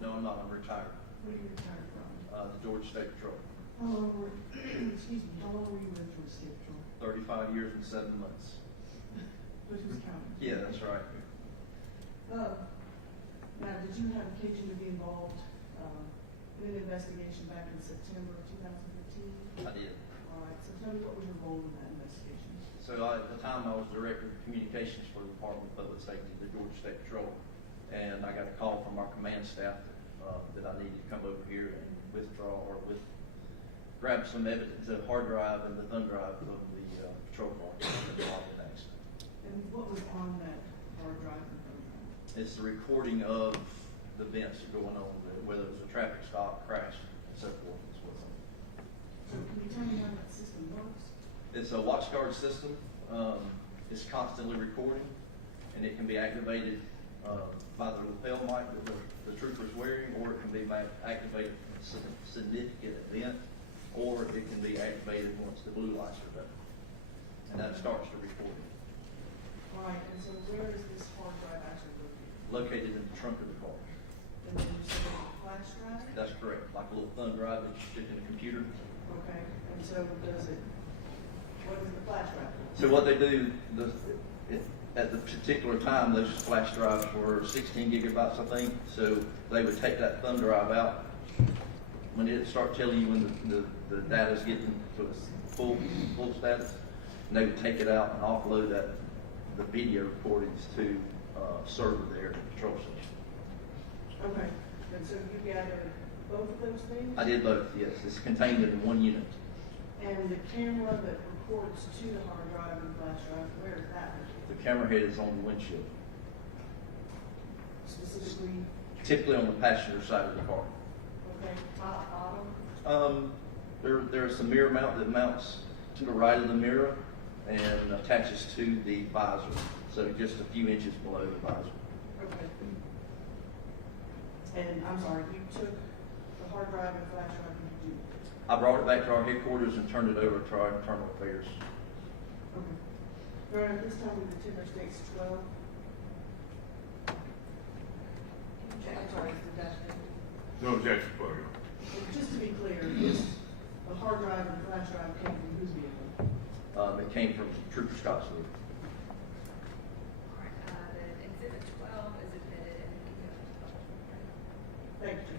No, I'm not. I'm retired. Where are you retired from? The Georgia State Patrol. How long were, excuse me, how long were you with Georgia State Patrol? 35 years and 7 months. But who's counting? Yeah, that's right. Now, did you have occasion to be involved in an investigation back in September of 2015? I did. All right, so tell me what was your role in that investigation? So at the time, I was Director of Communications for the Department of Public Safety, the Georgia State Patrol. And I got a call from our command staff that I needed to come over here and grab some evidence, the hard drive and the thumb drive of the patrol car involved in the accident. And what was on that hard drive and thumb drive? It's the recording of the events that are going on, whether it was a traffic stop, crash, and so forth. Is what's on. So can you tell me how that system works? It's a watchguard system. It's constantly recording, and it can be activated by the lapel mic that the trooper's wearing, or it can be activated for a significant event, or it can be activated once the blue lights are done. And that starts the recording. All right, and so where is this hard drive actually located? Located in the trunk of the car. And then you said it's a flash drive? That's correct, like a little thumb drive that you stick in a computer. Okay, and so what is the flash drive? So what they do, at the particular time, those flash drives were 16 gigabytes, I think. So they would take that thumb drive out when it start telling you when the data is getting to a full status, and they would take it out and offload the video recordings to a server there at the patrol station. Okay, and so you gathered both of those things? I did both, yes. It's contained in one unit. And the camera that records to the hard drive and flash drive, where is that located? The camera head is on the windshield, Specifically? typically on the passenger side of the car. Okay, top, bottom? There's a mirror mount that mounts to the right of the mirror and attaches to the visor, so just a few inches below the visor. Okay. And I'm sorry, you took the hard drive and flash drive and you I brought it back to our headquarters and turned it over to our internal affairs. Okay. Your Honor, at this time, the tender states 12. I'm sorry, it's the dash cam. No objection, Claudia. And just to be clear, the hard drive and flash drive came from whose vehicle? It came from Trooper Scott's vehicle. The exhibit 12 is admitted and we can go to public. Thank you.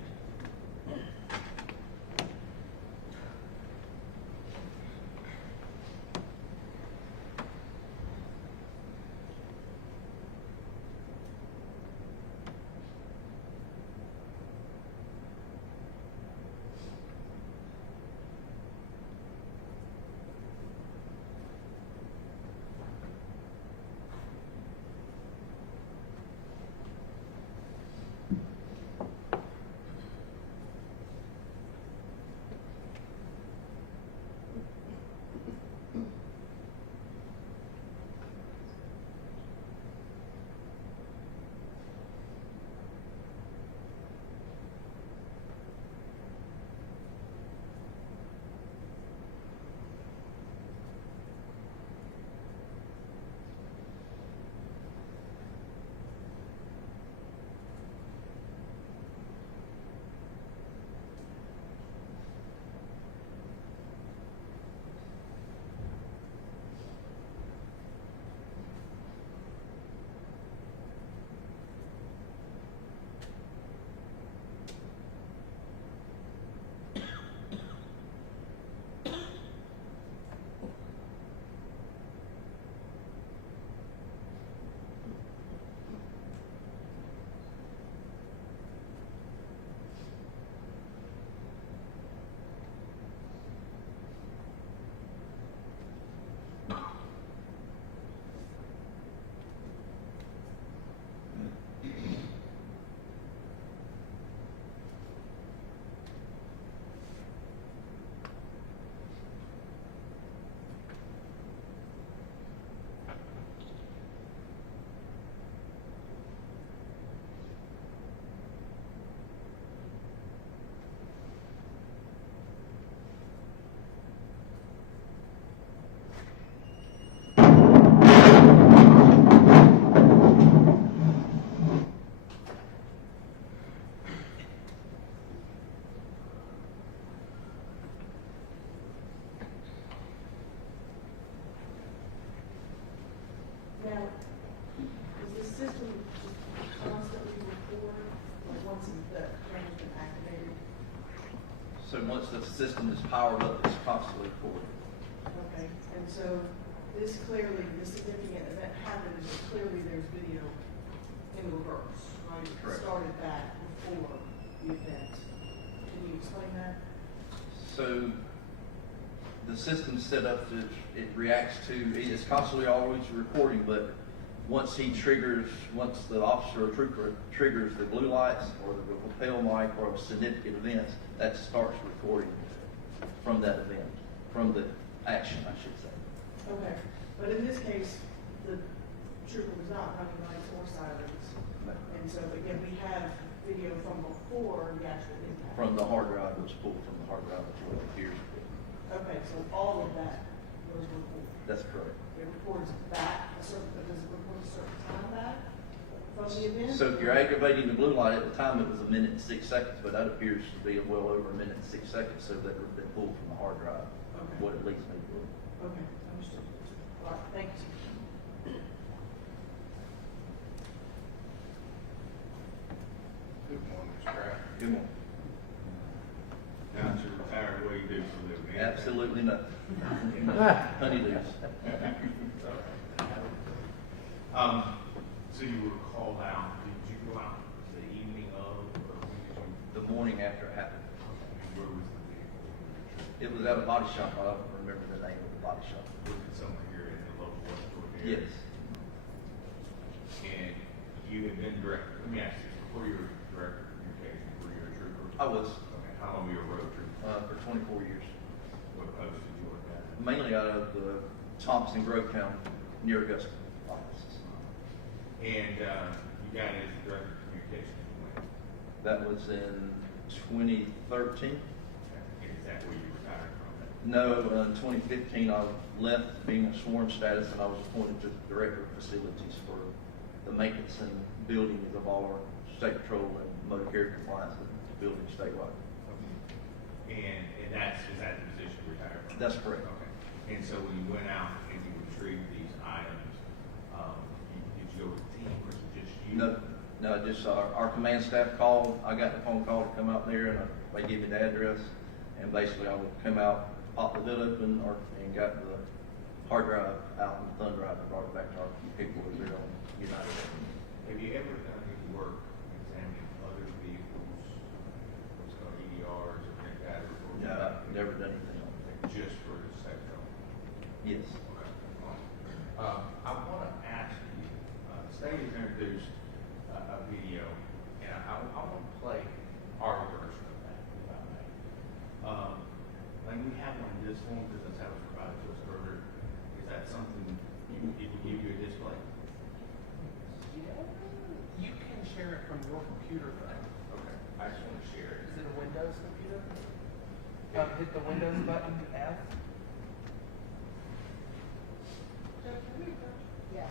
Now, does this system just constantly record, like once the camera's been activated? So once the system is powered up, it's constantly recording. Okay, and so this clearly, the significant event happened, but clearly there's video in reverse, right? It Correct. started back before the event. Can you explain that? So the system's set up to, it reacts to, it's constantly always recording, but once the officer or trooper triggers the blue lights or the lapel mic or significant events, that starts recording from that event, from the action, I should say. Okay, but in this case, the trooper was not running lights or sirens. And so, again, we have video from before the actual impact. From the hard drive was pulled from the hard drive as well, here's, Okay, so all of that was recorded. that's correct. It records back a certain, does it record a certain time back from the event? So if you're aggravating the blue light, at the time it was 1 minute and 6 seconds, but that appears to be well over 1 minute and 6 seconds, so that would have been pulled from the hard drive, Okay. what it leads me to. Okay, understood. All right, thank you. Good morning, Mr. Kraft. Good morning. Now that you're retired, what do you do for a living? Absolutely nothing. Honeydews. So you were called out, did you go out the evening of, or when did you? The morning after it happened. Where was the vehicle? It was at a body shop, I don't remember the name of the body shop. Was it somewhere here in the local store area? Yes, And you had been director, let me ask you, before you were director of communications, were you a trooper? I was, Okay, how long were you a road trooper? for 24 years. What post did you work at? Mainly out of the Thompson, Grovetown, near Augusta offices. And, you got in as the director of communications when? That was in 2013. And is that where you retired from? No, in 2015, I left being a sworn status and I was appointed to director of facilities for the maintenance and buildings of all our state patrol and motor carrier compliance buildings statewide. And is that the position you retired from? That's correct. Okay. And so when you went out and you retrieved these items, did you go with a team or was it just you? No, just our command staff called. I got the phone call to come out there and they gave me the address. And basically I would come out, pop the hood open and got the hard drive out and the thumb drive and brought it back to our people over there on United. Have you ever done any work examining other vehicles, what's called EDRs or things like that? No, I've never done anything on it. Just for the sector? Yes. Okay. I want to ask you, the state has introduced a video, and I want to play our version of that, if I may. Like we have one in this one, because that's how it was provided to us earlier. Is that something, it will give you a display? You can share it from your computer phone. Okay, I just want to share it. Is it a Windows computer? Hit the Windows button, F. Yes.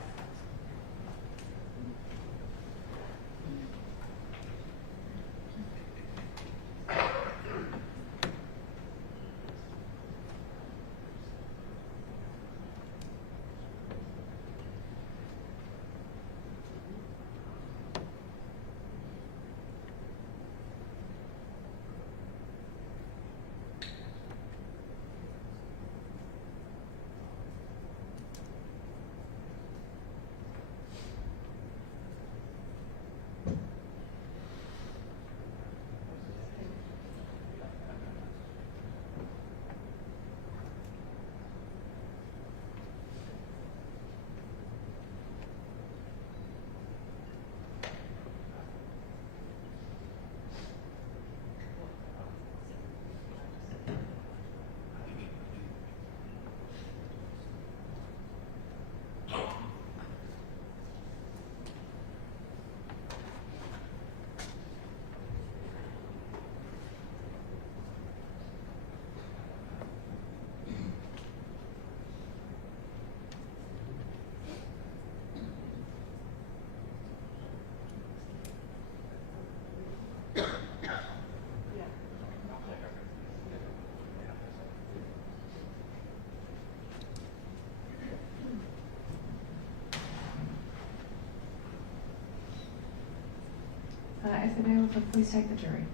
If available, please take the jury.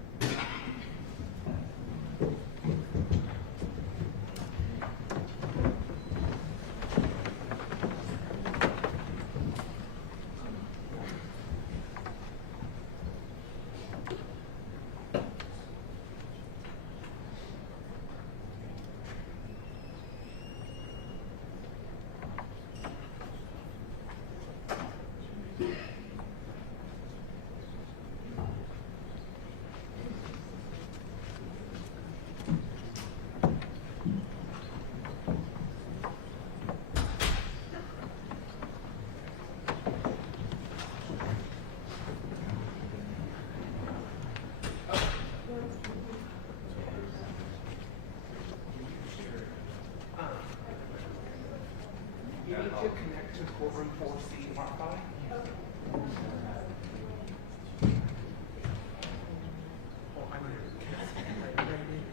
You need to connect to courtroom 4C Wi-Fi. Well, I'm going to connect the there it is.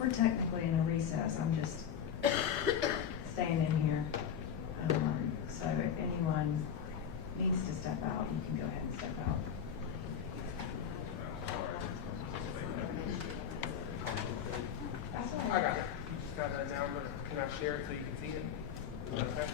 We're technically in a recess, I'm just staying in here. So if anyone needs to step out, you can go ahead and step out. That's all I right. got it. You just got it now. Can I share it so you can see it? Is that okay?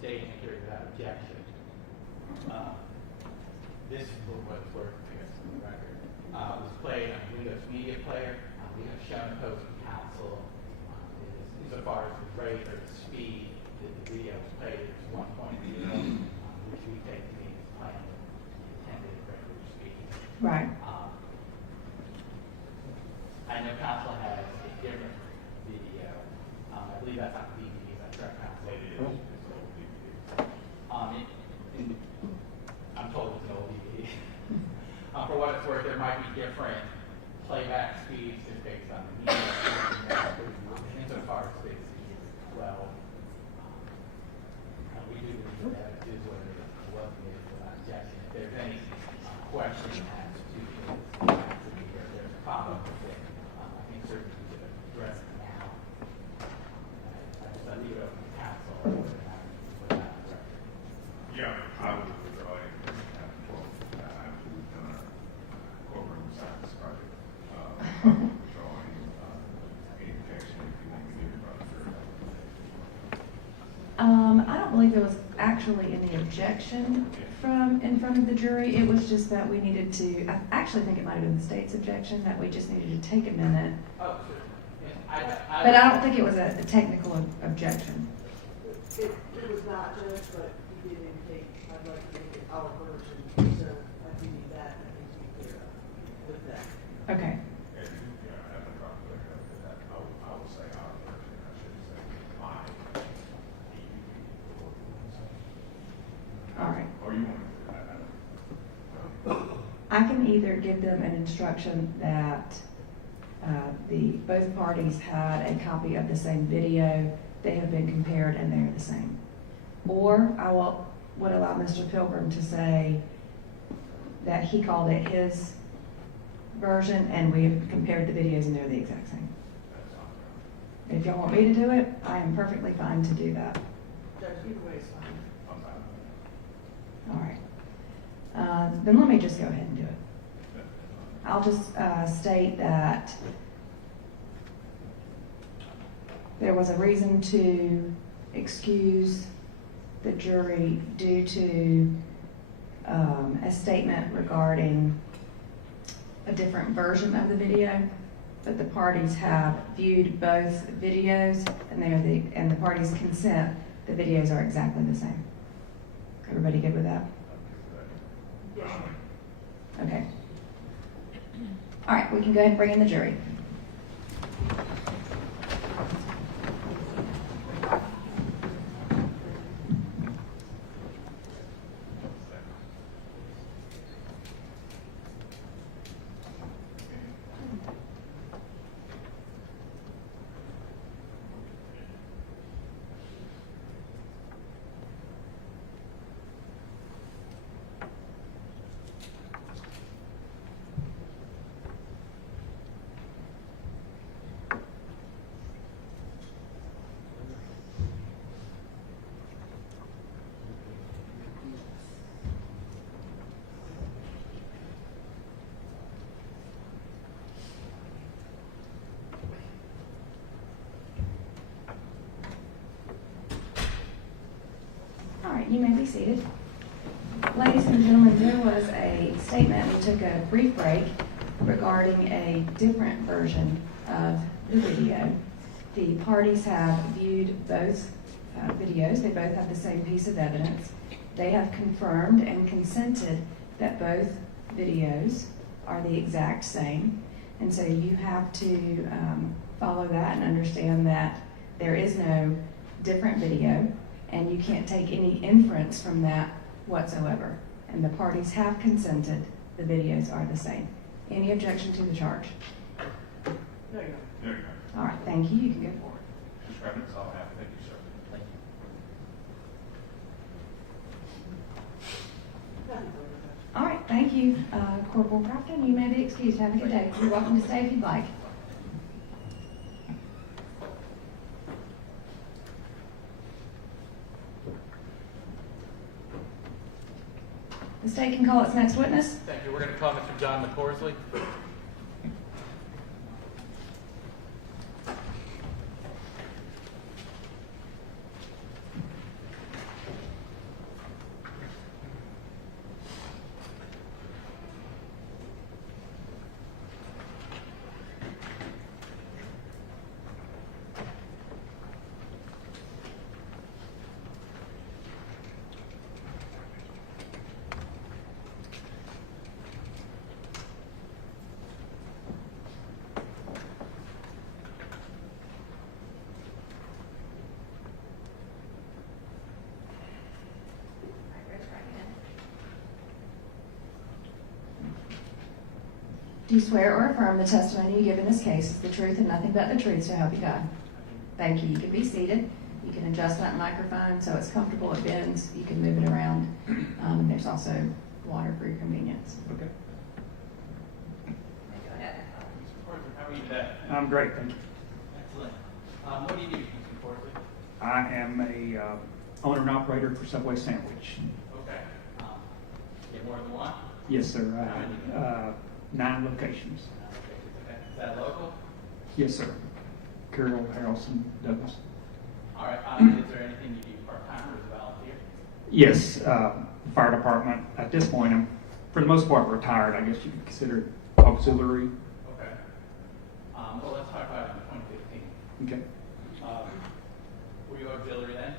state entered without objection. This is for what it's worth, I guess, on the record. It was played on a Windows Media Player. We have shown opposing counsel insofar as the rate or the speed that the video was played is 1.0, which we take to be playing intended regular speed. Right. I know counsel has a different video. I believe that's on DVD. Is that correct, counsel? It is. It's old DVD. I'm told it's an old DVD. For what it's worth, there might be different playback speeds just based on the media. Insofar as they see as well. We do believe that it is what it is, what it is without objection. If there's any question as to there's a follow-up with it, I think certainly we should address it now. I leave it open to counsel or whether or not we put that on record. Yeah, I would withdraw it. We've done our courtroom science project. Withdrawing any objection if you want to give it about a third. I don't believe there was actually any objection from in front of the jury. It was just that we needed to, I actually think it might have been the state's objection, that we just needed to take a minute. Oh, sure. Yeah, But I don't think it was a technical objection. It was not judged, but he did indicate, I'd like to make it our version, so I do need that, and I think we clear up with that. Okay. And, yeah, I have a problem with that. I would say our version, I should say mine. All right. Or you want to, I don't. I can either give them an instruction that both parties had a copy of the same video, they have been compared and they're the same. Or I would allow Mr. Pilgrim to say that he called it his version and we have compared the videos and they're the exact same. If y'all want me to do it, I am perfectly fine to do that. Judge, either way is fine. All right. Then let me just go ahead and do it. I'll just state that there was a reason to excuse the jury due to a statement regarding a different version of the video, but the parties have viewed both videos and the parties consent the videos are exactly the same. Everybody good with that? Yes. Okay. All right, we can go ahead and bring in the jury. All right, you may be seated. Ladies and gentlemen, there was a statement, we took a brief break regarding a different version of the video. The parties have viewed both videos. They both have the same piece of evidence. They have confirmed and consented that both videos are the exact same. And so you have to follow that and understand that there is no different video and you can't take any inference from that whatsoever. And the parties have consented the videos are the same. Any objection to the charge? No, you're not. There you go. All right, thank you. You can go forward. Mr. Evans, I'll have, thank you, sir. Thank you. Nothing further, Judge. All right, thank you. Corporal Crofton, you may be excused. Have a good day. You're welcome to stay if you'd like. The state can call its next witness. Thank you. We're going to call Mr. John McCorsley. Do you swear or affirm the testimony you give in this case is the truth and nothing but the truth, so help you God? Thank you. You can be seated. You can adjust that microphone so it's comfortable, it bends. You can move it around. There's also water for your convenience. Okay. Go ahead. Mr. Courtroom, how are you today? I'm great, thank you. Excellent. What do you do, Mr. Courtroom? I am a owner and operator for Subway Sandwich. Okay. You have more than one? Yes, sir. I have 9 locations. Okay. Is that local? Yes, sir. Carroll, Harrelson, Douglas. All right. Is there anything you do part-time or as a volunteer? Yes, fire department. At this point, I'm, for the most part, retired. I guess you could consider it auxiliary. Okay. Well, let's talk about it in 2015. Okay. Were you auxiliary then?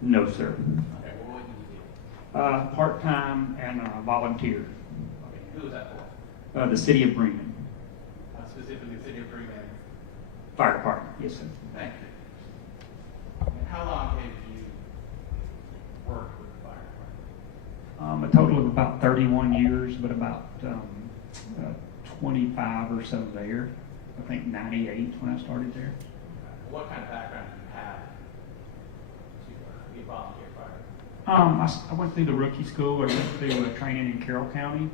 No, sir. Okay. Well, what did you do? Part-time and volunteer. Okay. Who was that for? The city of Bremen. Specifically, the city of Bremen. Fire department. Yes, sir. Thank you. And how long have you worked with the fire department? A total of about 31 years, but about 25 or so there. I think 98 when I started there. What kind of background do you have to be a volunteer firefighter? I went through the rookie school. I went through training in Carroll County.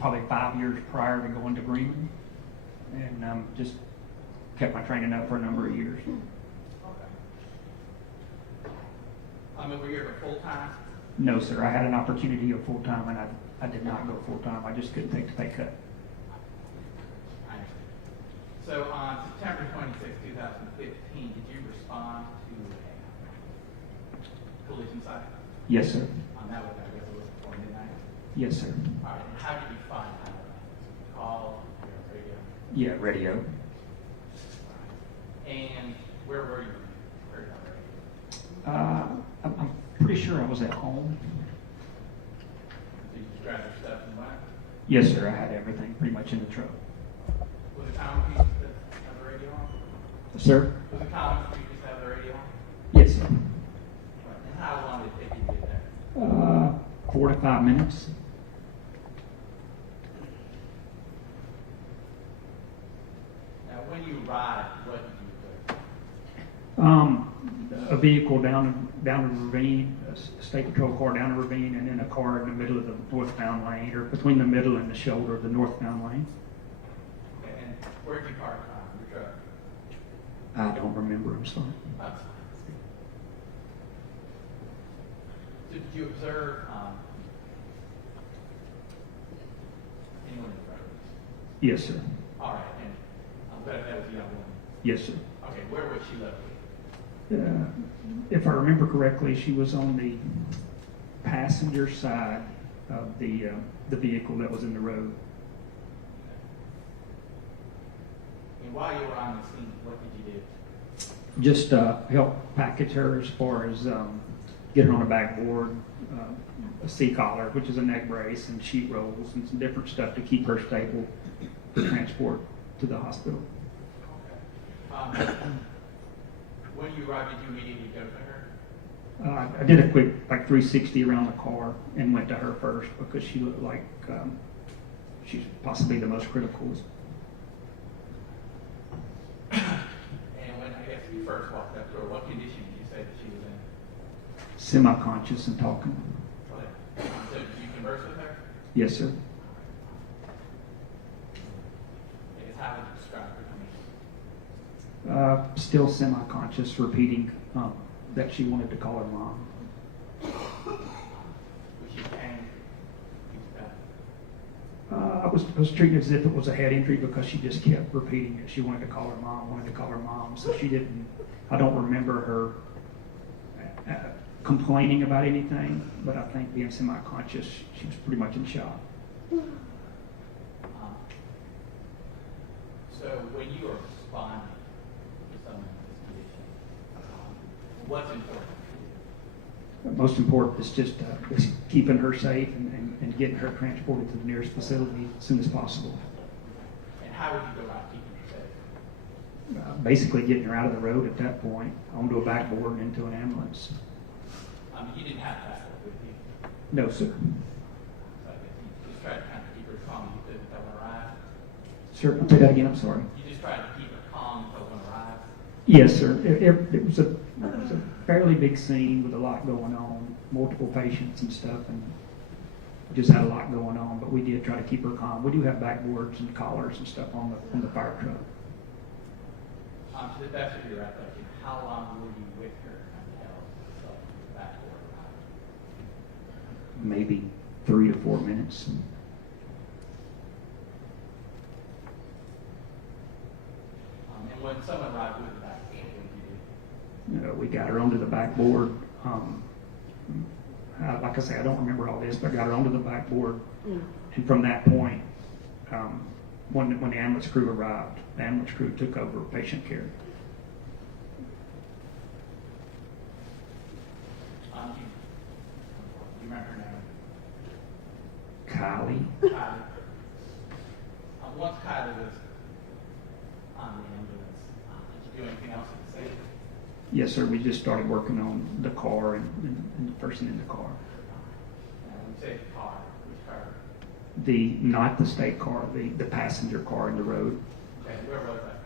Probably 5 years prior to going to Bremen, and just kept my training up for a number of years. Okay. Were you ever full-time? No, sir. I had an opportunity of full time, and I did not go full time. I just couldn't take the pay cut. I understand. So on September 26, 2015, did you respond to a collision site? Yes, sir. On that one, I guess it was before midnight. Yes, sir. All right. And how did you find out? Call, radio? Yeah, radio. And where were you when you heard it on the radio? I'm pretty sure I was at home. Did you just grab your stuff and went? Yes, sir. I had everything pretty much in the truck. Was it common for you to have the radio on? Sir? Was it common for you to have the radio on? Yes, sir. Right. And how long did it take you to get there? 4 to 5 minutes. Now, when you arrived, what did you do? A vehicle down a ravine, a state patrol car down a ravine, and then a car in the middle of the northbound lane, or between the middle and the shoulder of the northbound lane. Okay, and where did you park your truck? I don't remember. I'm sorry. That's fine. So did you observe anyone in front of you? Yes, sir. All right, and that was a young woman. Yes, sir. Okay, where was she located? If I remember correctly, she was on the passenger side of the vehicle that was in the road. And while you were on the scene, what did you do? Just help package her as far as get her on a backboard, a C-collar, which is a neck brace, and sheet rolls, and some different stuff to keep her stable for transport to the hospital. Okay. When you arrived, did you immediately go to her? I did a quick, like 360 around the car and went to her first because she looked like she's possibly the most critical. And when I guess you first walked up to her, what condition did you say that she was in? Semi-conscious and talking. Okay. So did you converse with her? Yes, sir. I guess how would you describe her to me? Still semi-conscious, repeating that she wanted to call her mom. Was she in pain? I was treating it as if it was a head injury because she just kept repeating it. She wanted to call her mom, wanted to call her mom. So she didn't, I don't remember her complaining about anything, but I think being semi-conscious, she was pretty much in shock. So when you are responding to someone in this condition, what's important? Most important is just is keeping her safe and getting her transported to the nearest facility as soon as possible. And how would you go about keeping her safe? Basically getting her out of the road at that point, onto a backboard and into an ambulance. You didn't have that with you. No, sir. So I guess you just tried to Sir, say that again, I'm sorry. You just try to keep her calm until one arrives? Yes, sir. It was a fairly big scene with a lot going on, multiple patients and stuff, and just had a lot going on, but we did try to keep her calm. We do have backboards and collars and stuff on the fire truck. To the best of your recollection, how long were you with her until the backboard arrived? Maybe 3 to 4 minutes. And when someone arrived with the backboard, what did you do? We got her onto the backboard. Like I say, I don't remember all this, but I got her onto the backboard. And from that point, when the ambulance crew arrived, the ambulance crew took over patient care. Do you remember her name? Kylie? Kylie. Once Kylie was on the ambulance, did you do anything else at the scene? Yes, sir. We just started working on the car and the person in the car. When you say the car, which car? Not the state car, the passenger car in the road. Okay, where was that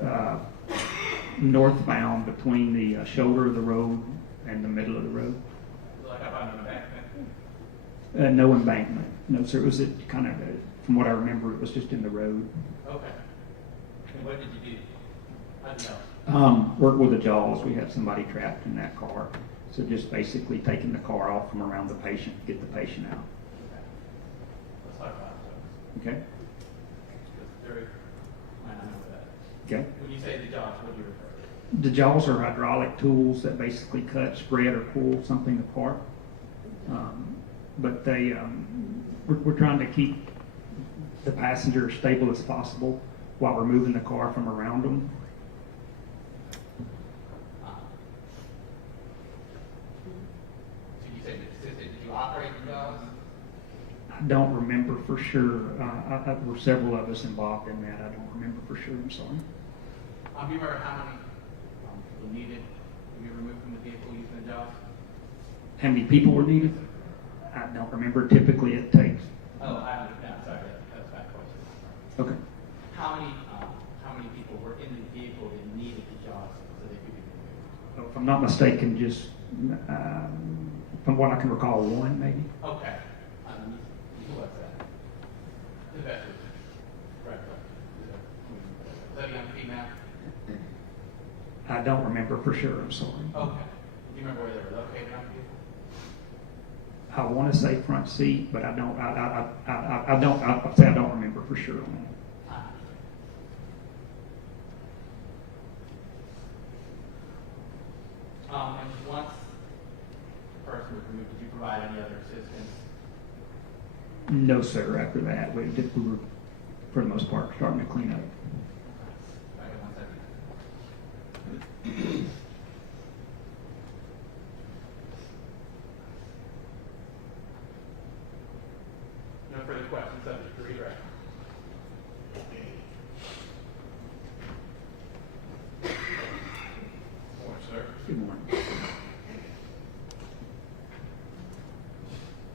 car? Northbound between the shoulder of the road and the middle of the road. Like up on the embankment? No embankment. No, sir. It was kind of, from what I remember, it was just in the road. Okay. And what did you do? How did you help? Worked with the jaws. We had somebody trapped in that car. So just basically taking the car off from around the patient, get the patient out. Okay. Let's talk about those. Okay? Very, I know that. Okay. When you say the jaws, what do you refer to? The jaws are hydraulic tools that basically cut, spread, or pull something apart. But we're trying to keep the passenger as stable as possible while we're moving the car from around them. So you said, did you operate the jaws? I don't remember for sure. There were several of us involved in that. I don't remember for sure. I'm sorry. Do you remember how many people needed to be removed from the vehicle using the jaws? How many people were needed? I don't remember. Typically it takes. Oh, sorry, that's my question. Okay. How many people were in the vehicle that needed the jaws so they could be removed? So if I'm not mistaken, just from what I can recall, one maybe. Okay. Who was that? The veteran. Right. Is that a young female? I don't remember for sure. I'm sorry. Okay. Do you remember where they were located on the vehicle? I want to say front seat, but I don't. I'll say I don't remember for sure on that. And once the person was removed, did you provide any other assistance? No, sir. After that, we were, for the most part, starting to clean up. Okay, 1 second. No further questions, subject to redirect. Morning, sir. Good morning.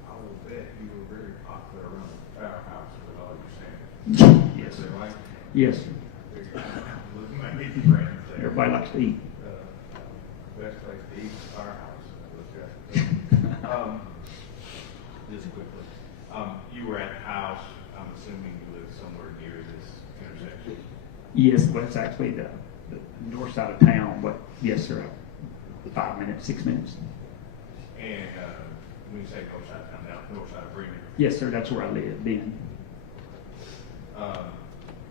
I will bet you were very popular around the firehouse with all your saying. Yes, sir. Right? Yes, sir. Looking like get your friends there. Everybody likes to eat. Best place to eat is firehouse. Okay. Just quickly, you were at the house. I'm assuming you live somewhere near this intersection. Yes, well, it's actually the north side of town, but yes, sir. 5 minutes, 6 minutes. And when you say north side of town, now north side of Bremen. Yes, sir. That's where I live then.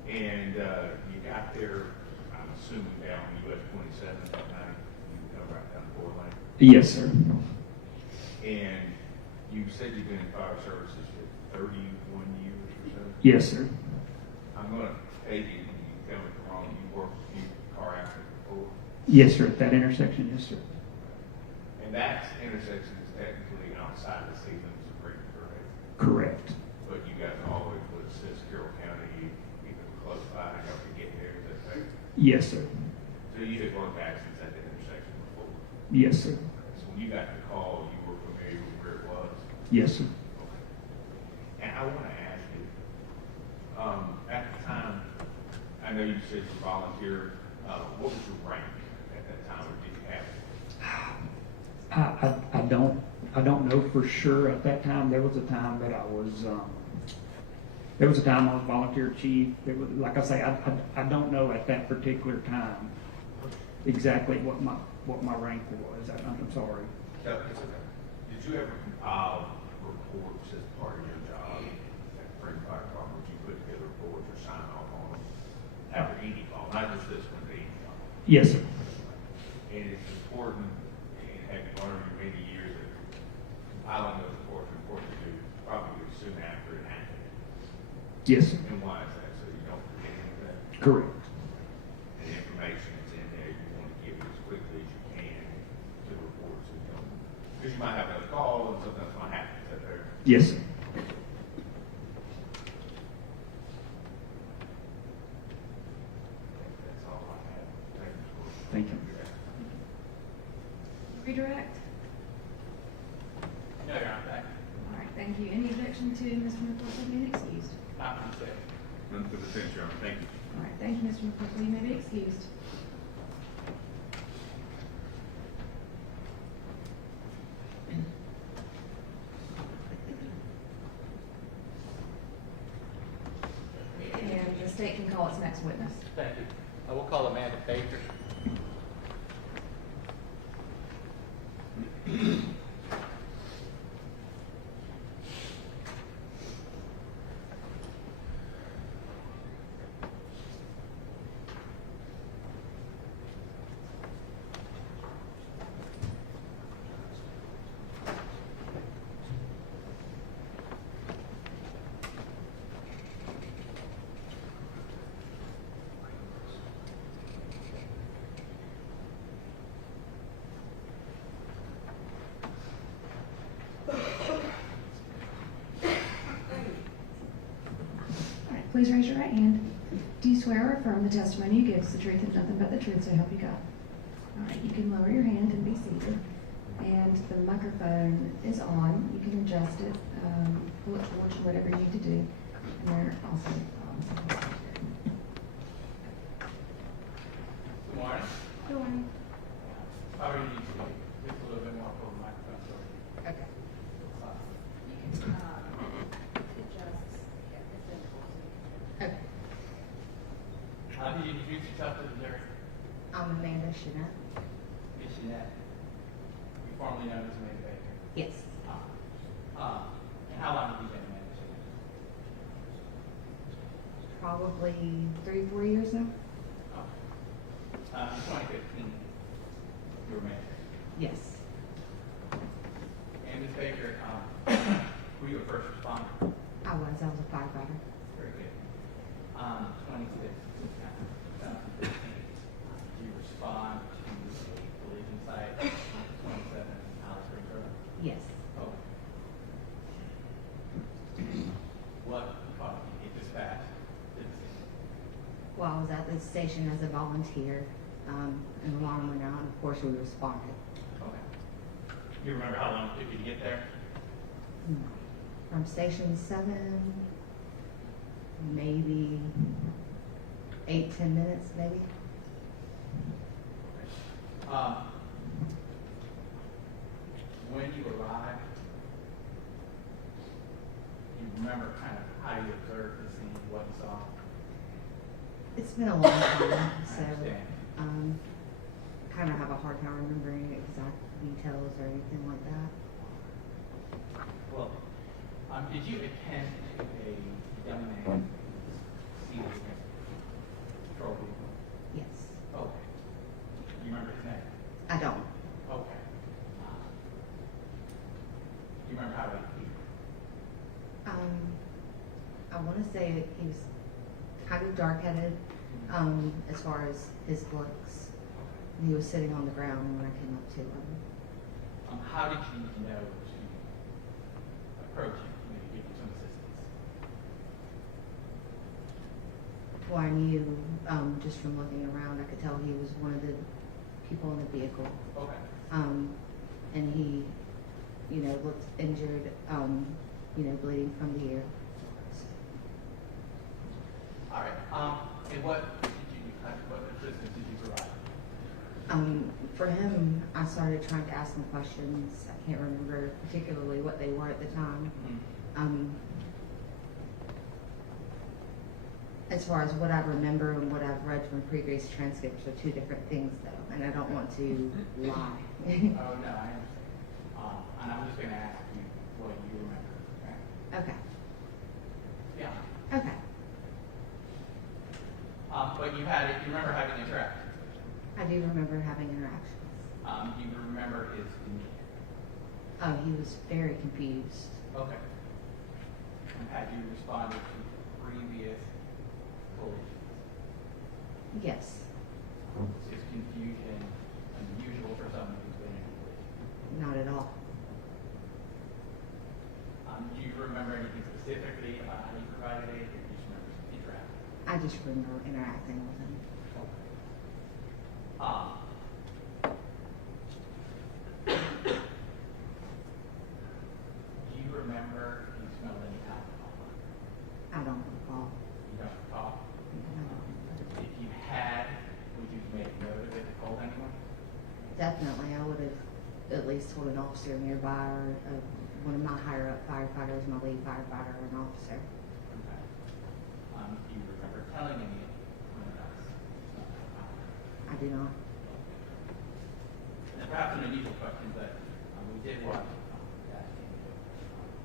And you got there, I'm assuming down US 27 that night. You come right down the 4 lane. Yes, sir. And you said you've been in fire services for 31 years or so? Yes, sir. I'm going to take it, you tell me if I'm wrong, you worked a few car accidents before? Yes, sir. At that intersection, yes, sir. And that intersection is technically outside the city limits of Bremen, correct? Correct. But you guys always would assist Carroll County, even close by, help you get there, is that right? Yes, sir. So you had worked accidents at that intersection before? Yes, sir. So when you got the call, you were familiar with where it was? Yes, sir. Okay. And I want to ask you, at the I know you said you volunteered. What was your rank at that time, or did you have? I don't know for sure at that time. There was a time that I was, there was a time I was volunteer chief. It was, like I say, I don't know at that particular time exactly what my rank was. I'm sorry. No, it's okay. Did you ever compile reports as part of your job at the Spring Fire Department? Would you put together reports or sign off on them after any call, not just this one, but any call? Yes, sir. And it's important, and having learned in many years that compiling those reports are important to do probably soon after it happened. Yes, sir. And why is that? So you don't forget anything? Correct. And the information that's in there, you want to give it as quickly as you can to the report, so you don't, because you might have another call and something's going to happen. Is that fair? Yes, sir. That's all I have. Thank you. Thank you. Redirect? No, Your Honor, thank you. All right, thank you. Any objection to Mr. McCorkle being excused? Not from the state. None for the defense, Your Honor. Thank you. All right, thank you, Mr. McCorkle. You may be excused. And the state can call its next witness. Thank you. I will call Amanda Baker. All right, please raise your right hand. Do you swear or affirm the testimony you give is the truth and nothing but the truth, so help you God? All right, you can lower your hand and be seated. And the microphone is on. You can adjust it, pull it towards you, whatever you need to do. And they're also Good morning. Good morning. How are you today? Just a little bit more for the microphone, sorry. Okay. You can, adjust, yeah, it's difficult. Okay. Can you introduce yourself to the jury? I'm Amanda Shinette. Ms. Jeanette. You formerly known as Amanda Baker. Yes. And how long have you been Amanda Jeanette? Probably 3-4 years now. In 2015, you were married. Yes. And Ms. Baker, were you a first responder? I was a firefighter. Very good. 26, 2015, you respond to a collision site, 27 Alice Springs Road. Yes. Oh. What caused you to get dispatched to the scene? Well, I was at the station as a volunteer. An alarm went out, and of course we responded. Okay. You remember how long it took you to get there? From station 7, maybe 8-10 minutes, maybe. When you arrived, you remember kind of how you observed the scene, what you saw? It's been a long time, I so understand. kind of have a hard time remembering exact details or anything like that. Well, did you attend to a young man seated against a patrol vehicle? Yes. Okay. You remember his name? I don't. Okay. You remember how he I want to say he was kind of dark-headed, as far as his looks. And he was sitting on the ground when I came up to him. How did you know to approach him, give him some assistance? Well, I knew, just from looking around, I could tell he was one of the people in the vehicle. Okay. And he, looked injured, bleeding from the ear. All right. And what assistance did you provide? For him, I started trying to ask him questions. I can't remember particularly what they were at the time. As far as what I remember and what I've read from previous transcripts are two different things though, and I don't want to lie. Oh, no, I understand. And I'm just gonna ask you what you remember, okay? Okay, Yeah. okay. But you remember having interaction? I do remember having interactions. You remember his demeanor? Oh, he was very confused. Okay. And had you responded to previous collisions? Yes, Is confusion unusual for someone who's been in a collision? not at all. Do you remember anything specifically about how you provided aid, or do you just remember interacting? I just remember interacting with him. Do you remember if you smelled any alcohol? I don't recall. You don't recall? No. If you had, would you make note of it and told anyone? Definitely, I would have at least told an officer nearby or one of my higher up firefighters, my lead firefighter or an officer. Okay. Do you remember telling anyone else? I do not. And perhaps an unusual question, but we did want to ask you,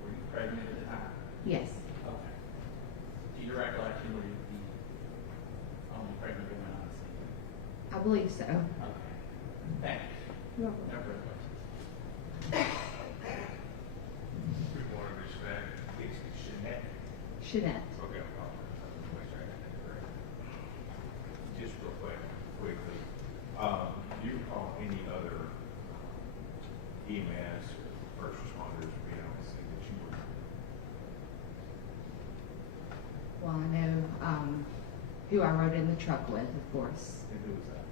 were you pregnant at the time? Yes, Okay. To your recollection, were you the only pregnant woman on the scene? I believe so. Okay. Thanks. You're No further questions. Good morning, Mr. Mayor. It's Jeanette. Jeanette. Okay, I'll make sure I got that correct. Just real quickly, do you recall any other EMS or first responders being on the scene that you were? Well, I know who I rode in the truck with, of course. And who was that?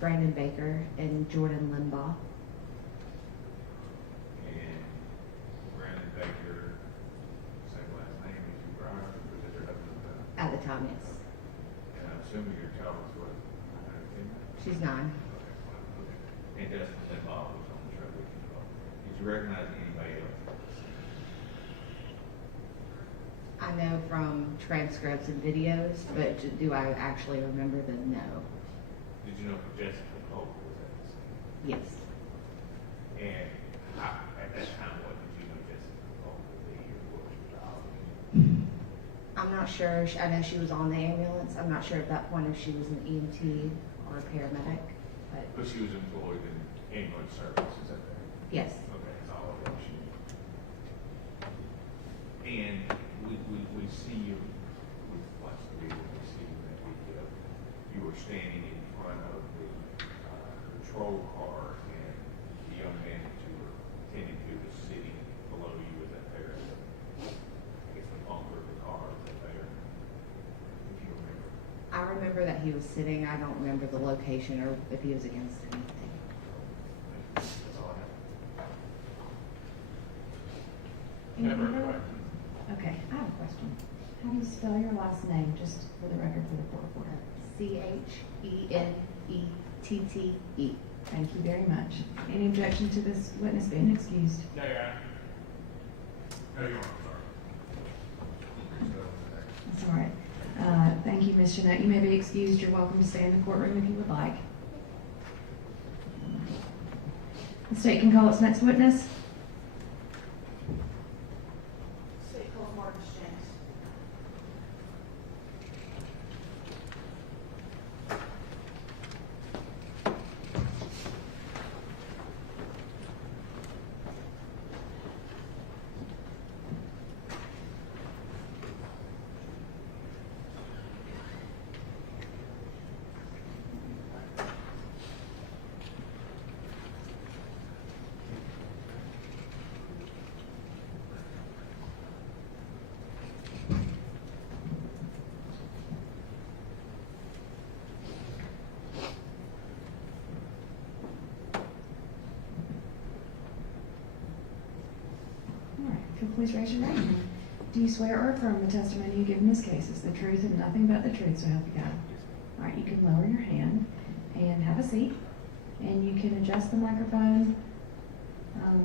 Brandon Baker and Jordan Limbaugh. And Brandon Baker, same last name as you, Brian, or was it your husband? At the time, yes. And I'm assuming your child was what, 9 or 10? She's 9. Okay, fine, okay. And Dustin Limbaugh was on the truck with you as well. Did you recognize anybody else? I know from transcripts and videos, but do I actually remember them? No. Did you know Jessica Cole was at the scene? Yes. And at that time, what did you know Jessica Cole to be, or what was your job? I'm not sure. I know she was on the ambulance. I'm not sure at that point if she was an EMT or a paramedic, but But she was employed in ambulance service, is that fair? yes. Okay, that's all I want you. And we see you, we watch the video, we see you in that video. You were standing in front of the patrol car, and the young man that you were attending to was sitting below you. Was that fair? I guess the bunker of the car, is that fair? If you remember. I remember that he was sitting. I don't remember the location or if he was against anything. That's all I have. Any No further other- questions. Okay, I have a question. How do you spell your last name, just for the record, for the court reporter? CHENETTE. Thank you very much. Any objection to this witness being excused? No, Your Honor. No, Your Honor, sorry. That's all right. Thank you, Ms. Jeanette. You may be excused. You're welcome to stay in the courtroom if you would like. The state can call its next witness. State calls Marcus James. All right, if you'll please raise your right hand. Do you swear or affirm the testimony you give in this case is the truth and nothing but the truth, so help you God? All right, you can lower your hand and have a seat, and you can adjust the microphone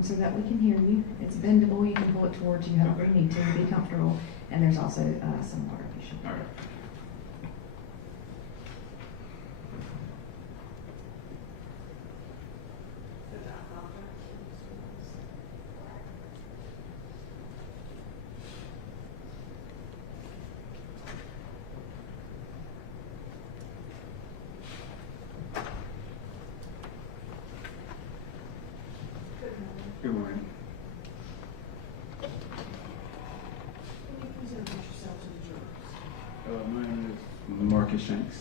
so that we can hear you. It's bendable, you can pull it towards you however you need to be comfortable, and there's also some water if you should. All right. Good morning. Can you please introduce yourself to the jurors? My name is Marcus Shanks.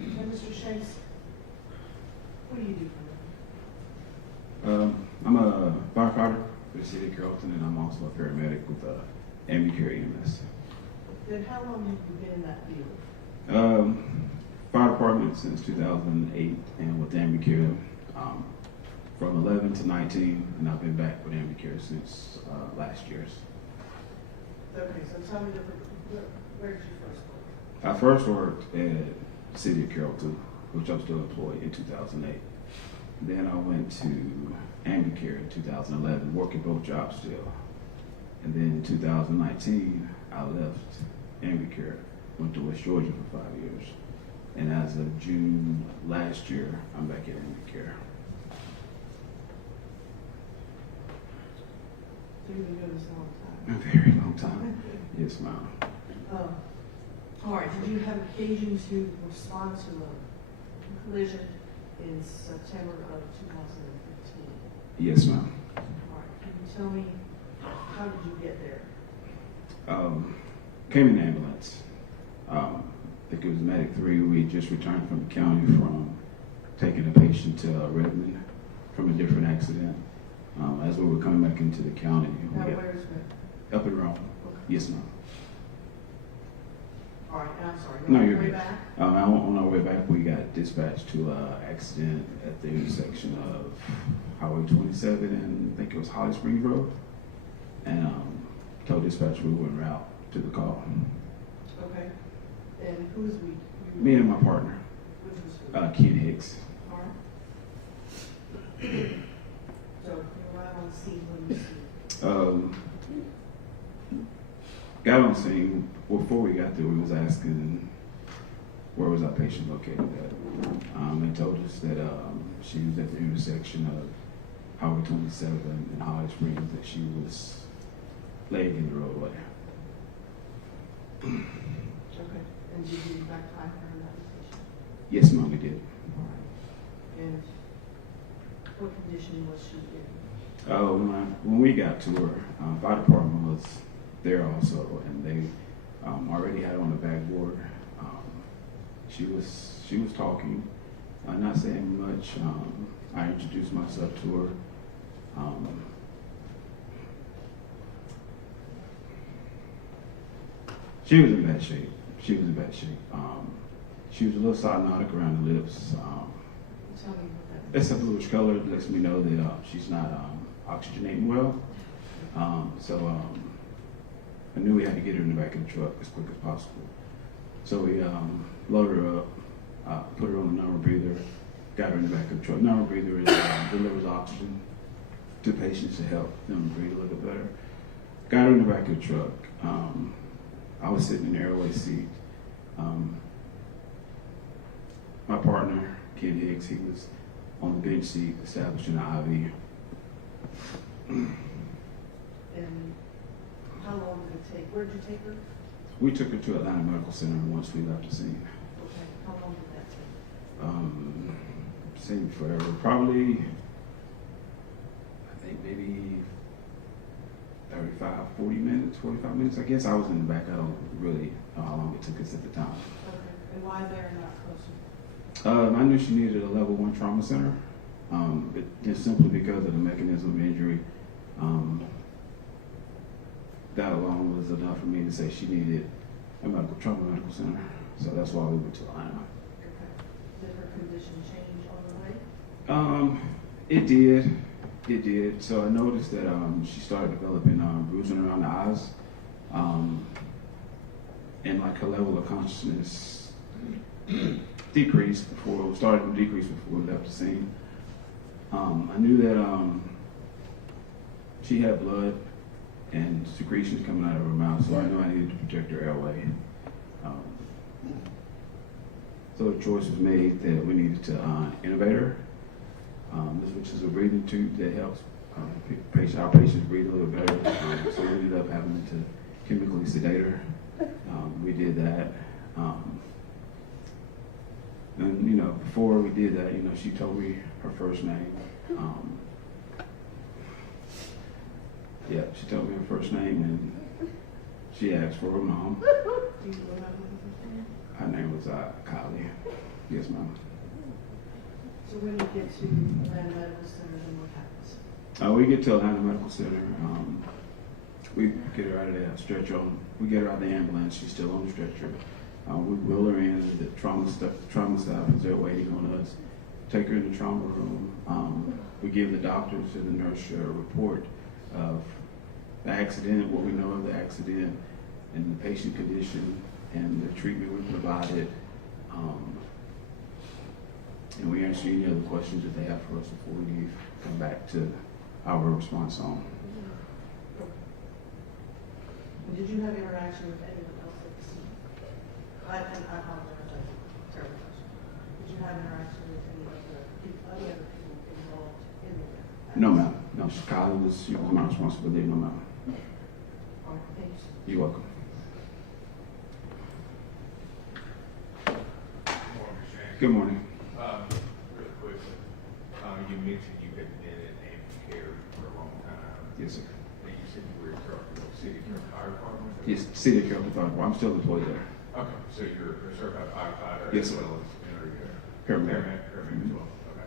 And Mr. Shanks, what do you do for a living? I'm a firefighter for the city of Carrollton, and I'm also a paramedic with Ambicare EMS. Then how long have you been in that field? Fire department since 2008, and with Ambicare from 11 to 19, and I've been back with Ambicare since last year's. Okay, so tell me, where did you first work? I first worked at the city of Carrollton, which I'm still employed in 2008. Then I went to Ambicare in 2011, working both jobs still. And then in 2019, I left Ambicare, went to West Georgia for 5 years. And as of June last year, I'm back at Ambicare. So you've been doing this a long time? A very long time. Yes, ma'am. All right, did you have occasion to respond to a collision in September of 2015? Yes, ma'am. All right, can you tell me, how did you get there? Came in an ambulance. I think it was Medic 3. We had just returned from the county from taking a patient to Redmond from a different accident. As we were coming back into the county, Now, where is it? up in Rome. Okay. Yes, ma'am. All right, I'm sorry. No, on you're your way good. back? On our way back, we got dispatched to an accident at the intersection of Highway 27 and I think it was Holly Springs Road. And told dispatch we were en route to the call. Okay. And who's we? Me and my partner, Which was who? Ken Hicks. All right. So you're right on the scene when you see. Got on scene. Before we got there, we was asking where was our patient located at. They told us that she was at the intersection of Highway 27 and Holly Springs, that she was laying in the roadway. Okay. And did you in fact find her in that position? Yes, ma'am, we did. All right. And what condition was she in? When we got to her, fire department was there also, and they already had her on the backboard. She was talking, not saying much. I introduced myself to her. She was in bad shape. She was a little cyanotic around the lips. Tell me what that It's a bluish color. It lets me know that she's not oxygenating well. I knew we had to get her in the back of the truck as quick as possible. So we loaded her up, put her on the non-breather, got her in the back of the truck. Non-breather delivers oxygen to patients to help them breathe a little bit better. Got her in the back of the truck. I was sitting in the airway seat. My partner, Ken Hicks, he was on the bench seat establishing the IV. And how long did it take? Where did you take her? We took her to Atlanta Medical Center once we left the scene. Okay. How long did that take? Scene forever. Probably, I think maybe 45 minutes, I guess. I was in the back. I don't really know how long it took us at the time. Okay. And why there and not closer? I knew she needed a level 1 trauma center, but just simply because of the mechanism of injury. That alone was enough for me to say she needed a trauma medical center. So that's why we went to Atlanta. Okay. Did her condition change on the way? It did. It did. So I noticed that she started developing bruising around the eyes, and like her level of consciousness decreased before started to decrease before we left the scene. I knew that she had blood and secretions coming out of her mouth, so I knew I needed to protect her airway. So the choice was made that we needed to intubate her, which is a breathing tube that helps our patients breathe a little better. So we ended up having to chemically sedate her. We did that. And, you know, before we did that, you know, she told me her first name. Yeah, she told me her first name, and she asked for her mom. Do you remember her name? Her name was Kylie. Yes, ma'am. So when you get to Atlanta Medical Center, then what happens? We get to Atlanta Medical Center. We get her out of the stretcher. We get her out of the ambulance. She's still on the stretcher. We wheel her in. The trauma staff is there waiting on us. Take her in the trauma room. We give the doctors and the nurse a report of the accident, what we know of the accident, and the patient condition, and the treatment we provided. And we answer any other questions that they have for us before we leave. Come back to our response on. Did you have interaction with anyone else at the scene? I apologize, that's a terrible question. Did you have interaction with any other people involved in the event? No, ma'am. No, Kylie was my responsibility. No, ma'am. All right, thanks. You're welcome. Good morning. Really quickly, you mentioned you had been in Amplicare for a long time. Yes, sir. And you said you were in City Fire Department? Yes, City of Carrollton Fire Department. I'm still employed there. Okay, so you're a certified firefighter? Yes, as sir. well as, you know, you're Paramedic. Paramedic as well, okay.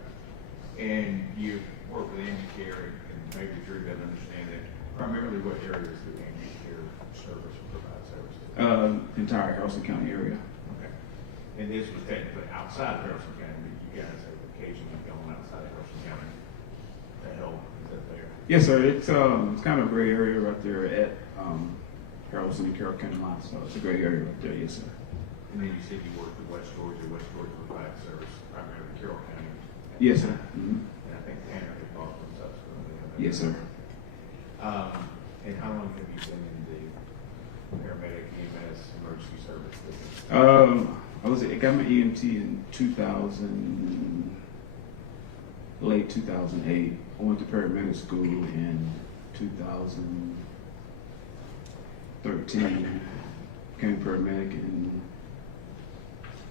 And you work with Amplicare, and maybe Drew doesn't understand that, primarily what areas do Amplicare service provide services? Entire Harrison County area. Okay. And this was technically outside of Harrison County, but you guys have occasionally gone outside of Harrison County to help, is that fair? Yes, sir. It's kind of a gray area right there at Harrison and Carroll County line, so it's a gray area right there. Yes, sir. And then you said you worked with West Georgia provides service primarily in Carroll County. Yes, sir. Mm-hmm. And I think Tanner had bought them subsequently. Yes, sir. And how long have you been in the paramedic EMS emergency service business? I got my EMT in late 2008. I went to paramedic school in 2013. Became paramedic in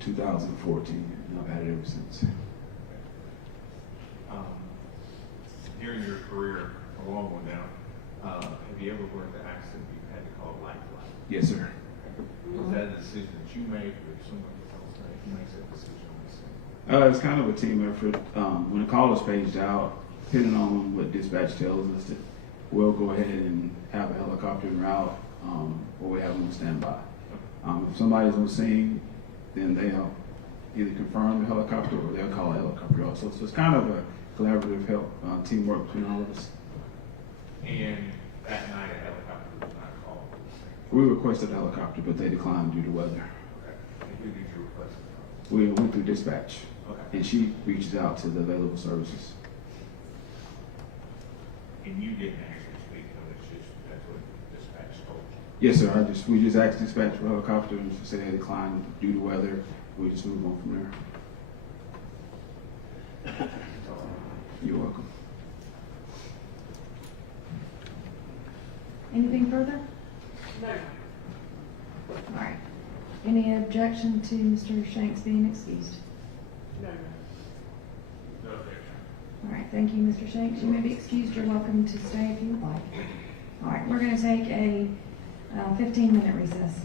2014, and I've had it ever since. During your career, a long one now, have you ever worked an accident you had to call lifeline? Yes, sir. Was that a decision that you make, or someone else makes that decision on the scene? It's kind of a team effort. When a call is paged out, depending on what dispatch tells us, that we'll go ahead and have a helicopter en route, or we have them on standby. If somebody's on scene, then they'll either confirm the helicopter or they'll call a helicopter also. So it's kind of a collaborative teamwork between all of us. And that night, a helicopter was not called. We requested a helicopter, but they declined due to weather. Okay. And who did you request it from? We went through dispatch, Okay. and she reaches out to the available services. And you didn't actually speak to them, it's just, that's what dispatch told you? Yes, sir. We just asked dispatch for a helicopter, and she said they declined due to weather. We just moved on from there. You're welcome. Anything further? No. All right. Any objection to Mr. Shanks being excused? No. No objection. All right, thank you, Mr. Shanks. You may be excused. You're welcome to stay if you would like. All right, we're going to take a 15-minute recess.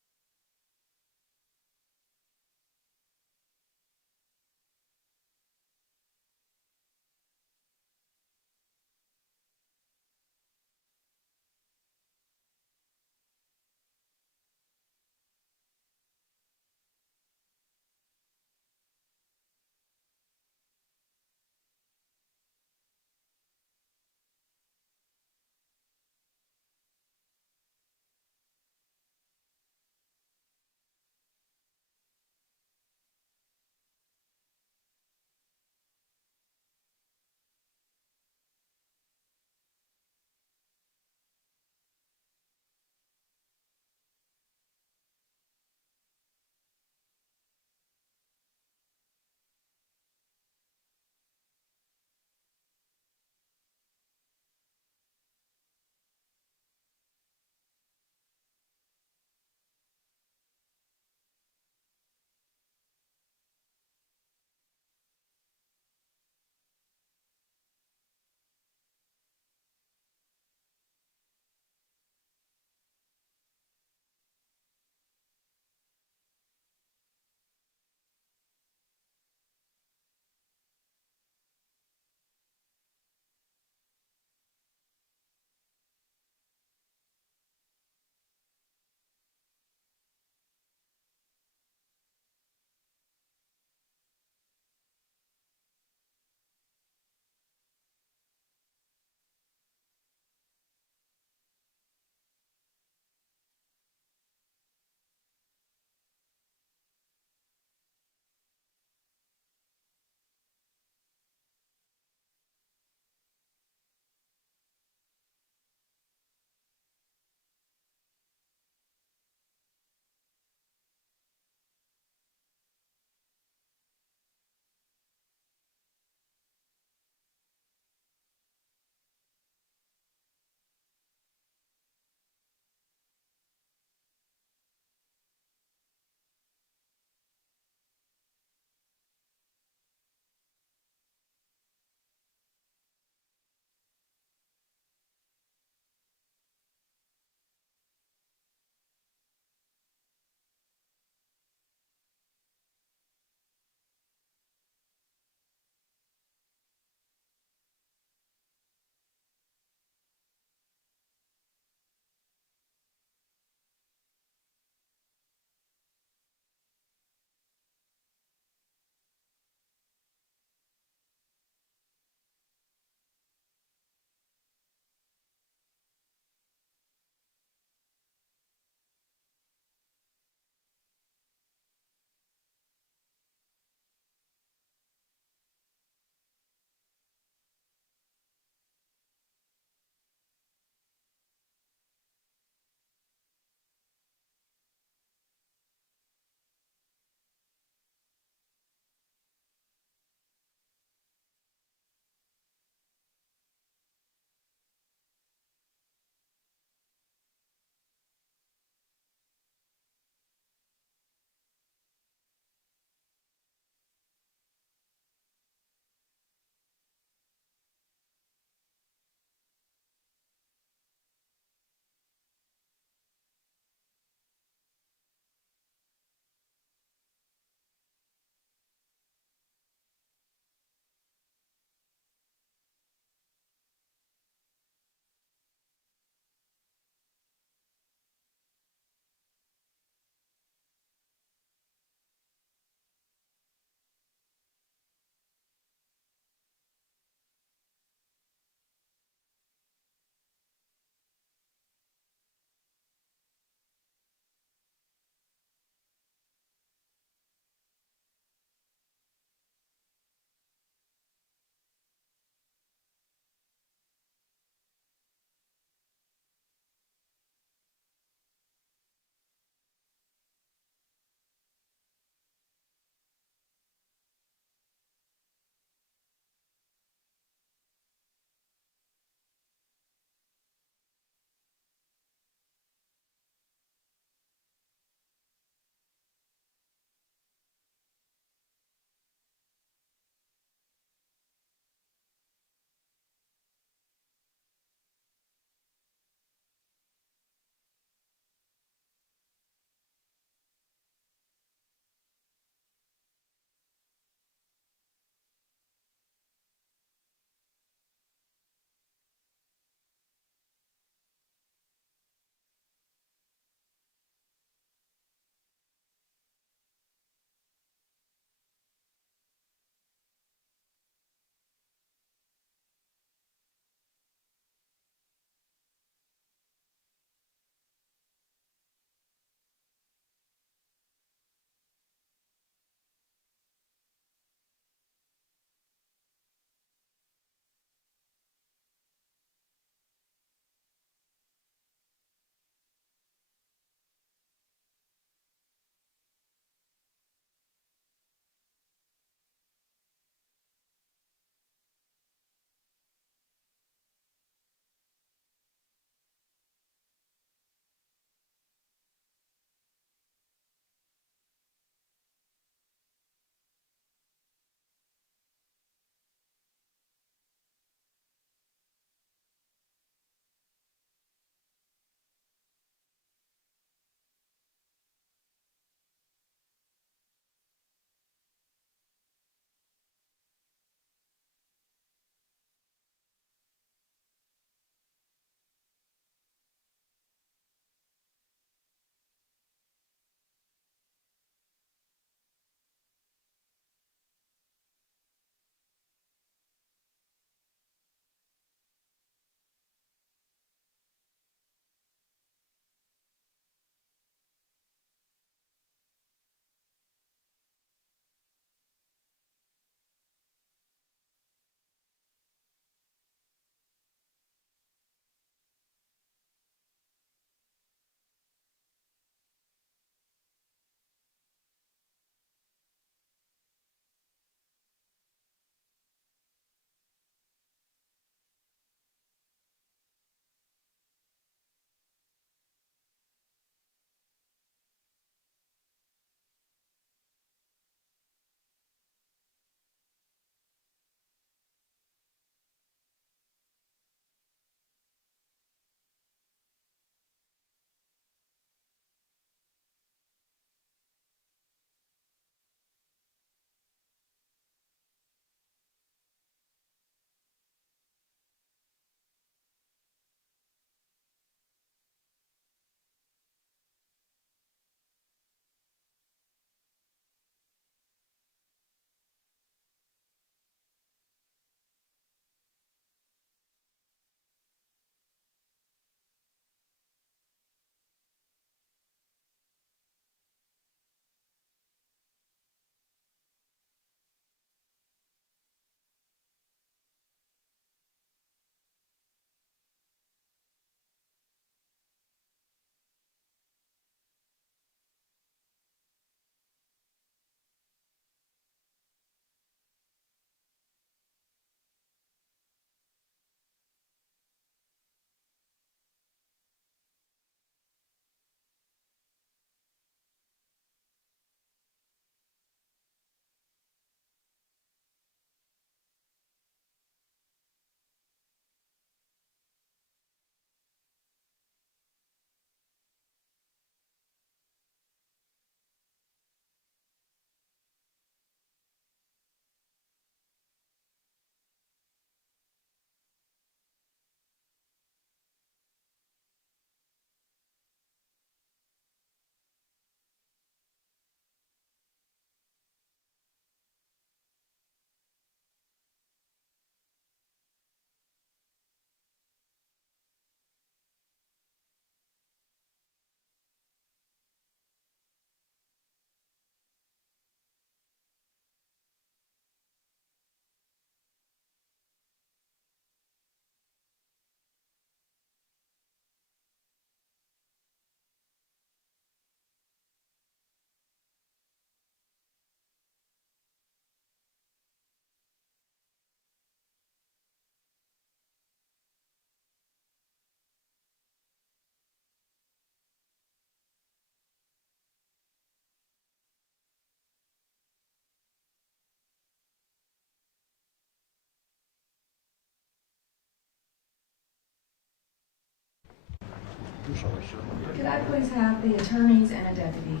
Could I please have the attorneys and a deputy?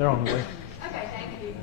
They're on the way. Okay, thank you.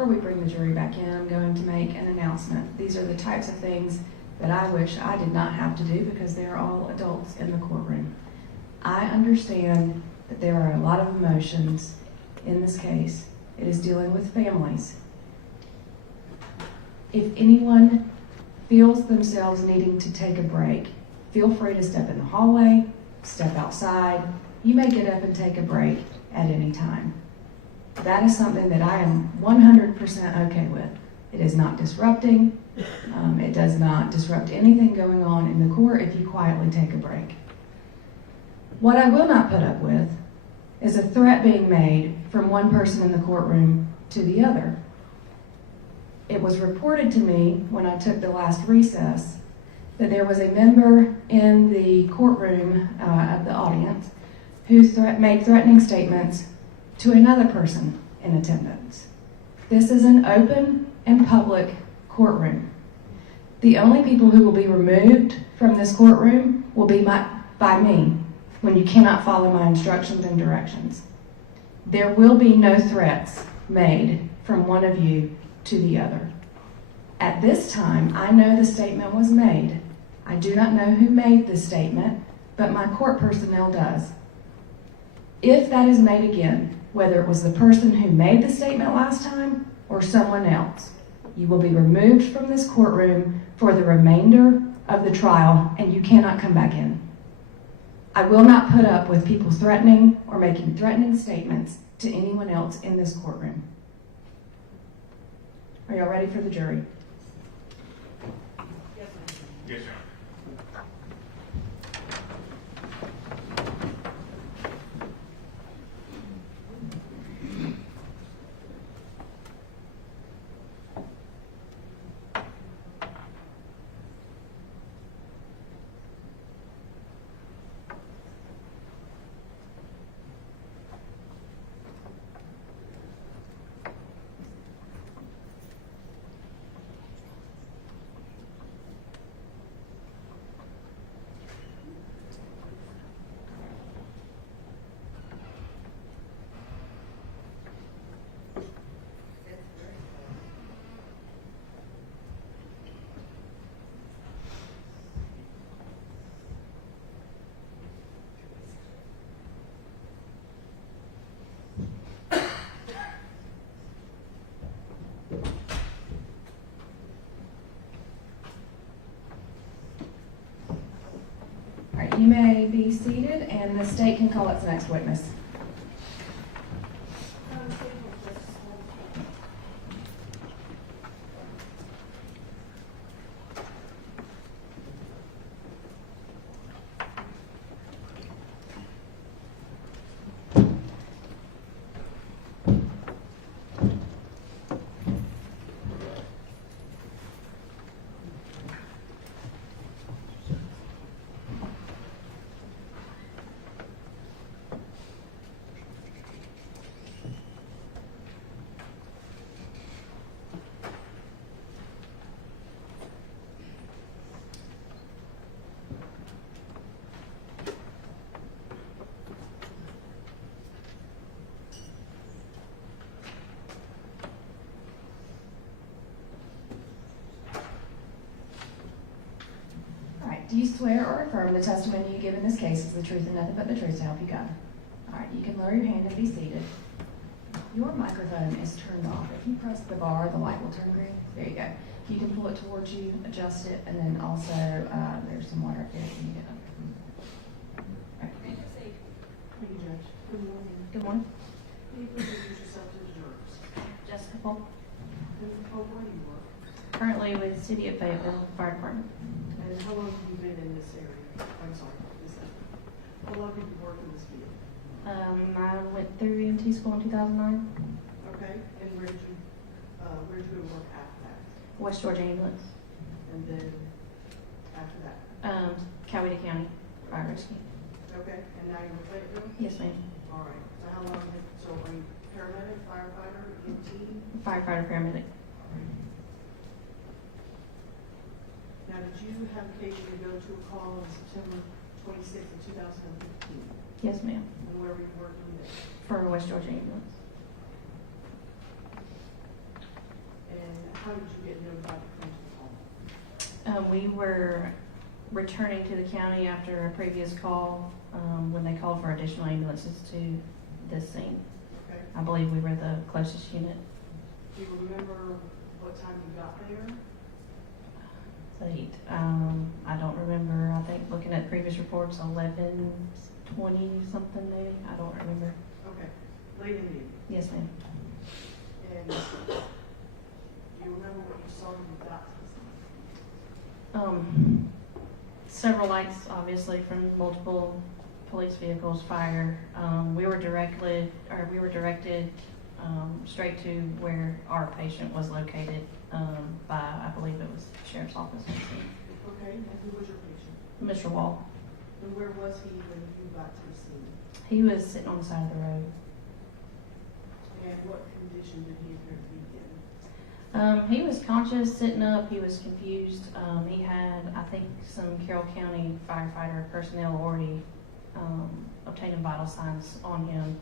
before we bring the jury back in, I'm going to make an announcement. These are the types of things that I wish I did not have to do because they are all adults in the courtroom. I understand that there are a lot of emotions in this case. It is dealing with families. If anyone feels themselves needing to take a break, feel free to step in the hallway, step outside. You may get up and take a break at any time. That is something that I am 100% okay with. It is not disrupting. It does not disrupt anything going on in the court if you quietly take a break. What I will not put up with is a threat being made from one person in the courtroom to the other. It was reported to me when I took the last recess that there was a member in the courtroom of the audience who made threatening statements to another person in attendance. This is an open and public courtroom. The only people who will be removed from this courtroom will be by me when you cannot follow my instructions and directions. There will be no threats made from one of you to the other. At this time, I know the statement was made. I do not know who made the statement, but my court personnel does. If that is made again, whether it was the person who made the statement last time or someone else, you will be removed from this courtroom for the remainder of the trial and you cannot come back in. I will not put up with people threatening or making threatening statements to anyone else in this courtroom. Are y'all ready for the jury? Yes, sir. All right, you may be seated and the state can call its next witness. Do you swear or affirm the testimony you give in this case is the truth and nothing but the truth to help you God? All right, you can lower your hand and be seated. Your microphone is turned off. If you press the bar, the light will turn green. There you go. You can pull it towards you, adjust it, and then also there's some water up there if you need it under. All right. Thank you, Judge. Good morning. Good morning. Can you please introduce yourself to the jurors? Jessica Polk, Where do you work? currently with City of Fayetteville Fire Department. And how long have you been in this area? I'm sorry, this area. How long have you worked in this field? I went through EMT school in 2009. Okay, and where did you go to work after that? West Georgia Ambulance, And then after that? Coweta County Fire Rescue. Okay, and now you're with Fayetteville? Yes, ma'am. All right, so how long so are you paramedic, firefighter, EMT? Firefighter, paramedic. Now, did you have occasion to go to a call on September 26th of 2015? Yes, ma'am. And where were you working there? For West Georgia Ambulance. How did you get notified to come to the home? We were returning to the county after a previous call, when they called for additional ambulances to this scene. Okay. I believe we were the closest unit. Do you remember what time you got there? Late. I don't remember. I think looking at previous reports, 11:20 something maybe. I don't remember. Okay, late in the evening. Yes, ma'am. And do you remember what you saw when you got to the scene? Several lights, obviously, from multiple police vehicles, fire. We were directed straight to where our patient was located by, I believe it was sheriff's office. Okay, and who was your patient? Mr. Wall. And where was he when you got to the scene? He was sitting on the side of the road. And what condition did he appear to be in? He was conscious, sitting up. He was confused. He had, I think, some Carroll County firefighter personnel already obtaining vital signs on him.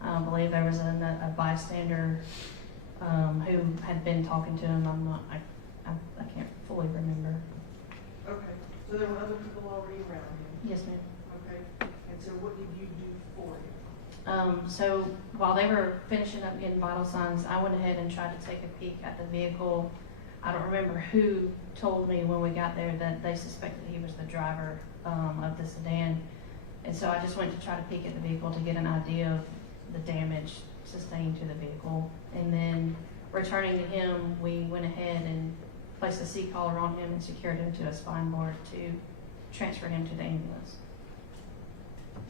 I believe there was a bystander who had been talking to him. I can't fully remember. Okay, so there were other people already around him? Yes, ma'am. Okay, and so what did you do for him? So while they were finishing up getting vital signs, I went ahead and tried to take a peek at the vehicle. I don't remember who told me when we got there that they suspected he was the driver of the sedan. And so I just went to try to peek at the vehicle to get an idea of the damage sustained to the vehicle. And then returning to him, we went ahead and placed a seat collar on him and secured him to a spine board to transfer him to the ambulance.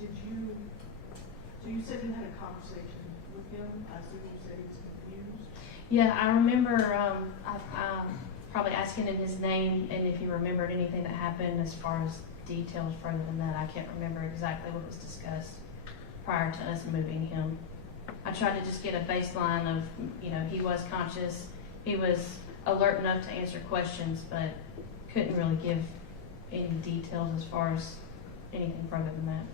So you said you had a conversation with him? I assume you said he was confused? Yeah, I remember probably asking him his name and if he remembered anything that happened. As far as details further than that, I can't remember exactly what was discussed prior to us moving him. I tried to just get a baseline of, he was conscious, he was alert enough to answer questions, but couldn't really give any details as far as anything further than that.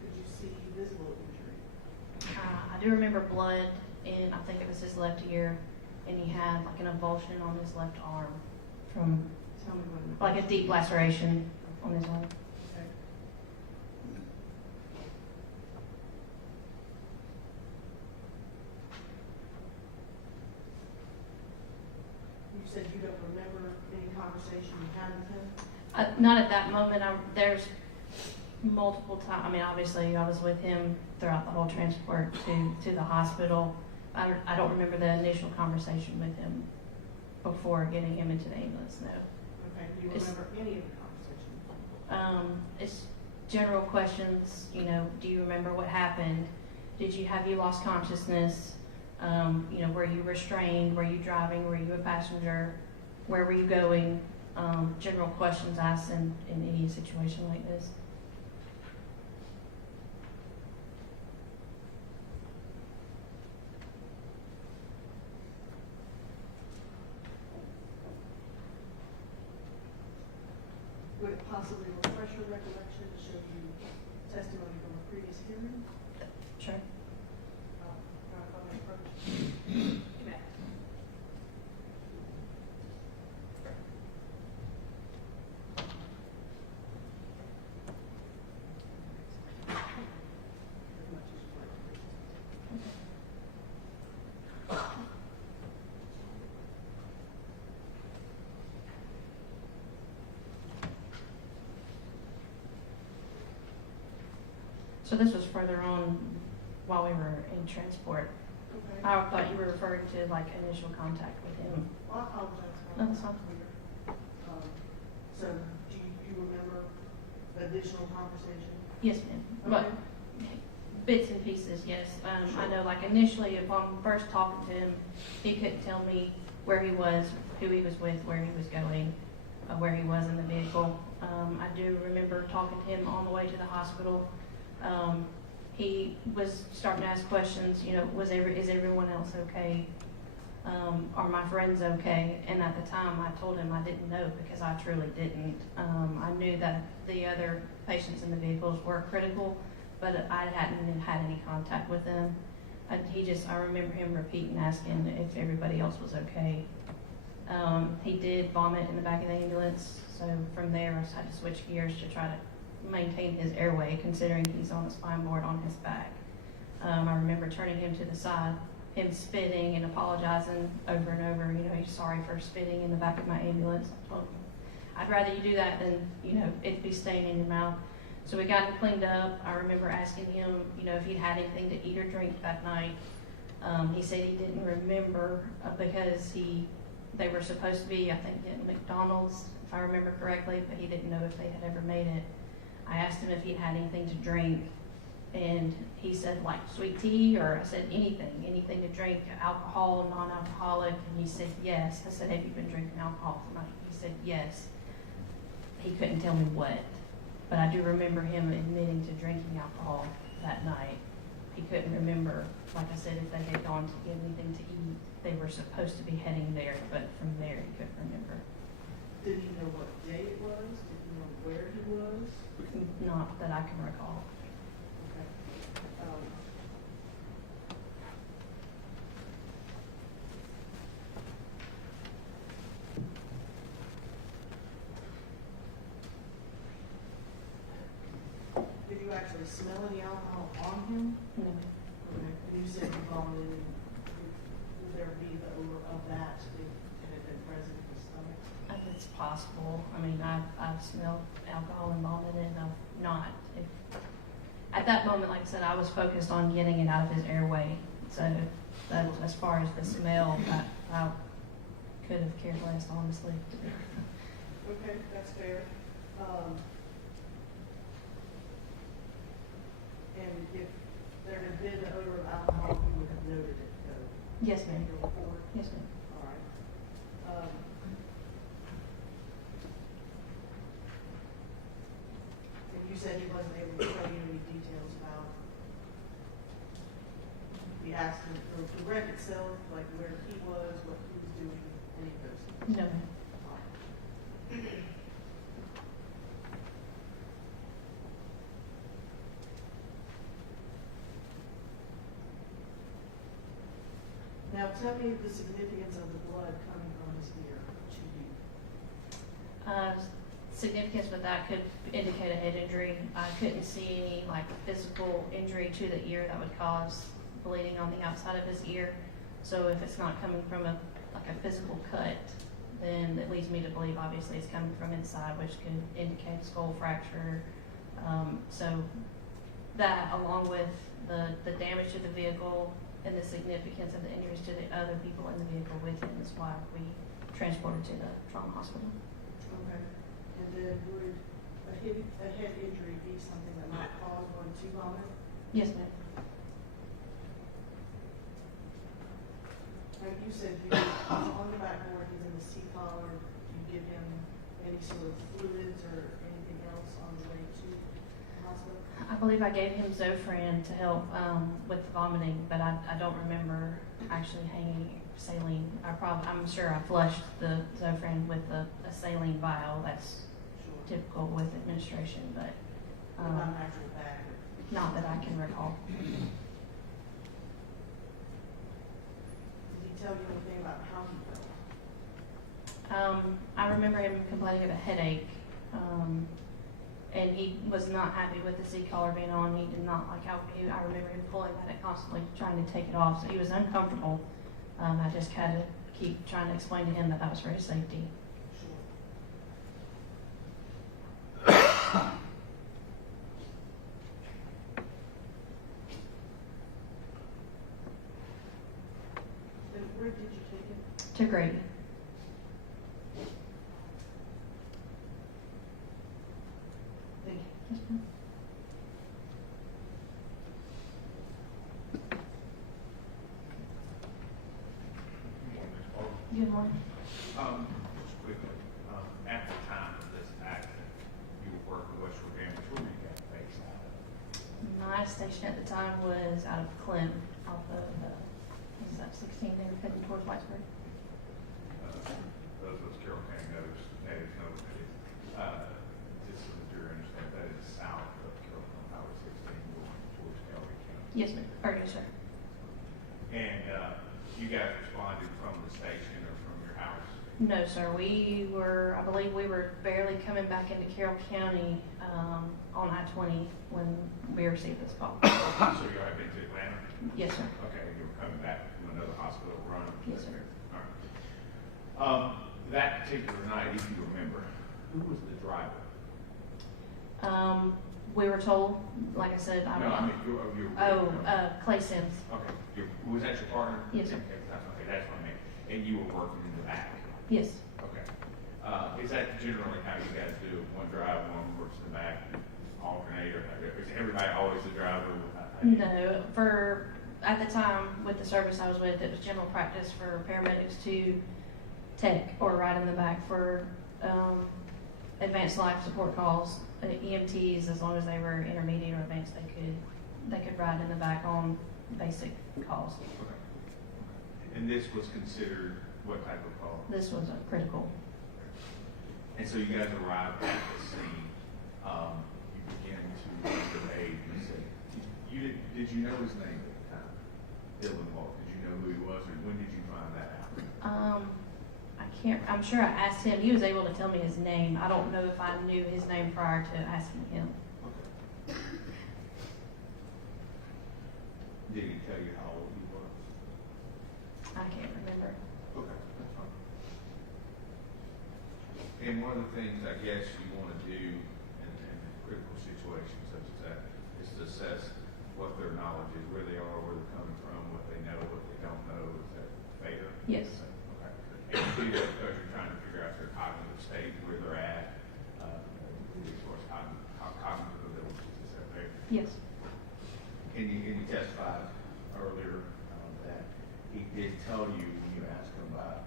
Could you see visible injury? I do remember blood, and I think it was his left ear, and he had like an avulsion on his left arm from Tell me when. like a deep laceration on his arm. Okay. You said you don't remember any conversation you had with him? Not at that moment. There's multiple times. I mean, obviously, I was with him throughout the whole transport to the hospital. I don't remember the initial conversation with him before getting him into the ambulance, no. Okay, do you remember any of the conversation? It's general questions, do you remember what happened? Have you lost consciousness? Were you restrained? Were you driving? Were you a passenger? Where were you going? General questions asked in any situation like this. Would it possibly refresh your recollection to show you testimony from a previous hearing? Sure. Can I come and approach? As much as you like. So this was further on while we were in transport. Okay. I thought you were referring to like initial contact with him. Well, I apologize for No, that's fine. clear. So do you remember the additional conversation? Yes, ma'am. Okay. But bits and pieces, yes. I know like initially upon first talking to him, he couldn't tell me where he was, who he was with, where he was going, where he was in the vehicle. I do remember talking to him on the way to the hospital. He was starting to ask questions, is everyone else okay? Are my friends okay? And at the time I told him I didn't know because I truly didn't. I knew that the other patients in the vehicles were critical, but I hadn't had any contact with them. I remember him repeating, asking if everybody else was okay. He did vomit in the back of the ambulance, so from there I just had to switch gears to try to maintain his airway, considering he's on a spine board on his back. I remember turning him to the side, him spitting and apologizing over and over, you know, he's sorry for spitting in the back of my ambulance. I told him, I'd rather you do that than, you know, it be staying in your mouth. So we got him cleaned up. I remember asking him, you know, if he'd had anything to eat or drink that night. He said he didn't remember because they were supposed to be, I think, at McDonald's, if I remember correctly, but he didn't know if they had ever made it. I asked him if he'd had anything to drink, and he said, like sweet tea, or I said anything to drink, alcohol, non-alcoholic, and he said yes. I said, have you been drinking alcohol tonight? He said yes. He couldn't tell me what, but I do remember him admitting to drinking alcohol that night. He couldn't remember, like I said, if they had gone to get anything to eat. They were supposed to be heading there, but from there he couldn't remember. Did he know what day it was? Did he know where he was? Not that I can recall. Okay. Did you actually smell any alcohol on him? No. Okay. And you said you vomited. Would there be the odor of that if it had been present in his stomach? It's possible. I mean, I've smelled alcohol and vomited, and I've not. At that moment, like I said, I was focused on getting it out of his airway. So that, as far as the smell, I could have cared less, honestly. Okay, that's fair. And if there had been an odor of alcohol, you would have noted it, though? Yes, ma'am. In your report? Yes, ma'am. All right. And you said he wasn't able to tell you any details about the accident, or the wreck itself, like where he was, what he was doing, any of those things? No, ma'am. All right. Now, tell me the significance of the blood coming from his ear to you. Significance with that could indicate a head injury. I couldn't see any like physical injury to the ear that would cause bleeding on the outside of his ear. So if it's not coming from a physical cut, then it leads me to believe obviously it's coming from inside, which could indicate skull fracture. So that, along with the damage to the vehicle and the significance of the injuries to the other people in the vehicle with him, is why we transported to the trauma hospital. Okay. And then would a head injury be something that might cause one to vomit? Yes, ma'am. Like you said, you on the backboard, he's in the seat collar. Do you give him any sort of fluids or anything else on the way to the hospital? I believe I gave him Zofran to help with the vomiting, but I don't remember actually hanging saline. I'm sure I flushed the Zofran with a saline vial. That's Sure. typical with administration, but Not an actual bag. not that I can recall. Did he tell you anything about how he felt? I remember him complaining of a headache, and he was not happy with the seat collar being on. He did not like how I remember him pulling at it constantly, trying to take it off. So he was uncomfortable. I just had to keep trying to explain to him that was for his safety. Sure. And where did you take him? To Grady. Thank you. Yes, ma'am. Good morning. Just quickly, at the time of this accident, you were working West Virginia, which were you got based out of? My station at the time was out of Clem, off of, what is that, 16 there, heading towards Whitesburg. Those of us Carroll County natives know what it is. Just so that you're understanding, that is south of Carroll County Highway 16 going towards Calvary County. Yes, ma'am. Or yes, sir. And you guys responded from the station or from your house No, sir, I believe we were barely coming back into Carroll County, on I-20 when we received this call. So you have been to Atlanta? Yes, sir. Okay, you were coming back from another hospital run? Yes, sir. All right. That particular night, if you remember, who was the driver? We were told, like I said, I No, don't I know. mean, Clay Sims. Okay, was that your partner? Yes, sir. Okay, that's what I meant. And you were working in the back? Yes. Okay. Is that generally how you guys do it? One drive, one works in the back, alternator? Is everybody always the driver? No, at the time with the service I was with, it was general practice for paramedics to take or ride in the back for advanced life support calls. EMTs, as long as they were intermediate or advanced, they could ride in the back on basic calls. Okay. And this was considered what type of call? This was a critical. And so you guys arrived at the scene. You began to intervene. You said, did you know his name at the time? Dylan Walk. Did you know who he was, or when did you find that out? I'm sure I asked him. He was able to tell me his name. I don't know if I knew his name prior to asking him. Okay. Did he tell you how old he was? I can't remember. Okay, that's fine. And one of the things I guess you want to do in critical situations such as that is to assess what their knowledge is, where they are, where they're coming from, what they know, what they don't know. Is that fair? Yes. Okay. And you do that because you're trying to figure out their cognitive state, where they're at, as far as cognitive abilities. Is that fair? Yes. And you testified earlier that he did tell you when you asked him about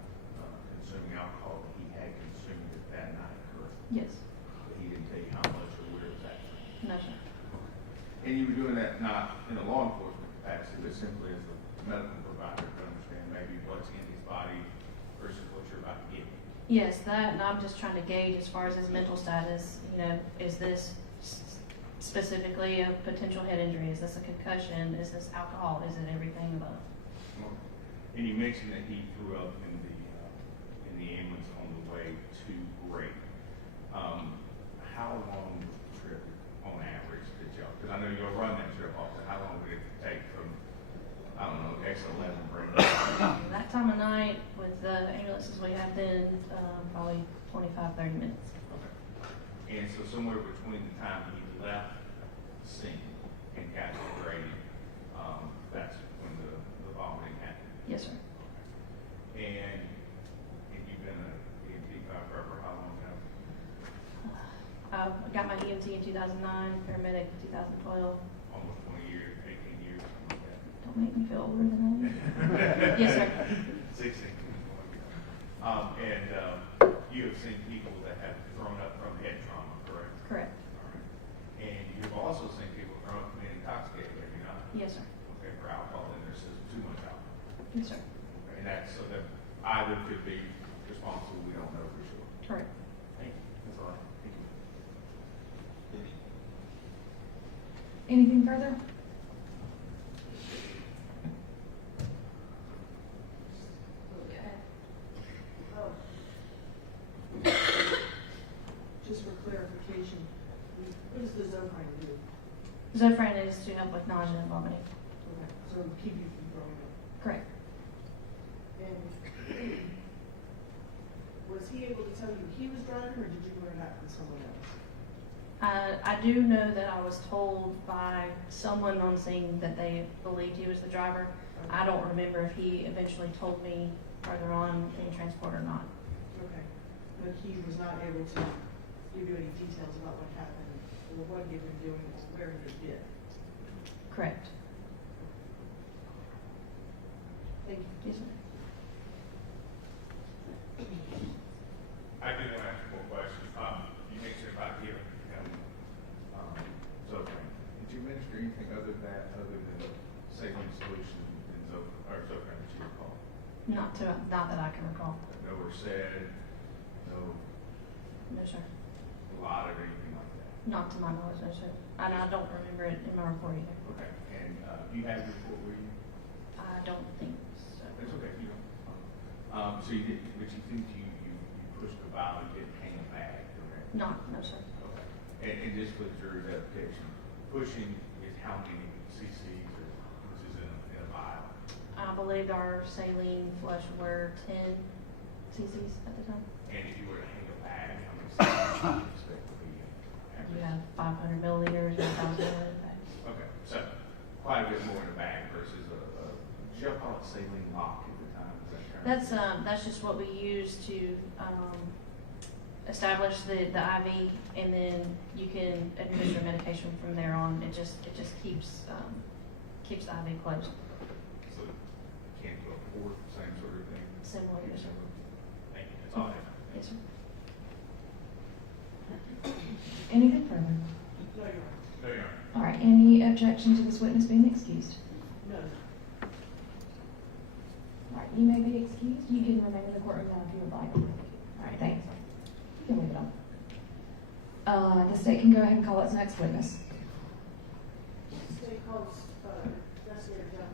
consuming alcohol that he had consumed it that night, correct? Yes. But he didn't tell you how much or where it was at. No, sir. And you were doing that not in a law enforcement capacity, but simply as a medical provider to understand maybe what's in his body versus what you're about to give him. Yes, that, and I'm just trying to gauge as far as his mental status. Is this specifically a potential head injury? Is this a concussion? Is this alcohol? Is it everything above? And you mentioned that he threw up in the ambulance on the way to Great. How long was the trip on average did y'all? Because I know you'll run that trip off. How long would it take from, I don't know, X11 bring That time of night with the ambulances we have then, probably 25, 30 minutes. Okay. And so somewhere between the time he left the scene and got to Grady, that's when the vomiting happened. Yes, sir. And you've been a EMT firefighter for how long now? I got my EMT in 2009, paramedic in 2012. Almost 20 years, 18 years, something like that. Don't make me feel older than I am. Yes, sir. 16. And you have seen people that have thrown up from head trauma, correct? Correct. All right. And you've also seen people thrown up from being intoxicated, have you not? Yes, sir. Okay, for alcohol in their system, too much alcohol. Yes, sir. Okay, and that's so that either could be responsible, we don't know for sure. Correct. Thank you. That's all right. Thank you. Anything further? Just for clarification, what does the Zofran do? Zofran is to help with nausea and vomiting. Okay, so it'll keep you from throwing up. Correct. And was he able to tell you he was driving, or did you learn that from someone else? I do know that I was told by someone on scene that they believed he was the driver. I don't remember if he eventually told me further on in transport or not. Okay, but he was not able to give you any details about what happened, or what he had been doing, or where he had been. Correct. Thank you. Yes, sir. I do want to ask more questions. You mentioned about giving him Zofran. Did you administer anything other than that, other than the saline solution in Zofran that you recall? Not that I can recall. No Versed, no No, sir. lot or anything like that? Not to my knowledge, no, sir. And I don't remember it in my report either. Okay. And you have your report with you? I don't think so. It's okay. You don't. So you did, but you think you push the violent, you didn't hang a bag, correct? No, sir. Okay. And just with jury's application, pushing is how many cc's or ounces in a vial? I believe our saline flush were 10 cc's at the time. And if you were to hang a bag, how many cc's would you expect to be You average? have 500 milliliters or 1,000 milliliters. Okay, so quite a bit more in a bag versus did y'all call it saline lock at the time? Is that correct? That's just what we use to establish the IV, and then you can administer medication from there on. It just keeps the IV closed. So can't go forward, same sort of thing? Similar, yes, sir. Thank you, that's all I have. Yes, sir. Anything further? No, Your Honor. No, Your Honor. All right, any objection to this witness being excused? No. All right, you may be excused. You can remain in the courtroom now if you would like. All right, thanks. You can leave it on. The state can go ahead and call its next witness. State calls, investigator John.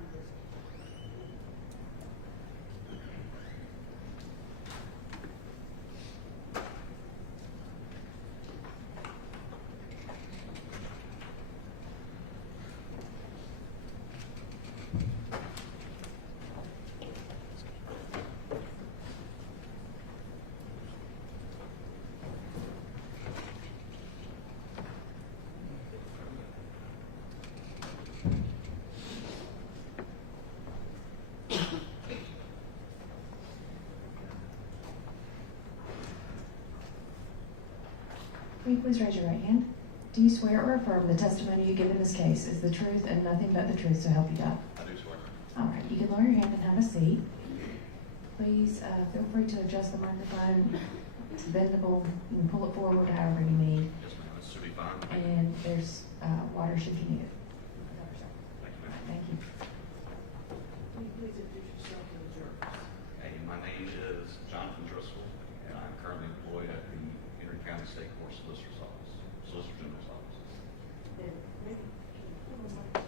Will you please raise your right hand? Do you swear or affirm the testimony you give in this case is the truth and nothing but the truth, so help you God? I do swear. All right, you can lower your hand and have a seat. Please feel free to adjust the microphone. It's bendable. You can pull it forward however you need. Yes, ma'am, this should be fine. And there's water should you need it. Thank you, ma'am. Thank you. Will you please introduce yourself to the jurors? Hey, my name is Jonathan Driscoll, and I'm currently employed at the Henry County State Court Solicitor's Office, Solicitor General's Office. And maybe, can you pull the mic?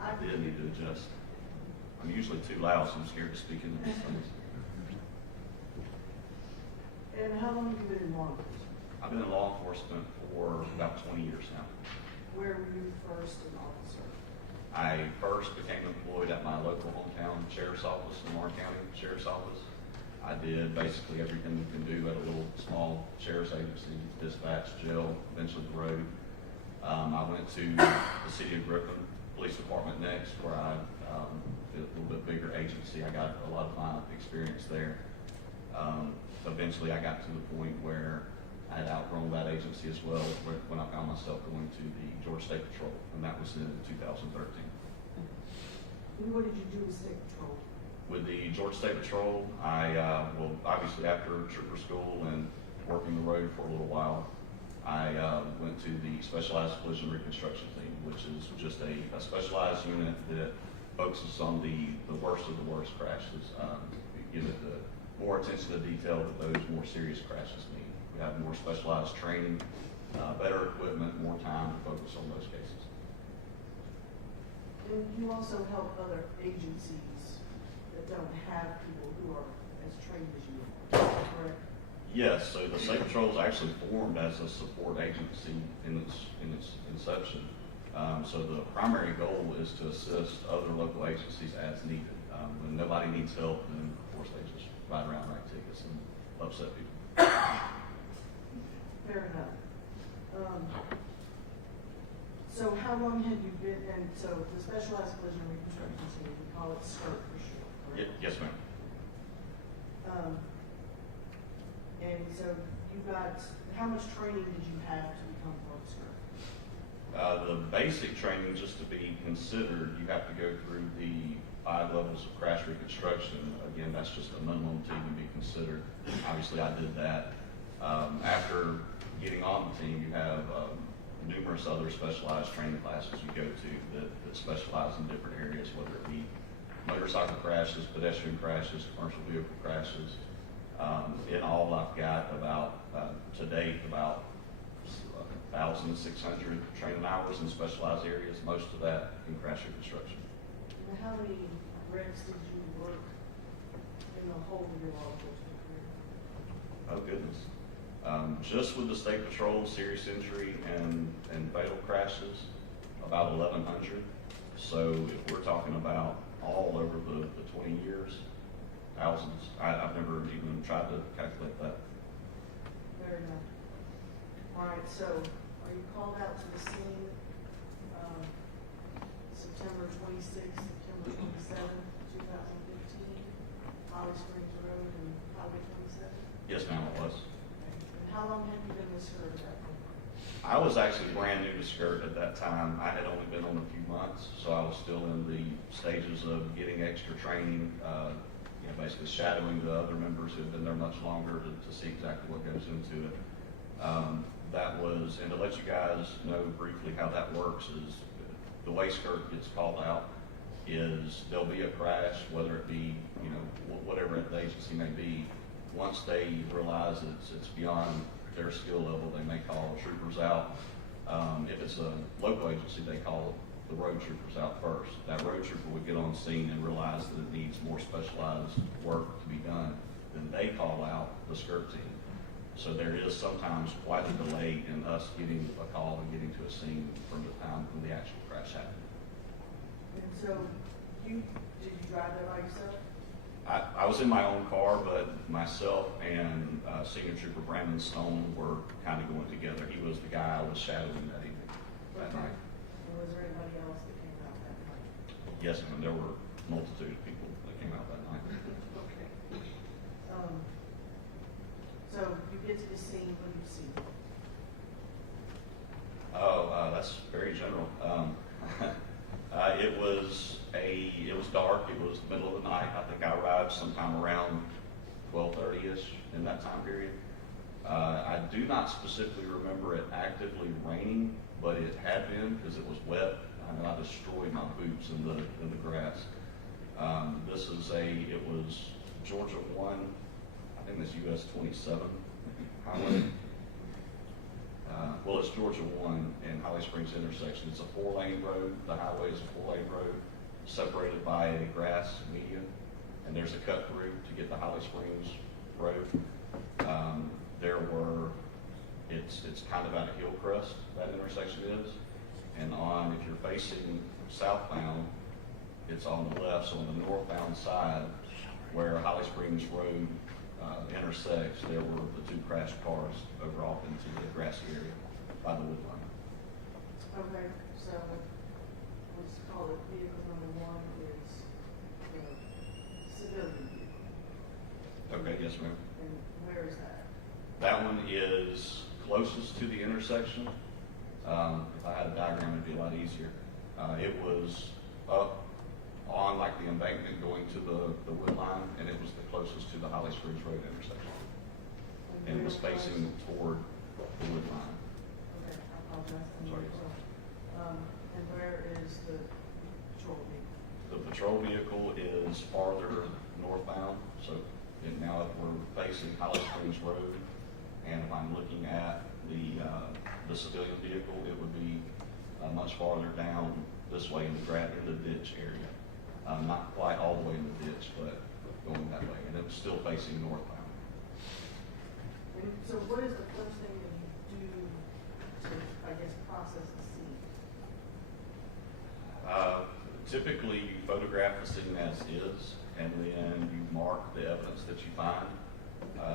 I did need to adjust. I'm usually too loud, so I'm scared to speak into these things. And how long have you been in law enforcement? I've been in law enforcement for about 20 years now. Where were you first an officer? I first became employed at my local hometown sheriff's office, Lamar County Sheriff's Office. I did basically everything you can do at a little small sheriff's agency, dispatch, jail, eventually the road. I went to the city of Griffin Police Department next, where I did a little bit bigger agency. I got a lot of my experience there. Eventually I got to the point where I had outgrown that agency as well, when I found myself going to the Georgia State Patrol, and that was in 2013. And what did you do with state patrol? With the Georgia State Patrol, well, obviously after trooper school and working the road for a little while, I went to the Specialized Collision Reconstruction Team, which is just a specialized unit that focuses on the worst of the worst crashes. Give it the more attention to detail that those more serious crashes need. We have more specialized training, better equipment, more time to focus on those cases. And you also help other agencies that don't have people who are as trained as you are, correct? Yes, so the State Patrol is actually formed as a support agency in its inception. So the primary goal is to assist other local agencies as needed. When nobody needs help, then of course they just ride around, write tickets, and upset people. Fair enough. So how long have you been, and so the Specialized Collision Reconstruction Team, we call it SCIRT for short, correct? Yes, ma'am. And so you got, how much training did you have to become part of SCIRT? The basic training, just to be considered, you have to go through the 5 levels of crash reconstruction. Again, that's just a minimum to even be considered. Obviously, I did that. After getting on the team, you have numerous other specialized training classes you go to that specialize in different areas, whether it be motorcycle crashes, pedestrian crashes, commercial vehicle crashes. In all, I've got about, to date, about 1,600 training hours in specialized areas, most of that in crash reconstruction. And how many reps did you work in the whole of your law enforcement career? Oh, goodness. Just with the state patrol, serious injury and fatal crashes, about 1,100. So if we're talking about all over the 20 years, thousands. I've never even tried to calculate that. Fair enough. All right, so are you called out to the scene, September 26th, September 27th, 2015, Holly Springs Road and Highway 27? Yes, ma'am, it was. And how long have you been with her at that point? I was actually brand new to skirt at that time. I had only been on a few months, so I was still in the stages of getting extra training, basically shadowing the other members who have been there much longer to see exactly what goes into it. That was, and to let you guys know briefly how that works is, the way skirt gets called out is there'll be a crash, whether it be, whatever the agency may be. Once they realize it's beyond their skill level, they may call troopers out. If it's a local agency, they call the road troopers out first. That road trooper would get on scene and realize that it needs more specialized work to be done. Then they call out the skirt team. So there is sometimes quite a delay in us getting a call and getting to a scene from the time when the actual crash happened. And so, did you drive there by yourself? I was in my own car, but myself and Senior Trooper Brandon Stone were kind of going together. He was the guy I was shadowing that evening, that night. And was there anybody else that came out that night? Yes, ma'am, there were a multitude of people that came out that night. Okay. So you get to the scene, what do you see? Oh, that's very general. It was dark. It was the middle of the night. I think I arrived sometime around 12:30ish in that time period. I do not specifically remember it actively raining, but it had been because it was wet. I know I destroyed my boots in the grass. It was Georgia 1, I think that's US 27 highway. Well, it's Georgia 1 and Holly Springs intersection. It's a 4-lane road. The highway is a 4-lane road separated by a grass median, and there's a cut through to get to Holly Springs Road. It's kind of at a hill crest, that intersection is, and if you're facing southbound, it's on the left, so on the northbound side, where Holly Springs Road intersects, there were the 2 crashed cars over off into the grassy area by the wood line. Okay, so let's call it vehicle number 1 is the civilian vehicle. Okay, yes, ma'am. And where is that? That one is closest to the intersection. If I had a diagram, it'd be a lot easier. It was up on like the embankment going to the wood line, and it was the closest to the Holly Springs Road intersection. And it was facing toward the wood line. Okay, I apologize. Sorry. And where is the patrol vehicle? The patrol vehicle is farther northbound, so now if we're facing Holly Springs Road, and if I'm looking at the civilian vehicle, it would be much farther down this way in the ditch area. Not quite all the way in the ditch, but going that way, and it was still facing northbound. And so what is the first thing that you do to, I guess, process the scene? Typically, you photograph the scene as is, and then you mark the evidence that you find.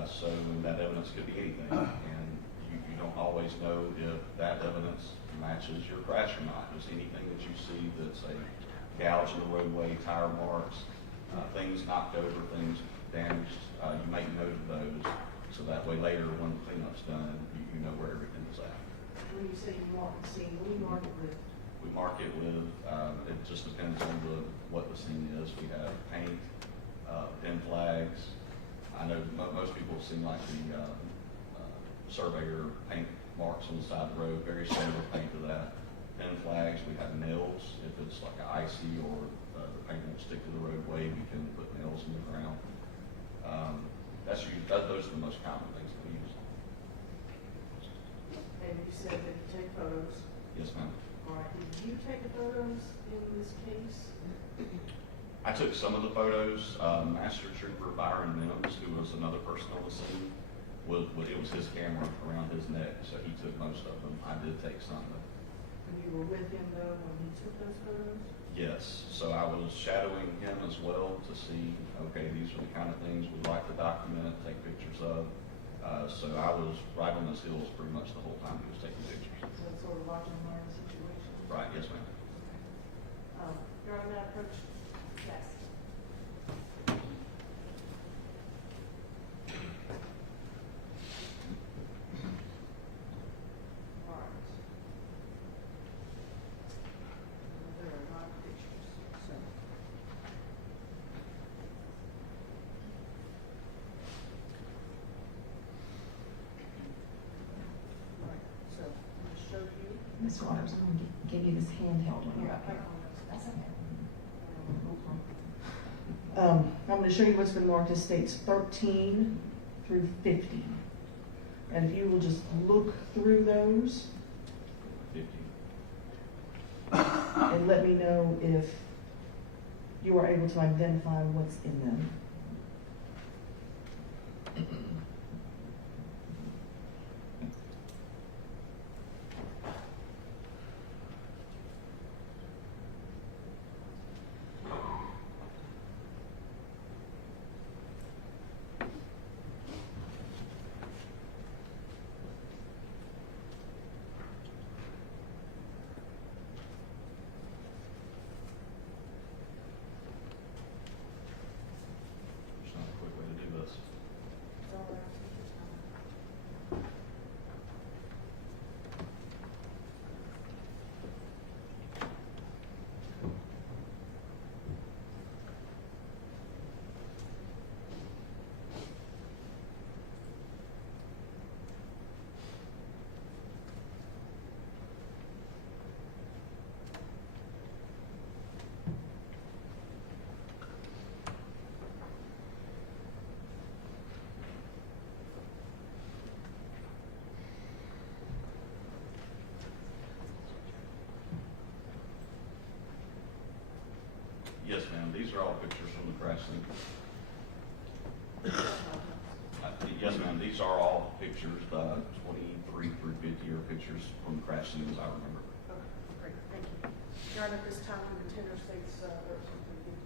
So that evidence could be anything, and you don't always know if that evidence matches your crash or not. There's anything that you see that's a gouge in the roadway, tire marks, things knocked over, things damaged. You make note of those, so that way later when the cleanup's done, you know where everything is at. When you say you mark the scene, what do you mark it with? We mark it with, it just depends on what the scene is. We have paint, pin flags. I know most people have seen like the surveyor paint marks on the side of the road, very similar paint to that. Pin flags, we have nails. If it's like an icy or the paint won't stick to the roadway, we can put nails in the ground. Those are the most common things that we use. And you said that you take photos. Yes, ma'am. All right, did you take the photos in this case? I took some of the photos. Master Trooper Byron Mims, who was another person on the scene, it was his camera around his neck, so he took most of them. I did take some. And you were with him though when he took those photos? Yes, so I was shadowing him as well to see, okay, these are the kind of things we'd like to document, take pictures of. So I was right on his heels pretty much the whole time he was taking pictures. So it's sort of watch and learn situation? Right, yes, ma'am. Your Honor, may I approach? Yes. All right. There are a lot of pictures, so. All right, so I'm going to show you. Ms. Waters, I'm going to give you this handheld when you're up here. That's okay. I'm going to show you what's been marked as states 13 through 50. And if you will just look through those 50. and let me know if you are able to identify what's in them. There's not a quick way to do this. Yes, ma'am, these are all pictures from the crash scene. Yes, ma'am, these are all pictures, 23 through 50 are pictures from the crash scene as I remember. Okay, great, thank you. Your Honor, at this time, we would tender states, or something.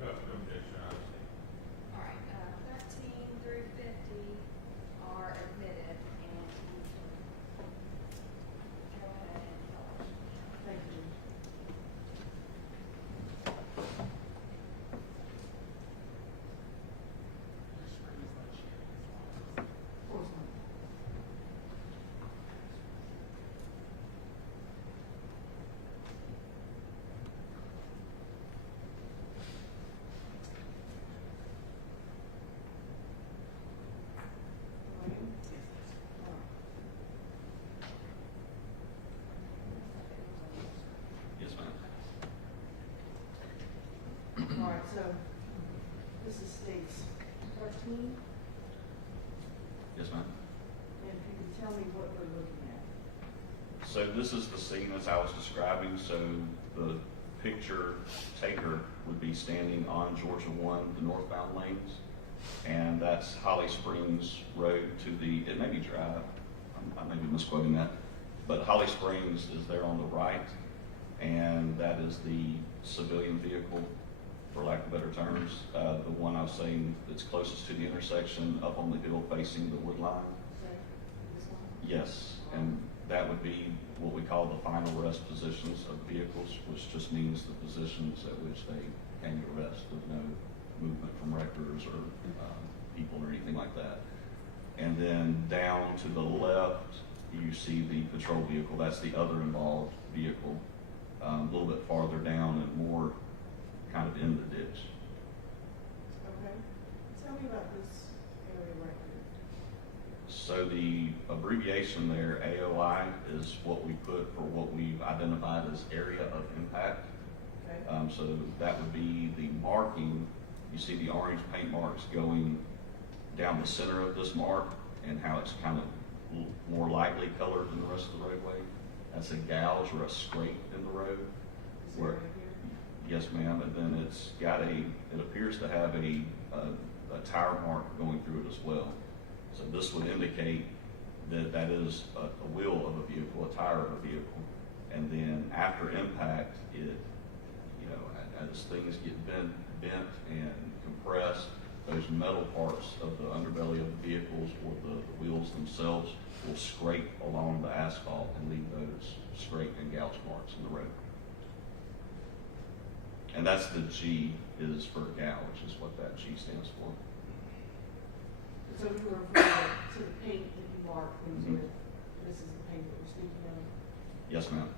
No objection, obviously. All right, 13 through 50 are admitted, and you can go ahead and publish. Thank you. Of course not. Yes, ma'am. All right, so this is states 13, Yes, ma'am. and if you can tell me what we're looking at. So this is the scene as I was describing, so the picture taker would be standing on Georgia 1, the northbound lanes, and that's Holly Springs Road to the, it may be Drive, I may be misquoting that, but Holly Springs is there on the right, and that is the civilian vehicle, for lack of better terms. The one I was saying that's closest to the intersection up on the hill facing the wood line. Okay, this one? Yes, and that would be what we call the final rest positions of vehicles, which just means the positions at which they hang to rest. There's no movement from wreckers or people or anything like that. And then down to the left, you see the patrol vehicle. That's the other involved vehicle, a little bit farther down and more kind of in the ditch. Okay. Tell me about this area right here. So the abbreviation there, AOI, is what we put for what we've identified as area of impact. Okay. So that would be the marking. You see the orange paint marks going down the center of this mark and how it's kind of more lightly colored than the rest of the roadway. That's a gouge or a scrape in the road. This Where, area here? yes, ma'am, and then it's got it appears to have a tire mark going through it as well. So this would indicate that that is a wheel of a vehicle, a tire of a vehicle. And then after impact, it, you know, as things get bent and compressed, those metal parts of the underbelly of the vehicles or the wheels themselves will scrape along the asphalt and leave those scrape and gouge marks in the road. And that's the G is for gouge, is what that G stands for. So we were referring to the paint that you marked into it. This is the paint that we're speaking of. Yes, ma'am.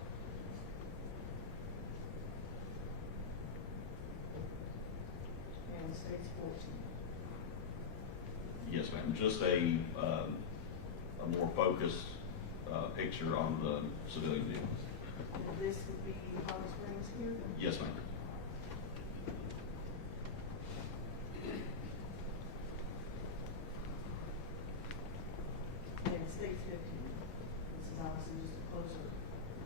And states 14. Yes, ma'am. Just a more focused picture on the civilian vehicles. And this would be Holly Springs here? Yes, ma'am. And states 15. This is obviously just a closer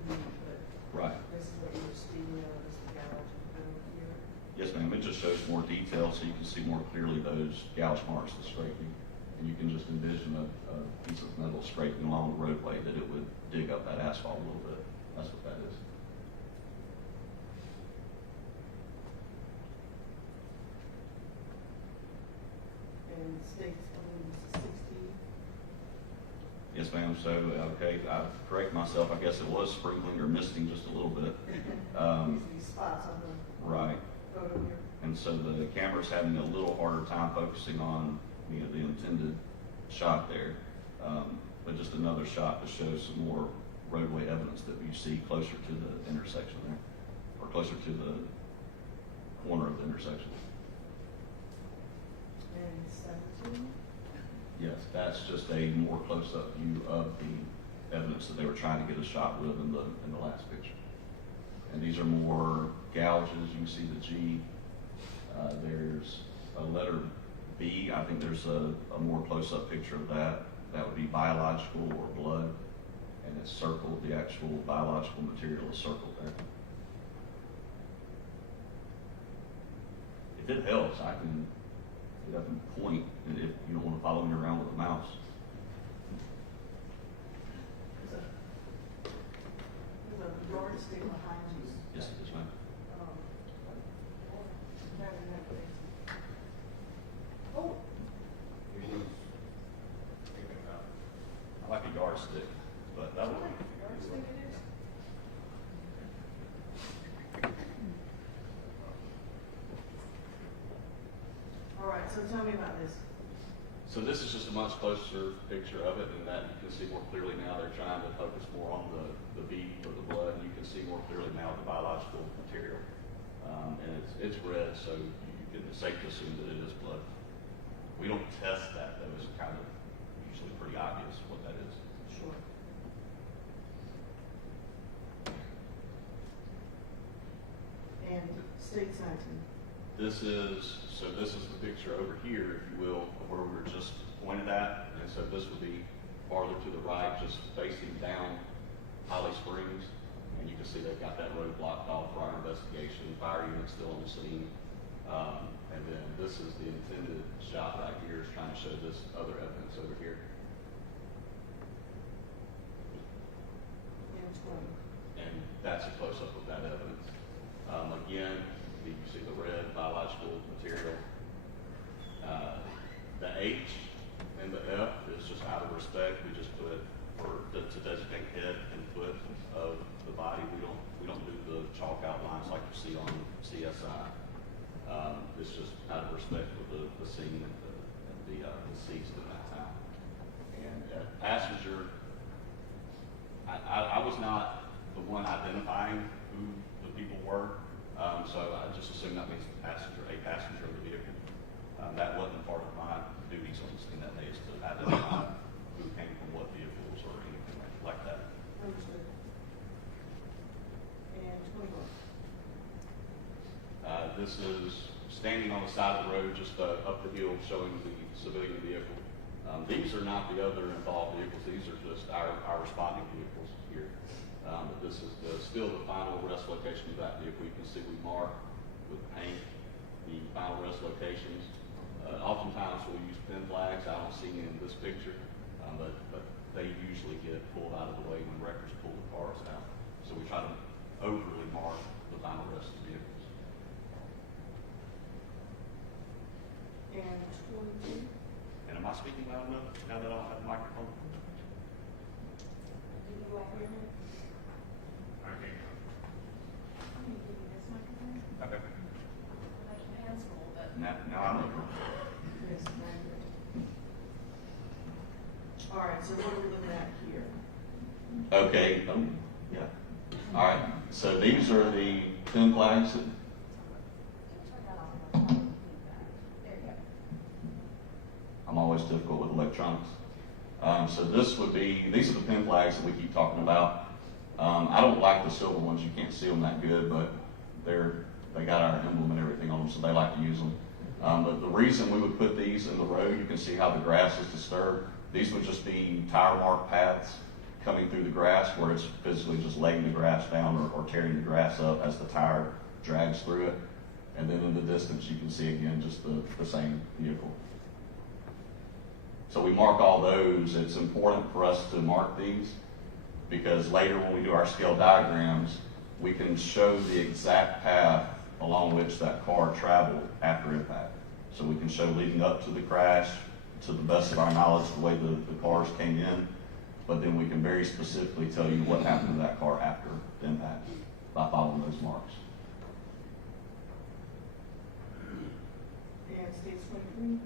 view, but Right. this is what you were speaking of, this is the garage over here. Yes, ma'am. It just shows more detail so you can see more clearly those gouge marks, the scraping. And you can just envision a piece of metal scraping along the roadway that it would dig up that asphalt a little bit. That's what that is. And states, I believe this is 16. Yes, ma'am. So, okay, I correct myself. I guess it was sprinkling or misting just a little bit. These spots on the Right. photo here. And so the camera's having a little harder time focusing on, you know, the intended shot there. But just another shot to show some more roadway evidence that you see closer to the intersection there, or closer to the corner of the intersection. And 17. Yes, that's just a more close-up view of the evidence that they were trying to get a shot with in the last picture. And these are more gouges. You can see the G. There's a letter B. I think there's a more close-up picture of that. That would be biological or blood. And it's circled. The actual biological material is circled there. If it helps, I can get up and point if you don't want to follow me around with a mouse. There's a yardstick behind you. Yes, yes, ma'am. Oh, I like a yardstick, but that would yardstick it is. All right, so tell me about this. So this is just a much closer picture of it, and that you can see more clearly now. They're trying to focus more on the bead or the blood, and you can see more clearly now the biological material. And it's red, so it's safe to assume that it is blood. We don't test that, though. It's kind of usually pretty obvious what that is. Sure. And state 19. This is the picture over here, if you will, of where we were just pointed at. And so this would be farther to the right, just facing down Holly Springs. And you can see they've got that road blocked off for our investigation. Fire unit's still on the scene. And then this is the intended shot right here, is trying to show this other evidence over here. And 20. And that's a close-up of that evidence. Again, you see the red biological material. The H and the F is just out of respect. We just put to designate head and foot of the body. We don't do the chalk outlines like you see on CSI. It's just out of respect for the scene and the deceased in that time. And passenger, I was not the one identifying who the people were. So I just assume that means a passenger of the vehicle. That wasn't part of my duties on the scene that day, is to identify who came from what vehicles or anything like that. Understood. And 21. This is standing on the side of the road, just up the hill, showing the civilian vehicle. These are not the other involved vehicles. These are just our responding vehicles here. But this is still the final rest location of that vehicle. You can see we mark with paint the final rest locations. Oftentimes we'll use pin flags. I don't see any in this picture, but they usually get pulled out of the way when wreckers pull the cars out. So we try to overly mark the final rest of the vehicles. And 22? And am I speaking loud enough now that I don't have the microphone? Do you like hear me? Okay. I'm gonna give you this microphone. Okay. Make your hands full, but. Now I'm over. Yes, thank you. All right, so what are we looking at here? Okay, yeah. All right, so these are the pin flags. Turn that off. There you go. I'm always difficult with electronics. So this would be, these are the pin flags that we keep talking about. I don't like the silver ones, you can't see them that good, but they got our emblem and everything on them, so they like to use them. But the reason we would put these in the road, you can see how the grass is disturbed. These would just be tire mark paths coming through the grass where it's physically just laying the grass down or tearing the grass up as the tire drags through it. And then in the distance, you can see again just the same vehicle. So we mark all those. It's important for us to mark these because later when we do our scale diagrams, we can show the exact path along which that car traveled after impact. So we can show leading up to the crash, to the best of our knowledge, the way the cars came in, but then we can very specifically tell you what happened to that car after the impact by following those marks. And stage 23?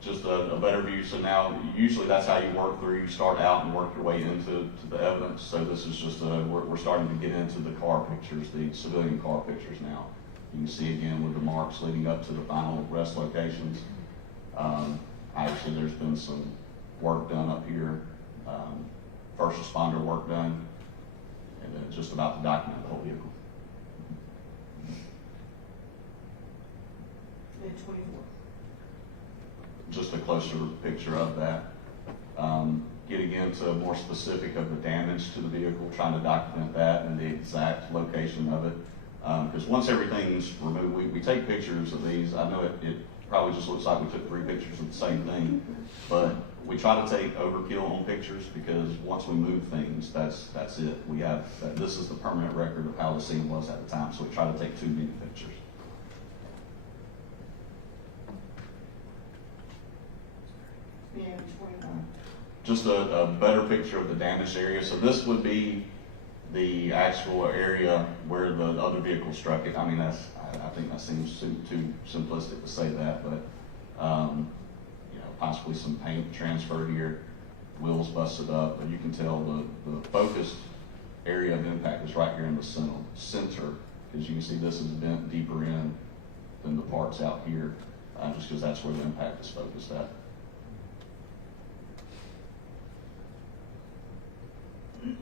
Just a better view. So now, usually that's how you work through. You start out and work your way into the evidence. So this is just we're starting to get into the car pictures, the civilian car pictures now. You can see again with the marks leading up to the final rest locations. Actually, there's been some work done up here, first responder work done, and then just about to document the whole vehicle. And 24? Just a closer picture of that. Getting into more specific of the damage to the vehicle, trying to document that and the exact location of it. Because once everything's removed, we take pictures of these. I know it probably just looks like we took 3 pictures of the same thing, but we try to take overkill on pictures because once we move things, that's it. We have this is the permanent record of how the scene was at the time, so we try to take too many pictures. And 29? Just a better picture of the damaged area. So this would be the actual area where the other vehicle struck it. I mean, I think that seems too simplistic to say that, but possibly some paint transferred here, wheels busted up, but you can tell the focused area of impact is right here in the center, because you can see this is bent deeper in than the parts out here, just because that's where the impact is focused at.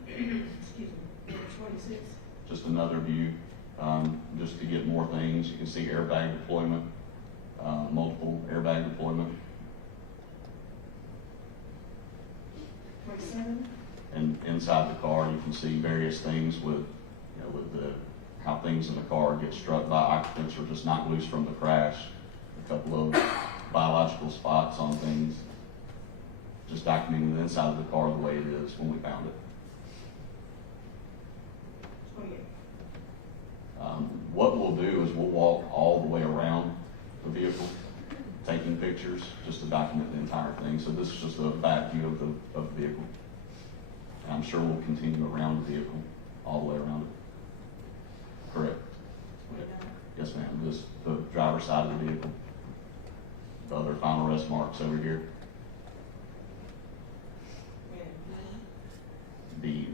Excuse me, 26? Just another view, just to get more things. You can see airbag deployment, multiple airbag deployment. 27? And inside the car, you can see various things with how things in the car get struck by occupants or just knocked loose from the crash. A couple of biological spots on things. Just documenting the inside of the car the way it is when we found it. 28? What we'll do is we'll walk all the way around the vehicle, taking pictures just to document the entire thing. So this is just a back view of the vehicle. And I'm sure we'll continue around the vehicle, all the way around it. Correct. 29? Yes, ma'am. This the driver's side of the vehicle. The other final rest marks over here.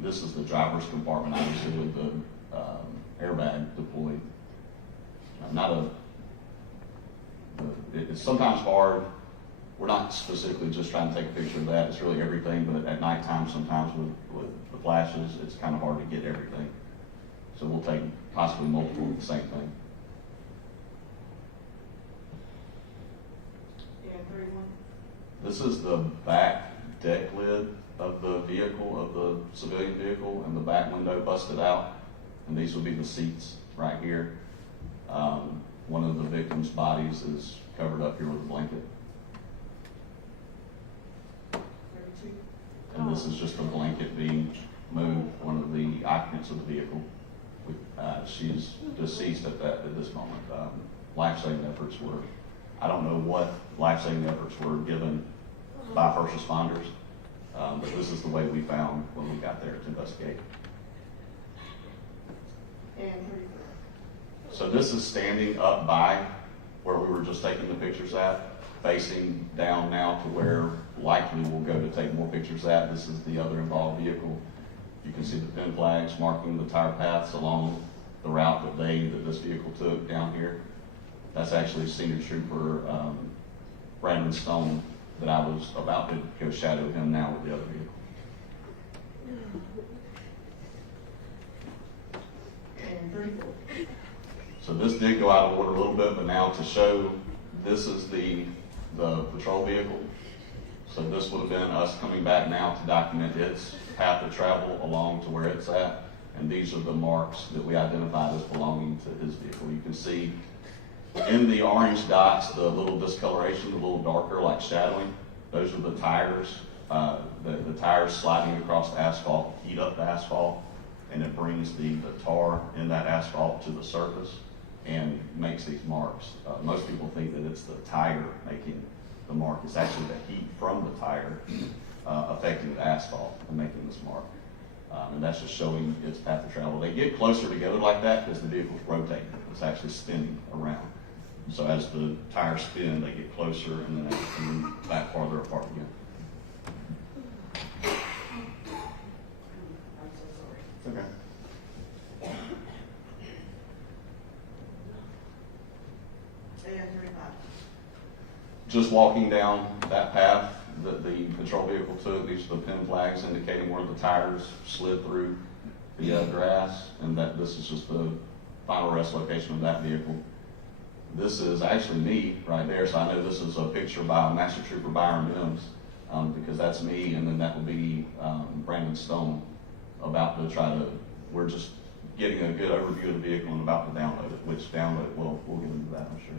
This is the driver's compartment, obviously, with the airbag deployed. It's sometimes hard. We're not specifically just trying to take a picture of that. It's really everything, but at nighttime sometimes with the flashes, it's kind of hard to get everything. So we'll take possibly multiple of the same thing. And 31? This is the back deck lid of the vehicle, of the civilian vehicle, and the back window busted out. And these will be the seats right here. One of the victim's bodies is covered up here with a blanket. 32. And this is just a blanket being moved, one of the occupants of the vehicle. She's deceased at this moment. Life-saving efforts were, I don't know what life-saving efforts were given by first responders, but this is the way we found when we got there to investigate. And 34. So this is standing up by where we were just taking the pictures at, facing down now to where likely we'll go to take more pictures at. This is the other involved vehicle. You can see the pin flags marking the tire paths along the route that this vehicle took down here. That's actually Senior Trooper Brandon Stone that I was about to go shadow him now with the other vehicle. And 34. So this did go out of order a little bit, but now to show, this is the patrol vehicle. So this would have been us coming back now to document its path of travel along to where it's at. And these are the marks that we identified as belonging to his vehicle. You can see in the orange dots, the little discoloration, a little darker, like shadowing. Those are the tires. The tires sliding across the asphalt heat up the asphalt, and it brings the tar in that asphalt to the surface and makes these marks. Most people think that it's the tire making the mark. It's actually the heat from the tire affecting the asphalt and making this mark. And that's just showing its path of travel. They get closer together like that because the vehicle's rotating. It's actually spinning around. So as the tires spin, they get closer and then back farther apart again. I'm so sorry. It's okay. And 35. Just walking down that path that the patrol vehicle took, these are the pin flags indicating where the tires slid through the grass, and that this is just the final rest location of that vehicle. This is actually me right there, so I know this is a picture by Master Trooper Byron Mims, because that's me, and then that will be Brandon Stone about to try to, we're just getting a good overview of the vehicle and about to download it, which download, we'll get into that, I'm sure.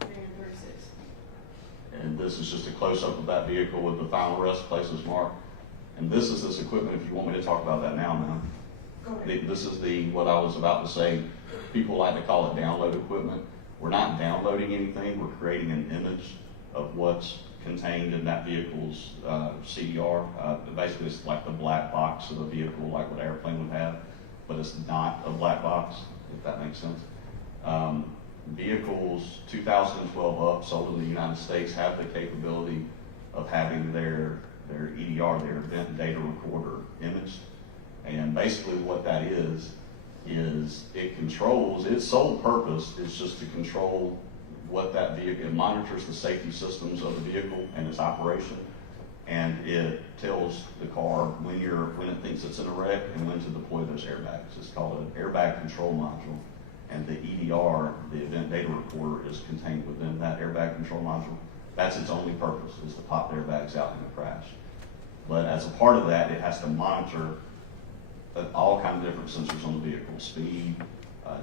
And 36. And this is just a close-up of that vehicle with the final rest places marked. And this is this equipment, if you want me to talk about that now, man. Go ahead. This is what I was about to say. People like to call it download equipment. We're not downloading anything. We're creating an image of what's contained in that vehicle's CDR. Basically, it's like the black box of a vehicle, like what an airplane would have, but it's not a black box, if that makes sense. Vehicles 2012 up, sold in the United States, have the capability of having their EDR, their event data recorder, imaged. And basically what that is it controls, its sole purpose is just to control what that vehicle, it monitors the safety systems of the vehicle and its operation, and it tells the car when it thinks it's in a wreck and when to deploy those airbags. It's called an airbag control module, and the EDR, the event data recorder, is contained within that airbag control module. That's its only purpose, is to pop the airbags out in a crash. But as a part of that, it has to monitor all kinds of different sensors on the vehicle: speed,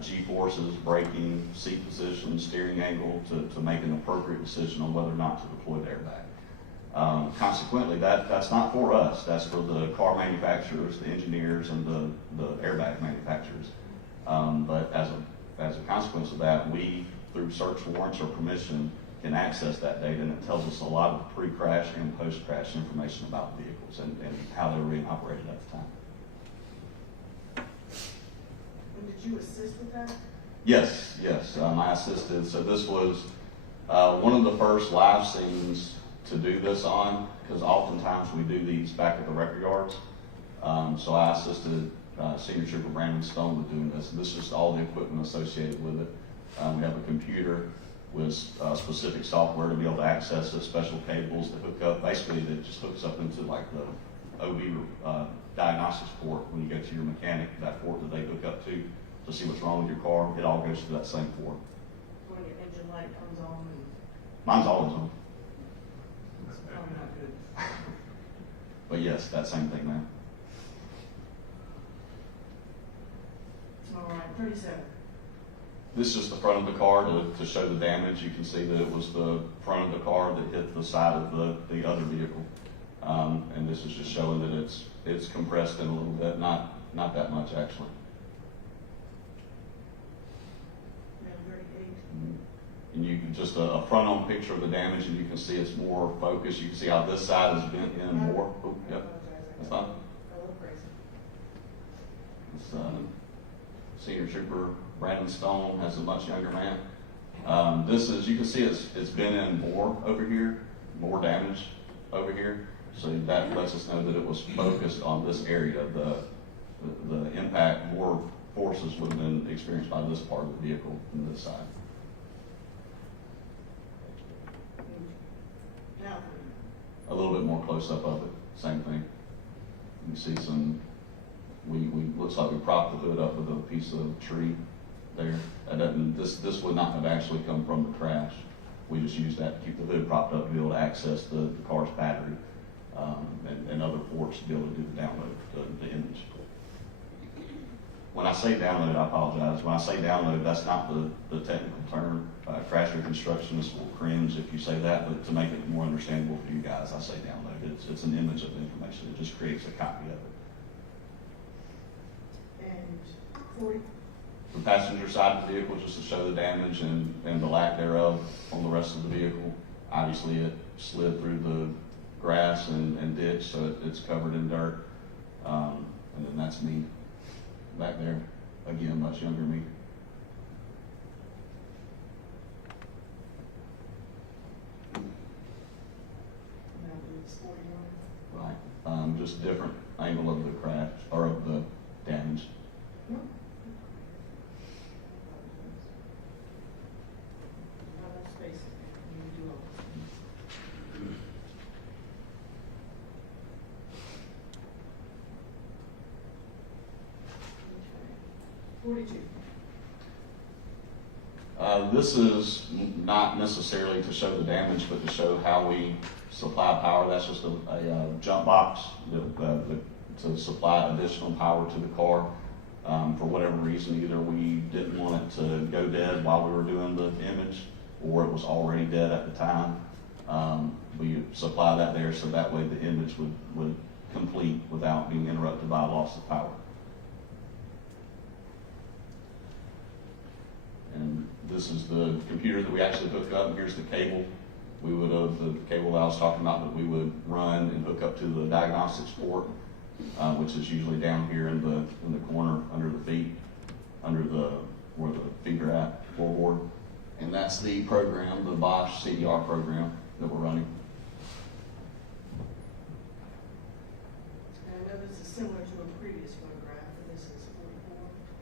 G-forces, braking, seat position, steering angle, to make an appropriate decision on whether or not to deploy the airbag. Consequently, that's not for us. That's for the car manufacturers, the engineers, and the airbag manufacturers. But as a consequence of that, we, through search warrants or permission, can access that data, and it tells us a lot of pre-crash and post-crash information about vehicles and how they were being operated at the time. And did you assist with that? Yes, I assisted. So this was one of the first live scenes to do this on, because oftentimes we do these back at the record yards. So I assisted Senior Trooper Brandon Stone with doing this. And this is all the equipment associated with it. We have a computer with specific software to be able to access it, special cables that hook up. Basically, it just hooks up into like the OB diagnostics port when you go to your mechanic, that port that they hook up to see what's wrong with your car. It all goes to that same port. When your engine light comes on and Mine's always on. it's probably not good. But yes, that same thing, man. 37. This is just the front of the car to show the damage. You can see that it was the front of the car that hit the side of the other vehicle. And this is just showing that it's compressed in a little bit, not that much actually. Now 38. And you can just a front-on picture of the damage, and you can see it's more focused. You can see how this side is bent in more. Oh, I yep, apologize. that's fine. A little crazy. It's, Senior Trooper Brandon Stone has a much younger man. This is, you can see it's been in more over here, more damage over here. So that lets us know that it was focused on this area. The impact, more forces would have been experienced by this part of the vehicle than this side. Now A little bit more close up of it, same thing. You see some, looks like we propped the hood up with a piece of tree there. This would not have actually come from the crash. We just used that to keep the hood propped up to be able to access the car's battery and other ports to be able to do the download, the image. When I say download, I apologize. When I say download, that's not the technical term. Crash reconstructionists will cringe if you say that, but to make it more understandable for you guys, I say download. It's an image of the information. It just creates a copy of it. and 40. The passenger side of the vehicle, just to show the damage and the lack thereof on the rest of the vehicle. Obviously, it slid through the grass and ditch, so it's covered in dirt. And then that's me back there, again, much younger me. Now it's 41. Right. Just different angle of the crash, or of the damage. No. Not enough space. You do all this. 42. This is not necessarily to show the damage, but to show how we supply power. That's just a jump box to supply additional power to the car. For whatever reason, either we didn't want it to go dead while we were doing the image, or it was already dead at the time. We supply that there so that way the image would complete without being interrupted by a loss of power. And this is the computer that we actually hook up, and here's the cable. We would have, the cable that I was talking about, that we would run and hook up to the diagnostics port, which is usually down here in the corner under the feet, where the feet are at, floorboard. And that's the program, the Bosch CDR program that we're running. And I know this is similar to a previous photograph, but this is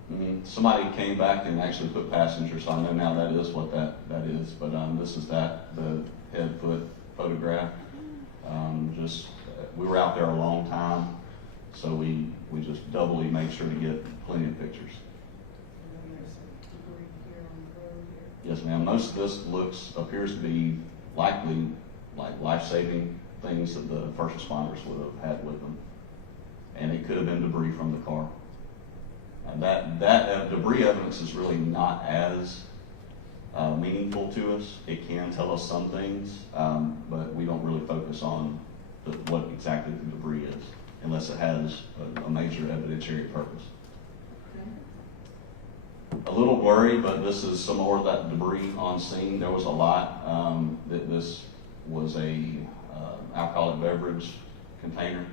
44. Somebody came back and actually put passenger, so I know now that is what that is. But this is the head foot photograph. We were out there a long time, so we just doubly made sure to get plenty of pictures. And then there's some debris here on the road here. Yes, ma'am. Most of this appears to be likely like life-saving things that the first responders would have had with them, and it could have been debris from the car. That debris evidence is really not as meaningful to us. It can tell us some things, but we don't really focus on what exactly the debris is, unless it has a major evidentiary purpose. Okay. A little blurry, but this is some more of that debris on scene. There was a lot. This was a alcoholic beverage container.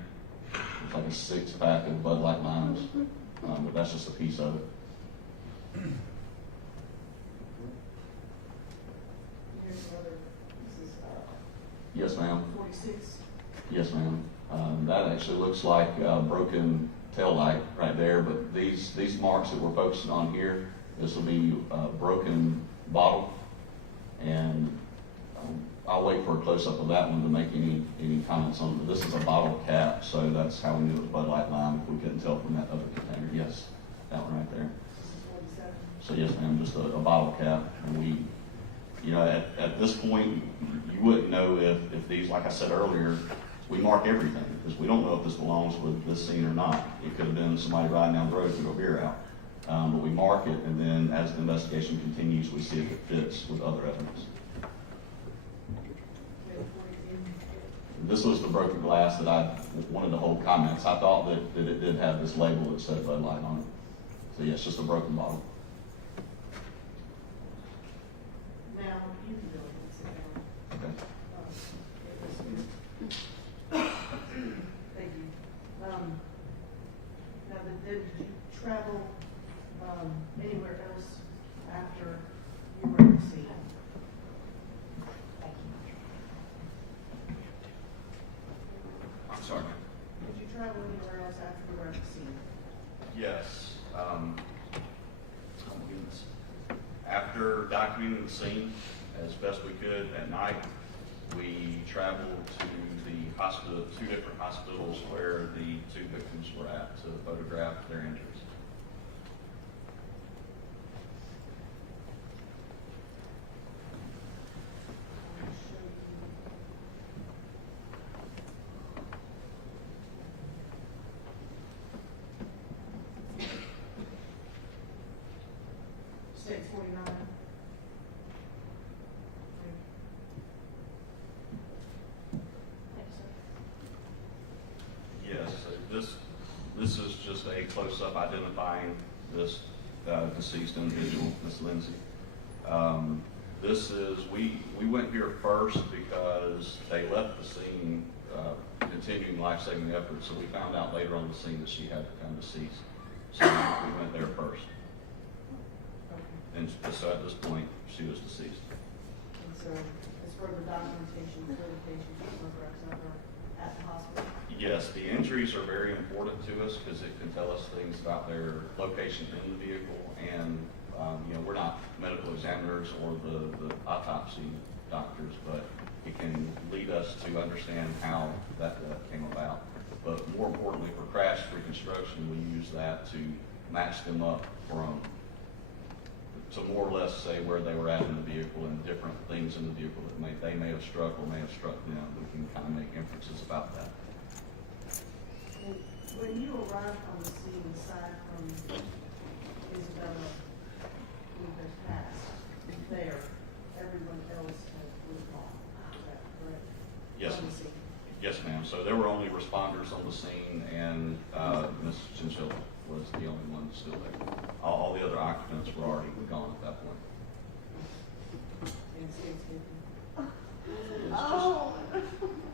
It's like a 6-pack of Bud Light Limes. But that's just a piece of it. Here's another, this is Yes, ma'am. 46. Yes, ma'am. That actually looks like a broken tail light right there, but these marks that we're focusing on here, this will be a broken bottle, and I'll wait for a close-up of that one to make any comments on it. But this is a bottle cap, so that's how we knew it was Bud Light Lime if we couldn't tell from that other container. Yes, that one right there. This is 47. So yes, ma'am, just a bottle cap. And we, at this point, you wouldn't know if these, like I said earlier, we mark everything because we don't know if this belongs with this scene or not. It could have been somebody riding down the road threw a beer out. But we mark it, and then as the investigation continues, we see if it fits with other evidence. This was the broken glass that I wanted to hold comments. I thought that it did have this label that said Bud Light on it. So yeah, it's just a broken bottle. Now, you can go ahead and sit down. Okay. Thank you. Now, did you travel anywhere else after you were at the scene? I'm sorry. Did you travel anywhere else after you were at the scene? Yes. Oh my goodness. After documenting the scene as best we could at night, we traveled to the hospital, 2 different hospitals where the 2 victims were at to photograph their injuries. I'll show you. States 49. Yes, so this is just a close-up identifying this deceased individual, Miss Lindsay. This is, we went here first because they left the scene continuing life-saving efforts, so we found out later on the scene that she had become deceased. So we went there first. And so at this point, she was deceased. And so, as further documentation for the patient, photographs of her at the hospital? Yes, the injuries are very important to us because it can tell us things about their location in the vehicle, and we're not medical examiners or the autopsy doctors, but it can lead us to understand how that came about. But more importantly, for crash reconstruction, we use that to match them up to more or less say where they were at in the vehicle and different things in the vehicle that they may have struck or may have struck them. We can kind of make inferences about that. When you arrived on the scene, aside from Isabella, who had passed, there, everyone else had moved on. Is that correct? Yes, On the scene. yes, ma'am. So there were only responders on the scene, and Ms. Chinchilla was the only one still there. All the other occupants were already gone at that point. And states 50.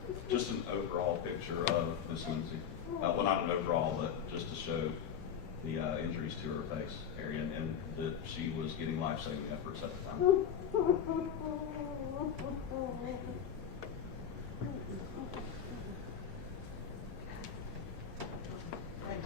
It's just an overall picture of Miss Lindsay. Well, not an overall, but just to show the injuries to her face area and that she was getting life-saving efforts at the time. Thank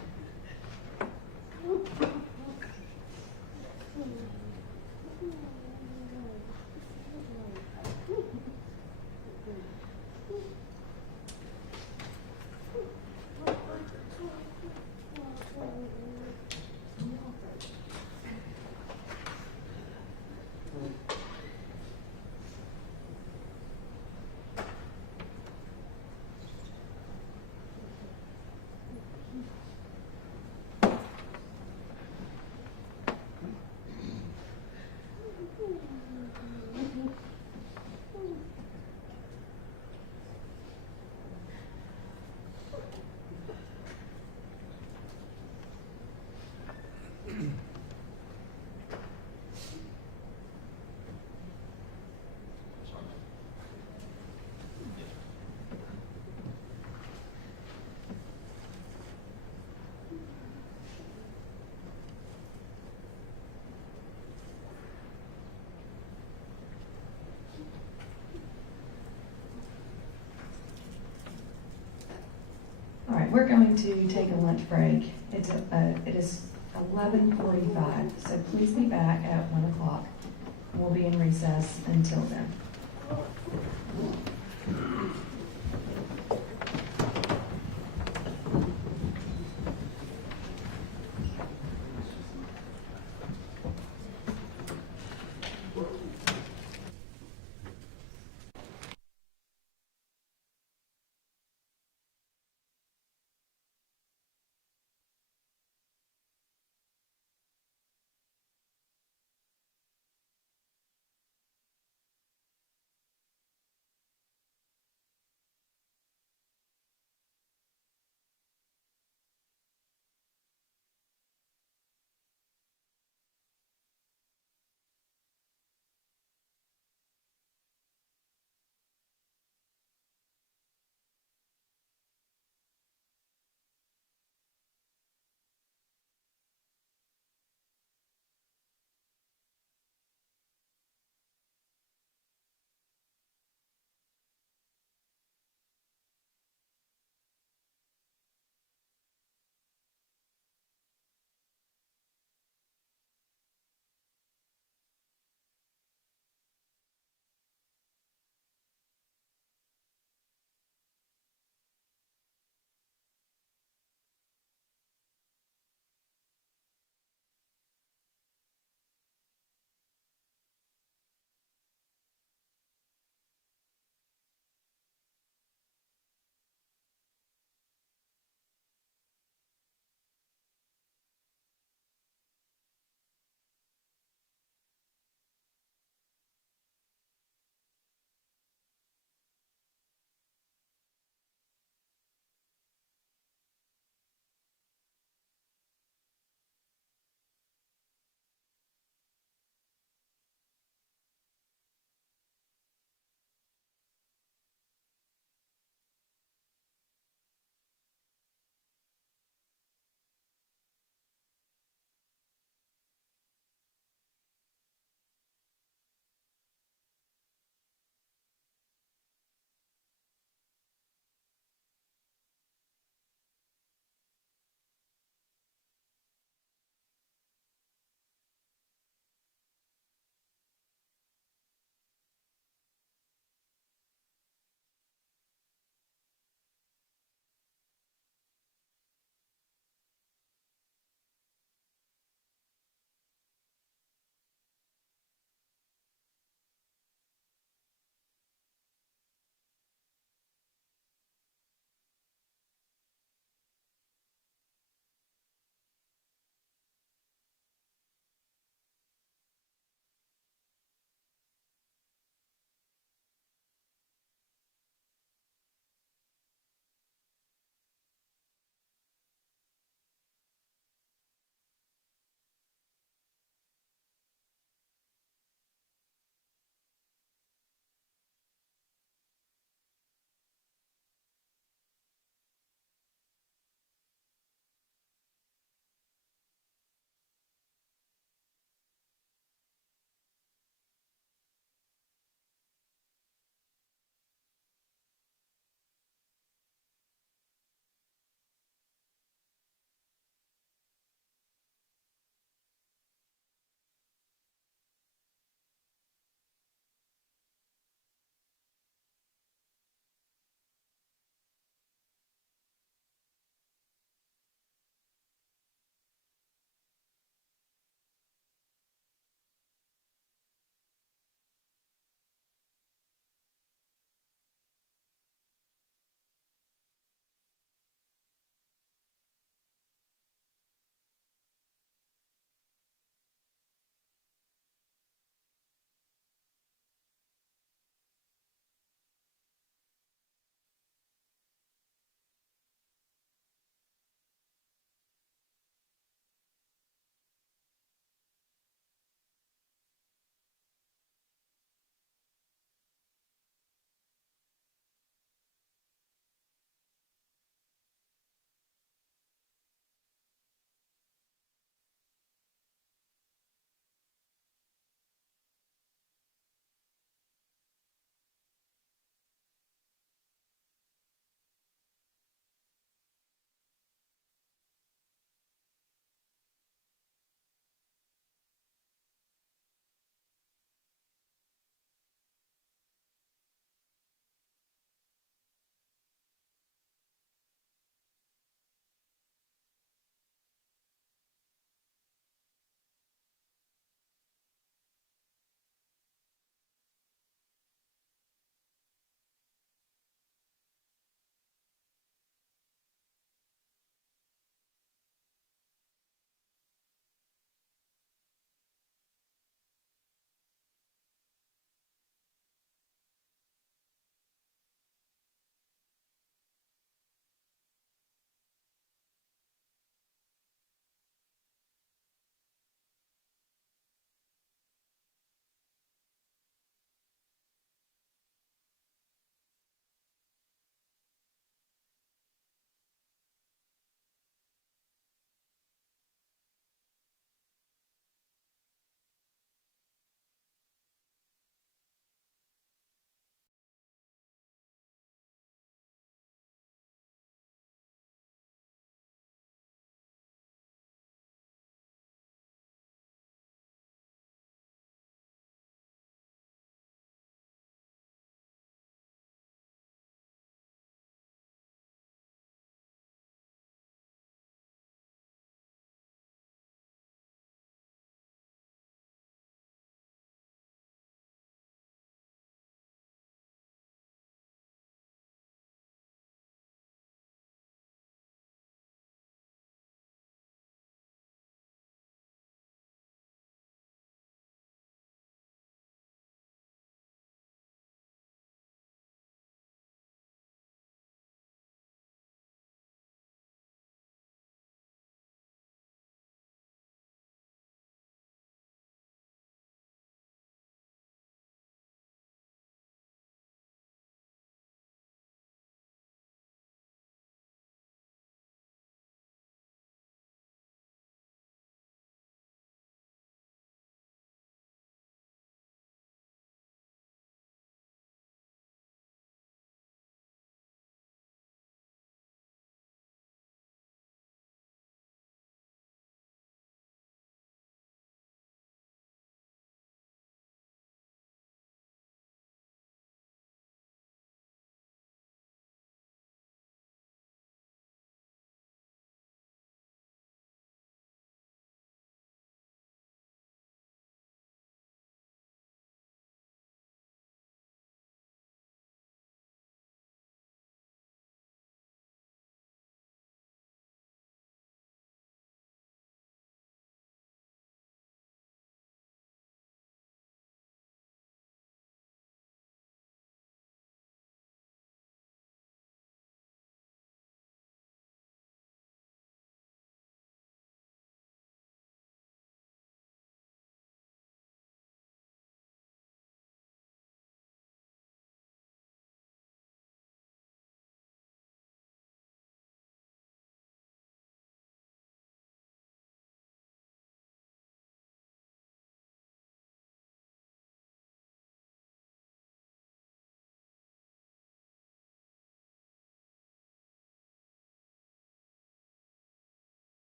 All right, we're going to take a lunch break. It is 11:45, so please be back at 1 o'clock. We'll be in recess until then.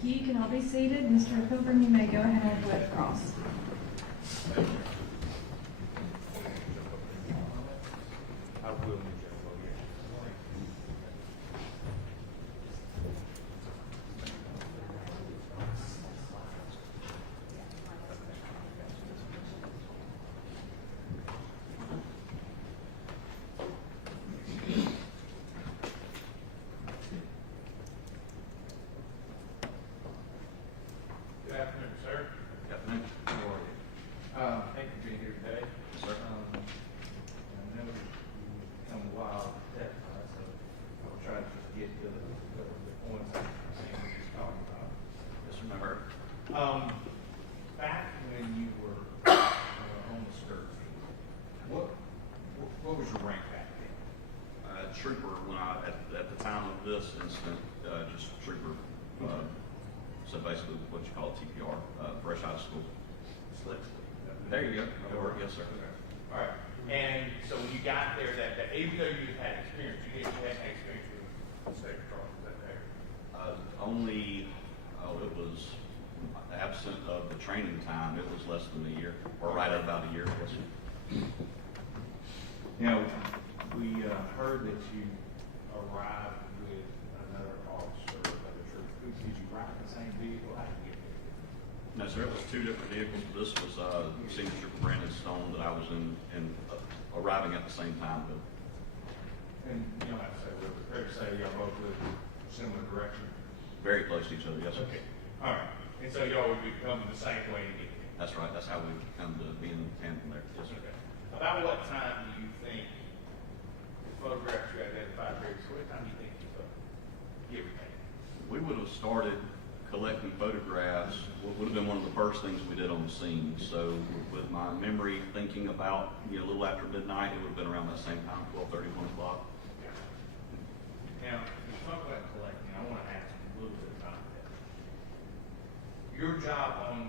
Thank you. You can all be seated. Mr. Pilgrim, you may go ahead and withdraw. I will need you to vote yes. Good afternoon, sir. Good afternoon. How are you? Thank you for being here today. Yes, sir. I know you come a while to testify, so I will try to just get to the points I'm just talking about. Yes, sir, no hurry. Back when you were on the skirt team, what was your rank back then? Trooper, when at the time of this incident, just trooper, so basically what you call TPR, fresh out of school. Slick. There you go. That'll work. Yes, sir. All right. And so when you got there that day, even though you had experience, you hadn't had experience with state patrol, is that fair? It was absent of the training time, it was less than a year, or right at about a year, yes, sir. Now, we heard that you arrived with another officer, another trooper. Did you ride in the same vehicle? How did you get there? No, sir, it was two different vehicles. This was, Senior Trooper Brandon Stone that I was in arriving at the same time with. And you don't have to say, but it's fair to say y'all both live in similar direction? Very close to each other, yes, sir. Okay, all right. And so y'all would be coming the same way to get there? That's right, that's how we come to be in tandem there, yes, sir. Okay. About what time do you think the photographs you identified here, so what time do you think you took? Give or take. We would have started collecting photographs, what would have been one of the first things we did on the scene. So with my memory thinking about, a little after midnight, it would have been around that same time, 12:30, 1 o'clock. Now, you talk about collecting, I want to ask a little bit about that. Your job on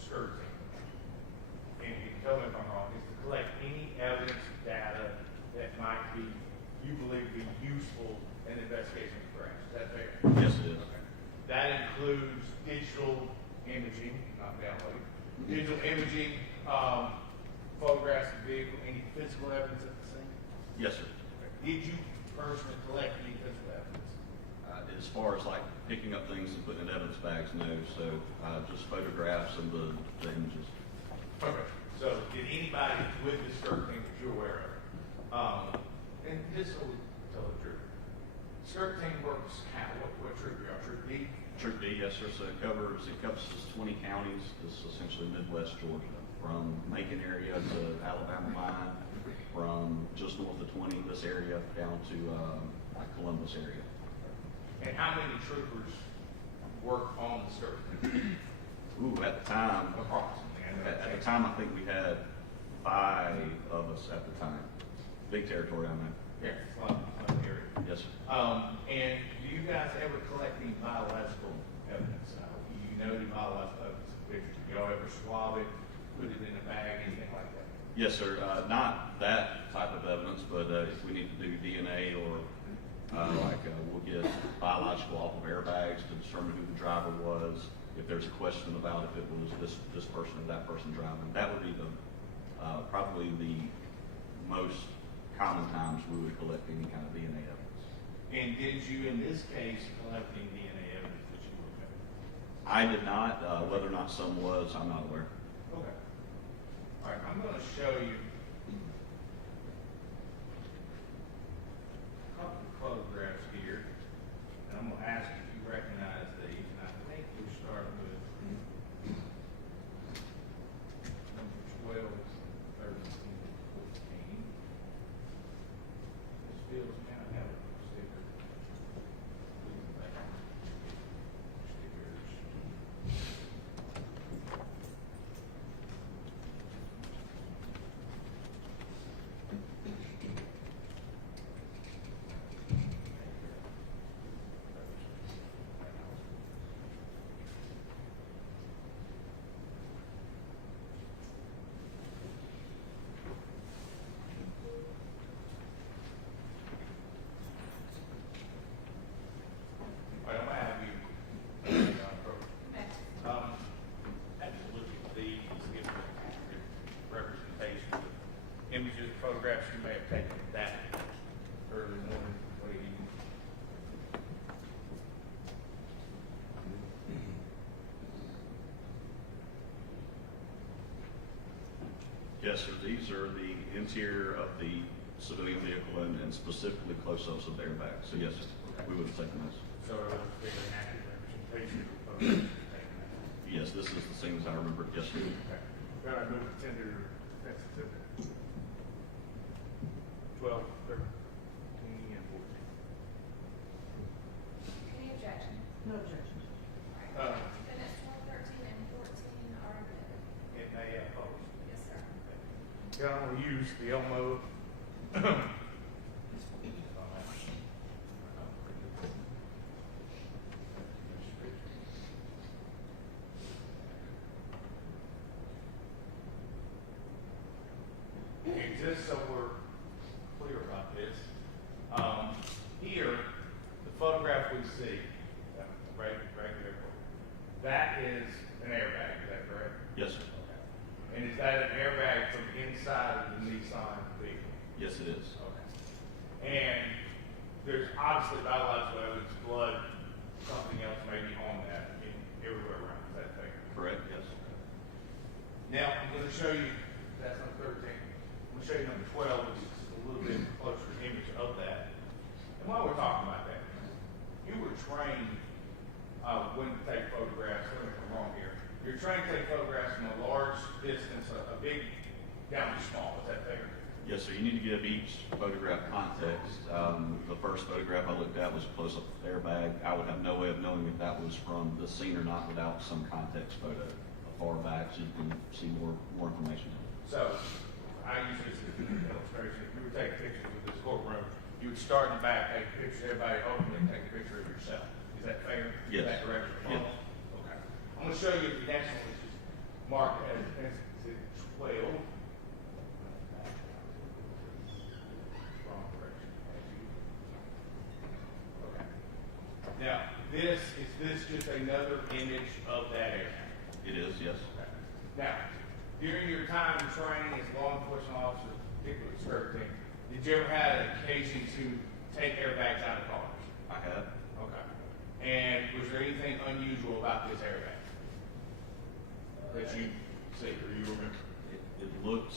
skirting, and you can tell me if I'm wrong, is to collect any evidence, data that might be, you believe to be useful in the investigation of the crash. Is that fair? Yes, it is. Okay. That includes digital imaging, not downloading, digital imaging, photographs of the vehicle, any physical evidence at the scene? Yes, sir. Did you personally collect any physical evidence? As far as like picking up things and putting in evidence bags, no. So just photographs and the images. Okay. So did anybody with the skirt team that you're aware of, and this will tell the truth, skirt team works how? What troop are you on? Troop D? Troop D, yes, sir. So it covers 20 counties. This is essentially Midwest Georgia, from Macon area to Alabama line, from just north of 20, this area, down to like Columbus area. And how many troopers work on the skirt team? Ooh, at the time, Approximately. I know at the time, I think we had 5 of us at the time. Big territory on that. Yeah, it's a lot of area. Yes, sir. And do you guys ever collect any biological evidence? You know the biological evidence in pictures. Do y'all ever swab it, put it in a bag, anything like that? Yes, sir. Not that type of evidence, but if we need to do DNA or we'll get biological off of airbags to determine who the driver was. If there's a question about if it was this person or that person driving, that would be the probably the most common times we would collect any kind of DNA evidence. And did you, in this case, collect any DNA evidence that you were found? I did not. Whether or not some was, I'm not aware. Okay. All right, I'm going to show you a couple of photographs here, and I'm going to ask if you recognize these, and I think we start with number 12, 13, 14. This feels kind of have a sticker. Stickers. Yes, sir. These are the interior of the civilian vehicle and specifically close-ups of the airbag. So yes, we would have taken this. So it was an accurate representation of taking that. Yes, this is the same as I remember. Yes, sir. Okay. Then I move to tender defense exhibit 12, 13, and 14. Any objection? No objection. Uh, Defendants 12, 13, and 14 are admitted. It may oppose. Yes, sir. Yeah, I'm gonna use the Elmo. And just so we're clear about this, here, the photograph we see, right there, that is an airbag, is that correct? Yes, sir. And is that an airbag from inside of the Nissan vehicle? Yes, it is. Okay. And there's obviously biological evidence, blood, something else maybe on that, everywhere around, is that fair? Correct. Yes. Now, I'm gonna show you, that's number 13. I'm gonna show you number 12, which is a little bit closer image of that. And while we're talking about that, you were trained, when to take photographs, let me come wrong here. You're trained to take photographs from a large distance, a big down to small, is that fair? Yes, sir. You need to give each photograph context. The first photograph I looked at was a close-up airbag. I would have no way of knowing if that was from the scene or not without some context photo far back so you can see more information. So, I use this as an illustration. If you were taking pictures of this courtroom, you would start in the back, take a picture of everybody, ultimately take a picture of yourself. Is that fair? Yes. Is that correct? Yes. Okay. I'm gonna show you the next one, which is marked as exhibit 12. Wrong direction. Okay. Now, is this just another image of that area? It is, yes. Okay. Now, during your time in training as law enforcement officer, particularly skirting, did you ever have an occasion to take airbags out of cars? I have. Okay. And was there anything unusual about this airbag that you see or you remember? It looks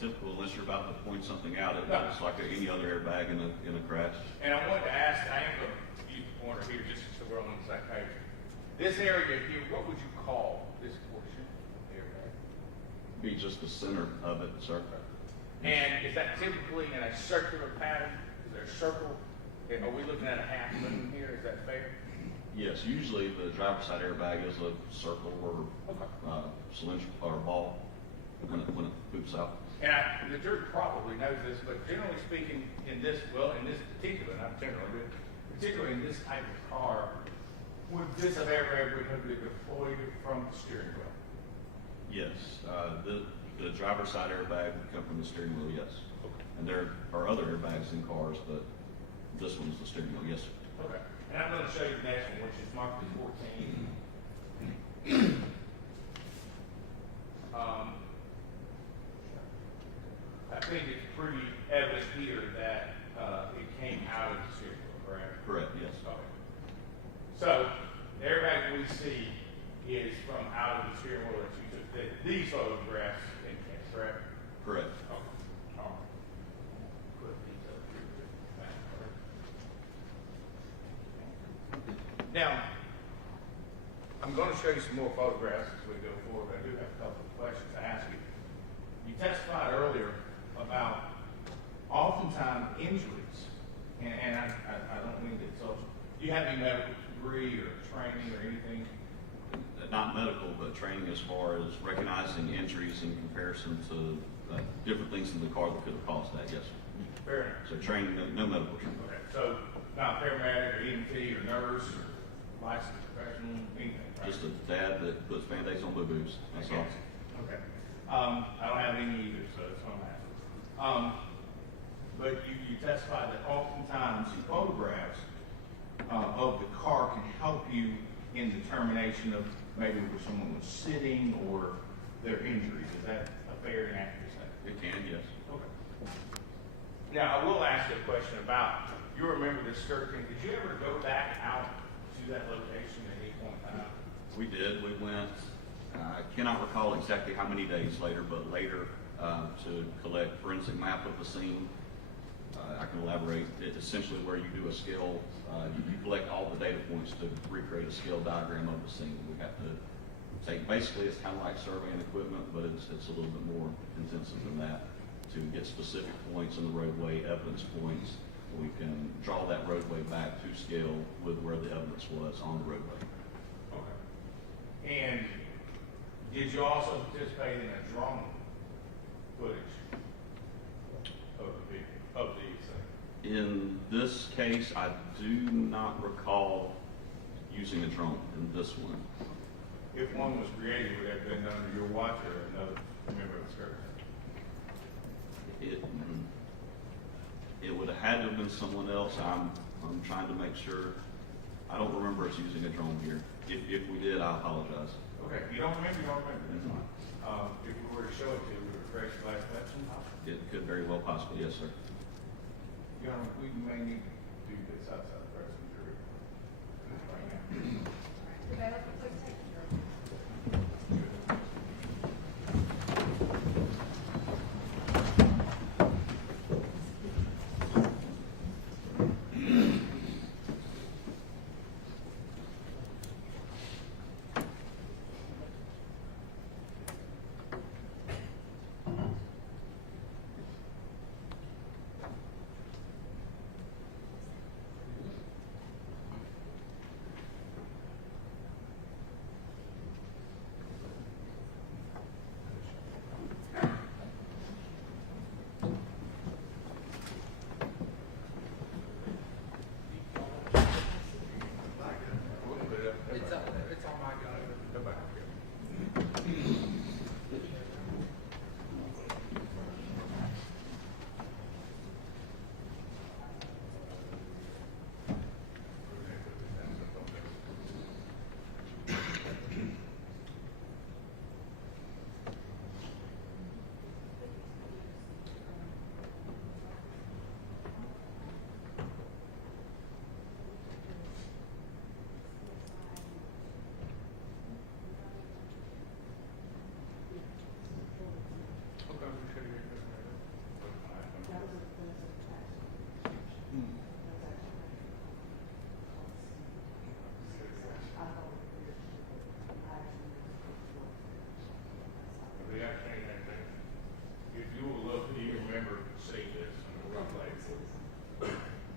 typical unless you're about to point something out. It No. looks like any other airbag in a crash. And I wanted to ask, I am going to use the pointer here just so we're on the same page. This area here, what would you call this portion of the airbag? Be just the center of it, sir. And is that typically in a circular pattern? Is there a circle? Are we looking at a half moon here? Is that fair? Yes, usually the driver's side airbag is a circle or cylindrical or ball when it poops out. And the jury probably knows this, but generally speaking, in this particular, not generally, but particularly in this type of car, would this airbag would have been deployed from the steering wheel? Yes, the driver's side airbag would come from the steering wheel, yes. And there are other airbags in cars, but this one's the steering wheel, yes, sir. Okay. And I'm going to show you the next one, which is marked as 14. I think it's pretty evident here that it came out of the steering wheel, correct? Correct, yes. Okay. So, the airbag we see is from out of the steering wheel that you took these photographs in, correct? Correct. Okay. All right. Put these up here. Now, I'm going to show you some more photographs as we go forward. I do have a couple of questions to ask you. You testified earlier about oftentimes injuries, and I don't mean to insult you. Do you have any medical degree or training or anything? Not medical, but training as far as recognizing injuries in comparison to different things in the car that could have caused that, yes, sir. Fair enough. So training, no medical training. Okay, so not paramedic or EMT or nurse or licensed professional, anything, right? Just a dad that puts Band-Aids on boo-boos, that's all. Okay. I don't have any either, so that's what I'm asking. But you testified that oftentimes the photographs of the car can help you in determination of maybe where someone was sitting or their injuries. Is that a fair and accurate statement? It can, yes. Okay. Now, I will ask you a question about, you remember the skirting. Did you ever go back out to that location at any point in time? We did. We went I cannot recall exactly how many days later, but later, to collect forensic map of the scene. I can elaborate. It's essentially where you do a scale, you collect all the data points to recreate a scale diagram of the scene. We have to take, basically it's kind of like surveying equipment, but it's a little bit more intensive than that to get specific points in the roadway, evidence points. We can draw that roadway back to scale with where the evidence was on the roadway. Okay. And did you also participate in a drone footage of the scene? In this case, I do not recall using a drone in this one. If one was created, would it have been under your watch or another member of the service? It would have had to have been someone else. I'm trying to make sure. I don't remember us using a drone here. If we did, I apologize. Okay, you don't remember, that's fine. If we were to show it to you, would it refresh your recollection? It could very well possibly, yes, sir. Your Honor, we may need to do this outside the presence of jury. Right now. Develop, please take your.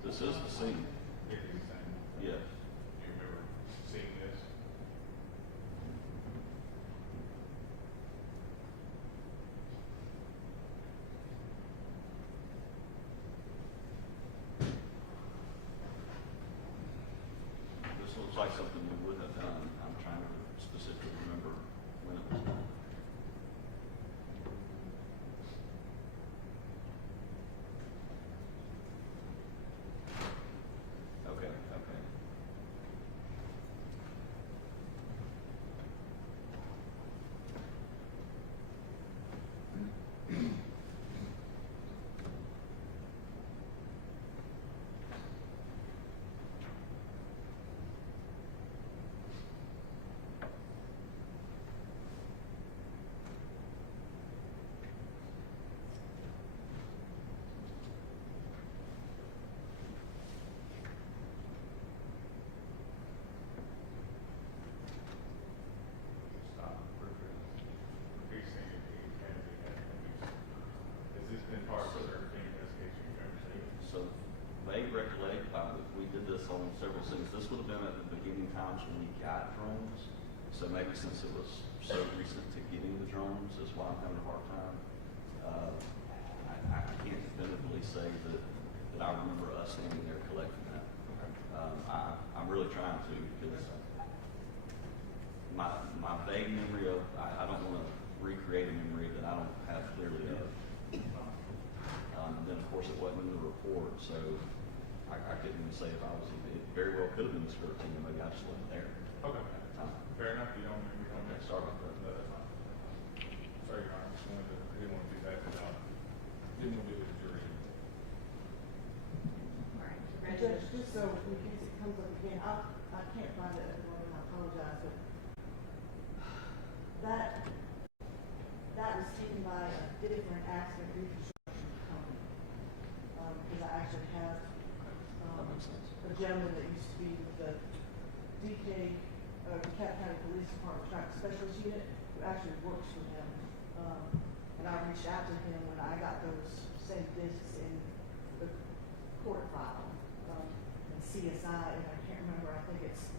This is the scene. Yes. Do you remember seeing this? This looks like something we would have done. I'm trying to specifically remember when it was done. Okay, okay. Stop. Increasing it. Has this been part of the investigation you've ever seen? So vague recollect, we did this on several scenes. This would have been at the beginning times when we got drones. So maybe since it was so recent to getting the drones is why I'm having a hard time. I can't definitively say that I remember us standing there collecting that. I'm really trying to because my vague memory of, I don't want to recreate a memory that I don't have clearly of. And then of course it wasn't in the report, so I couldn't even say if I was, it very well could have been the skirt team, and maybe I just wasn't there. Okay. Fair enough, you don't remember, you don't Okay, remember. sorry about that. No, that's fine. Sorry, Your Honor, I didn't want to do that without, didn't want to do it with the jury. All right, Judge, congratulations. just so in case it comes up again, I can't find it at the moment, I apologize, but different accident reconstruction company. Because I actually have, That makes sense. a gentleman that used to be with the DK, DeKalb County Police Department Traffic Specialist Unit, who actually works for him. And I reached out to him when I got those same discs in the court file, and CSI, and I can't remember, I think it's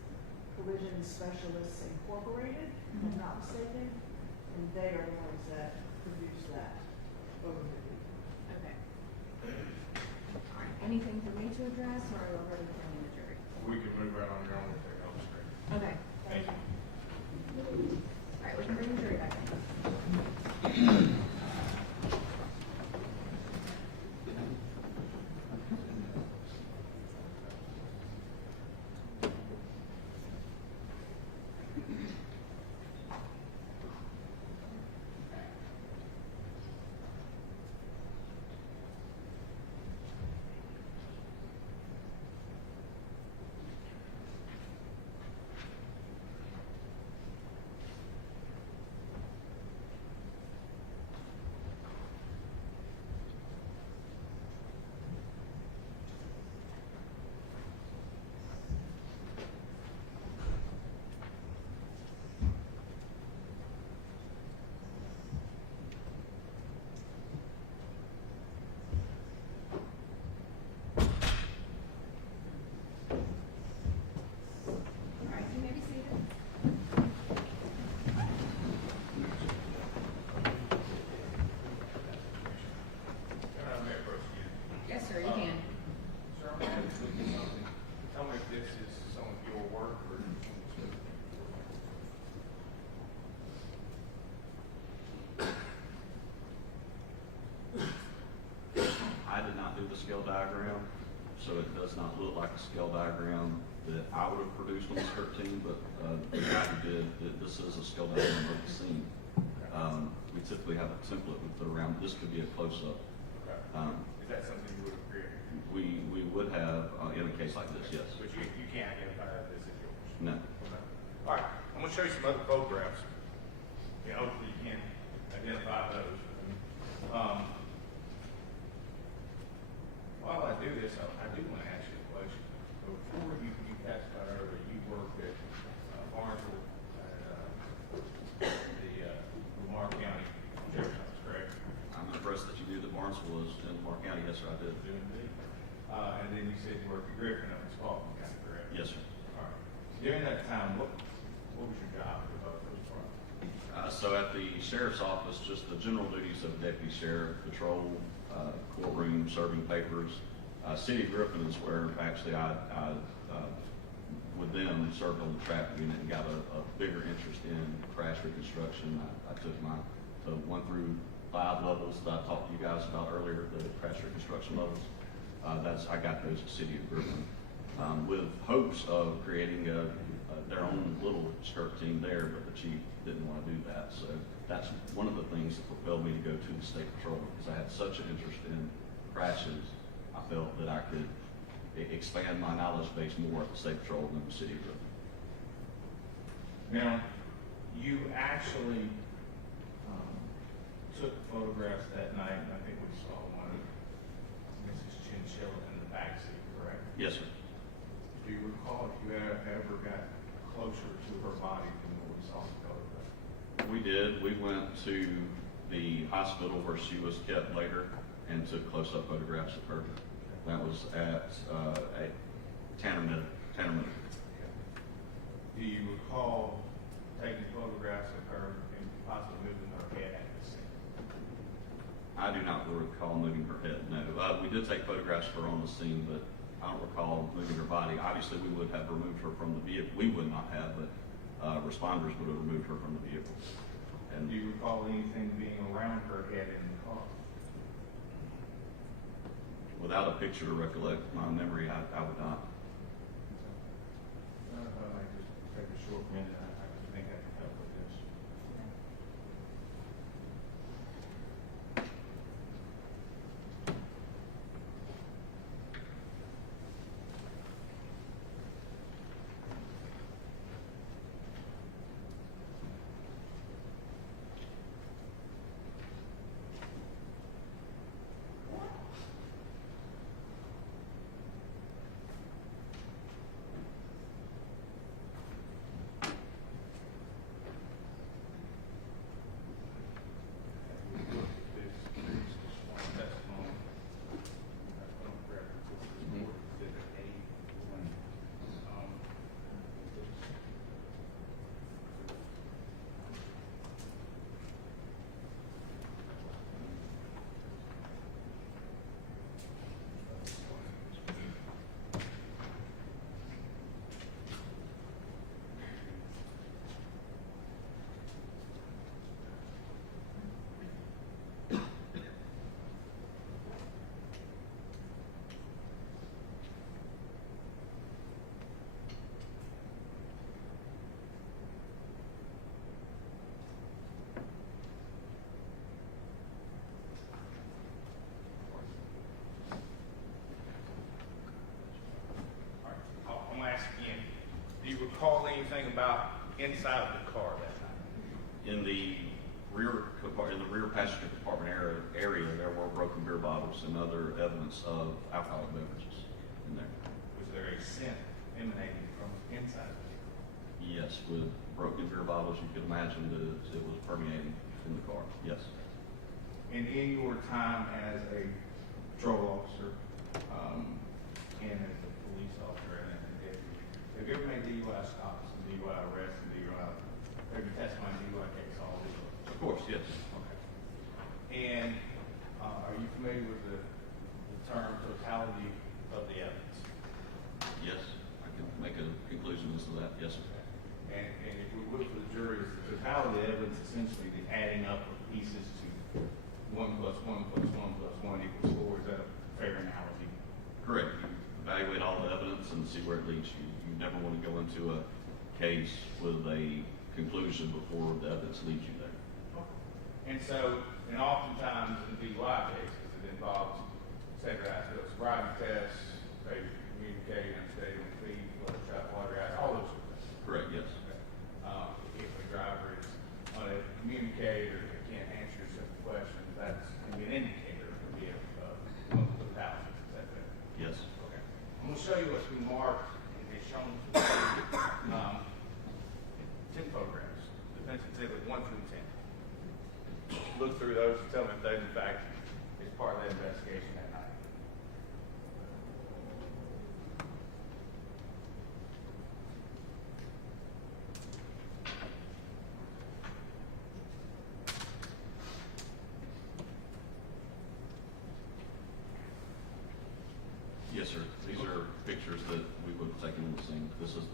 Collision Specialists Incorporated, if I'm not mistaken, and they are the ones that produce that overview. Okay. All right, anything for me to address, or are we ready for the jury? We can move right on your own if they help straight. Okay. Thank you. All right, we can bring the jury back in. All right, you may be seated. Can I make a approach to you? Yes, sir, you can. Sir, I'm going to ask you something. Tell me if this is some of your work or. I did not do the scale diagram, so it does not look like a scale diagram that I would have produced on the skirt team, but the guy who did, this is a scale diagram of the scene. We typically have a template we put around, this could be a close-up. Okay. Is that something you would have created? We would have, in a case like this, yes. But you can't identify that this is yours? No. Okay. All right, I'm gonna show you some other photographs. Yeah, hopefully you can identify those. While I do this, I do want to ask you a question. Before you testified earlier, you worked at Barnesville, the Lamar County Sheriff's Office, correct? I'm impressed that you knew that Barnesville was in Lamar County. Yes, sir, I did. Doing good. And then you said you worked at Griffin up in Spalding County, correct? Yes, sir. All right. During that time, what was your job for both those departments? So at the sheriff's office, just the general duties of deputy sheriff, patrol, courtroom, serving papers. City of Griffin is where actually I with them served on the traffic unit and got a bigger interest in crash reconstruction. I took my 1 through 5 levels that I talked to you guys about earlier, the crash reconstruction levels. I got those at City of Griffin with hopes of creating their own little skirt team there, but the chief didn't want to do that. So that's one of the things that propelled me to go to the state patrol, because I had such an interest in crashes. I felt that I could expand my knowledge base more at the state patrol than the City of Griffin. Now, you actually took photographs that night, and I think we saw one of Mrs. Chinchilla in the backseat, correct? Yes, sir. Do you recall if you ever got closer to her body than what we saw in the photograph? We did. We went to the hospital where she was kept later and took close-up photographs of her. That was at Tanner Middle. Do you recall taking photographs of her and possibly moving her head at the scene? I do not recall moving her head, no. We did take photographs of her on the scene, but I don't recall moving her body. Obviously, we would have removed her from the vehicle. We would not have, but responders would have removed her from the vehicle. And do you recall anything being around her head in the car? without a picture to recollect my memory, I would not. I just take a short minute. I think I can help with this. inside of the car that night? In the rear passenger compartment area, there were broken beer bottles and other evidence of alcoholic beverages in there. Was there a scent emanating from inside the vehicle? Yes, with broken beer bottles, you could imagine that it was permeating in the car. Yes. And in your time as a patrol officer, and as a police officer and a deputy, have you ever made DUI stops and DUI arrests and DUI, have you testified in DUI case, all of these? Of course, yes. Okay. And are you familiar with the term totality of the evidence? Yes, I can make a conclusion as to that. Yes, sir. And if we would for the jury, is the totality of the evidence essentially the adding up of pieces to 1 + 1 + 1 + 1 = 4? Is that a fair analogy? Correct. You evaluate all the evidence and see where it leads you. You never want to go into a case with a conclusion before the evidence leads you there. And so, and oftentimes in DUI cases, it involves standardized sobriety tests, failure to communicate, unstable feet, blood shot, water gas, all those sorts of things. Correct, yes. If a driver is unable to communicate or can't answer simple questions, that can be an indicator. It can be a totality. Is that fair? Yes. Okay. I'm going to show you what's been marked and is shown to 10 photographs, defense exhibit 1 through 10. Look through those and tell me if they, in fact, is part of that investigation that night. Yes, sir. These are pictures that we would have taken in the scene. This is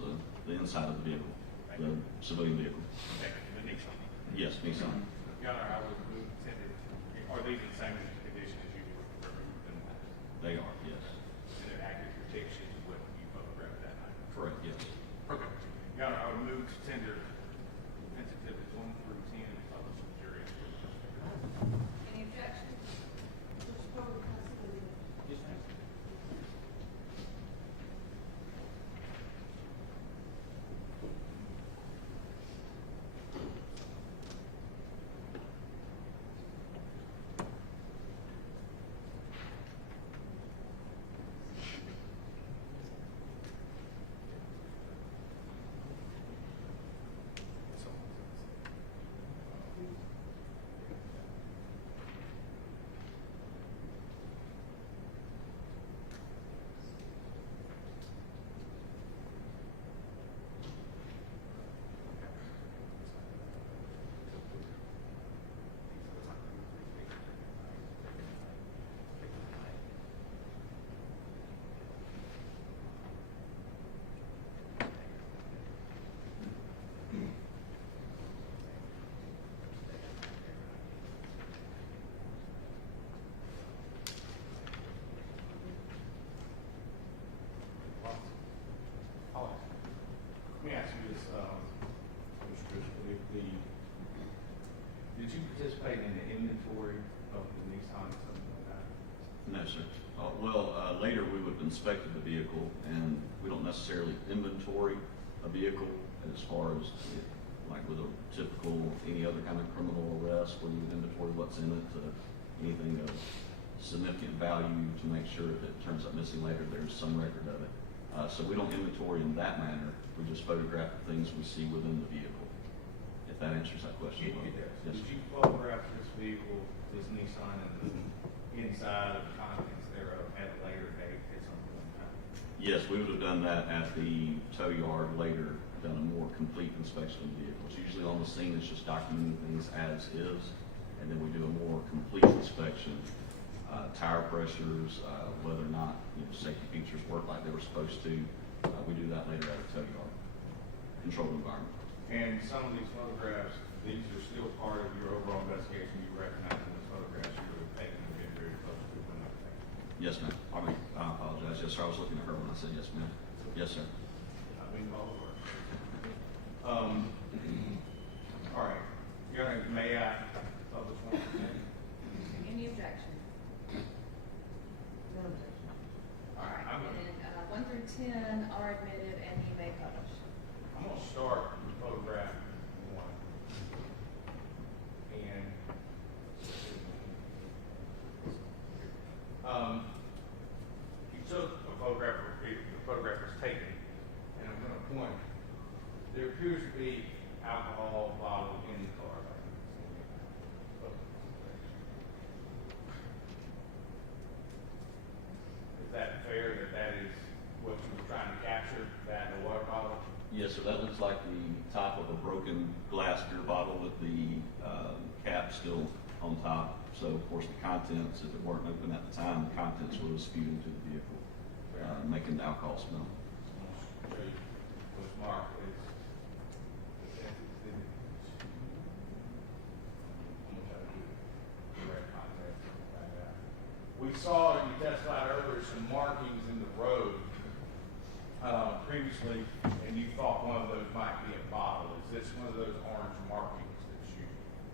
the inside of the vehicle, the civilian vehicle. Okay, the Nissan. Yes, Nissan. Your Honor, I would move tender. Are these in the same condition as you removed them? They are, yes. And they're accurate depictions of what you photographed that night? Correct, yes. Okay. Your Honor, I would move to tender defense exhibits 1 through 10 and publish the jury. Any objections? Which part of the custody? Yes, ma'am. Let me ask you this, Mr. Driscoll, did you participate in the inventory of the Nissan or something like that? No, sir. Later we would have inspected the vehicle, and we don't necessarily inventory a vehicle as far as, like with a typical, any other kind of criminal arrest, where you would inventory what's in it, anything of significant value to make sure if it turns up missing later, there's some record of it. So we don't inventory in that manner. We just photograph the things we see within the vehicle. If that answers that question. It does. Yes, Did sir. you photograph this vehicle, this Nissan, and the inside of the contents thereof at a later date at some point in time? Yes, we would have done that at the tow yard later, done a more complete inspection of the vehicles. Usually on the scene, it's just documenting things as is, and then we do a more complete inspection, tire pressures, whether or not safety features work like they were supposed to. We do that later at a tow yard. Controlled environment. And some of these photographs, these are still part of your overall investigation. You recognize in these photographs you were taken and been very close to when they were taken. Yes, ma'am. I apologize. Yes, sir. I was looking at her when I said yes, ma'am. Yes, sir. I mean, all over. All right. Your Honor, may I publish one? Any objection? No objection. All right. I'm And 1 through 10 are admitted and you may publish. going to start with photograph alcohol bottle in the car. Is that fair that that is what you were trying to capture, that in the water bottle? Yes, sir, that looks like the top of a broken glass beer bottle with the cap still on top. So of course the contents, if it weren't open at the time, the contents would have spewed into the vehicle, making the alcohol smell. Show you what's marked is. We saw, you testified earlier, some markings in the road previously, and you thought one of those might be a bottle. Is this one of those orange markings that you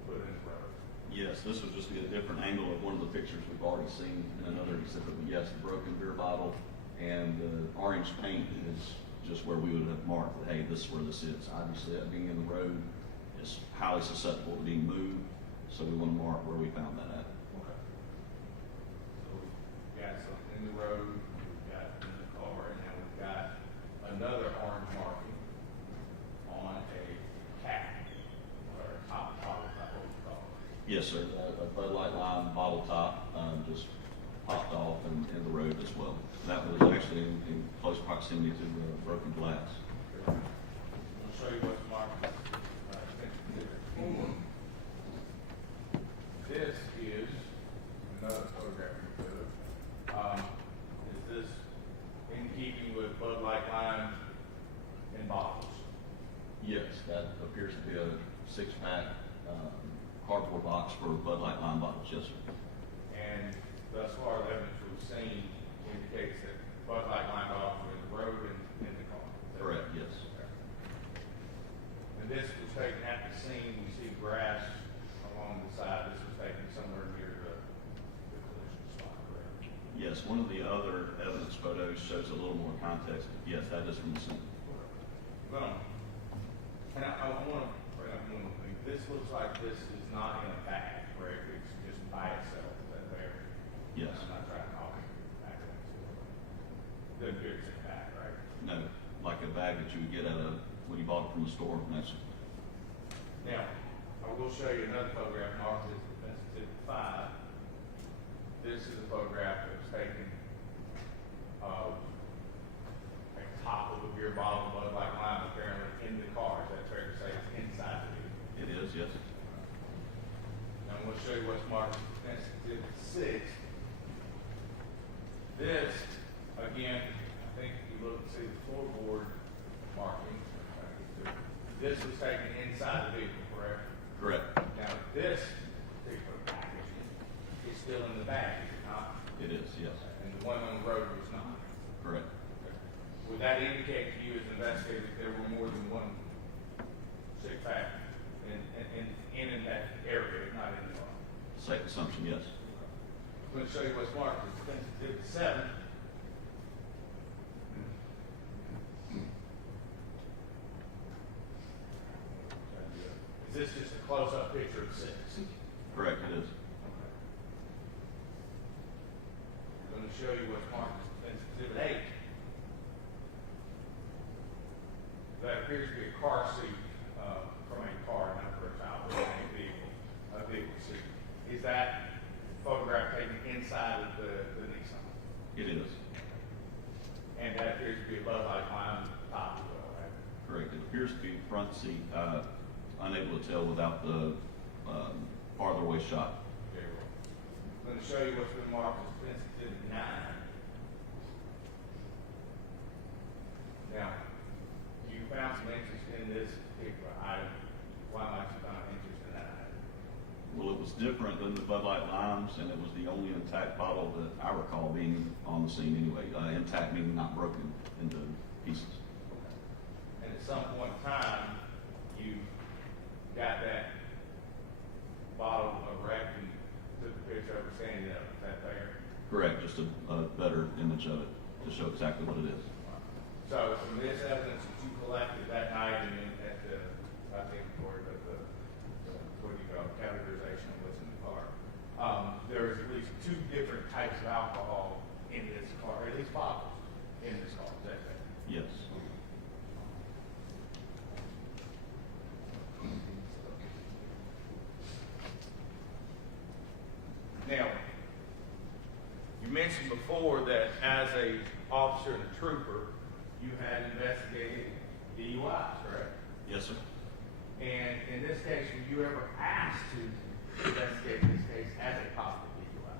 put in the road? Yes, this would just be a different angle of one of the pictures we've already seen in another exhibit. But yes, the broken beer bottle and the orange paint is just where we would have marked that, hey, this is where this is. Obviously, that being in the road is highly susceptible to being moved, so we want to mark where we found that at. Okay. So we've got something in the road, we've got in the car, and now we've got another orange marking on a cap or a top bottle, like what we call it. Yes, sir, a Bud Light Lime bottle top just popped off in the road as well. That was actually in close proximity to the broken glass. I'm going to show you what's marked. This is another photograph we took. Is this in keeping with Bud Light Lime in bottles? Yes, that appears to be a 6-pack cardboard box for Bud Light Lime bottles, yes, sir. And thus far, the evidence we've seen indicates that Bud Light Lime bottles were in the road and in the car. Correct, yes. Okay. And this was taken at the scene. We see grass along the side. This was taken somewhere near the collision spot, correct? Yes, one of the other evidence photos shows a little more context. Yes, that is from the scene. Well, and I want to bring up one more thing. This looks like this is not in a bag, correct? It's just by itself. Is that fair? Yes. I'm not trying to call it back. Doesn't appear it's in a bag, right? No, like a bag that you would get when you bought it from the store. No, sir. Now, I will show you another photograph marked as Defense Exhibit 5. This is a photograph that was taken of a top of a beer bottle, Bud Light Lime, apparently in the car. Is that fair to say? It's inside the vehicle. It is, yes. Now, I'm going to show you what's marked as Defense Exhibit 6. This, again, I think if you look and see the floorboard marking, this was taken inside the vehicle, correct? Correct. Now, this particular packaging is still in the bag, is it not? It is, yes. And the one on the road was not. Correct. Would that indicate to you as an investigator that there were more than one sick pack in that area, not in the car? Safe assumption, yes. I'm going to show you what's marked as Defense Exhibit 7. Is this just a close-up picture of 6? Correct, it is. I'm going to show you what's marked as Defense Exhibit 8. That appears to be a car seat from a car, not for a child, but a vehicle seat. Is that photograph taken inside of the Nissan? It is. And that appears to be a Bud Light Lime top as well, right? Correct. It appears to be front seat. Unable to tell without the farther away shot. Very well. I'm going to show you what's been marked as Defense Exhibit 9. Now, you found some interest in this particular item. Why might you find interest in that item? Well, it was different than the Bud Light Limes, and it was the only intact bottle that I recall being on the scene anyway. Intact meaning not broken into pieces. And at some point in time, you got that bottle erect and took a picture of it standing up. Is that fair? Correct. Just a better image of it to show exactly what it is. So from this evidence that you collected that night and then at the, I think, for the what do you call it, categorization of what's in the car, there's at least 2 different types of alcohol in this car, or at least bottles in this car. Is that fair? Yes. mentioned before that as a officer and a trooper, you had investigated DUIs, correct? Yes, sir. And in this case, were you ever asked to investigate this case as a possible DUI?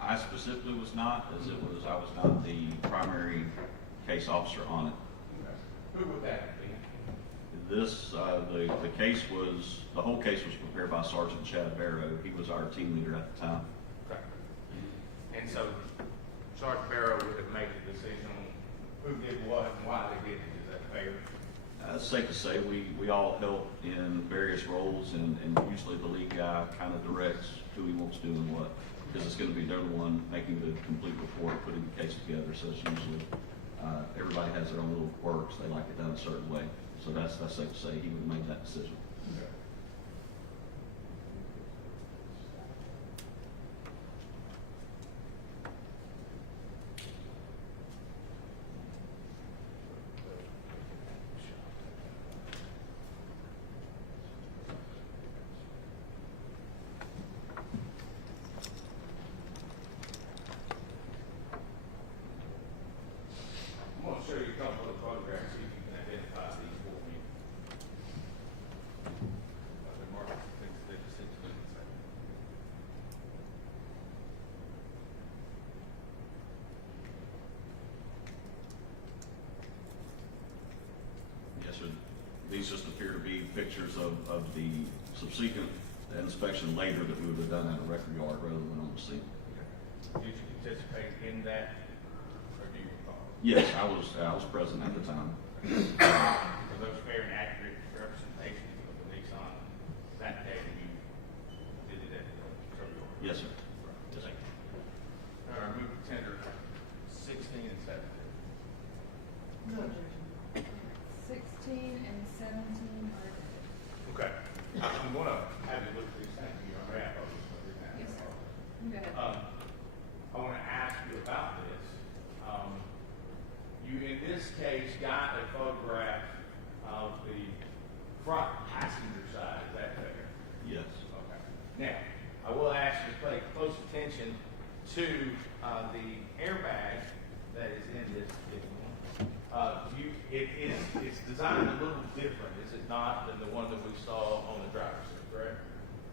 I specifically was not, I was not the primary case officer on it. Who would that be? This, the case was, the whole case was prepared by Sergeant Chad Barrow. He was our team leader at the time. Okay. And so Sergeant Barrow would have made the decision on who did what and why they did it. Is that fair? It's safe to say we all help in various roles, and usually the lead guy kind of directs who he wants doing what, because it's going to be they're the one making the complete report, putting the case together. So it's usually everybody has their own little quirks. They like it done a certain way. So that's safe to say he would have made that decision. Okay. I'm going to show you a couple of photographs, see if you can identify these for me. Yes, sir. These just appear to be pictures of the subsequent inspection later that we would have done at a record yard rather than on the scene. Did you participate in that, or do you recall? Yes, I was present at the time. Are those fair and accurate representations of the Nissan that day when you did it at the truck yard? Yes, sir. Yes, sir. All right, move to tender 16 and 17. No objection. 16 and 17 are admitted. Okay. I'm going to have you look at these things. You're on behalf of us. Yes, sir. You go ahead. I want to ask you about this. You, in this case, got a photograph of the front passenger side. Is that fair? Yes. Okay. Now, I will ask you to pay close attention to the airbag that is in this particular one. It's designed a little different, is it not, than the one that we saw on the driver's seat, correct?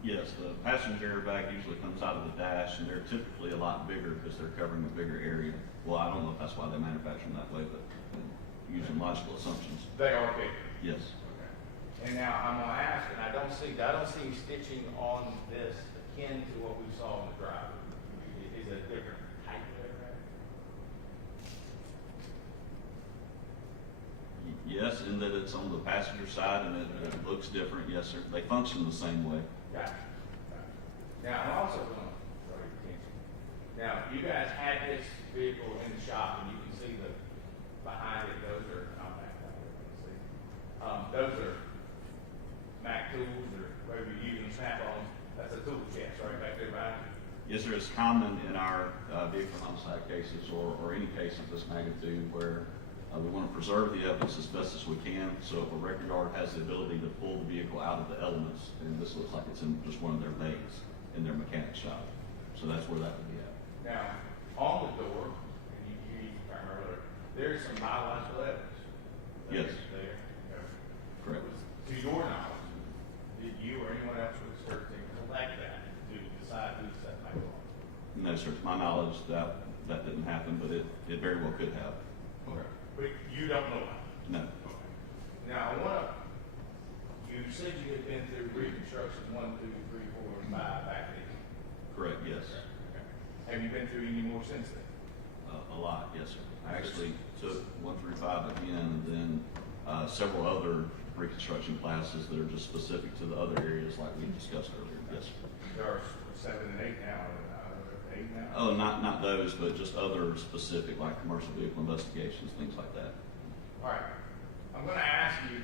Yes, the passenger airbag usually comes out of the dash, and they're typically a lot bigger because they're covering a bigger area. Well, I don't know if that's why they manufacture them that way, but using logical assumptions. They are bigger. Yes. Okay. And now I'm gonna ask, and I don't see stitching on this akin to what we saw on the driver. Is it a different type of airbag? Yes, in that it's on the passenger side and it looks different. Yes, sir. They function the same way. Gotcha. Now, I'm also gonna draw your attention. Now, you guys had this vehicle in the shop, and you can see the behind it. Those are not back there. You can see. Those are Mac tools, or whatever you're using, Snap-ons. That's a tool chest right back there behind you. Yes, sir. It's common in our vehicle homicide cases or any case of this magnitude where we want to preserve the evidence as best as we can. So if a record yard has the ability to pull the vehicle out of the elements, and this looks like it's in just one of their bays in their mechanic shop. So that's where that would be at. Now, on the door, and you used primarily, there's some biological evidence. Yes. There. Correct. To your knowledge, did you or anyone else with the search team collect that to decide who set that on? No, sir. To my knowledge, that didn't happen, but it very well could have. Okay. But you don't know that? No. Okay. Now, you said you had been through Reconstruction 1, 2, 3, 4, and 5 back then. Correct. Yes. Okay. Have you been through any more since then? A lot. Yes, sir. I actually took 1 through 5 again, and then several other Reconstruction classes that are just specific to the other areas like we discussed earlier. Yes, sir. There are 7 and 8 now. 8 now? Oh, not those, but just other specific, like commercial vehicle investigations, things like that. All right. I'm going to ask you, do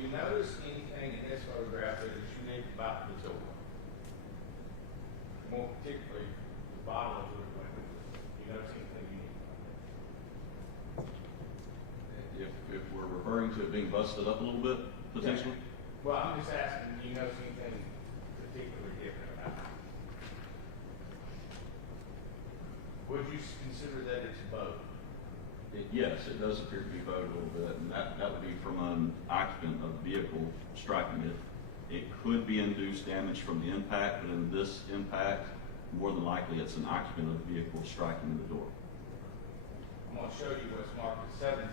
you notice anything in this photograph that is unique about the door? More particularly, the bottom of the window. Do you notice anything unique about that? If we're referring to it being busted up a little bit, potentially? Well, I'm just asking, do you notice anything particularly different about it? Would you consider that it's both? Yes, it does appear to be bowed a little bit, and that would be from an occupant of the vehicle striking it. It could be induced damage from the impact, but in this impact, more than likely it's an occupant of the vehicle striking the door. I'm going to show you what's marked as 17,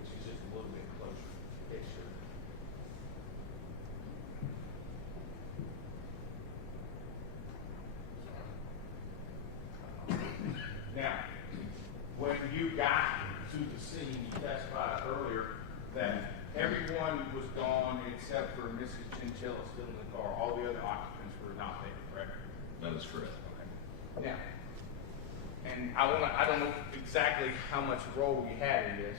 which is just a little bit closer picture. Now, when you got to the scene, you testified earlier that everyone was gone except for Mrs. Chinchilla still in the car. All the other occupants were not there, correct? That is correct. Okay. Now, and I don't know exactly how much role you had in this.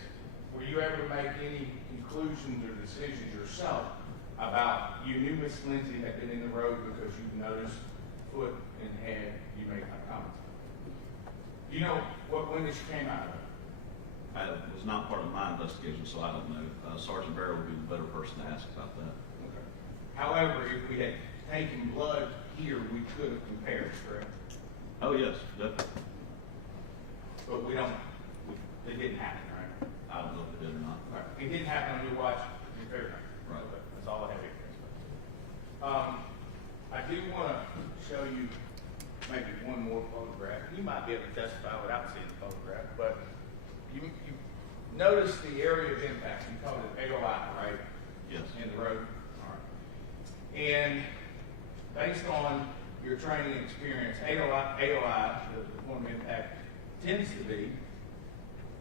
Were you able to make any conclusions or decisions yourself about you knew Miss Lindsay had been in the road because you noticed foot and head, you made comments? Do you know when this came out of? It was not part of my investigation, so I don't know. Sergeant Barrow would be the better person to ask about that. Okay. However, if we had taken blood here, we could have compared, correct? Oh, yes, definitely. But we don't, it didn't happen, right? I don't know if it did or not. Right. It didn't happen on your watch, your fair night. Right. Okay. That's all I have here. I do want to show you maybe one more photograph. You might be able to testify without seeing the photograph, but you notice the area of impact. You called it AOI, right? Yes. In the road. All right. And based on your training and experience, AOI, the point of impact, tends to be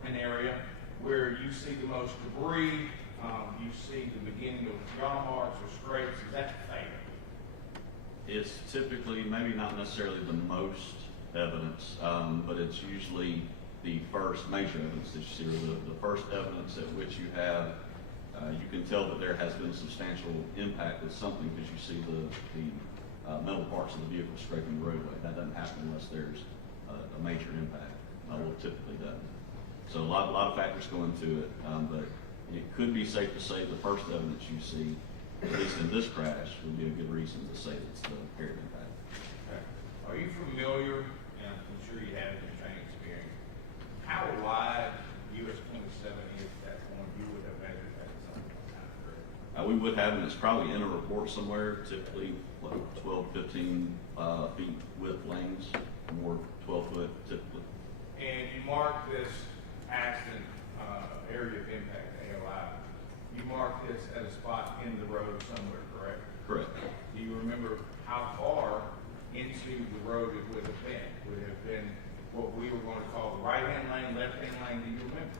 an area where you see the most debris, you see the beginning of yaw marks or scrapes. Is that fair? It's typically, maybe not necessarily the most evidence, but it's usually the first major evidence that you see, or the first evidence at which you have, you can tell that there has been substantial impact with something because you see the metal parts of the vehicle scraping the roadway. That doesn't happen unless there's a major impact. Well, typically doesn't. So a lot of factors go into it, but it could be safe to say the first evidence you see, at least in this crash, would be a good reason to say it's the period impact. Okay. Are you familiar, and I'm sure you have in training experience, how wide US 27 is at that point you would have measured that at some time? We would have, and it's probably in a report somewhere, typically 12, 15 feet width lanes, more 12 foot typically. And you mark this accident area of impact, AOI, you mark this at a spot in the road somewhere, correct? Correct. Do you remember how far into the road it would have been? Would it have been what we were going to call the right-hand lane, left-hand lane? Do you remember?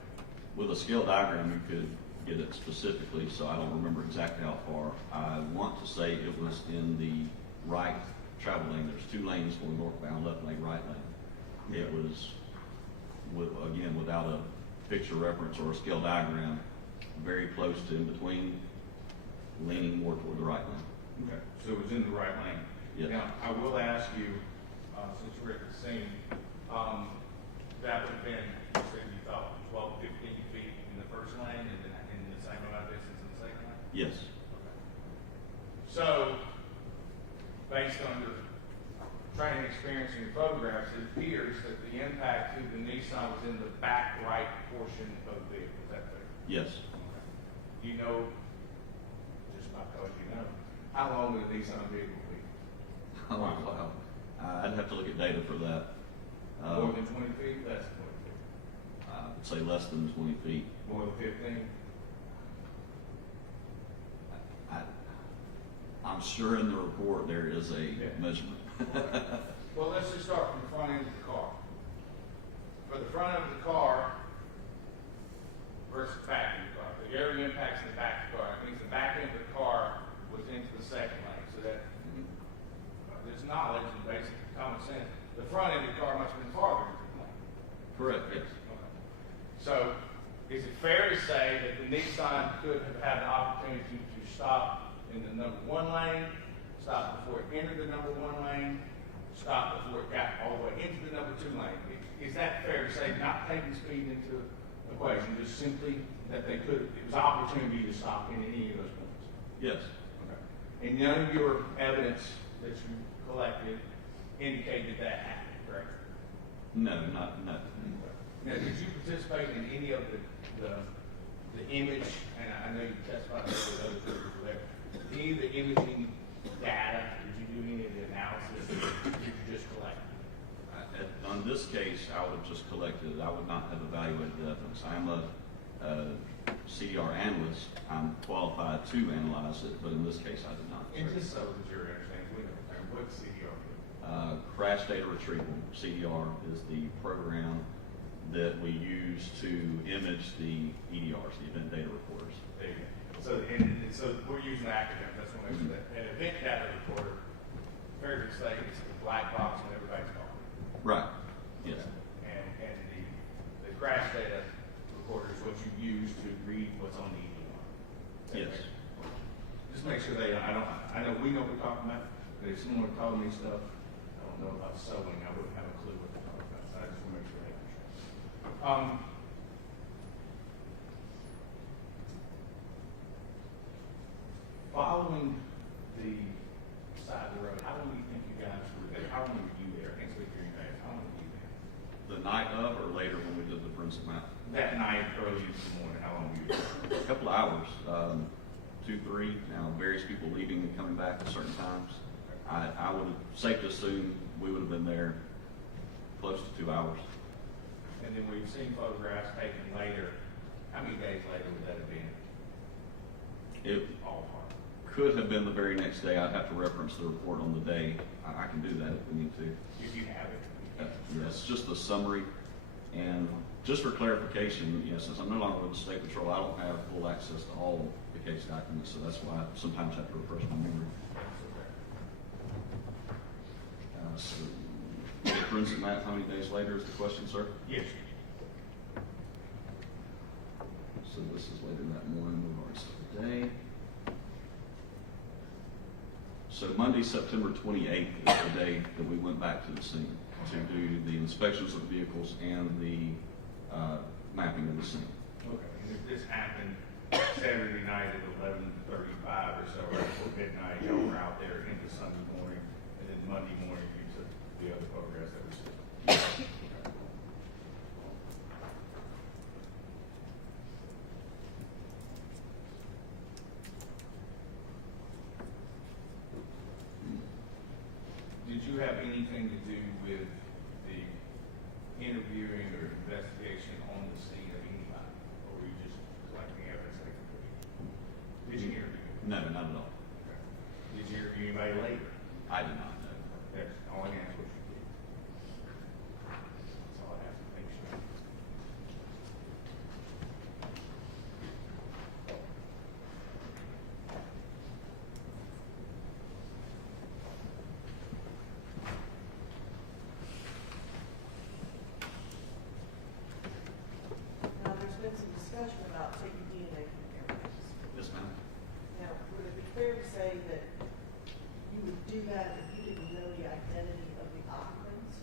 With a scale diagram, you could get it specifically, so I don't remember exactly how far. I want to say it was in the right travel lane. There's two lanes going northbound, left lane, right lane. It was, again, without a picture reference or a scale diagram, very close to in between, leaning more toward the right lane. Okay, so it was in the right lane. Yes. Now, I will ask you, since we're at the scene, that would have been, you said you thought 12, 15 feet in the first lane and then in the same amount of distance in the second lane? Yes. Okay. So, based on your training experience and your photographs, it appears that the impact to the Nissan was in the back right portion of the vehicle. Is that fair? Yes. Okay. Do you know, just about because you know, how long would a Nissan vehicle be? Oh, wow. I'd have to look at data for that. More than 20 feet, less than 20 feet? I would say less than 20 feet. More than 15? I'm sure in the report there is a measurement. Well, let's just start from the front end of the car. For the front of the car versus the back end of the car, the area impacts the back of the car. It means the back end of the car was into the second lane. So that there's knowledge and basic common sense. The front end of the car must have been farther into the lane. Correct, yes. Okay. So, is it fair to say that the Nissan could have had the opportunity to stop in the number 1 lane, stop before it entered the number 1 lane, stop before it got all the way into the number 2 lane? Is that fair to say, not taking speed into the equation, just simply that they could, it was opportunity to stop in any of those points? Yes. Okay. And none of your evidence that you collected indicated that happened, correct? No, not. Now, did you participate in any of the image, and I know you testified with other jurors were there, any of the imaging data, did you do any of the analysis, or did you just collect? On this case, I would have just collected it. I would not have evaluated the evidence. I am a CDR analyst. I'm qualified to analyze it, but in this case, I did not. And just so the jury understands, we understand what CDR is. Crash data retrieval, CDR, is the program that we use to image the EDRs, the event data recorders. There you go. So we're using acronyms. That's what makes it. An event data recorder, fair to say, it's the black box when everybody's talking. Right. Yes. And the crash data recorder is what you use to read what's on the EDR. Yes. Just make sure I know we know what we're talking about, but if someone told me stuff, I don't know about sewing, I wouldn't have a clue what they're talking about. So I just want to make sure they understand. Following the side of the road, how long do you think you guys were there? How long were you there? I can't speak for you guys. How long were you there? The night of or later when we did the forensic map? That night, early in the morning, how long were you there? A couple of hours, 2, 3. Now, various people leaving and coming back at certain times. I would safe to assume we would have been there close to 2 hours. And then we've seen photographs taken later. How many days later would that have been? It All part. could have been the very next day. I'd have to reference the report on the day. I can do that if we need to. If you have it. Yes, just a summary. And just for clarification, since I'm no longer with the State Patrol, I don't have full access to all the case documents, so that's why I sometimes have to refresh my memory. So, the forensic map, how many days later is the question, sir? Yes. So this is later that morning, we've already said the day. So Monday, September 28th is the day that we went back to the scene to do the inspections of the vehicles and the mapping of the scene. Okay, and if this happened Saturday night at 11:35 or so, or before midnight, y'all were out there into Sunday morning, and then Monday morning you took the other photographs that we saw. Did you have anything to do with the interviewing or investigation on the scene of anybody? Or were you just collecting evidence? Did you interview? No, not at all. Okay. Did you interview anybody later? I did not know. That's all I asked what you did. That's all I have to make sure. Now, there's been some discussion about taking DNA from airbags. Yes, ma'am. Now, would it be fair to say that you would do that if you didn't know the identity of the occupants?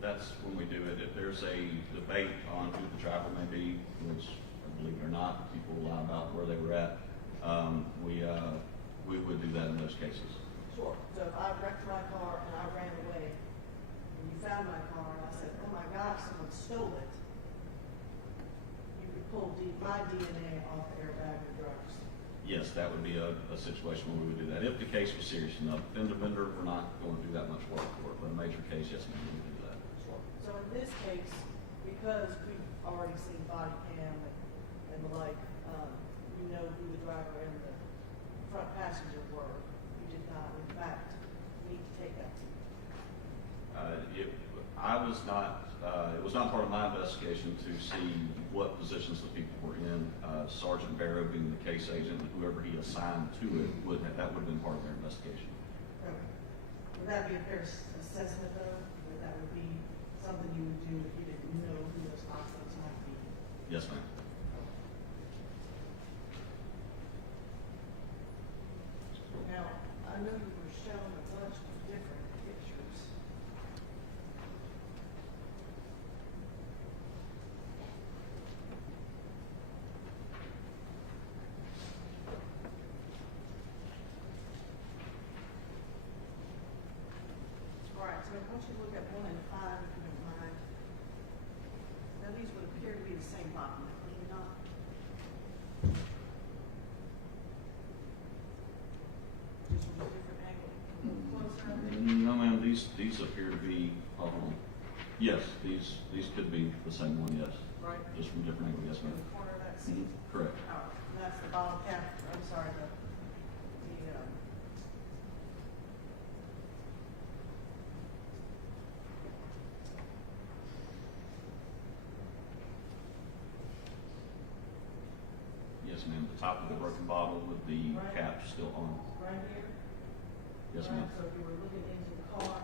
That's when we do it. If there's a debate on who the driver may be, which, believe it or not, people lie about where they were at, we would do that in those cases. Sure. So if I wrecked my car and I ran away, and you found my car and I said, oh my gosh, someone stole it, you could pull my DNA off the airbag or drugs. Yes, that would be a situation where we would do that. If the case was serious enough, fender bender, we're not going to do that much work for it, but a major case, yes, ma'am, we would do that. Sure. So in this case, because we've already seen body cam and the like, we know who the driver and the front passenger were. You did not, in fact, need to take that. It was not part of my investigation to see what positions the people were in. Sergeant Barrow being the case agent, and whoever he assigned to it, that would have been part of their investigation. Okay. Would that be a fair assessment, though? That would be something you would do if you didn't know who those occupants might be? Yes, ma'am. Now, I know you were shown a bunch of different pictures. All right, so I want you to look at 1 and 5, if you don't mind. Now, these would appear to be the same document, would they not? Just from a different angle, a little closer, I think. No, ma'am, these appear to be, yes, these could be the same one, yes. Right? Just from different angles, yes, In ma'am. the corner of that seat. Correct. Oh, and that's the bottom cap, I'm sorry, the, Yes, ma'am, the top of the broken bottle with the Right. cap still on. right here. Yes, Right, ma'am. So if you were looking into the car.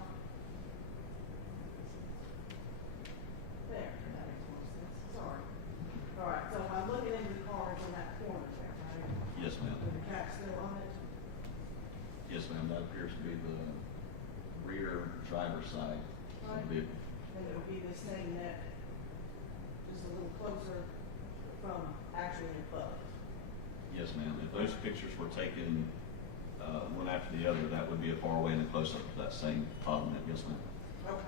There, that makes more sense, sorry. All right, so if I'm looking into the car, it's in that corner there, right? Yes, ma'am. With the cap still on it? Yes, ma'am, that appears to be the rear driver's side of Right. the vehicle. And it'll be the same net, just a little closer from actually in front. Yes, ma'am. If those pictures were taken one after the other, that would be a far away and a close-up of that same bottom net. Yes, ma'am. Okay.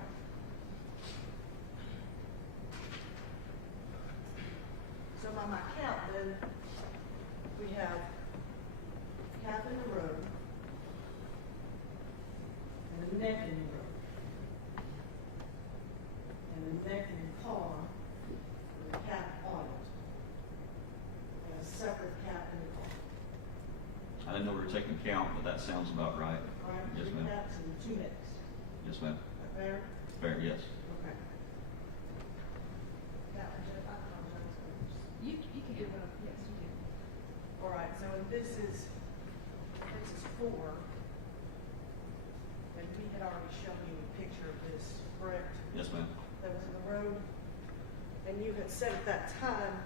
So by my count then, we have cap in the road and a neck in the road. And a neck in the car with a cap on it. And a separate cap in the car. I didn't know we were taking count, but that sounds about right. All right, Yes, 3 ma'am. caps and 2 necks. Yes, ma'am. Is that fair? Fair, yes. Okay. Yeah, I apologize. You can give it up, yes, you can. All right, so this is 4. And we had already shown you a picture of this, correct? Yes, ma'am. That was in the road. And you had said at that time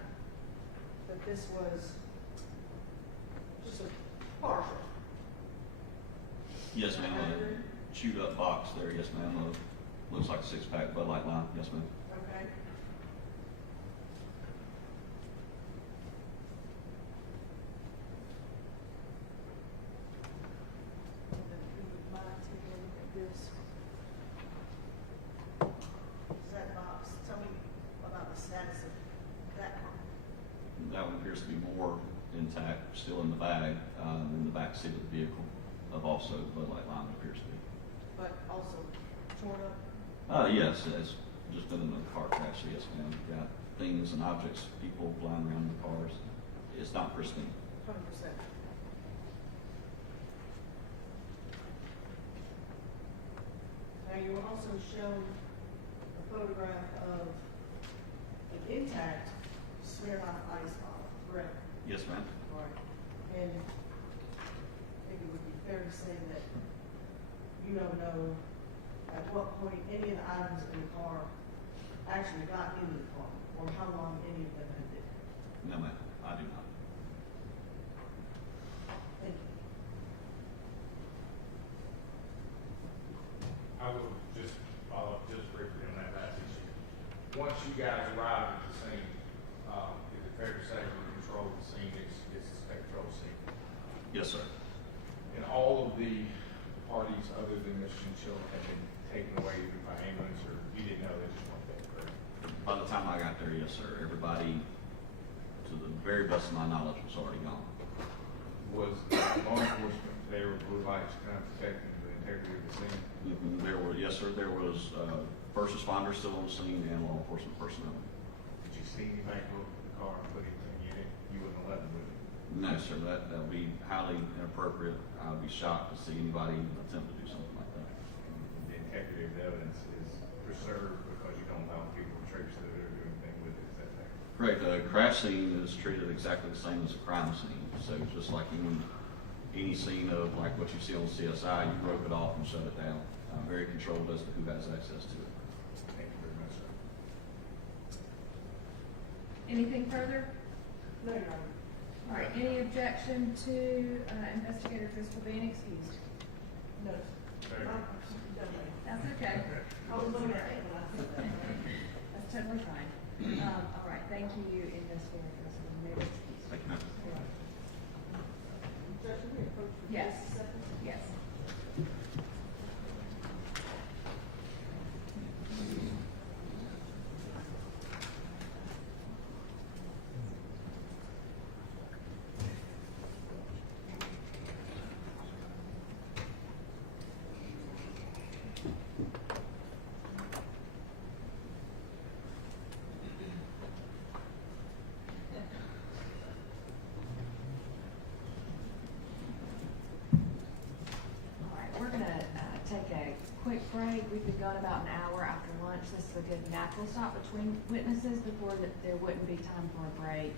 that this was just a partial. Yes, ma'am. A chewed up box there. Yes, ma'am. Looks like a 6-pack Bud Light line. Yes, ma'am. Okay. And then if you would mind taking a look at this. That box, tell me about the status of that one. That one appears to be more intact, still in the bag, in the back seat of the vehicle, of also Bud Light line appears to be. But also torn up. Yes, it's just been in a car crash. Yes, ma'am. You've got things and objects, people flying around in the cars. It's not pristine. 100%. Now, you were also shown a photograph of an intact Smirnoff ice bottle, correct? Yes, ma'am. Right. And I think it would be fair to say that you don't know at what point any of the items in the car actually got into the car, or how long any of them had been. No, ma'am. I do not. Thank you. I will just follow up just briefly on that last issue. Once you guys arrive at the scene, is it fair to say you control the scene, it's a state patrol scene? Yes, sir. And all of the parties other than Ms. Chinchilla have been taken away either by ambulance or you didn't know they just weren't there, correct? By the time I got there, yes, sir. Everybody, to the very best of my knowledge, was already gone. Was law enforcement there with blue lights kind of protecting the integrity of the scene? There were, yes, sir. There was first responders still on the scene and law enforcement personnel. Did you see anybody go up to the car and put anything in it? You wouldn't have let them with it? No, sir. That would be highly inappropriate. I would be shocked to see anybody attempt to do something like that. The integrity of the evidence is preserved because you don't allow people to trace it or do anything with it, is that fair? Correct. A crash scene is treated exactly the same as a crime scene. So just like any scene of like what you see on CSI, you rope it off and shut it down. Very controlled as to who has access to it. Thank you very much, sir. Anything further? No, Your Honor. All right, any objection to Investigator Driscoll being excused? No. Very good. That's okay. I was looking at it when I said that. That's totally fine. All right, thank you, Investigator Driscoll. You may be excused. Thank you, ma'am. Judge, we approach for Yes. just a second. Yes. quick break. We've been going about an hour after lunch. This is a good natural stop between witnesses before there wouldn't be time for a break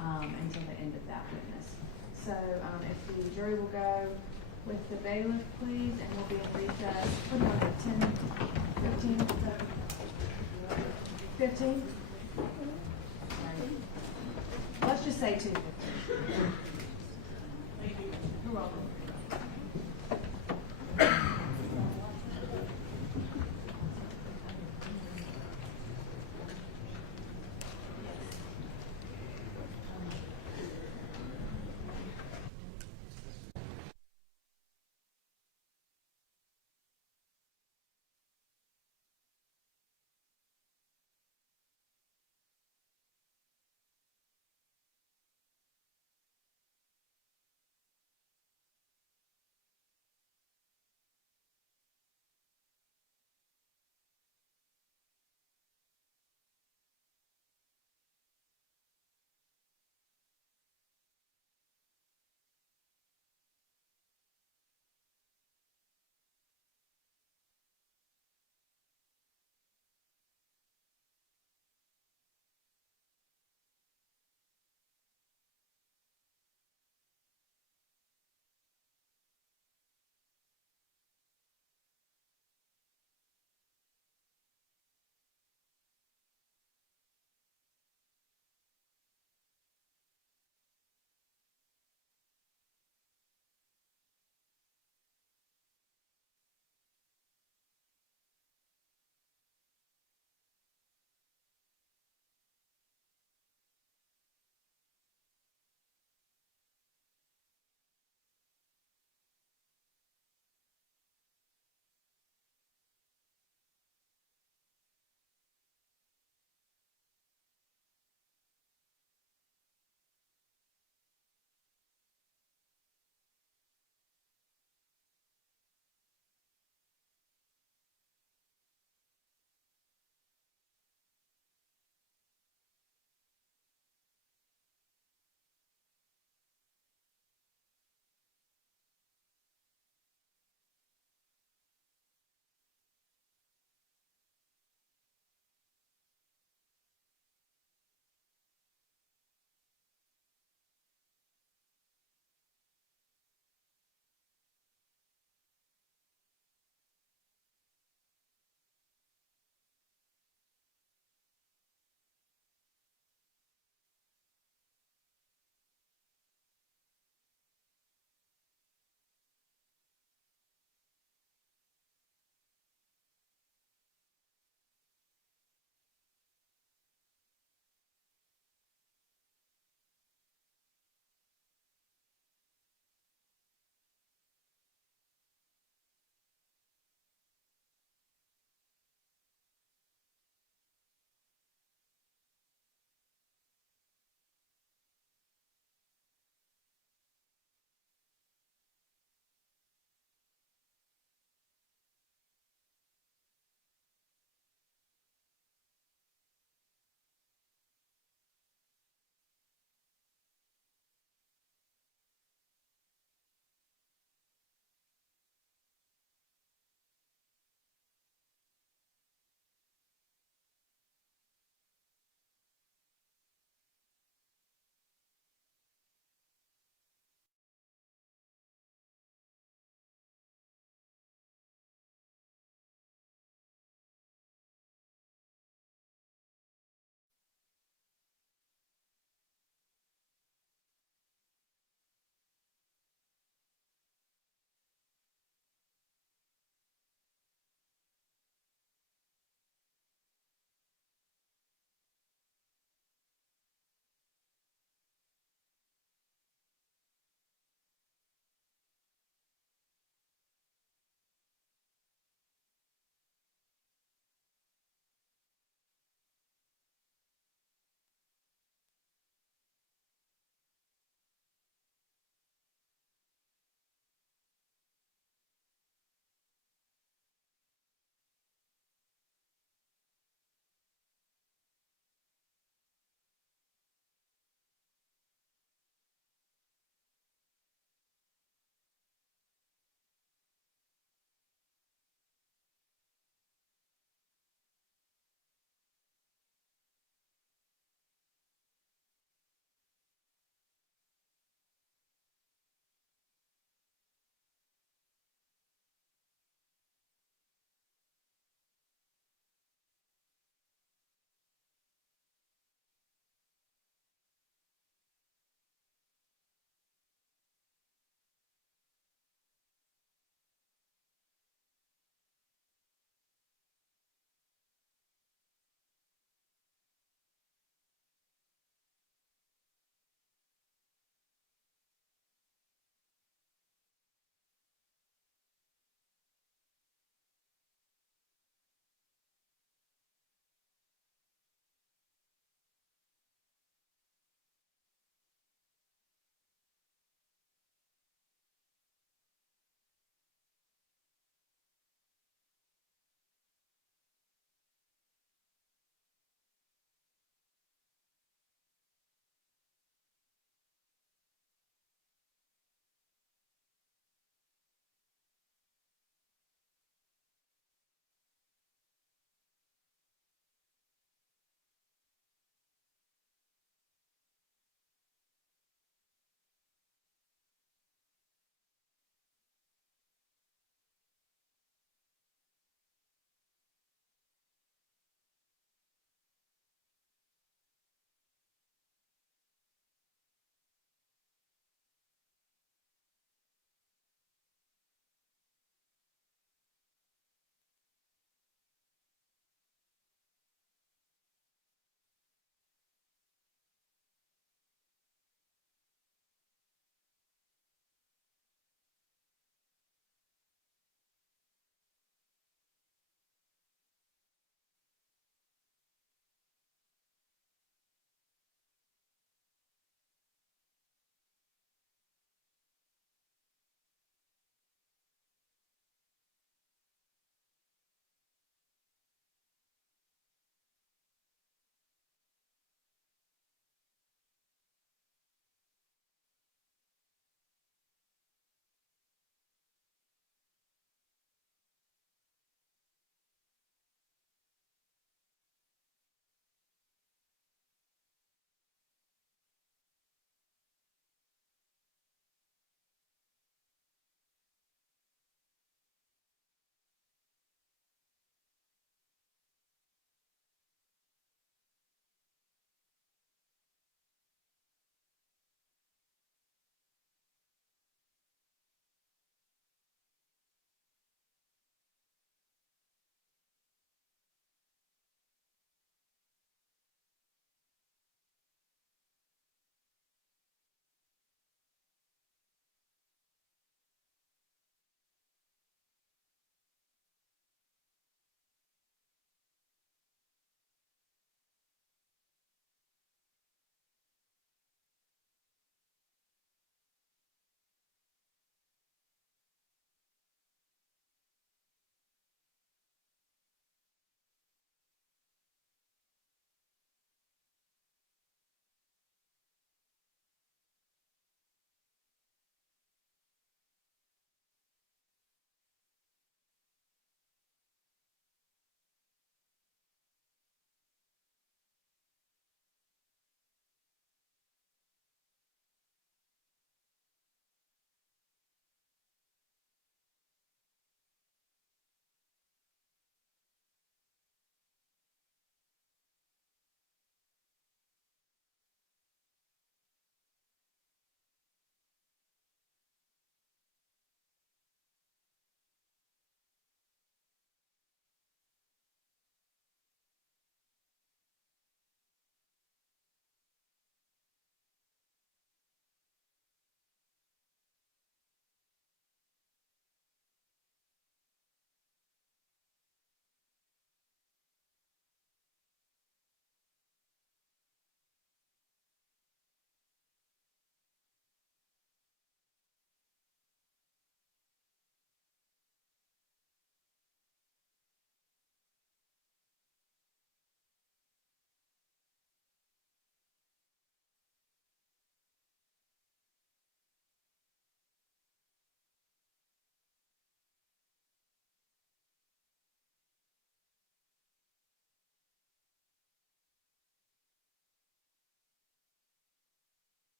until the end of that witness. So if the jury will go with the bailiff, please, and we'll be in recess. What do you want, 10, 15? 15? Let's just say 2:15. You're welcome.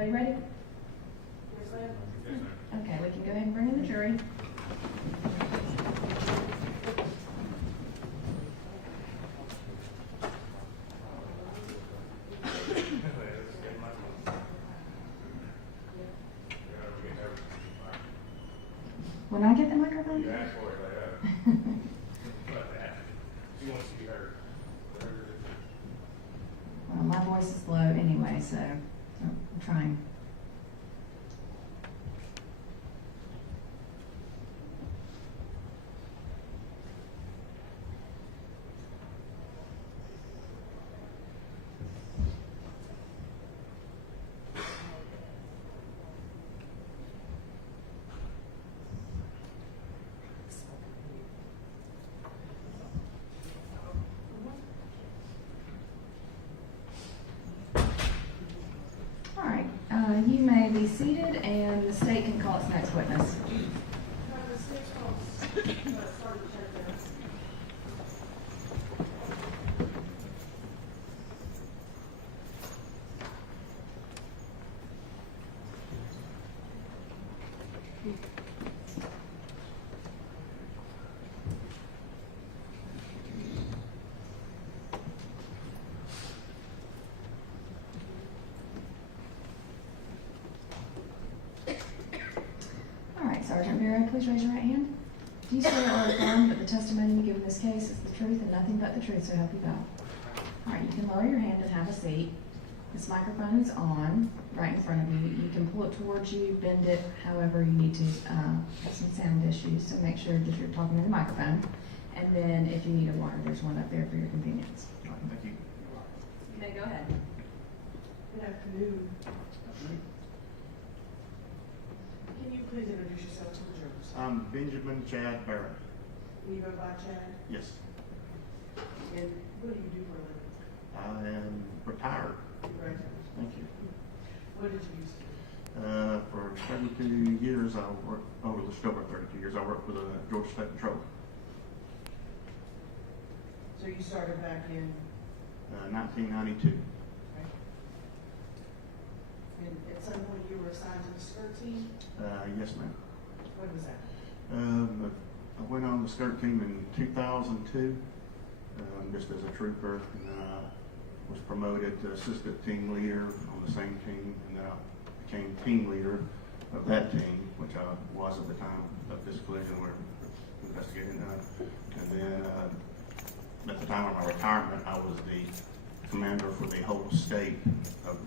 everybody ready? Yes, ma'am. Yes, ma'am. Okay, we can go ahead and bring in the jury. When I get the microphone? You asked for it, but she wants to be heard. Well, my voice is low anyway, so I'm trying. All right, you may be seated and the state can call its next witness. All right, Sergeant Vera, please raise your right hand. Do you swear or affirm that the testimony you give in this case is the truth and nothing but the truth, so help you God? All right, you can lower your hand and have a seat. This microphone is on, right in front of you. You can pull it towards you, bend it, however you need to. Have some sound issues, so make sure that you're talking to the microphone. And then if you need a water, there's one up there for your convenience. Thank you. You may go ahead. Good afternoon. Can you please introduce yourself to the jurors? I'm Benjamin Chad Barrett. Can you go by Chad? Yes, And what do you do for a living? I am retired. Congratulations. Thank you. What did you used to do? For 32 years, I worked, just over 32 years, I worked for the Georgia State Patrol. So you started back in, 1992. right? And at some point you were assigned to the skirt team? Yes, ma'am. When was that? I went on the skirt team in 2002, just as a trooper, and then I was promoted to assistant team leader on the same team, and then I became team leader of that team, which I was at the time of this collision we're investigating. And then at the time of my retirement, I was the commander for the whole state of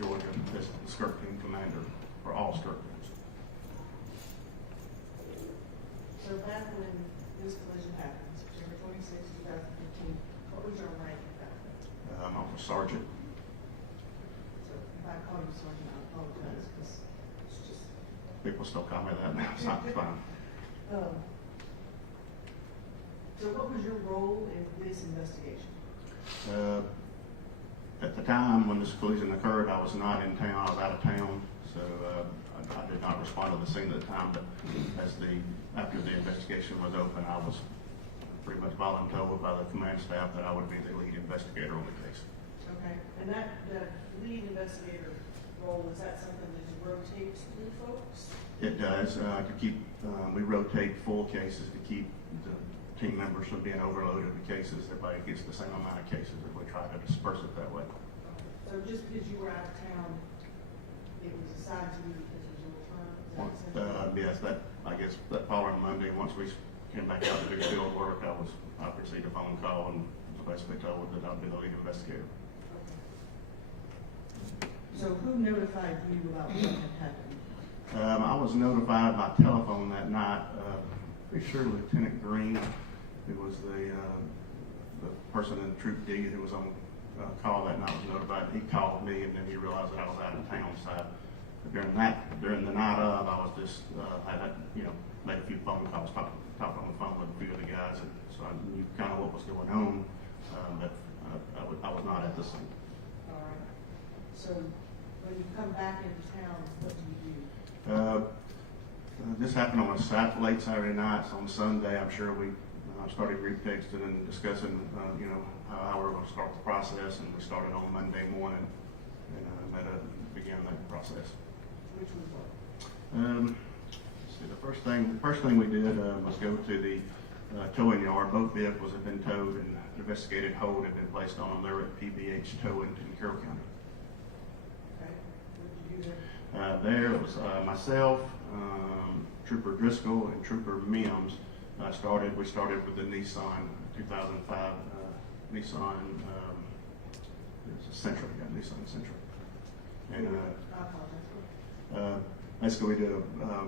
Georgia, the skirt team commander for all skirt teams. So back when this collision happened, September 26, 2015, what was your rank at that point? I'm a sergeant. So if I call you sergeant, I apologize, because it's just, People still call me that now, it's not fine. so what was your role in this investigation? At the time when this collision occurred, I was not in town, I was out of town, so I did not respond to the scene at the time, but after the investigation was open, I was pretty much voluntold by the command staff that I would be the lead investigator on the case. Okay, and the lead investigator role, is that something that rotates through folks? It does, we rotate full cases to keep the team members from being overloaded with cases. Everybody gets the same amount of cases if we try to disperse it that way. So just because you were out of town, it was assigned to you because it was your turn? Is that essentially- Yes, I guess that following Monday, once we came back out to do field work, I received a phone call and was basically told that I'd be the lead investigator. Okay. So who notified you about what had happened? I was notified by telephone that night, pretty sure Lieutenant Green, who was the person in Troop D who was on call that night, was notified. He called me, and then he realized that I was out of town. So during the night of, I was just I had made a few phone calls, talked on the phone with a few of the guys, and so I knew kind of what was going on, but I was not at the scene. All right. So when you come back into town, what do you do? This happened on a late Saturday night. So on Sunday, I'm sure we started group texting and discussing, how we were going to start the process. And we started on Monday morning, and met begin that process. Which was what? Let's see, the first thing we did was go to the towing yard. Both vehicles had been towed and an investigated hold had been placed on them. They're at PBH Towing in Carroll County. Okay, what did you do there? There it was myself, Trooper Driscoll, and Trooper Mims. We started with the Nissan 2005 Nissan it's a Sentra, yeah, Nissan Sentra. And I apologize. basically, we did a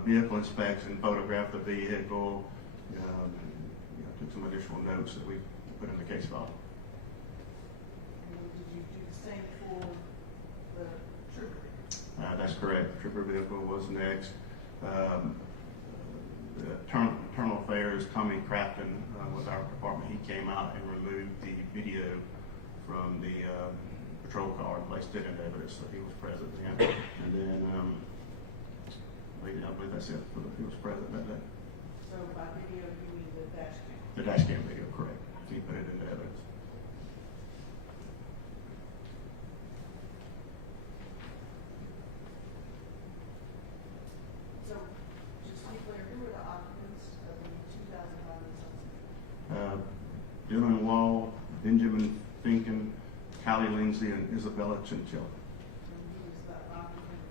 vehicle inspection, photographed the vehicle, took some additional notes that we put in the case file. And did you do the same for the trooper? That's correct. The trooper vehicle was next. The Internal Affairs, Tommy Crafton, with our department, he came out and removed the video from the patrol car and placed it in evidence that he was present then. And then, I believe that's it for he was present that day. So by video, you mean the dash cam? The dash cam video, correct. He put it into evidence. So, just to be clear, who were the occupants of the 2005 Nissan? Dylan Wall, Benjamin Finken, Callie Lindsay, and Isabella Chinchilla. And who was the occupant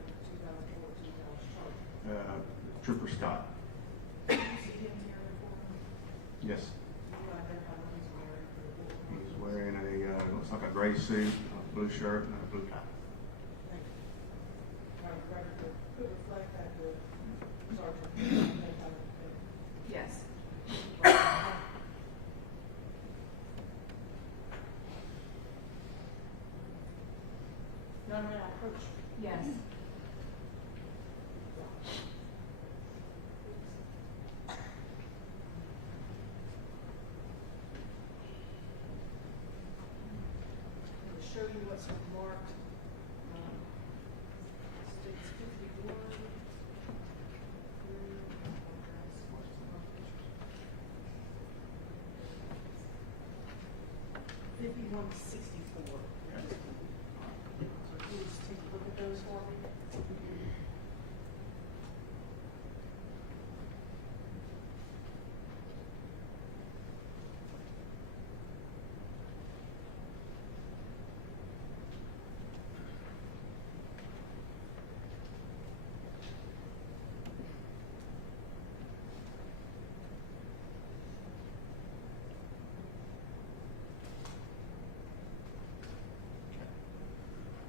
of the 2004 Charger? Trooper Scott. Did you see him here before? Yes. Do you identify what he's wearing for the board? He's wearing looks like a gray suit, a blue shirt, and a blue tie. Thank you. All right, record could reflect that the sergeant identified him. Yes. No, may I approach? Yes. To show you what's marked, states 51 through 5164. So please take a look at those for me.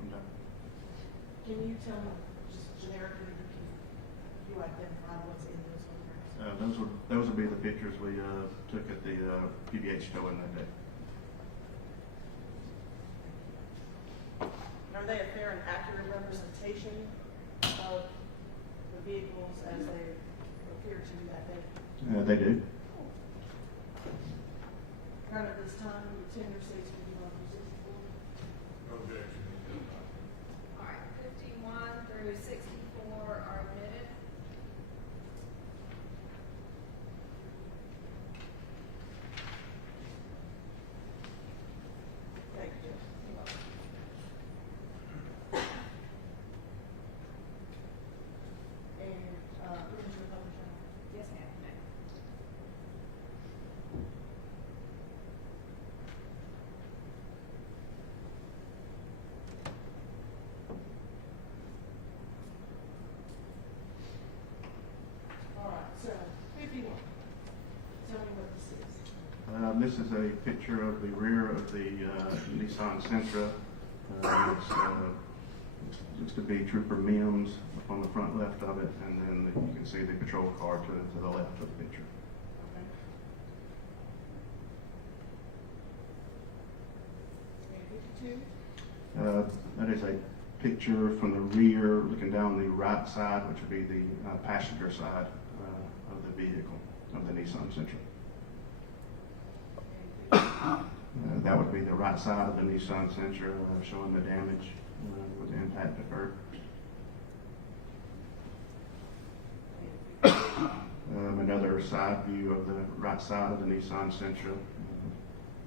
I'm done. Can you tell me, just generically, you identify what's in those photographs? Those would be the pictures we took at the PBH towing that day. Are they a fair and accurate representation of the vehicles as they appear to you that day? They do. Right at this time, you tender states 51 through 64. All right, 51 through 64 are admitted. Thank you, Jeff. You're welcome. And, who's your public trial? Yes, ma'am. All right, so 51. Tell me what this is. This is a picture of the rear of the Nissan Sentra. Looks to be Trooper Mims up on the front left of it, and then you can see the patrol car to the left of the picture. Okay. And 52? That is a picture from the rear, looking down the right side, which would be the passenger side of the vehicle, of the Nissan Sentra. That would be the right side of the Nissan Sentra, showing the damage where the impact occurred. Another side view of the right side of the Nissan Sentra,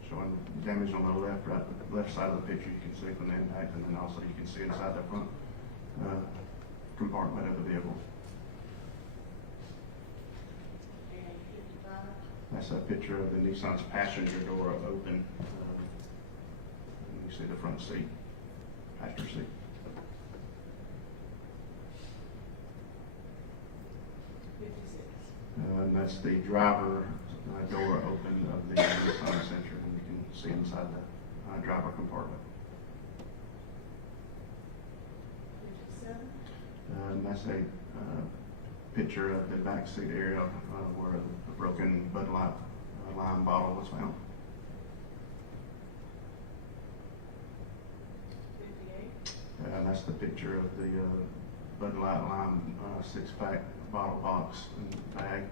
showing damage on the left side of the picture. You can see from the impact, and then also you can see inside the front compartment of the vehicle. And 55? That's a picture of the Nissan's passenger door open. And you see the front seat, passenger seat. 56? And that's the driver door open of the Nissan Sentra, and you can see inside the driver compartment. 57? And that's a picture of the back seat area where a broken Bud Light lime bottle was found. 58? And that's the picture of the Bud Light lime six-pack bottle box and bag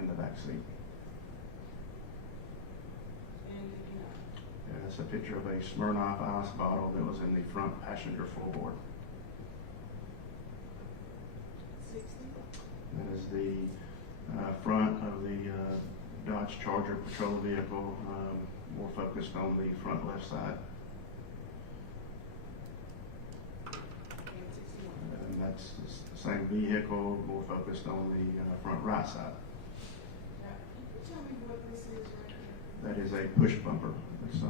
in the back seat. And 59? And that's a picture of a Smirnoff Ice bottle that was in the front passenger floorboard. 60? That is the front of the Dodge Charger patrol vehicle, more focused on the front left side. And 61? And that's the same vehicle, more focused on the front right side. Now, can you tell me what this is right here? That is a push bumper. It's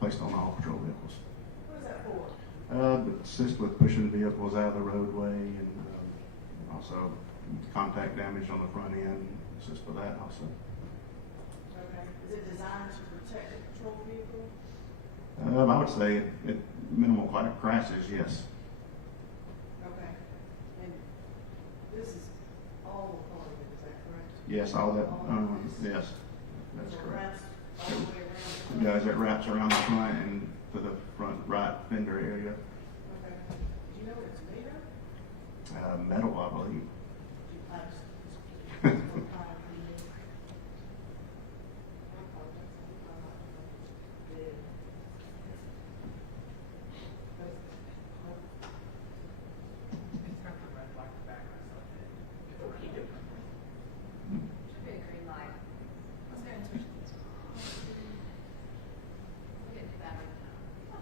placed on all patrol vehicles. What is that for? Assist with pushing vehicles out of the roadway and also contact damage on the front end. Assist with that also. Okay. Is it designed to protect the patrol vehicle? I would say at minimal crashes, yes. Okay. And this is all part of it, is that correct? Yes, all that, All of this? yes, that's So it correct. wraps all the way around? It does, it wraps around the front and to the front right fender area. Okay. Do you know what it's made of? Metal, I believe. I just- what kind of thing it is? I apologize. I'm not- Yeah. It's got the red light back or something. Should be a green light. Let's go and switch this. We'll get to that right now.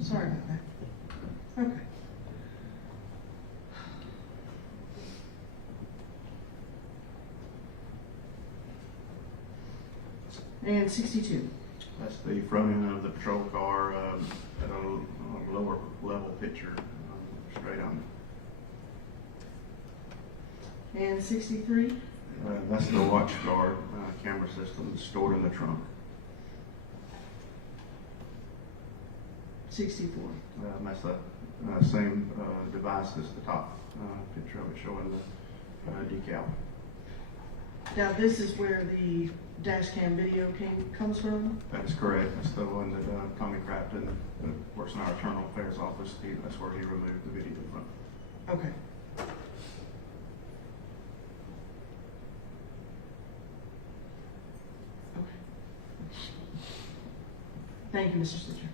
Sorry about that. Okay. And 62. That's the front end of the patrol car at a lower level picture, straight on. And 63. That's the watch guard camera system stored in the trunk. 64. That's the same device as the top picture of it showing the decal. Now, this is where the dash cam video comes from? That is correct. That's the one that Tommy Crafton, that works in our internal affairs office, that's where he removed the video from. Okay. Okay. Thank you, Mr. Stitcher.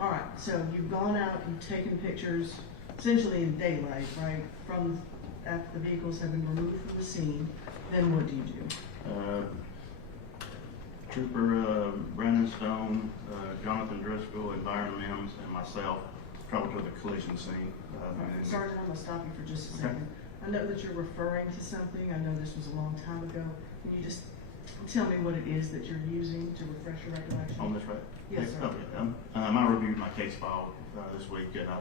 All right, so you've gone out, you've taken pictures, essentially in daylight, right? From after the vehicles have been removed from the scene, then what do you do? Trooper Brandon Stone, Jonathan Driscoll, Byron Mims, and myself traveled to the collision scene. and- Sergeant, I'm gonna stop you for just a Okay. second. I know that you're referring to something, I know this was a long time ago. Can you just tell me what it is that you're using to refresh your recollection? On this, right? Yes, sir. Oh, yeah. I reviewed my case file this week, and I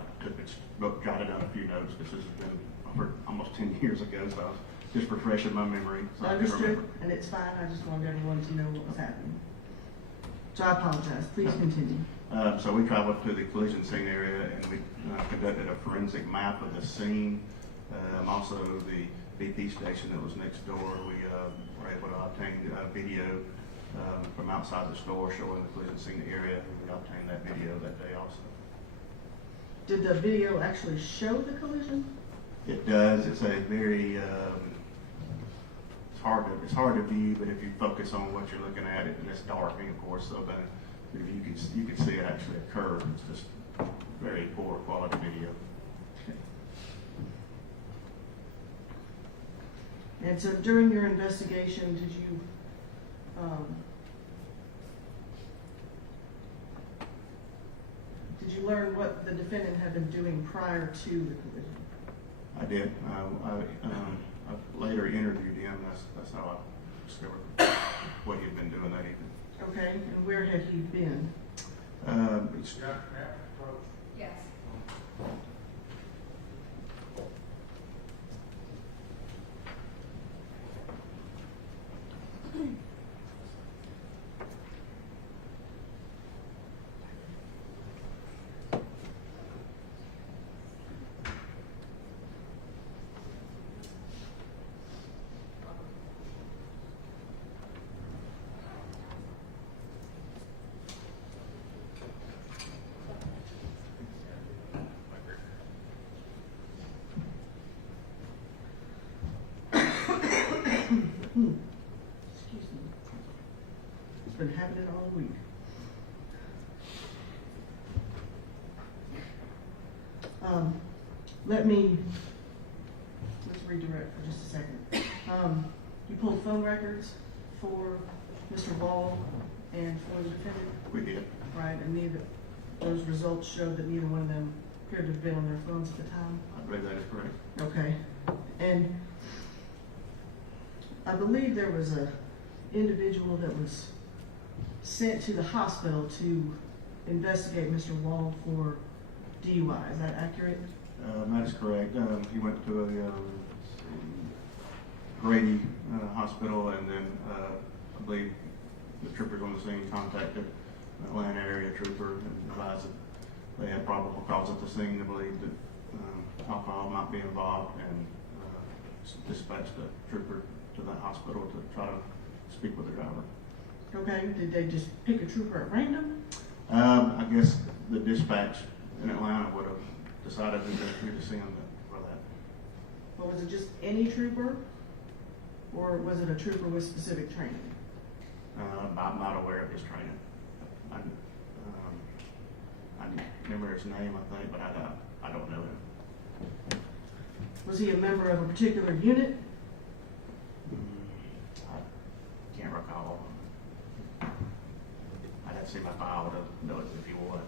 jotted down a few notes. This has been over almost 10 years ago, so I was just refreshing my memory. So I can Understood, remember. and it's fine, I just wanted everyone to know what was happening. So I apologize, please continue. So we traveled to the collision scene area, and we conducted a forensic map of the scene. Also, the BP station that was next door, we were able to obtain video from outside the store showing the collision scene area, and we obtained that video that day also. Did the video actually show the collision? It does. It's a very it's hard to view, but if you focus on what you're looking at, and it's dark, and of course, so then if you could see it actually occur. It's just very poor quality video. And so during your investigation, did you, learn what the defendant had been doing prior to the collision? I did. I later interviewed him. That's how I discovered what he had been doing that evening. Okay, and where had he been? It's Yes. Excuse me. It's been happening all week. Let's redirect for just a second. You pulled phone records for Mr. Wall and for the defendant? We did. Right, and those results showed that neither one of them appeared to have been on their phones at the time? I believe that is correct. Okay, and I believe there was a individual that was sent to the hospital to investigate Mr. Wall for DUI. Is that accurate? That is correct. He went to a Grady hospital, and then I believe the troopers on the scene contacted the Atlanta area trooper and advised that they had probable cause at the scene to believe that alcohol might be involved, and dispatched the trooper to that hospital to try to speak with the driver. Okay, did they just pick a trooper at random? I guess the dispatch in Atlanta would have decided to see him for that. Or was it just any trooper? Or was it a trooper with specific training? I'm not aware of his training. I remember his name, I think, but I don't know him. Was he a member of a particular unit? I can't recall. I'd have to see my file to know if he was.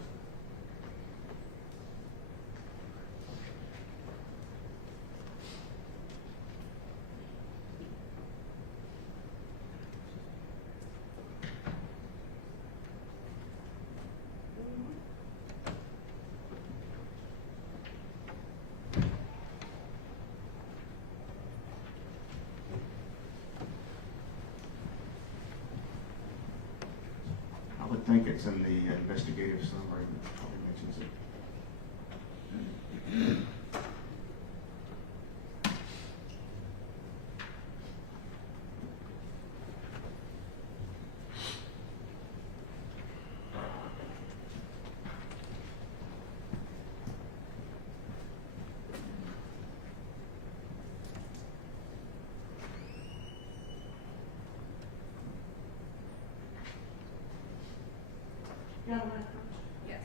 I would think it's in the investigative summary that probably mentions it. Got it. Yes.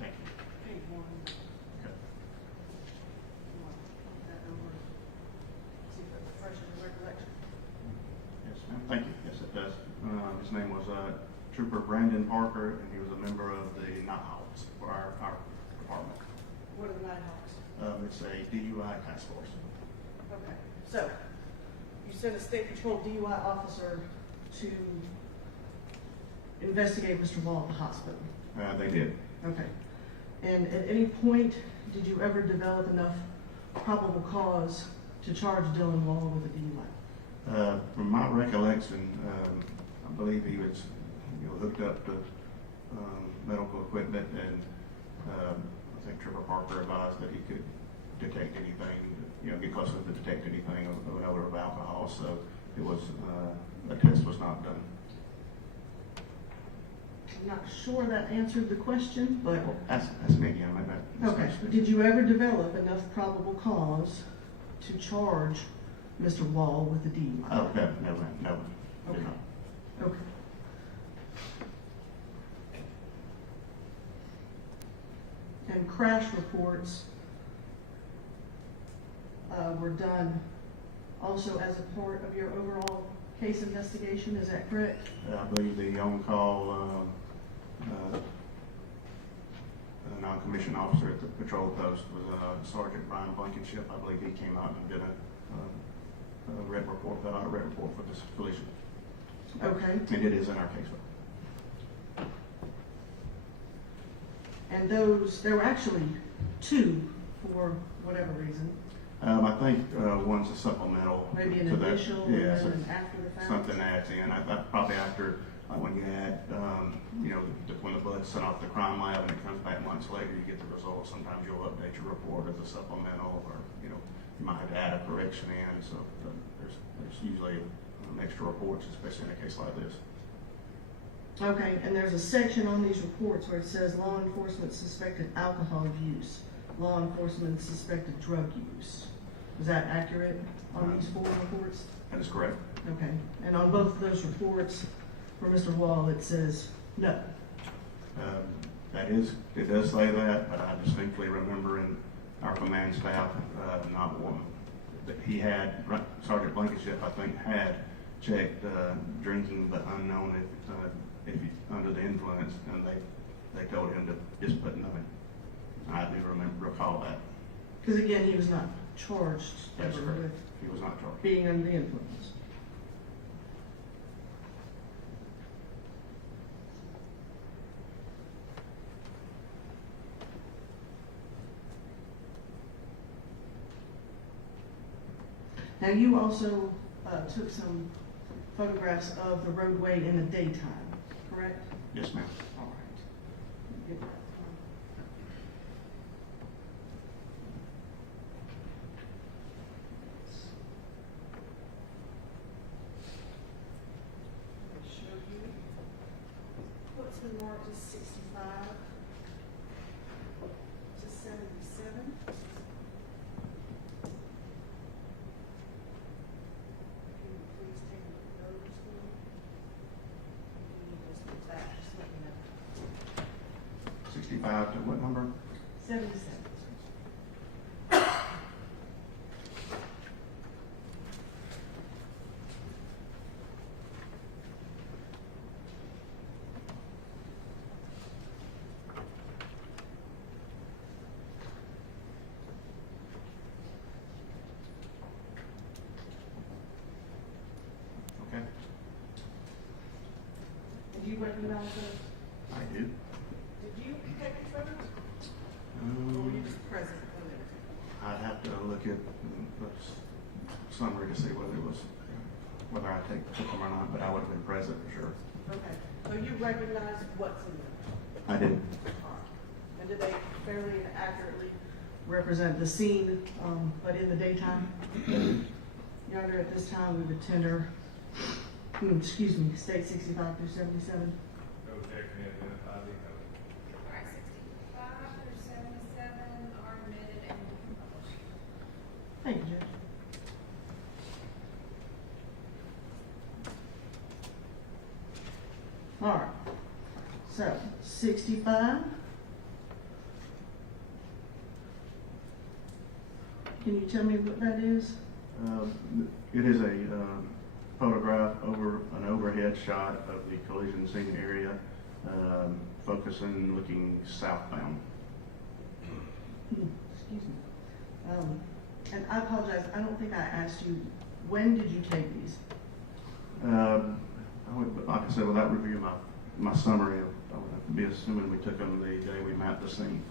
Thank you. Page one. Okay. You want to put that over? See if it refreshes your recollection. Yes, ma'am. Thank you. Yes, it does. His name was Trooper Brandon Parker, and he was a member of the Nighthawks for our department. What are the Nighthawks? It's a DUI task force. Okay, so you sent a state patrol DUI officer to investigate Mr. Wall at the hospital. They did. Okay. And at any point, did you ever develop enough probable cause to charge Dylan Wall with a DUI? From my recollection, I believe he was, hooked up to medical equipment, and I think Trooper Parker advised that he could detect anything, get close enough to detect anything of an odor of alcohol. So it was a test was not done. not sure that answered the question, but, That's me again, maybe. okay. Did you ever develop enough probable cause to charge Mr. Wall with the DUI? Oh, no, ma'am, no. Okay. Did not. Okay. And crash reports were done also as a part of your overall case investigation, is that correct? I believe the on-call, non-commissioned officer at the patrol post was Sergeant Brian Blankenship. I believe he came out and did a red report, for this collision. Okay. And it is in our case file. And those, there were actually two for whatever reason. I think one's a supplemental. Maybe an to that. initial and Yeah, then so an after the fact? something adds in. I probably after, when you add, when the blood's sent off the crime lab and it comes back months later, you get the results. Sometimes you'll update your report as a supplemental, or, you might have to add a correction in. So there's usually extra reports, especially in a case like this. Okay, and there's a section on these reports where it says law enforcement suspected alcohol use, law enforcement suspected drug use. Is that accurate on these 4 reports? That is correct. Okay, and on both of those reports for Mr. Wall, it says no. It does say that, but I distinctly remember in our command staff, not one, that he had, Sergeant Blankenship, I think, had checked drinking, but unknown if he under the influence, and they told him to just put no in. I do recall that. Because again, he was not charged That's ever correct. with He was not charged. being under the influence. Now, you also took some photographs of the roadway in the daytime, correct? Yes, ma'am. All right. Get that. Show you what's been marked as 65 to 77. Can you please take a look at those for me? Can you just put that, just let me know. 65 to what number? 77. Okay. Do you recognize those? I do. Did you take the photos? Or were you just present when they were taken? I'd have to look at the summary to see whether I took them or not, but I would have been present for sure. Okay, so you recognize what's in them? I did. And did they fairly and accurately represent the scene, but in the daytime? Your Honor, at this time, we would tender, state 65 through 77. No objection, identify the other. All right, 65 through 77 are admitted and published. Thank you, Judge. All right, so 65. Can you tell me what that is? It is a photograph over an overhead shot of the collision scene area, focusing, looking southbound. Excuse me. And I apologize, I don't think I asked you, when did you take these? I would, like I said, without reviewing my summary, I would be assuming we took them the day we mapped the scene.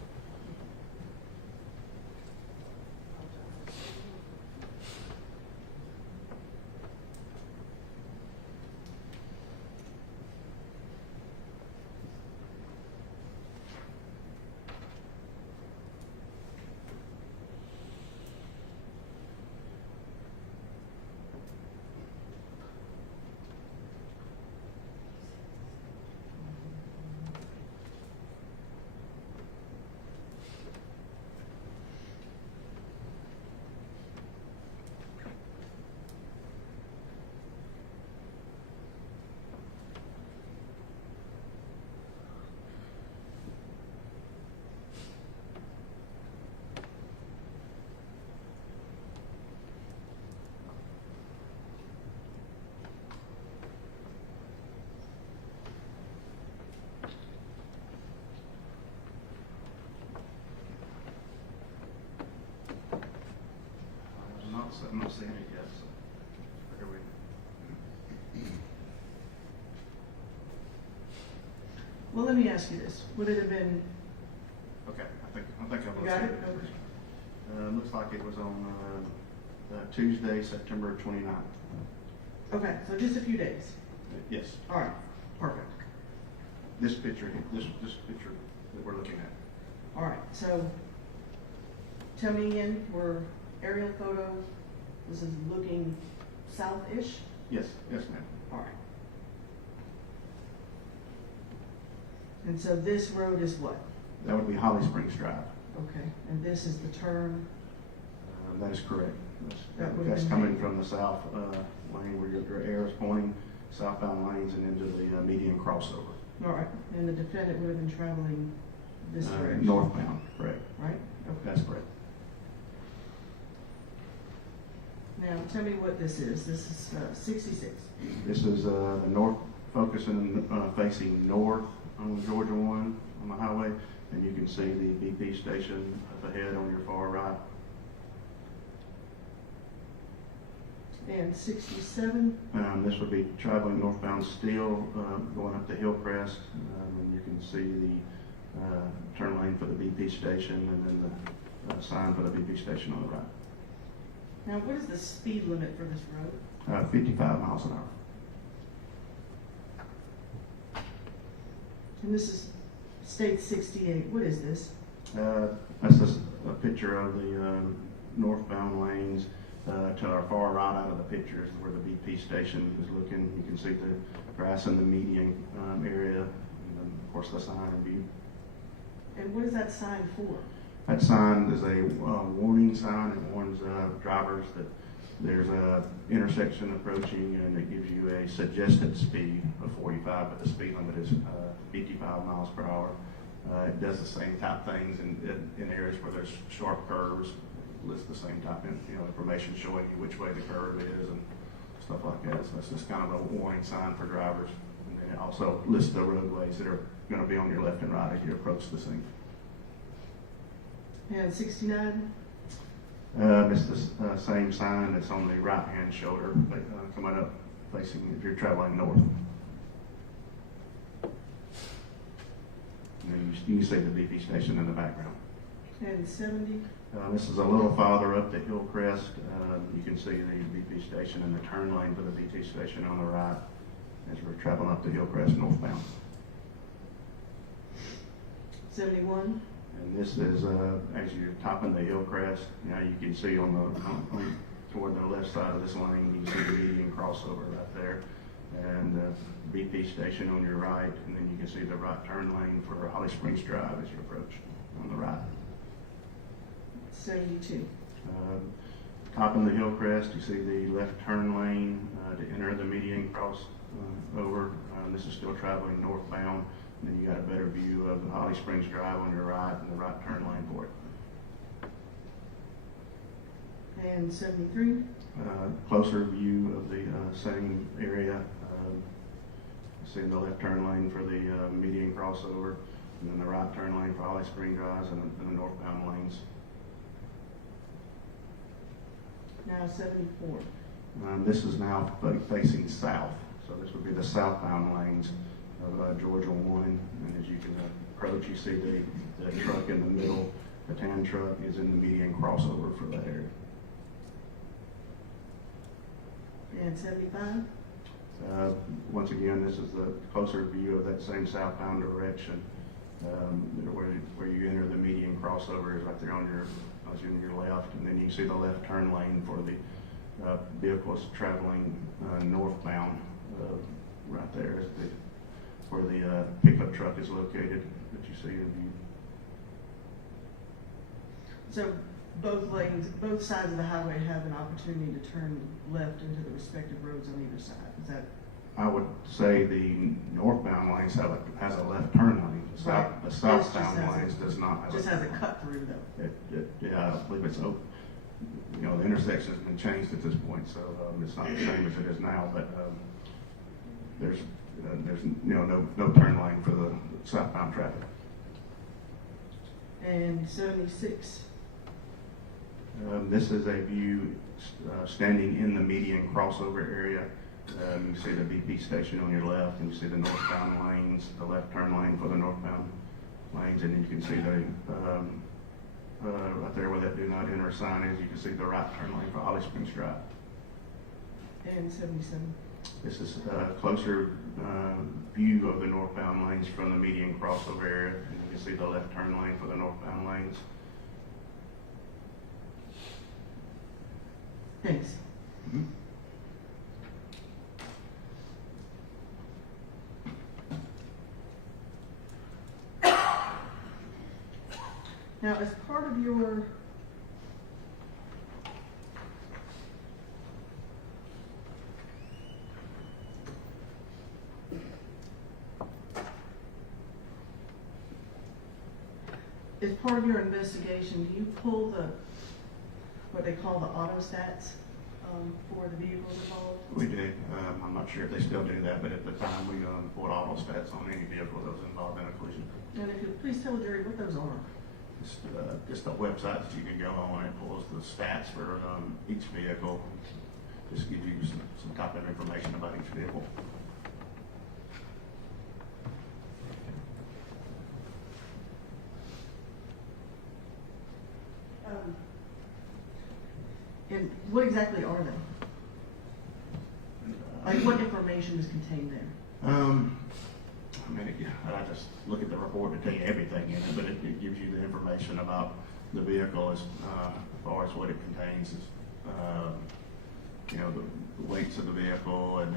I'm not seeing it yet, so bear with me. Well, let me ask you this, would it have been, Okay, I think I'm. you got it? Looks like it was on, Tuesday, September 29th. Okay, so just a few days. Yes, All right, perfect. this picture that we're looking at. All right, so tell me again, were aerial photo, this is looking south-ish? Yes, ma'am. All right. And so this road is what? That would be Holly Springs Drive. Okay, and this is the turn, That is correct. That would That's be- coming from the south lane where your arrow is pointing, southbound lanes and into the median crossover. all right, and the defendant would have been traveling this direction? Northbound, correct. Right? Okay. That's correct. Now, tell me what this is. This is 66. This is the north, focusing, facing north on Georgia 1 on the highway, and you can see the BP station up ahead on your far right. And 67, This would be traveling northbound still, going up to Hillcrest, and you can see the turn lane for the BP station and then the sign for the BP station on the right. now what is the speed limit for this road? 55 miles an hour. And this is State 68. What is this? That's just a picture of the northbound lanes. To our far right out of the picture is where the BP station is looking. You can see the grass in the median area, and then of course the sign in view. And what is that sign for? That sign is a warning sign. It warns drivers that there's a intersection approaching, and it gives you a suggested speed of 45, but the speed limit is 55 miles per hour. It does the same type things in areas where there's sharp curves. Lists the same type of information showing you which way the curve is and stuff like that. So it's just kind of a warning sign for drivers. And then it also lists the roadways that are going to be on your left and right as you approach the scene. And 69? It's the same sign that's on the right-hand shoulder, coming up facing if you're traveling north. And then you can see the BP station in the background. And 70? This is a little farther up the Hillcrest. You can see the BP station and the turn lane for the BP station on the right as we're traveling up the Hillcrest northbound. 71? And this is as you're topping the Hillcrest, you can see on toward the left side of this lane, you can see the median crossover right there, and the BP station on your right, and then you can see the right turn lane for Holly Springs Drive as you approach on the right. 72? Topping the Hillcrest, you see the left turn lane to enter the median crossover. This is still traveling northbound. And then you got a better view of the Holly Springs Drive on your right and the right turn lane for it. And 73? Closer view of the same area. Seeing the left turn lane for the median crossover, and then the right turn lane for Holly Springs Drive and the northbound lanes. Now 74? This is now facing south, so this would be the southbound lanes of Georgia 1. And as you can approach, you see the truck in the middle. The tan truck is in the median crossover for that area. And 75? Once again, this is the closer view of that same southbound direction, where you enter the median crossover is right there on your left, and then you see the left turn lane for the vehicles traveling northbound. Right there is where the pickup truck is located that you see in view. So both lanes, both sides of the highway have an opportunity to turn left into the respective roads on either side. Is that? I would say the northbound lanes has a left turn lane. Right. The southbound lanes does not have Just has a cut through though. Yeah, I believe it's open. The intersection has been changed at this point, so it's not the same as it is now. But there's no turn lane for the southbound traffic. And 76? This is a view standing in the median crossover area. You see the BP station on your left, and you see the northbound lanes, the left turn lane for the northbound lanes, and then you can see the right there where that do not enter sign is, you can see the right turn lane for Holly Springs Drive. And 77. This is a closer view of the northbound lanes from the median crossover area, and you can see the left turn lane for the northbound lanes. Thanks. Mhm. Now, as part of your investigation, do you pull what they call the auto stats for the vehicles involved? We do. I'm not sure if they still do that, but at the time we put auto stats on any vehicle that was involved in a collision. And if you please tell the jury what those are. It's just a website that you can go on. It pulls the stats for each vehicle. Just gives you some type of information about each vehicle. And what exactly are they? Like, what information is contained there? I mean, I just look at the report to tell you everything in it, but it gives you the information about the vehicle as far as what it contains, you know, the weights of the vehicle and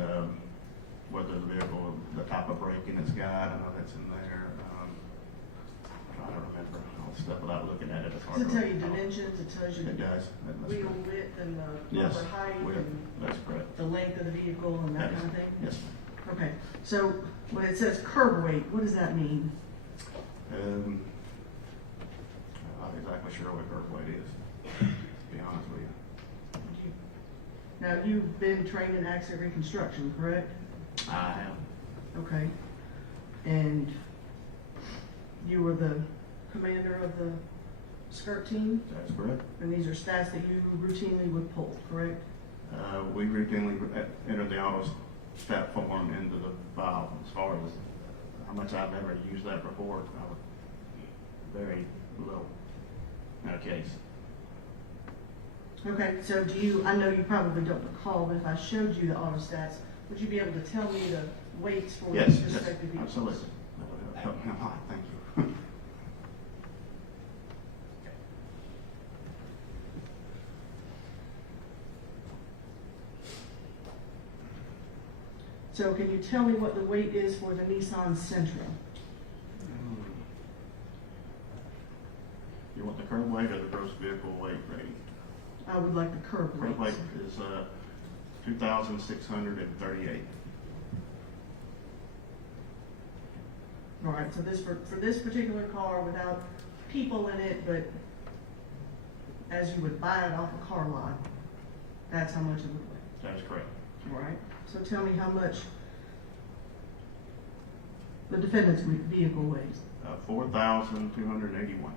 whether the vehicle, the type of braking it's got. I know that's in there. I'm trying to remember all the stuff without looking at it. It's hard Does it to tell you recall. dimensions? It tells you It does. That's wheel correct. width and the Yes, bumper height width. and That's correct. the length of the vehicle and that That is- kind of thing? Yes. Okay, so when it says curb weight, what does that mean? I'm not exactly sure what curb weight is, to be honest with you. Now, you've been trained in accident reconstruction, correct? I am. Okay. And you were the commander of the skirt team? That's correct. And these are stats that you routinely would pull, correct? We routinely enter the auto stat form into the file. As far as how much I've ever used that report, very little in a case. Okay, so I know you probably don't recall, but if I showed you the auto stats, would you be able to tell me the weights for Yes, each yes, respective vehicle? absolutely. That would help me a lot. Thank you. So can you tell me what the weight is for the Nissan Sentra? You want the curb weight or the gross vehicle weight rating? I would like the curb Curb weight weight. is 2,638. All right, so this for this particular car without people in it, but as you would buy it off a car lot, that's how much it would weigh. That is correct. All right, so tell me how much the defendant's vehicle weighs. 4,281.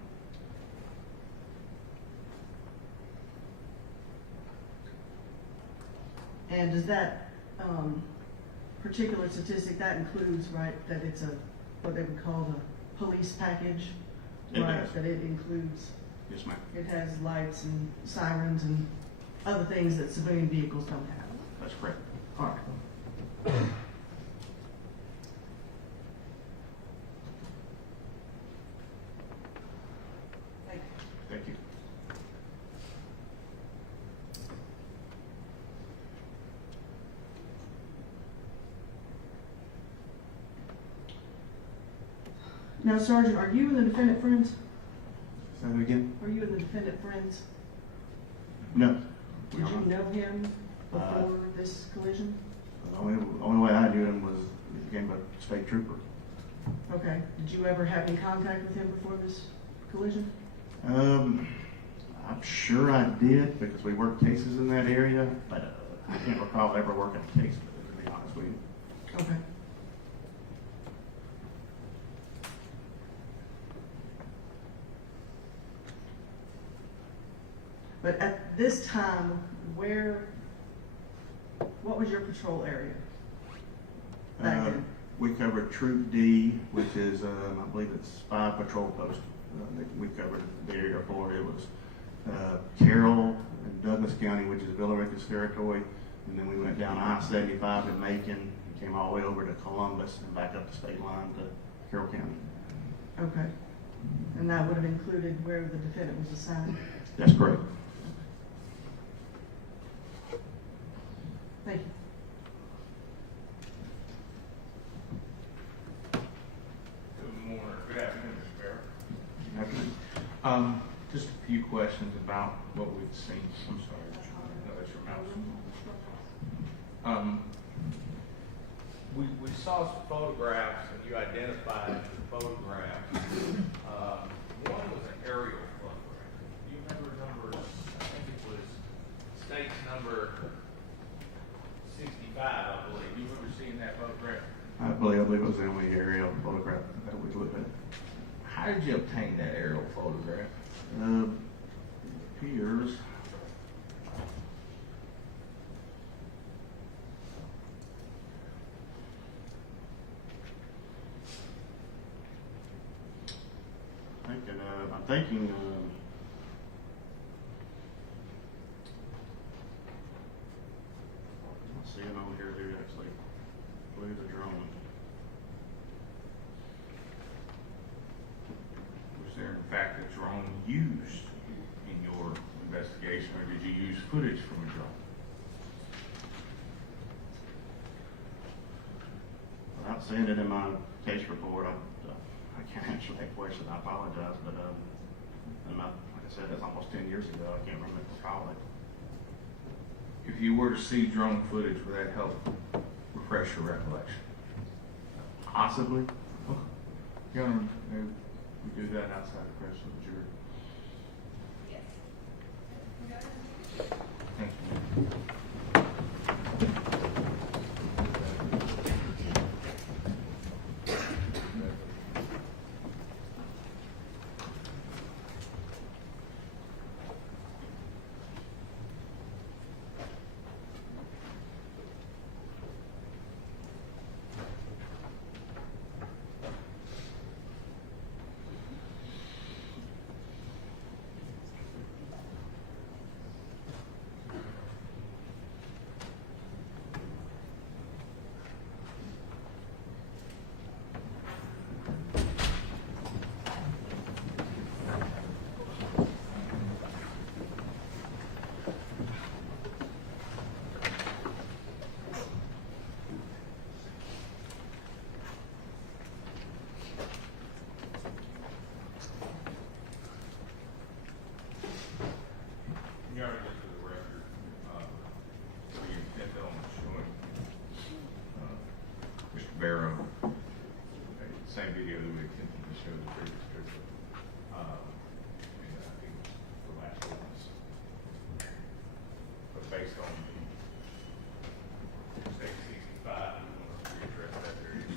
And does that particular statistic, that includes, right, that it's what they would call the police package? It Right, does. that it includes, Yes, ma'am. it has lights and sirens and other things that civilian vehicles don't have. That's correct. All right. Thank you. Thank you. Now, Sergeant, are you and the defendant friends? Say that again? Are you and the defendant friends? No. Did you know him before this collision? The only way I knew him was he became a state trooper. Okay. Did you ever have any contact with him before this collision? I'm sure I did because we worked cases in that area, but I can't recall ever working a case with him, to be honest with you. Okay. But at this time, what was your patrol area? Back then? We covered Troop D, which is, I believe it's 5 patrol posts. That we covered the area for. It was Carroll and Douglas County, which is Villarica's territory. And then we went down I-75 in Macon and came all the way over to Columbus and back up the state line to Carroll County. Okay. And that would have included where the defendant was assigned? That's correct. Thank you. Good morning, good afternoon, Mr. Barrett. Just a few questions about what we've seen. I'm sorry, no, that's your mouse. We saw some photographs and you identified the photographs. One was an aerial photograph. Do you remember numbers? I think it was state's number 65, I believe. You remember seeing that photograph? I believe it was the only aerial photograph that we looked at. How did you obtain that aerial photograph? Appears. I'm thinking, I'm seeing on here who actually flew the drone. Was there in fact a drone used in your investigation, or did you use footage from a drone? Without seeing it in my case report, I can't answer that question. I apologize, but like I said, that's almost 10 years ago. I can't remember recall it. If you were to see drone footage, would that help refresh your recollection? Possibly. Your Honor, maybe we do that outside the press of the jury. Yes. Thank you. Your Honor, just for the record, we intend on showing Mr. Barrow the same video that we attempted to show the previous trooper. And I think the last witness. But based on the state 65, we want to readdress that area.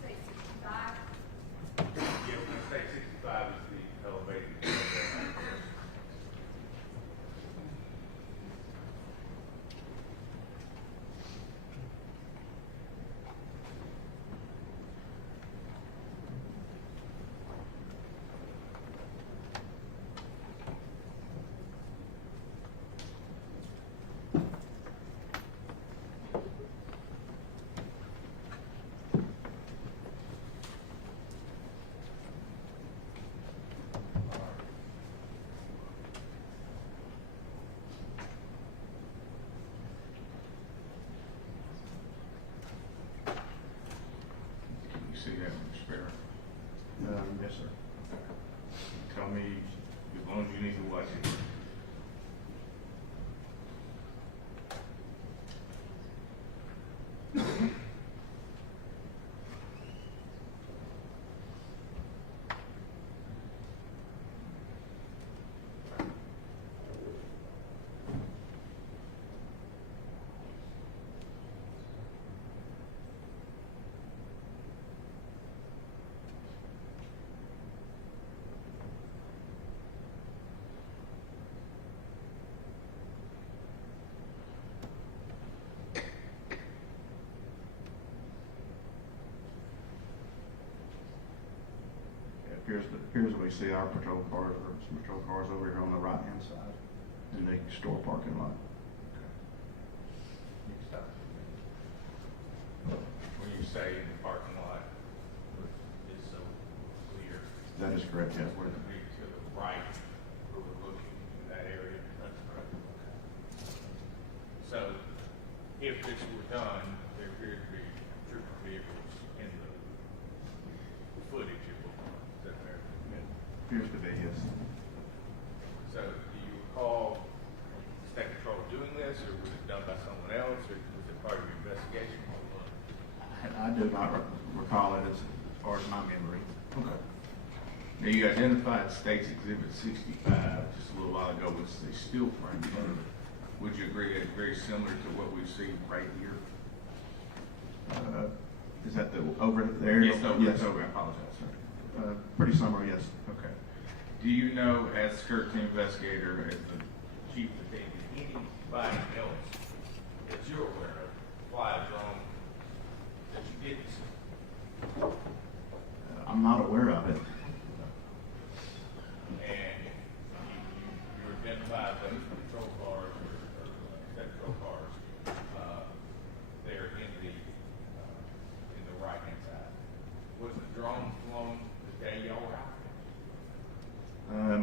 State 65. Yeah, when I say 65 is the elevated. Here's where we see our patrol cars, or some patrol cars over here on the right-hand side in the store parking lot. You stop. When you say in the parking lot, it's so clear. That is correct, yes. Where the big to the right, where we're looking in that area, that's correct. Okay. So, if this were done, there appears to be trooper vehicles in the footage it will, is that fair? Appears to be, yes. So, do you recall state patrol doing this, or was it done by someone else, or was it part of your investigation? I do not recall it as far as my memory. Okay. Now, you identified State's Exhibit 65 just a little while ago with the steel frame. Would you agree it's very similar to what we see right here? Is that the over there? Yes, no, yes. over. I apologize, sir. Pretty similar, yes. Okay. Do you know, as skirt team investigator, as the chief of the team, anybody else that you're aware of fly a drone that you didn't see? I'm not aware of it. And you identified those patrol cars or state patrol cars there in the right-hand side. Was the drone flown the day y'all were out there?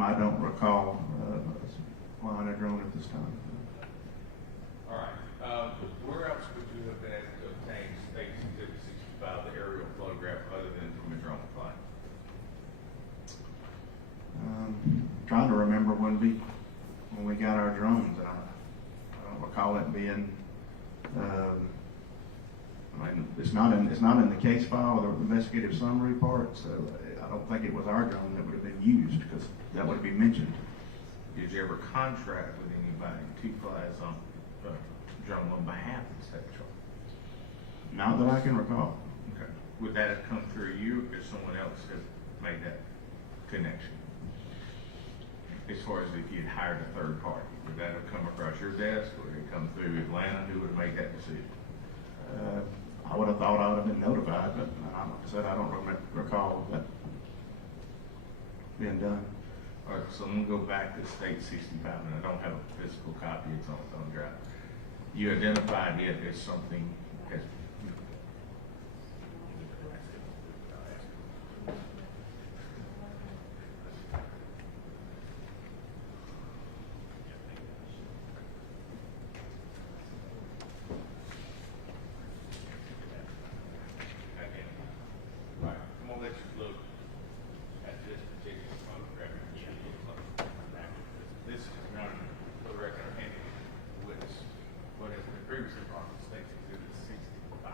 I don't recall flying a drone at this time. All right. Where else would you have been able to obtain State's Exhibit 65, the aerial photograph, other than from a drone flight? Trying to remember when we got our drones. I don't recall it being. I mean, it's not in the case file or the investigative summary part, so I don't think it was our drone that would have been used because that would be mentioned. Did you ever contract with anybody to fly some drone on behalf of the state patrol? Not that I can recall. Okay. Would that have come through you, or someone else have made that connection? As far as if you'd hired a third party, would that have come across your desk, or would it come through Atlanta? Who would have made that decision? I would have thought I would have been notified, but like I said, I don't recall that being done. All right, so I'm gonna go back to State 65, and I don't have a physical copy, it's on thumb drive. You identified it as something as right. I'm gonna let you look at this particular photograph again. This is not a photograph I'm handing the witness, but it's been previously brought to State Exhibit 65.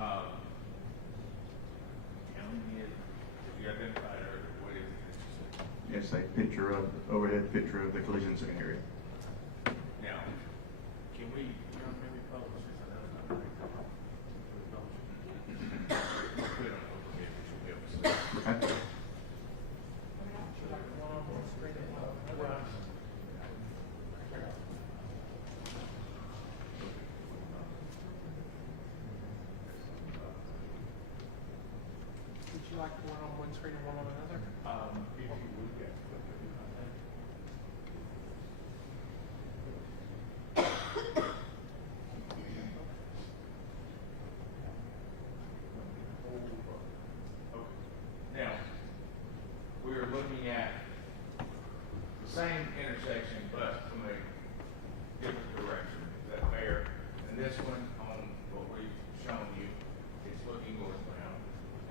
How many is, if you identified her, what is it that you see? Yes, overhead picture of the collision scene area. Now, can we, maybe publish this? I know it's not very common. We'll put it on overhead, which will be able to see. Okay. Would you like one on one screen and one on another? If you would, yeah. Now, we are looking at the same intersection, but from a different direction. Is that fair? And this one, on what we've shown you, it's looking northbound,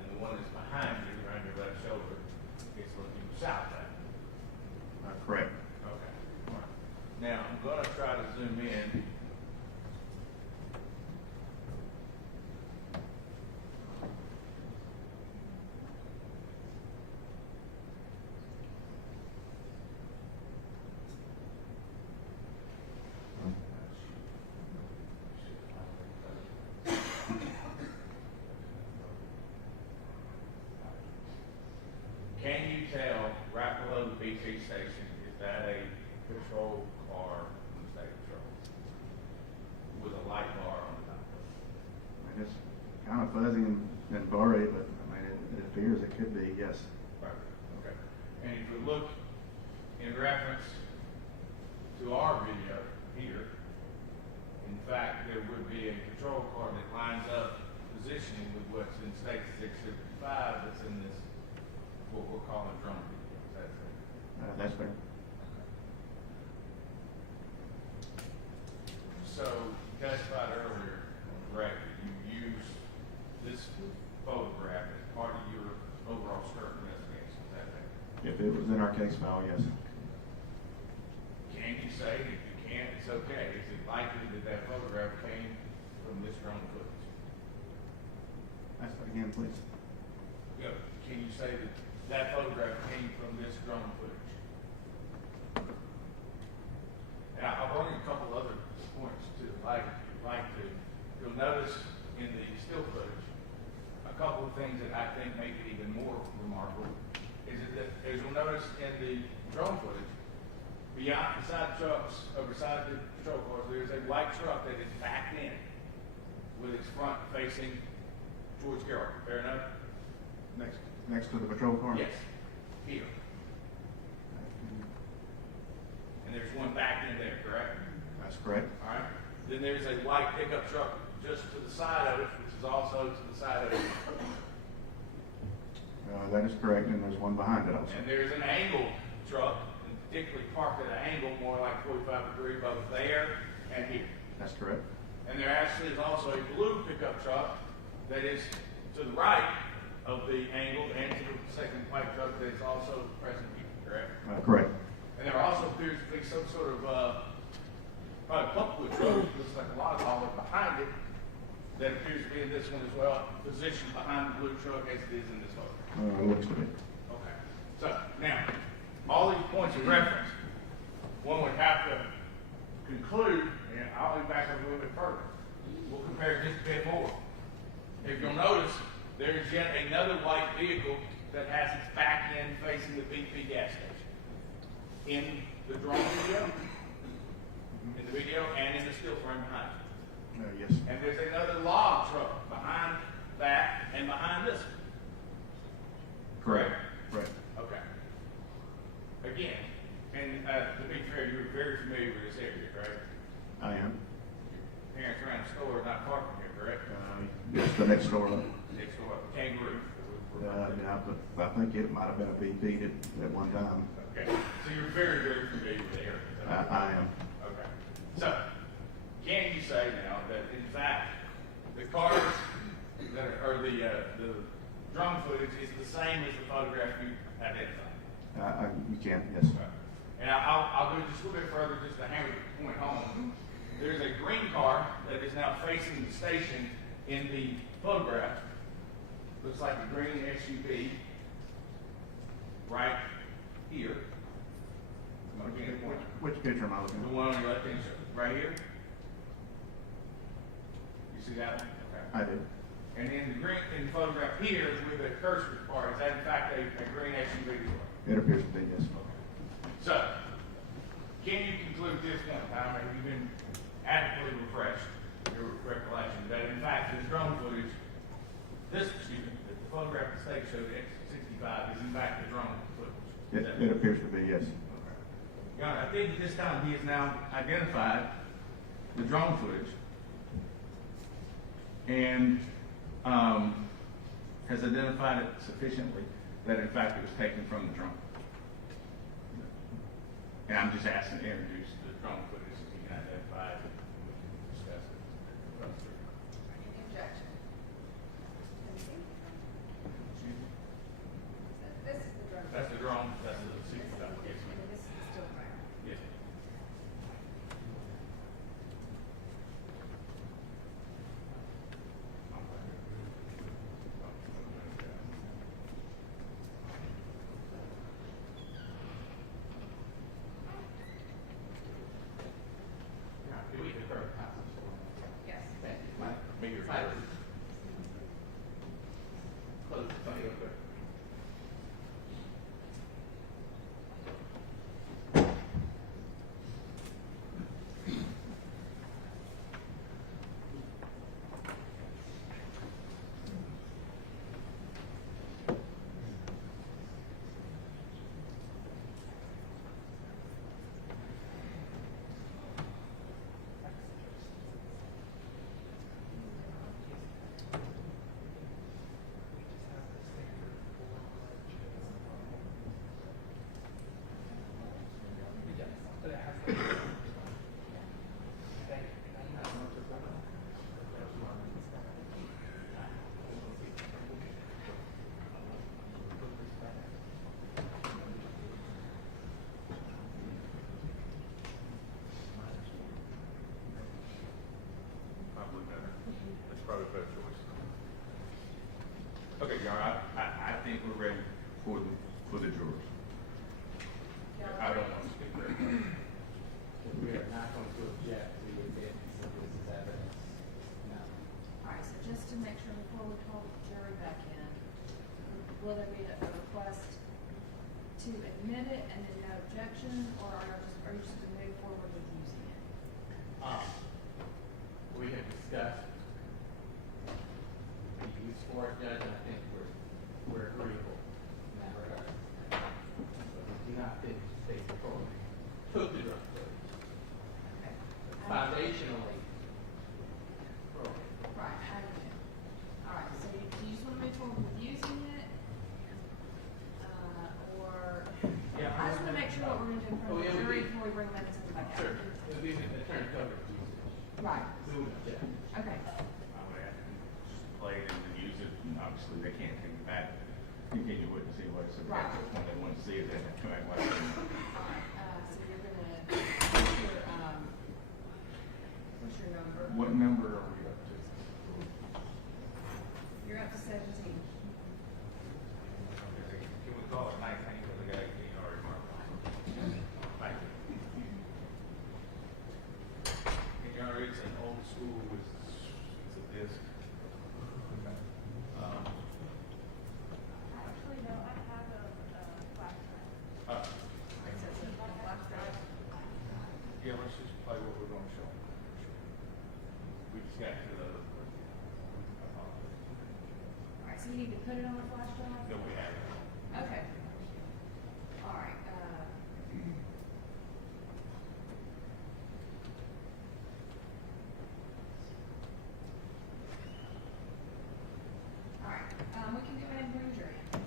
and the one that's behind you, around your left shoulder, it's looking southbound. Correct. Okay. All right. Now, I'm gonna try to zoom in. Can you tell, right below the BT station, is that a patrol car from the state patrol? With a light bar on the top of it? I mean, it's kind of fuzzy and blurry, but I mean, it appears it could be, yes. Right, okay. And if you look in reference to our video here, in fact, there would be a patrol car that lines up positioning with what's in state 655 that's in this, what we're calling drone video. Is that fair? That's fair. So, you testified earlier, correct, that you used this photograph as part of your overall skirt investigation, is that fair? If it was in our case file, yes. Can you say, if you can't, it's okay, is it likely that that photograph came from this drone footage? Ask that again, please. Go. Can you say that that photograph came from this drone footage? And I'll bring you a couple other points to like to. You'll notice in the still footage a couple of things that I think make it even more remarkable. Is that as you'll notice in the drone footage, beyond beside the patrol cars, there's a white truck that is backed in with its front facing towards Carroll. Fair enough? Next to the patrol car? Yes. Here. And there's one backed in there, correct? That's correct. All right. Then there's a white pickup truck just to the side of it, which is also to the side of it. That is correct, and there's one behind it also. And there's an angled truck, and particularly parked at an angle more like 45 degrees both there and here. That's correct. And there actually is also a blue pickup truck that is to the right of the angled and to the second white truck that is also present here, correct? Correct. And there also appears to be some sort of, probably pump-wood truck, looks like a lot of hauler behind it, that appears to be in this one as well, positioned behind the blue truck as it is in this photo. Looks to be. Okay. So, now, all these points of reference, one would have to conclude, and I'll be back up a little bit further. We'll compare just a bit more. If you'll notice, there is yet another white vehicle that has its back end facing the BP gas station. In the drone video, and in the still frame behind it. Yes. And there's another log truck behind that and behind this one. Correct? Right. Okay. Again, and to be fair, you're very familiar with this area, correct? I am. Your parents ran a store not far from here, correct? Just the next door up. Next door, Kangaroo. Yeah, but I think it might have been a BP at one time. Okay, so you're very, very familiar with the area. I am. Okay. So, can you say now that in fact the cars that are, or the drone footage is the same as the photograph you identified? You can, yes. And I'll go just a little bit further just to hammer the point home. There's a green car that is now facing the station in the photograph. Looks like a green SUV right here. Which picture am I looking The at? one on your left hand shoulder, right here. You see that one? Okay. I do. And in the green, in the photograph here with the cursor part, is that in fact a green SUV? It appears to be, yes. So, can you conclude this one time, have you been adequately refreshed, your recollection, that in fact this drone footage, the photograph the state showed X65 is in fact the drone footage? It appears to be, yes. Okay. I think at this time he has now identified the drone footage and has identified it sufficiently that in fact it was taken from the drone. And I'm just asking to introduce the drone footage so he can identify it and discuss it. Any objection? This is the drone. That's the drone, that's the supervisor. Yes, ma'am. And this is the still frame. Yes. Do we defer the conference? Yes. Mayor Close the thing real quick. probably a better choice. Okay, Your Honor, I think we're ready for the jurors. I don't want to speak very much. We are not going to object to the admittance of this as evidence. No. All right, so just to make sure before we call the jury back in, will there be a request to admit it and then no objection, or are you just going to move forward with using it? We have discussed the use for it, Judge, and I think we're agreeable in that regard. But we do not think the state before we took the drug court. Okay. Foundationally, Right, I do. All right, so do you just want to move forward with using it? Or, Yeah, I just want to make sure what we're going to do in front of the Oh, yeah, we jury do. before we bring medicine back out. sure, it would be the attorney covered usage. Right, We would object. okay. I would ask them to just play it and use it, and obviously they can't take it back, continue witnessing what it's about. Right. When they want to see it, they have to come back like. All right, so you're going to, what's your number? What number are we up to? You're up to 17. Can we call it 19, because we got 18 already marked on? Thank you. And Your Honor, it's an old school, it's a disc. Actually, no, I have a flash drive. It says it's a flash drive. Yeah, let's just play what we're going to show. We just got to the other. All right, so you need to put it on the flash drive? No, we haven't. Okay. All right, all right, we can go ahead and bring jury in.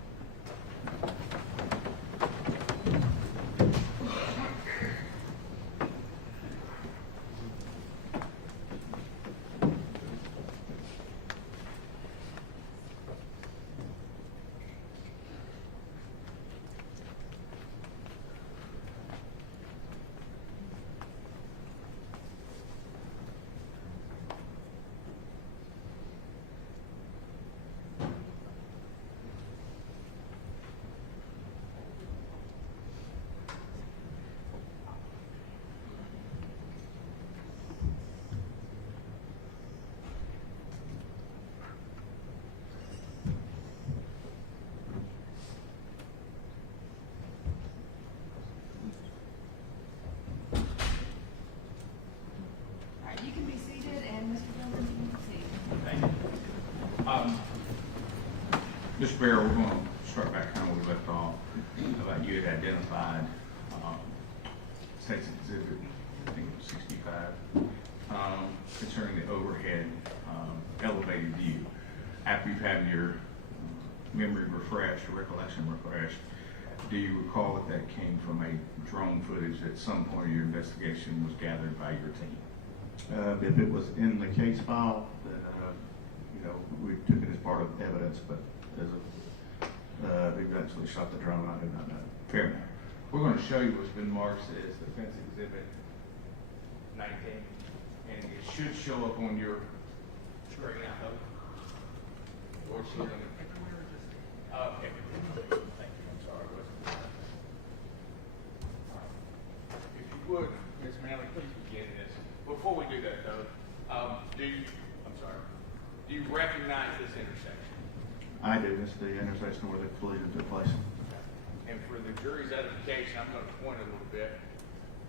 All right, you can be seated, and Mr. Gilman, you can proceed. Thank you. Mr. Bear, we're going to start back kind of where we left off. About you had identified State's Exhibit, I think it was 65, concerning the overhead elevated view. After you've had your memory refreshed, or recollection refreshed, do you recall that that came from a drone footage at some point of your investigation was gathered by your team? If it was in the case file, then, we took it as part of evidence, but as we eventually shot the drone, I do not know. Fair enough. We're going to show you what's been marked as Defense Exhibit 19, and it should show up on your screen, I hope. Or it's looking. Okay. Thank you. I'm sorry. If you would, Ms. Manley, please begin this. Before we do that, though, do you recognize this intersection? I do. It's the intersection where the collision took place. And for the jury's edification, I'm going to point a little bit.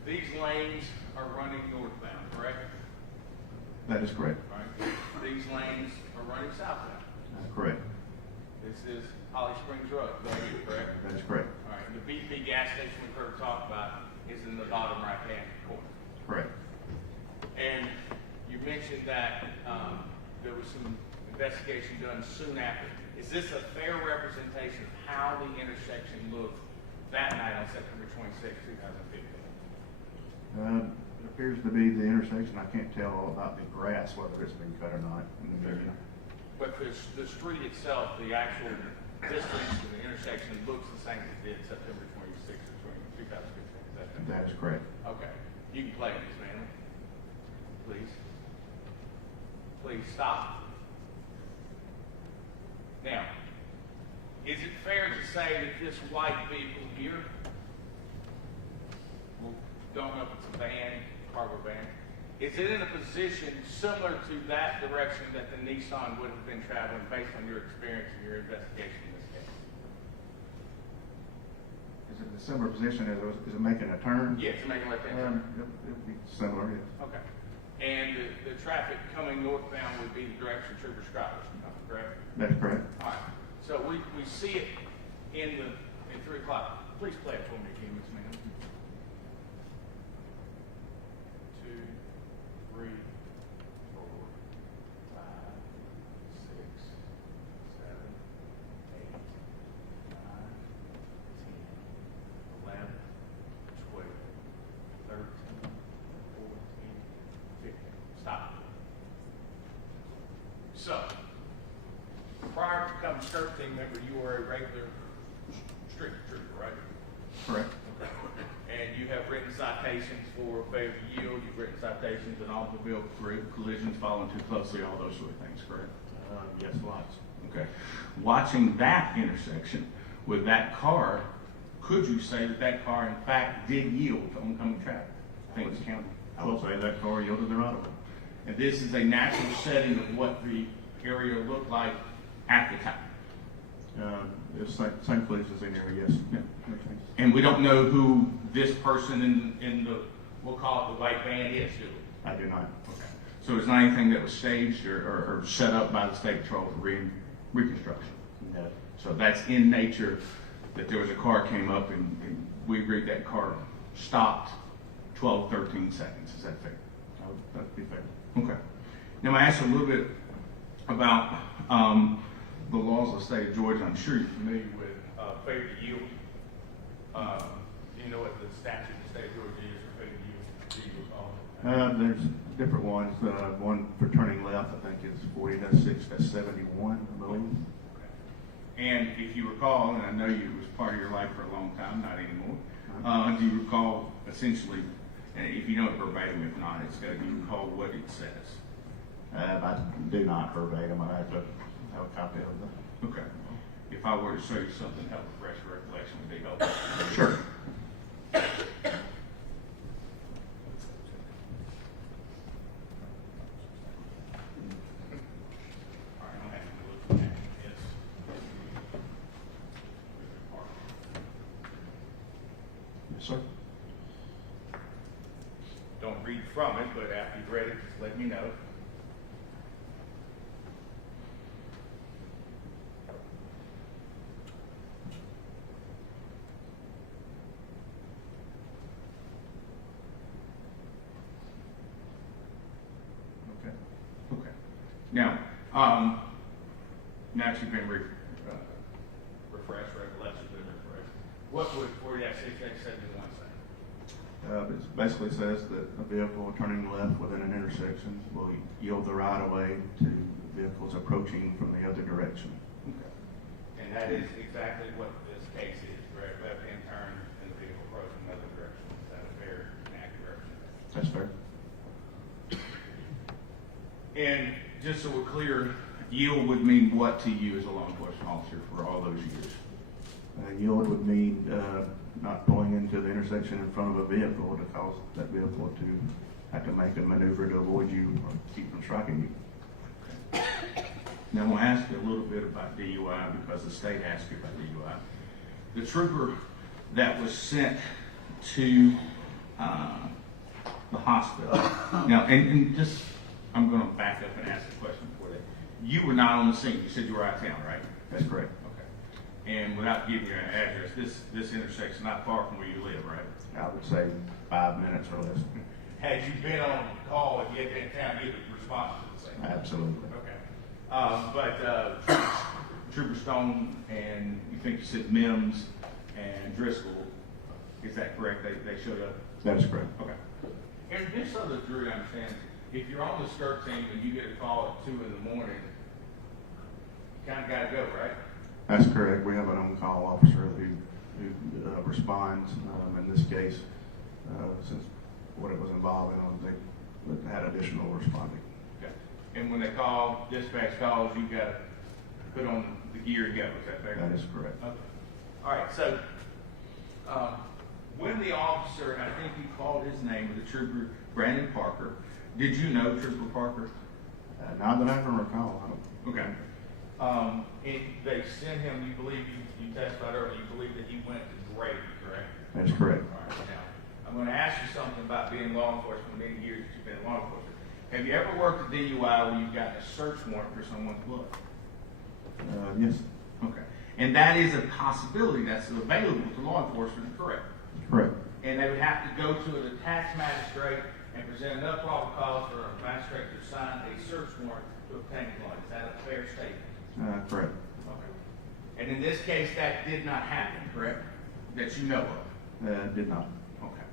These lanes are running northbound, correct? That is correct. All right. These lanes are running southbound. Correct. This is Holly Springs Road, correct? That is correct. All right. The BP gas station we've heard talk about is in the bottom right-hand corner. Correct. And you mentioned that there was some investigation done soon after. Is this a fair representation of how the intersection looked that night on September 26, 2015? It appears to be the intersection. I can't tell all about the grass, whether it's been cut or not in the beginning. But the street itself, the actual distance to the intersection looks the same as it did September 26 or 2015. Is that correct? That is correct. Okay. You can play, Ms. Manley. Please. Please stop. Now, is it fair to say that this white vehicle here, well, don't know if it's a van, cargo van, is it in a position similar to that direction that the Nissan would have been traveling based on your experience and your investigation in this case? Is it a similar position, is it making a turn? Yes, you're making a left-hand turn. It'd be similar, yes. Okay. And the traffic coming northbound would be the direction Trooper Scott was coming, correct? That's correct. All right. So we see it in 3 o'clock. Please play it for me again, Ms. Ma'am. 2, 3, 4, 5, 6, 7, 8, 9, 10, 11, 12, 13, 14, 15. Stop. So, prior to becoming skirt team member, you were a regular street trooper, right? Correct. Okay. And you have written citations for failure to yield, you've written citations in automobile collisions, following too closely, all those sort of things, correct? Yes, lots. Okay. Watching that intersection with that car, could you say that that car in fact did yield to oncoming traffic? Things counted. I would say that car yielded the right of way. And this is a natural setting of what the area looked like at the time. It's same police as in there, yes. Yeah. And we don't know who this person in the, we'll call it the white van is, do we? I do not. Okay. So it's not anything that was staged or set up by the state patrol for reconstruction? No. So that's in nature, that there was a car came up and we agreed that car stopped 12, 13 seconds. Is that fair? That'd be fair. Okay. Now I asked a little bit about the laws of the state of Georgia. I'm sure you're familiar with failure to yield. Do you know what the statute of the state of Georgia is for failure to yield? There's different ones. One for turning left, I think is 40-6-71, I believe. Okay. And if you recall, and I know you, it was part of your life for a long time, not anymore, do you recall essentially, and if you know it verbatim, if not, it's got to be recall what it says? I do not verbatim. I have to have a copy of that. Okay. If I were to show you something, help refresh your recollection would be helpful. Sure. All right, I'm having to look at this. Yes, sir. Don't read from it, but after you've read it, just let me know. Okay. Okay. Now, now that you've been refreshed, recollection's been refreshed, what would 40-6-71 say? It basically says that a vehicle turning left within an intersection will yield the right of way to vehicles approaching from the other direction. Okay. And that is exactly what this case is, correct? Left-hand turn and the vehicle approaching another direction. Is that a fair and accurate representation? That's fair. And just so we're clear, yield would mean what to you as a law enforcement officer for all those years? Yield would mean not pulling into the intersection in front of a vehicle to cause that vehicle to have to make a maneuver to avoid you or keep from striking you. Now, I'm going to ask you a little bit about DUI because the state asked you about DUI. The trooper that was sent to the hospital. Now, and just, I'm going to back up and ask a question before that. You were not on the scene. You said you were out of town, right? That's correct. Okay. And without giving you an address, this intersection not far from where you live, right? I would say 5 minutes or less. Had you been on call, if you had been in town, you would respond to the same. Absolutely. Okay. But Trooper Stone and you think you said Mims and Driscoll, is that correct? They showed up? That is correct. Okay. And just so the jury understands, if you're on the skirt team and you get a call at 2 in the morning, you kind of got to go, right? That's correct. We have an on-call officer who responds. In this case, since what it was involved in, they had additional responding. Okay. And when they call, dispatch calls, you got to put on the gear and go, is that fair? That is correct. Okay. All right, so, when the officer, I think you called his name, the trooper, Brandon Parker, did you know Trooper Parker? Not that I can recall, I don't. Okay. And they sent him, you believe, you testified earlier, you believe that he went to Grady, correct? That's correct. All right, now, I'm going to ask you something about being law enforcement, many years that you've been in law enforcement. Have you ever worked a DUI where you've gotten a search warrant for someone's blood? Yes, Okay. And that is a possibility that's available to law enforcement, correct? correct. And they would have to go to an attached magistrate and present enough probable cause for a magistrate to sign a search warrant to obtain blood. Is that a fair statement? Correct. Okay. And in this case, that did not happen, correct? That you know of? Did not. Okay.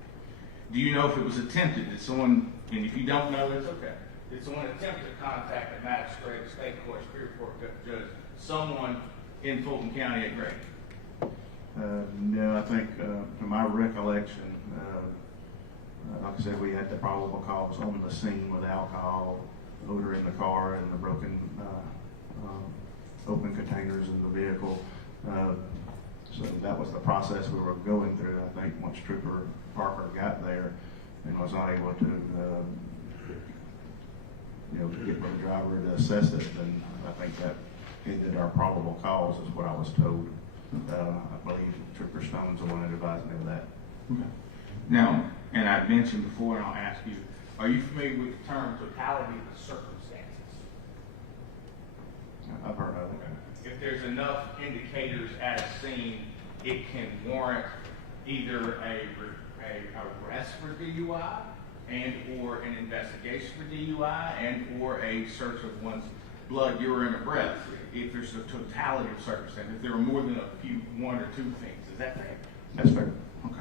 Do you know if it was attempted? Did someone, and if you don't know, that's okay. Did someone attempt to contact a magistrate, a state court, superior court judge, someone in Fulton County at Grady? No, I think, to my recollection, like I said, we had the probable cause on the scene with alcohol, odor in the car, and the broken, open containers in the vehicle. So that was the process we were going through. I think once Trooper Parker got there and was not able to, get with the driver to assess it, then I think that ended our probable cause, is what I was told. I believe Trooper Stone's the one that advised me of that. Okay. Now, and I mentioned before, and I'll ask you, are you familiar with the term totality of the circumstances? I've heard of it. If there's enough indicators at a scene, it can warrant either a arrest for DUI and or an investigation for DUI and or a search of one's blood, urine, or breath. If there's a totality of circumstances, if there are more than one or two things, is that fair? That's fair. Okay.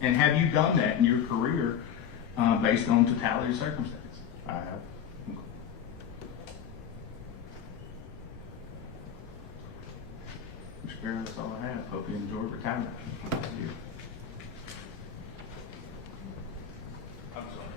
And have you done that in your career based on totality of circumstances? I have. Okay. Mr. Chairman, that's all I have. Hope you enjoy retirement. Thank you. I'm sorry.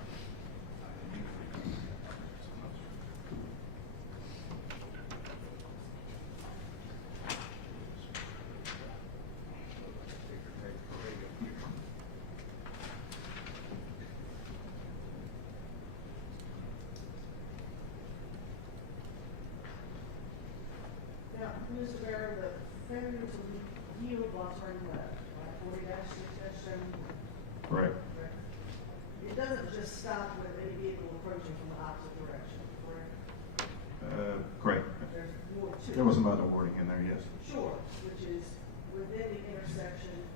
Now, Mr. Barrow, the failure to yield while turning left, right, 40-6-7. Correct. It doesn't just stop with any vehicle approaching from the opposite direction, correct? Correct. There's more to it. There was some other wording in there, yes. Sure, which is within the intersection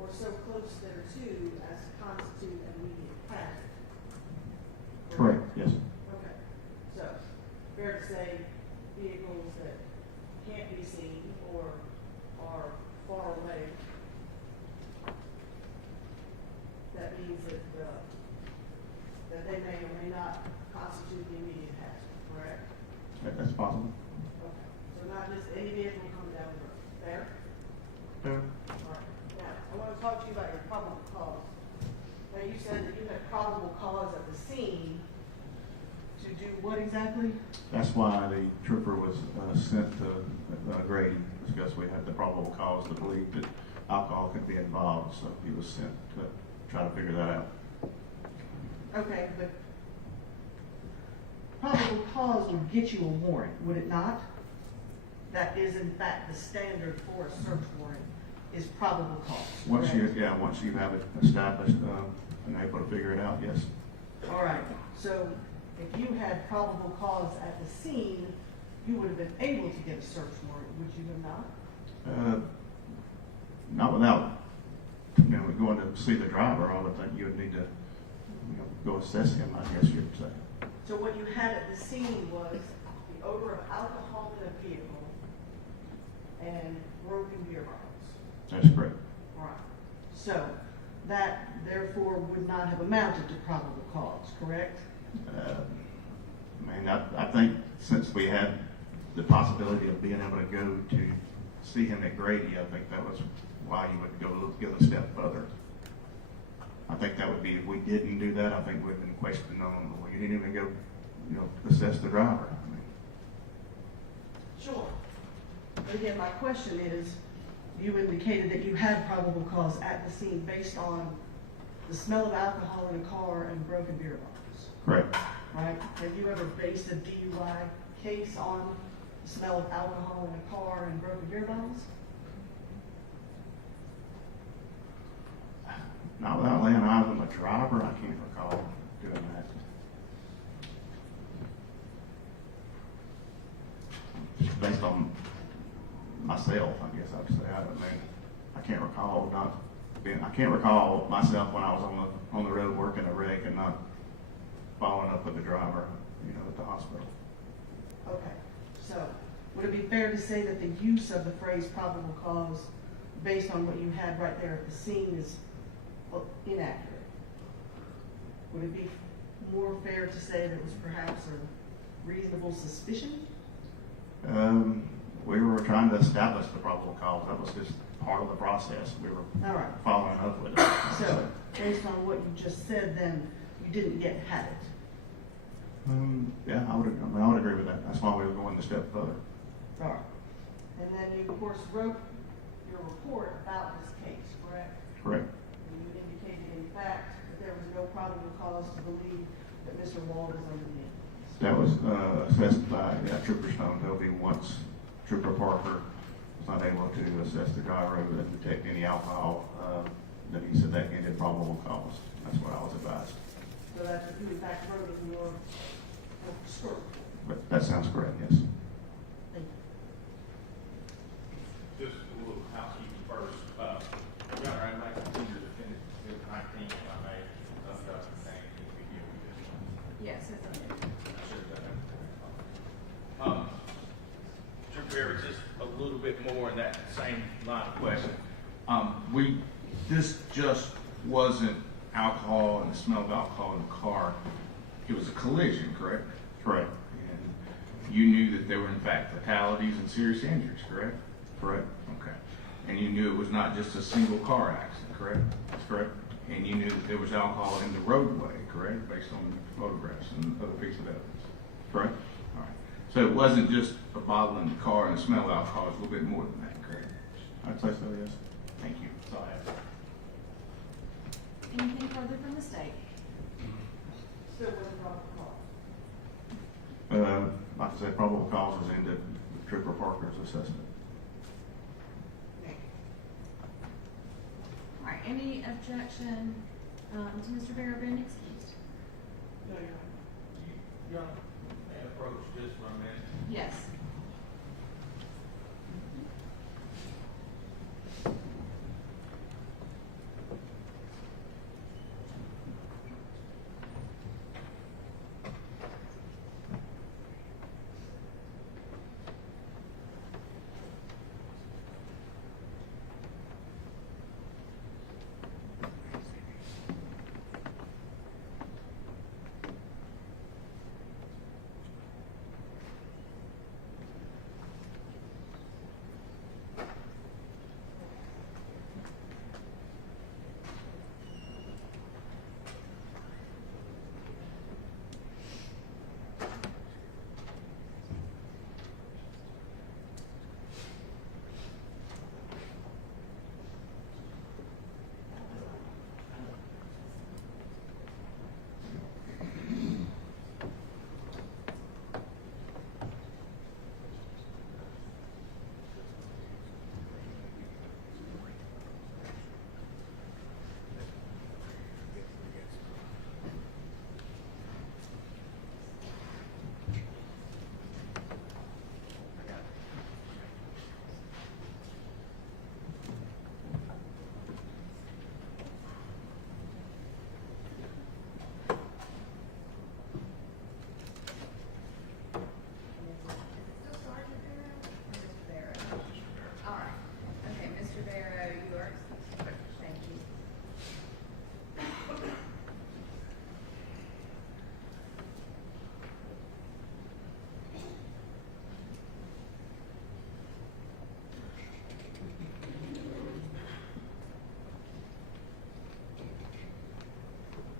or so close thereto as to constitute an immediate hazard. Correct, yes. Okay, so, fair to say vehicles that can't be seen or are far away, that means that, that they may or may not constitute the immediate hazard, correct? That's possible. Okay, so not just any vehicle coming down the road, fair? Fair. All right, now, I want to talk to you about your probable cause. Now, you said that you had probable cause at the scene to do what exactly? That's why the trooper was sent to Grady, because we had the probable cause to believe that alcohol could be involved, so he was sent to try to figure that out. Okay, but probable cause would get you a warrant, would it not? That is in fact the standard for a search warrant, is probable cause. Once correct? you have it established and able to figure it out, yes. All right, so if you had probable cause at the scene, you would have been able to get a search warrant, would you have not? Not without, going to see the driver. I would think you would need to, go assess him, I guess you'd say. So what you had at the scene was the odor of alcohol in a vehicle and broken beer bottles. That's correct. Right. So that therefore would not have amounted to probable cause, correct? I think since we had the possibility of being able to go to see him at Grady, I think that was why you would go a step further. I think that would be, if we didn't do that, I think we'd been questioned on, well, you didn't even go, assess the driver. Sure. But again, my question is, you indicated that you had probable cause at the scene based on the smell of alcohol in a car and broken beer bottles, Correct. right? Have you ever based a DUI case on the smell of alcohol in a car and broken beer bottles? Not without laying eyes on the driver, I can't recall doing that. Just based on myself, I guess I'd say. I can't recall I can't recall myself when I was on the road working a wreck and not following up with the driver, at the hospital. Okay, so would it be fair to say that the use of the phrase probable cause based on what you had right there at the scene is inaccurate? Would it be more fair to say that it was perhaps a reasonable suspicion? We were trying to establish the probable cause. That was just part of the process. We were All right. following up with it. So, based on what you just said, then you didn't yet have it. Yeah, I would agree with that. That's why we were going a step further. All right. And then you, of course, wrote your report about this case, correct? Correct. And you indicated, in fact, that there was no probable cause to believe that Mr. Wall was under the influence. That was assessed by Trooper Stonetoby once Trooper Parker was not able to assess the gyro and detect any alcohol. Then he said that ended probable cause. That's what I was advised. So that's what you, in fact, wrote in your story. But that sounds correct, yes. Thank you. Just a little housekeeping first. Your Honor, I'd like to continue to finish the 19th, if I may, of the thing that we hear with this one. Yes, it's okay. I should have done that. Trooper Barrett, just a little bit more in that same line of question. This just wasn't alcohol and the smell of alcohol in the car. It was a collision, correct? Correct. And you knew that there were in fact fatalities and serious injuries, correct? Correct. Okay. And you knew it was not just a single car accident, correct? That's correct. And you knew that there was alcohol in the roadway, correct? Based on photographs and other pieces of evidence. Correct. All right. So it wasn't just a bottle in the car and the smell of alcohol, it was a little bit more than that, correct? I'd say so, yes. Thank you. That's all I have. Anything further from the state? Still wasn't probable cause. Like I said, probable cause was ended with Trooper Parker's assessment. All right, any objection to Mr. Barrow being excused? No, Your Honor. Your Honor, may I approach just for a minute? Yes.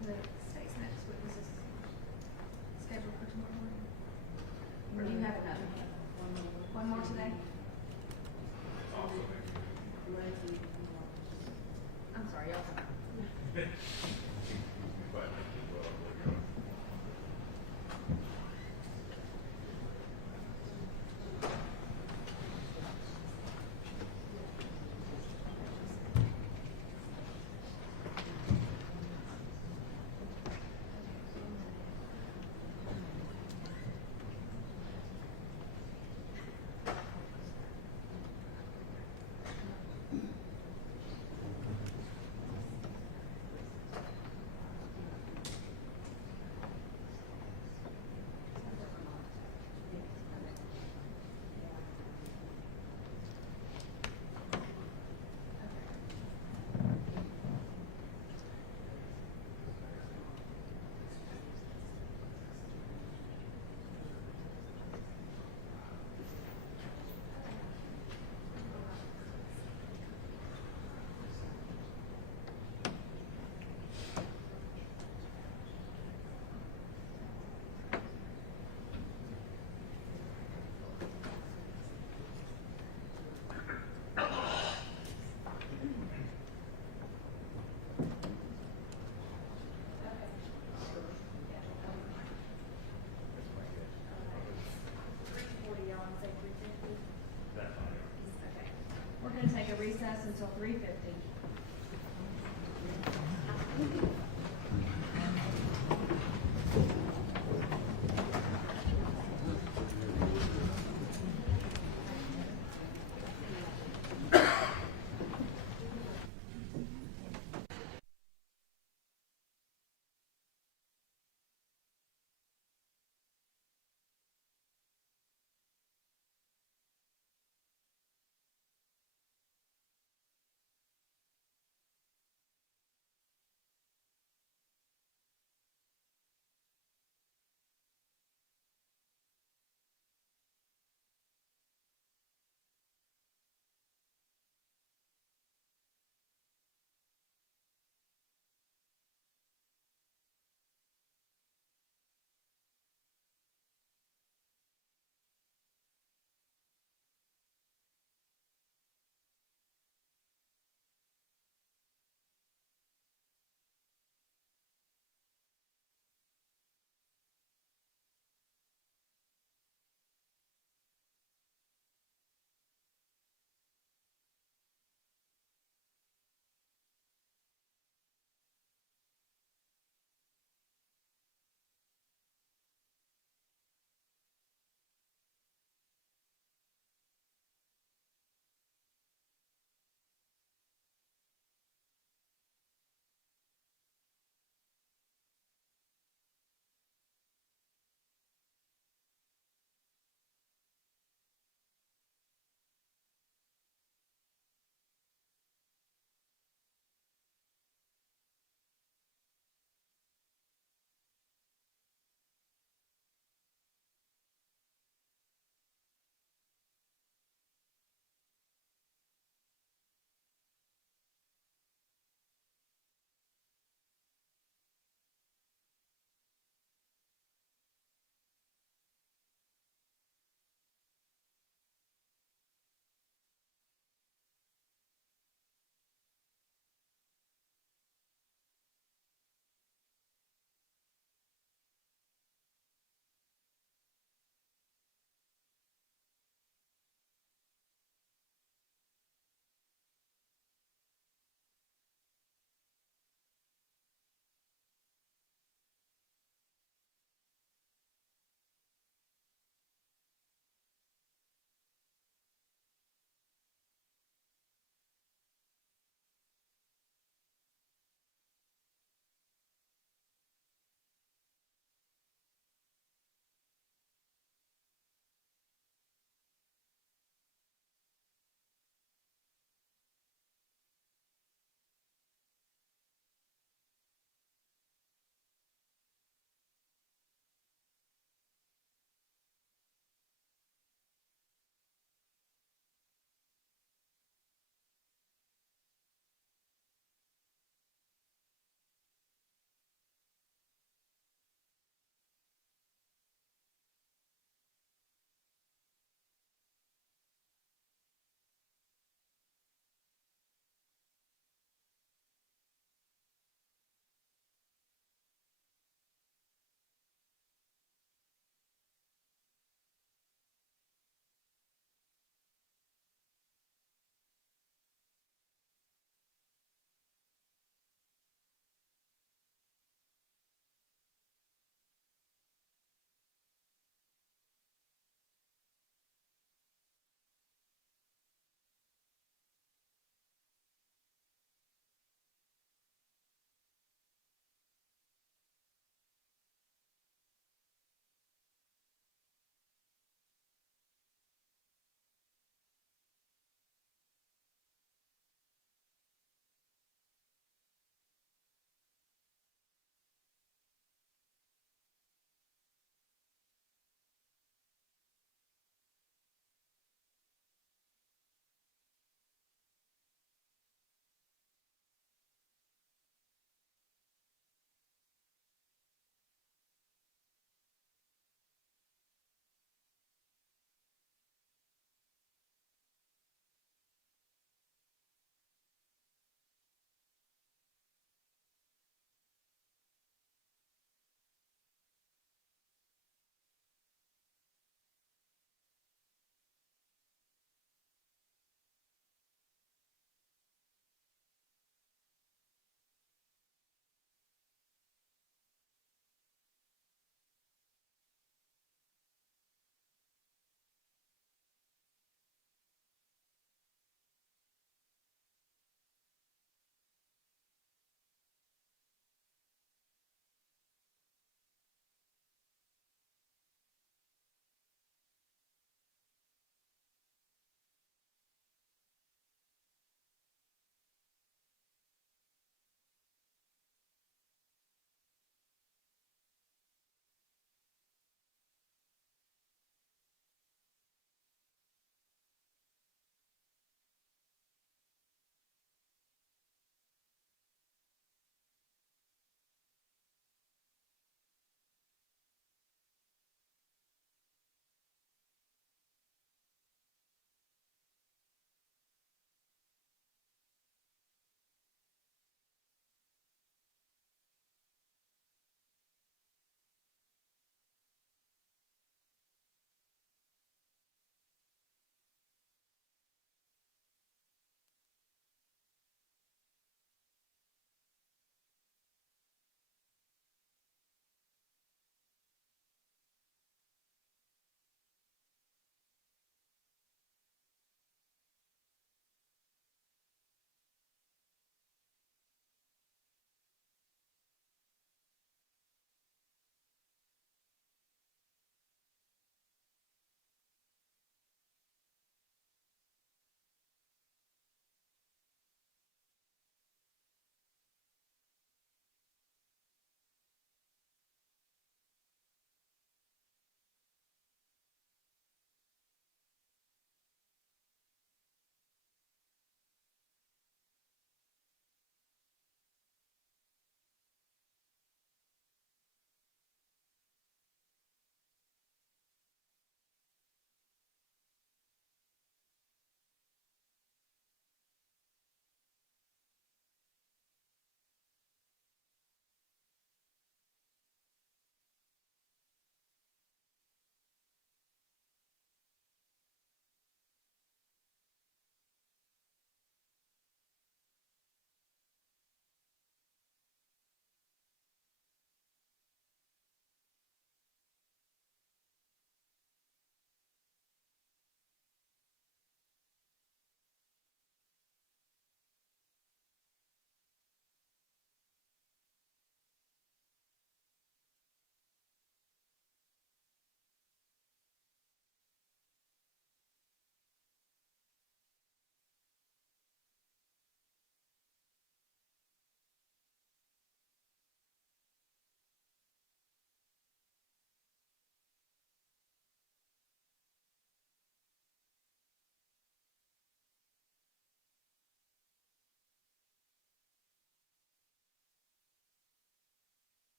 The state's next witness is scheduled for tomorrow morning. Or do you have another? One more today? We're gonna take a recess until 3:50.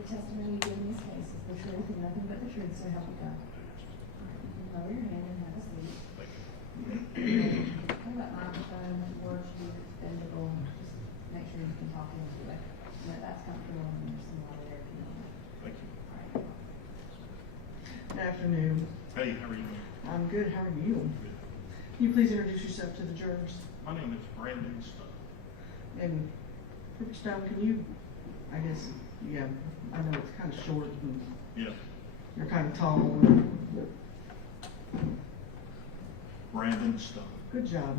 the testimony you give in these cases, the truth and nothing but the truth, so help you God? All right, you can lower your hand and have a seat. What about microphone, words you bendable, just make sure you can talk into it. That's comfortable and there's some water there if you want. Thank you. All right. Good afternoon. Hey, how are you? I'm good. How are you? Can you please introduce yourself to the jurors? My name is Brandon Stone. And Mr. Stone, can you, I guess, yeah, I know it's kind of short and Yeah. you're kind of tall. Brandon Stone. Good job.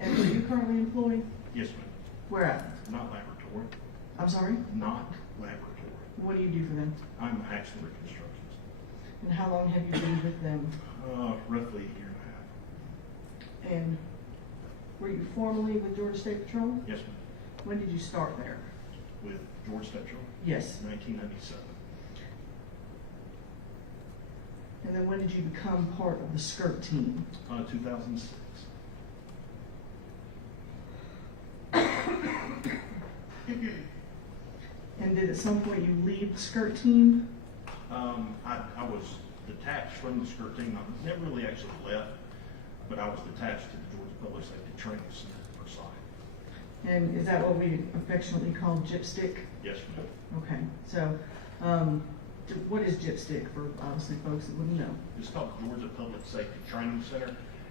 And are you currently employed? Yes, ma'am. Where at? Not laboratory. I'm sorry? Not laboratory. What do you do for them? I'm actually Reconstructionist. And how long have you been with them? Roughly a year and a half. And were you formerly with Georgia State Patrol? Yes, ma'am. When did you start there? With Georgia State Patrol? Yes. 1997. And then when did you become part of the skirt team? 2006. And did at some point you leave the skirt team? I was detached from the skirt team. I never really actually left, but I was detached to the Georgia Public Safety Training Center per site. And is that what we affectionately call gypstick? Yes, ma'am. Okay, so what is gypstick for obviously folks that wouldn't know? It's called Georgia Public Safety Training Center.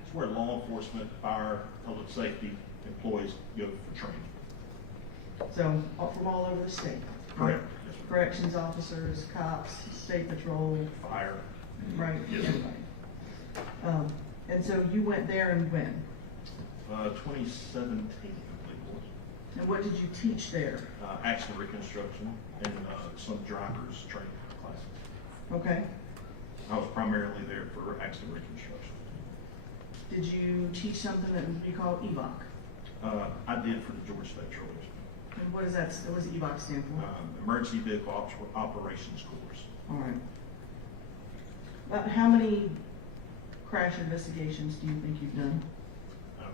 It's where law enforcement, fire, public safety employees go for training. So from all over the state? Correct. Yes, ma'am. Corrections officers, cops, state patrol, Fire. right, Yes. everybody. And so you went there and when? 2017, I believe it was. And what did you teach there? Accident reconstruction and some driver's training classes. Okay. I was primarily there for accident reconstruction. Did you teach something that would be called EVOC? I did for the Georgia State Patrol. And what does EVOC stand for? Emergency Vehicle Operations Course. All right. About how many crash investigations do you think you've done?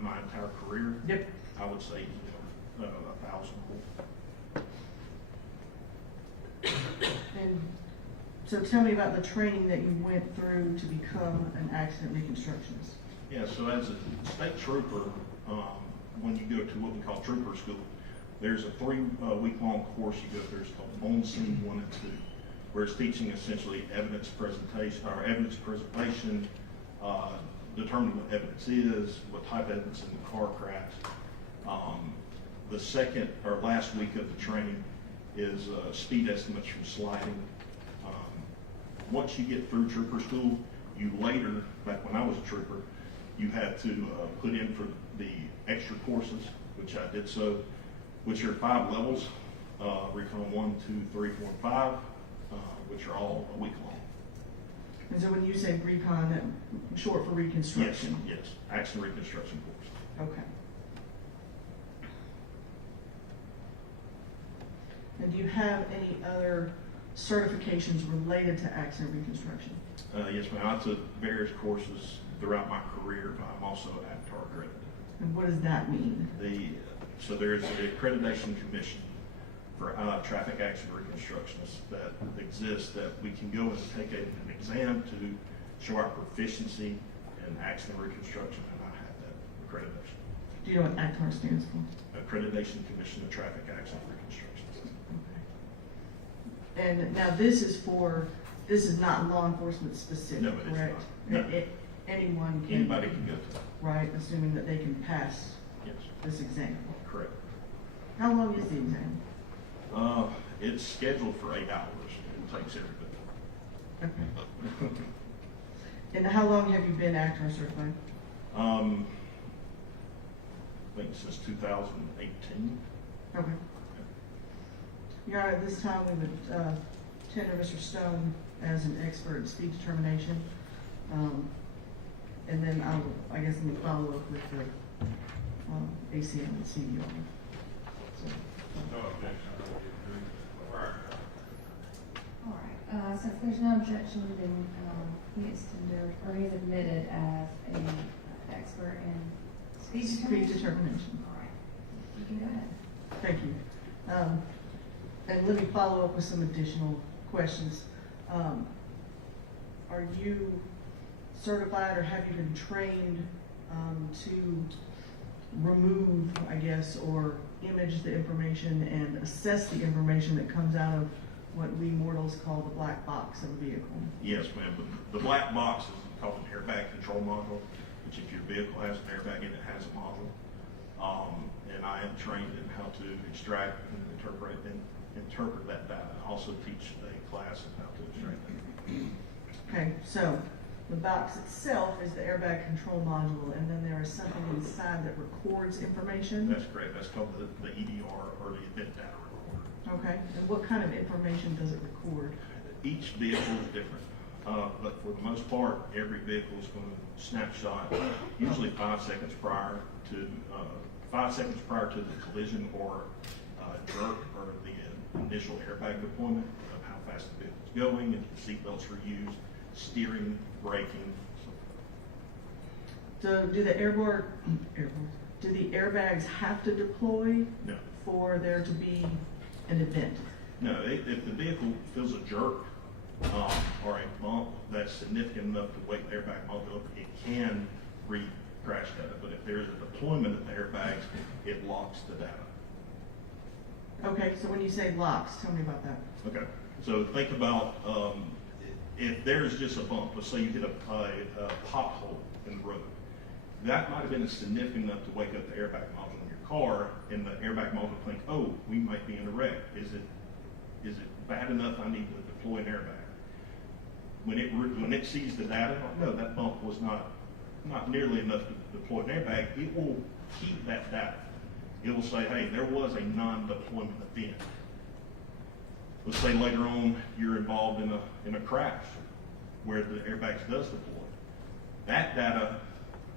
My entire career, Yep. I would say 1,000. And so tell me about the training that you went through to become an accident reconstructionist. Yeah, so as a state trooper, when you go to what we call trooper school, there's a 3-week-long course you go through. It's called On Scene 1 and 2, where it's teaching essentially evidence presentation, determining what evidence is, what type of evidence in the car crash. The second or last week of the training is speed estimates from sliding. Once you get through trooper school, you later, back when I was a trooper, you had to put in for the extra courses, which I did so, which are 5 levels, Recon 1, 2, 3, 4, and 5, which are all a week long. And so when you say recon, that short for reconstruction? Yes, accident reconstruction course. Okay. And do you have any other certifications related to accident reconstruction? Yes, ma'am. I took various courses throughout my career, but I'm also APTAR accredited. And what does that mean? So there's the accreditation commission for traffic accident reconstructionists that exists, that we can go and take an exam to show our proficiency in accident reconstruction, and I have that accreditation. Do you know what ACTAR stands for? Accreditation Commission of Traffic Accident Reconstructionists. Okay. And now this is not law enforcement specific, No, it is correct? not. No. Anyone can. Anybody can go to that. Right, assuming that they can pass Yes, this exam. correct. How long is the exam? It's scheduled for 8 hours. It takes everybody. Okay. And how long have you been ACTAR certified? I think since 2018. Okay. Your Honor, at this time we would tender Mr. Stone as an expert in speed determination. And then I guess let me follow up with the ACM and CDR. So, No objection. All right, since there's no objection, then he is tendered, or he's admitted as an expert in speed Speed determination. determination. All right, you can go ahead. Thank you. And let me follow up with some additional questions. Are you certified or have you been trained to remove, I guess, or image the information and assess the information that comes out of what we mortals call the black box of a vehicle? Yes, ma'am. The black box is called an airbag control module, which if your vehicle has an airbag in it, has a module. And I am trained in how to extract and interpret that data. I also teach a class on how to extract that. Okay, so the box itself is the airbag control module, and then there is something inside that records information? That's correct. That's called the EDR, or the event data recorder. Okay, and what kind of information does it record? Each vehicle is different, but for the most part, every vehicle is going to snapshot usually 5 seconds prior to 5 seconds prior to the collision or jerk or the initial airbag deployment of how fast the vehicle is going, and if seatbelts are used, steering, braking. So do the airbags have to deploy No. for there to be an event? No, if the vehicle feels a jerk or a bump that's significant enough to wake the airbag module up, it can read crash data. But if there is a deployment of the airbags, it locks the data. Okay, so when you say locks, tell me about that. Okay, so think about if there's just a bump, let's say you hit a pothole in the road, that might have been significant enough to wake up the airbag module in your car, and the airbag module think, oh, we might be in a wreck. Is it bad enough I need to deploy an airbag? When it sees the data, no, that bump was not nearly enough to deploy an airbag. It will keep that data. It will say, hey, there was a non-deployment event. Let's say later on you're involved in a crash where the airbags does deploy. That data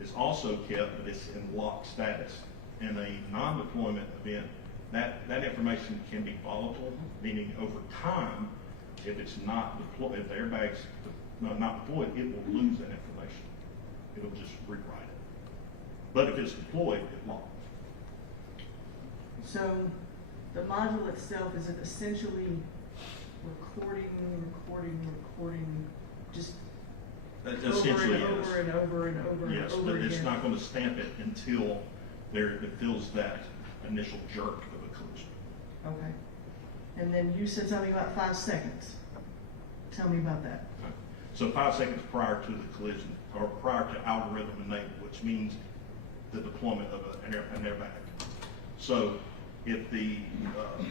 is also kept, but it's in locked status. In a non-deployment event, that information can be volatile, meaning over time, if it's not deployed, if the airbags not deployed, it will lose that information. It'll just rewrite it. But if it's deployed, it locks. So the module itself, is it essentially recording, just Essentially, over yes. and over and over and Yes, over but again? it's not going to stamp it until it feels that initial jerk of a collision. Okay. And then you said something about 5 seconds. Tell me about that. So 5 seconds prior to the collision, or prior to algorithm enable, which means the deployment of an airbag. So if the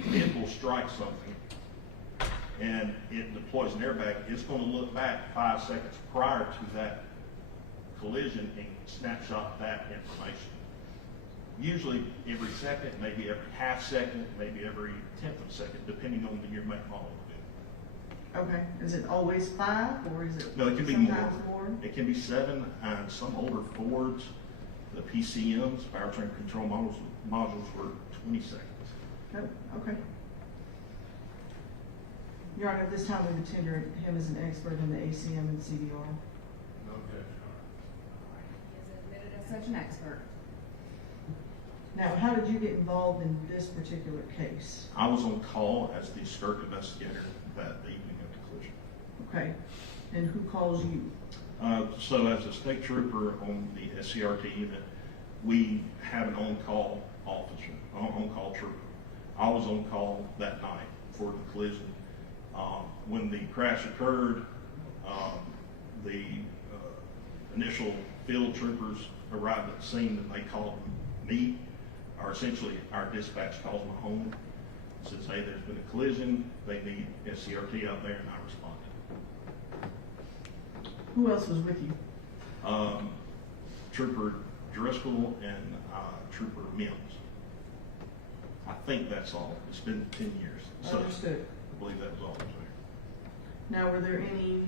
vehicle strikes something and it deploys an airbag, it's going to look back 5 seconds prior to that collision and snapshot that information. Usually every second, maybe every half second, maybe every 1/10 of a second, depending on the year, make, model of the vehicle. Okay. Is it always 5 or is it No, it can be sometimes more? It can be 7, and some older Fords, the PCMs, powertrain control modules were 20 seconds. Oh, okay. Your Honor, at this time we would tender him as an expert in the ACM and CDR. No objection. He is admitted as such an expert. Now, how did you get involved in this particular case? I was on call as the skirt investigator that evening of the collision. Okay. And who calls you? So as a state trooper on the SCRT unit, we have an on-call officer, on-call trooper. I was on call that night for the collision. When the crash occurred, the initial field troopers arrived at the scene and they called me, or essentially our dispatch calls my home, says, hey, there's been a collision, they need SCRT out there, and I responded. Who else was with you? Trooper Driscoll and Trooper Mims. I think that's all. It's been 10 years. So Understood. I believe that was all there. Now, were there any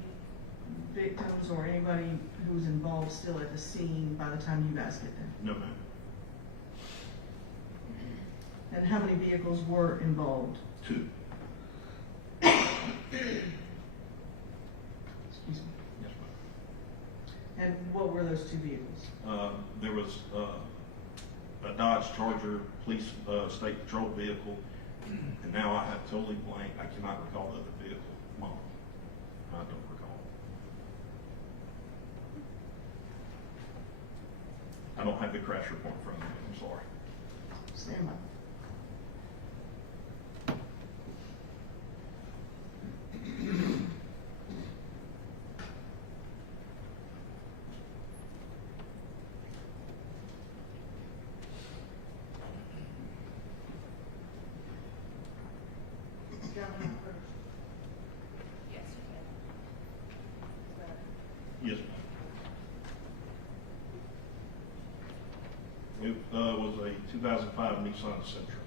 victims or anybody who was involved still at the scene by the time you guys get there? No, ma'am. And how many vehicles were involved? 2. Excuse me. Yes, ma'am. And what were those 2 vehicles? There was a Dodge Charger police state patrol vehicle And now I have totally blank, I cannot recall the other vehicle model. I don't recall. I don't have the crash report in front of me, I'm sorry. Stand by. Gentleman first. Yes, Yes, ma'am. It was a 2005 Nissan Sentra.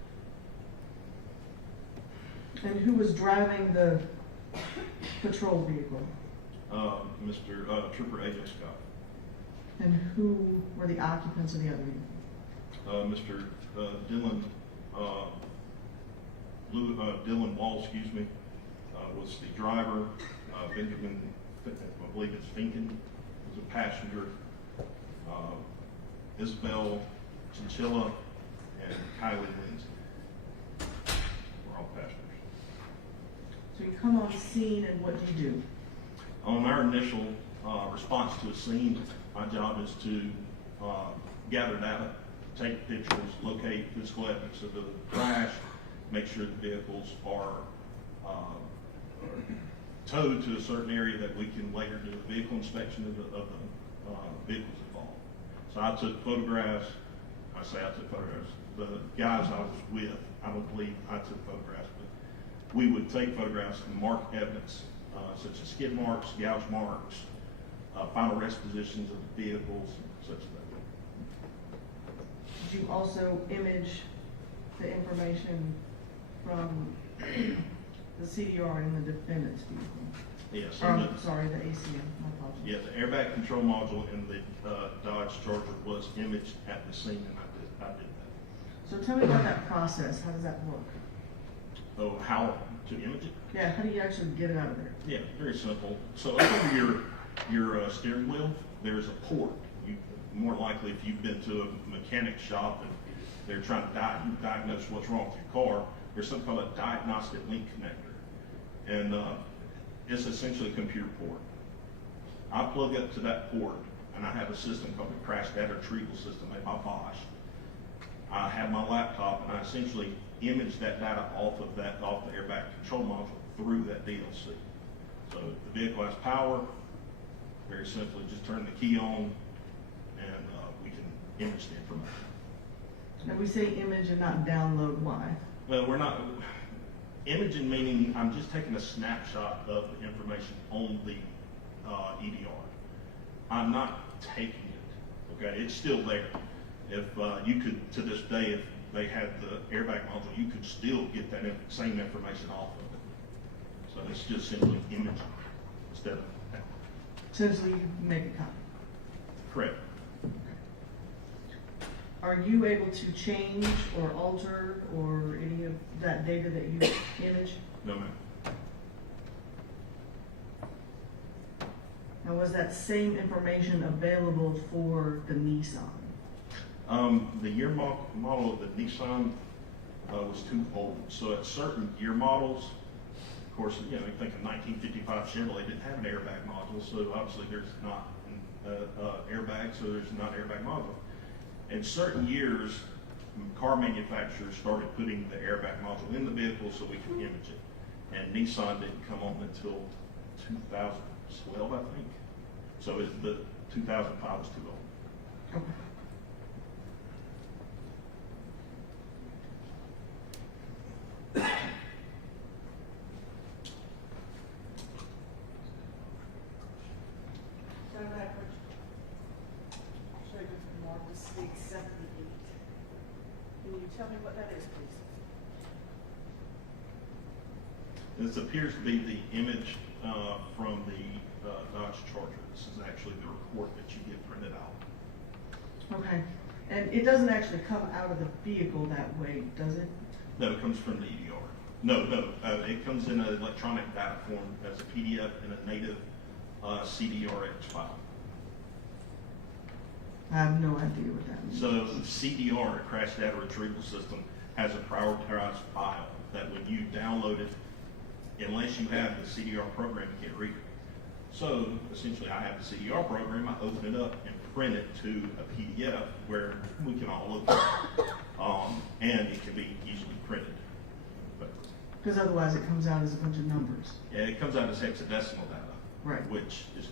And who was driving the patrol vehicle? Mr. Trooper A.J. Scott. And who were the occupants of the other vehicle? Mr. Dylan, Dylan Wall, was the driver. Benjamin, I believe it's Finken, was a passenger. Isabel Chinchilla and Kylie Lindsay were all passengers. So you come on scene and what do you do? On our initial response to a scene, my job is to gather data, take pictures, locate physical evidence of the crash, make sure the vehicles are towed to a certain area that we can later do a vehicle inspection of the vehicles involved. So I took photographs. I say I took photographs. The guys I was with, I don't believe I took photographs, but we would take photographs and mark evidence such as skid marks, gouge marks, final rest positions of the vehicles, such as that. Did you also image the information from the CDR in the defendant's vehicle? Yes. Sorry, the ACM, my apologies. Yeah, the airbag control module in the Dodge Charger was imaged at the scene, and I did that. So tell me about that process. How does that work? Oh, how to image it? Yeah, how do you actually get it out of there? Yeah, very simple. So over your steering wheel, there's a port. You more likely, if you've been to a mechanic shop and they're trying to diagnose what's wrong with your car, there's something called a diagnostic link connector, and it's essentially a computer port. I plug up to that port, and I have a system called the crash data retrieval system made by Bosch. I have my laptop, and I essentially image that data off the airbag control module through that DLC. So the vehicle has power. Very simply, just turn the key on, and we can image the information. Now we say image and not download. Why? Well, we're not imaging, meaning I'm just taking a snapshot of the information on the EDR. I'm not taking it. Okay, it's still there. If you could, to this day, if they had the airbag module, you could still get that same information off of it. So it's just simply imaging instead of. Essentially, you make a copy. Correct. Are you able to change or alter or any of that data that you image? No, ma'am. Now, was that same information available for the Nissan? The year model of the Nissan was too old. So at certain year models, of course, you think of 1955 Chevrolet didn't have an airbag module, so obviously there's not airbag, so there's not airbag module. In certain years, car manufacturers started putting the airbag module in the vehicle so we could image it. And Nissan didn't come on until 2012, I think. So the 2005 was too old. Okay. Go backwards. Show you from Mark to 678. Can you tell me what that is, please? This appears to be the image from the Dodge Charger. This is actually the report that you get printed out. Okay. And it doesn't actually come out of the vehicle that way, does it? No, it comes from the EDR. No, it comes in an electronic data form as a PDF in a native CDRX file. I have no idea what that means. So CDR, a crash data retrieval system, has a prioritized file that when you download it, unless you have the CDR program, you can't read it. So essentially, I have the CDR program, I open it up and print it to a PDF where we can all look at it. And it can be easily printed. Because otherwise it comes out as a bunch of numbers. Yeah, it comes out as hexadecimal data. Right. Which is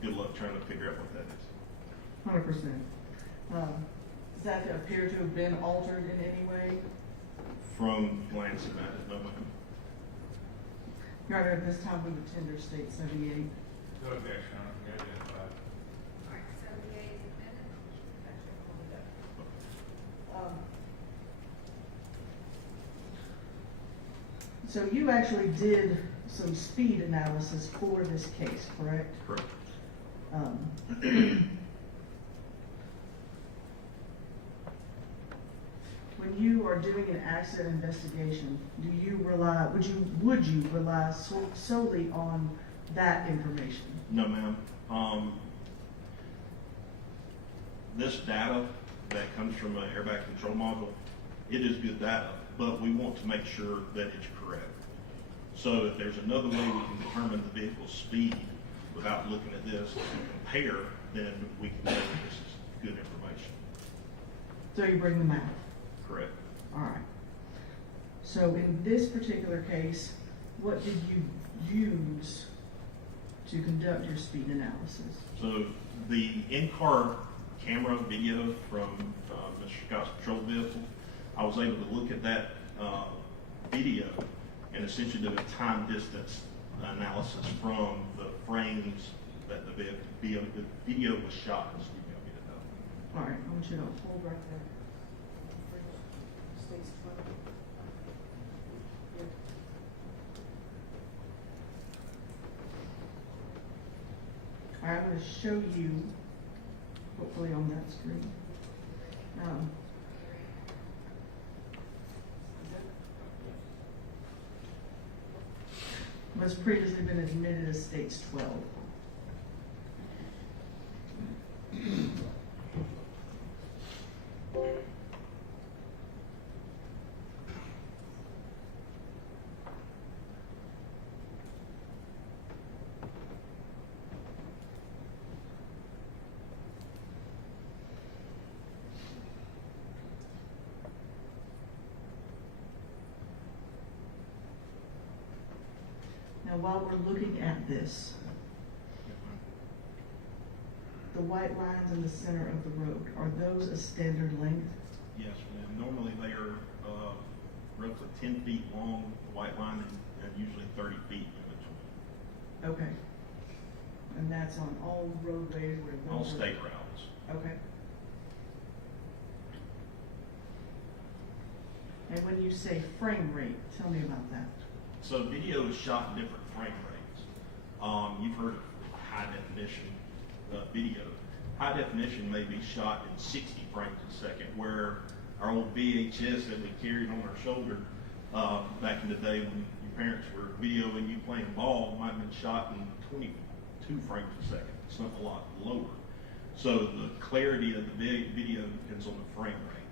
good luck trying to figure out what that is. 100%. Does that appear to have been altered in any way? From glancing at it, no ma'am. Your Honor, at this time we would tender state 78. No objection, Your Honor. You identified. All right, 78 is admitted. So you actually did some speed analysis for this case, correct? Correct. When you are doing an accident investigation, would you rely solely on that information? No ma'am. This data that comes from an airbag control module, it is good data, but we want to make sure that it's correct. So if there's another way we can determine the vehicle's speed without looking at this to compare, then we can know this is good information. So you bring them out? Correct. All right. So in this particular case, what did you use to conduct your speed analysis? So the in-car camera video from Mr. Scott's patrol vehicle, I was able to look at that video and essentially do a time distance analysis from the frames that the video was shot. All right, I want you to hold right there. States 12. Yeah. All right, I'm going to show you, hopefully on that screen. Was previously been admitted as states 12. Now, while we're looking at this, the white lines in the center of the road, are those a standard length? Yes, ma'am. Normally they are roughly 10 feet long, the white line, and usually 30 feet in between. Okay. And that's on all roadways where those All are- state routes. Okay. And when you say frame rate, tell me about that. So video is shot in different frame rates. You've heard of high definition video. High definition may be shot in 60 frames a second, where our old VHS that we carried on our shoulder back in the day when your parents were videoing you playing ball might have been shot in 22 frames a second. It's not a lot lower. So the clarity of the video depends on the frame rate.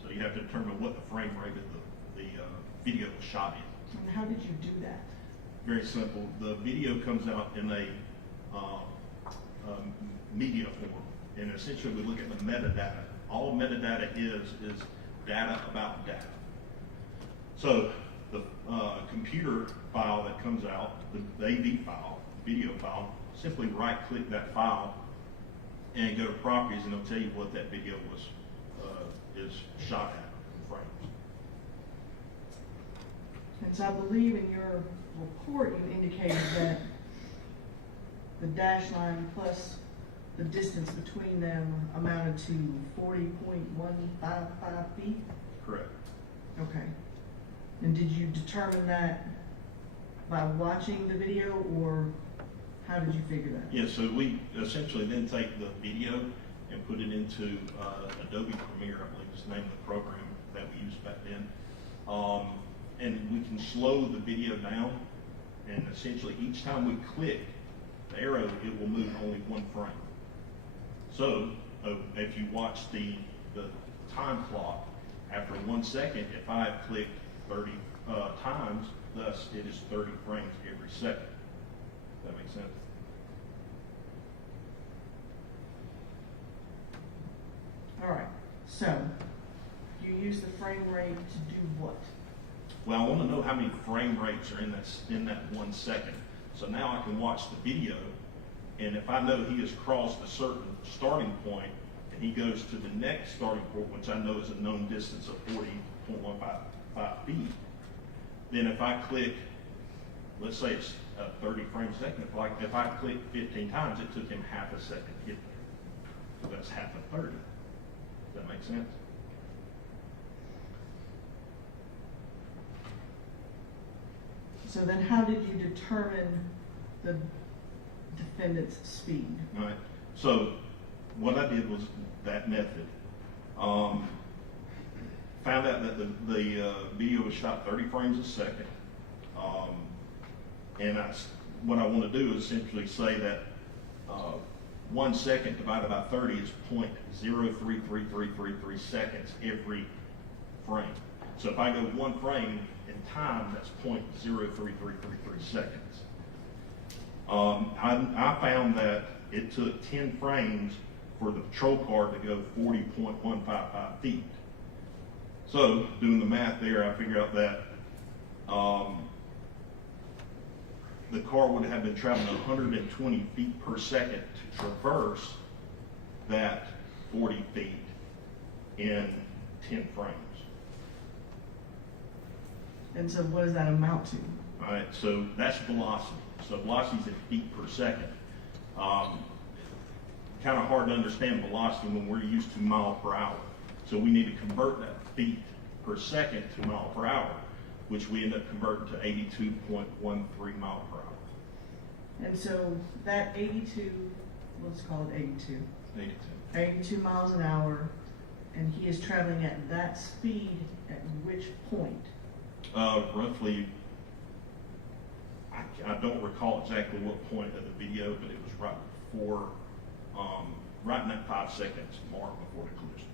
So you have to determine what the frame rate of the video was shot in. And how did you do that? Very simple. The video comes out in a media form, and essentially we look at the metadata. All metadata is data about data. So the computer file that comes out, the AV file, video file, simply right-click that file and go to properties, and it'll tell you what that video is shot at in frames. And so I believe in your report you indicated that the dash line plus the distance between them amounted to 40.155 feet? Correct. Okay. And did you determine that by watching the video, or how did you figure that? Yeah, so we essentially then take the video and put it into Adobe Premiere, I believe is the name of the program that we used back then. And we can slow the video down, and essentially each time we click the arrow, it will move only one frame. So if you watch the time clock, After 1 second, if I have clicked 30 times, thus it is 30 frames every second. Does that make sense? All right, so you use the frame rate to do what? Well, I want to know how many frame rates are in that 1 second. So now I can watch the video, and if I know he has crossed a certain starting point, and he goes to the next starting point, which I know is a known distance of 40.155 feet, then if I click, let's say it's 30 frames a second, if I click 15 times, it took him half a second to get there. So that's half a 30. Does that make sense? So then how did you determine the defendant's speed? All right. So what I did was that method. Found out that the video was shot 30 frames a second. And what I want to do is simply say that 1 second divided by 30 is 0.033333 seconds every frame. So if I go 1 frame in time, that's 0.03333 seconds. I found that it took 10 frames for the patrol car to go 40.155 feet. So doing the math there, I figured out that the car would have been traveling 120 feet per second to traverse that 40 feet in 10 frames. And so what does that amount to? All right, so that's velocity. So velocity is in feet per second. Kind of hard to understand velocity when we're used to mile per hour. So we need to convert that feet per second to mile per hour, which we end up converting to 82.13 mile per hour. And so that 82, let's call it 82. 82 miles an hour, and he is traveling at that speed at which point? Roughly, I don't recall exactly what point of the video, but it was right before, right in that 5 seconds mark before the collision.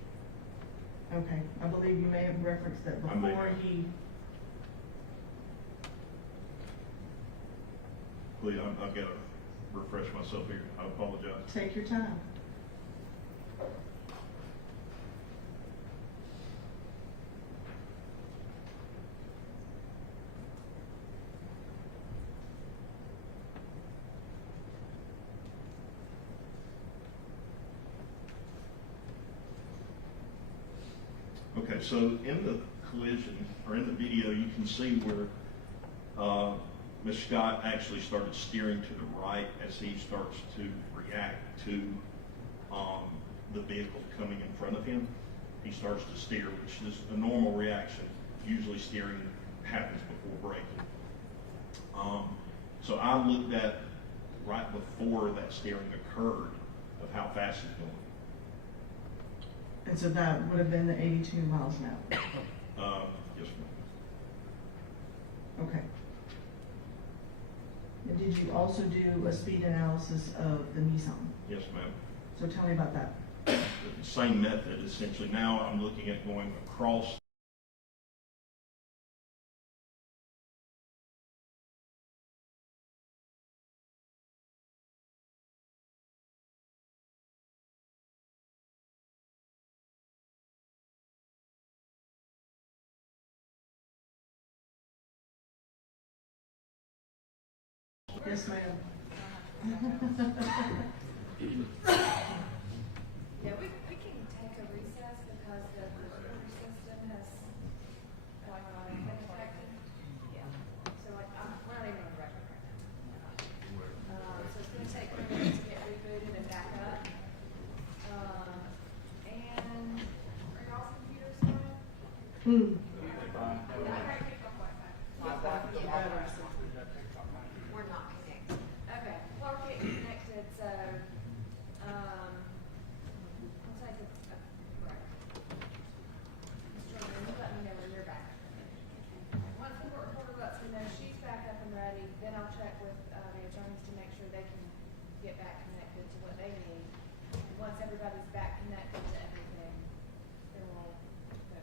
Okay, I believe you may have referenced that before he. Please, I've got to refresh myself here. I apologize. Take your time. Okay, so in the collision, or in the video, you can see where Ms. Scott actually started steering to the right as he starts to react to the vehicle coming in front of him. He starts to steer, which is a normal reaction. Usually steering happens before braking. So I looked at right before that steering occurred of how fast he's going. And so that would have been the 82 miles an hour. Yes, ma'am. Okay. And did you also do a speed analysis of the Nissan? Yes, ma'am. So tell me about that. The same method, essentially. Now I'm looking at going across Yes, ma'am. Yeah, we can take a recess because the computer system has, been affected. Yeah, so we're not even on the record right now. So it's gonna take a minute to get rebooted and back up. And are y'all's computers fine? We're not connected. Okay, well, we're getting connected, so, I'll take a break. Mr. Chairman, you let me know when you're back. Once the court reporter lets me know she's back up and ready, then I'll check with, the attorneys to make sure they can get back connected to what they need. And once everybody's back connected to everything, then we'll go.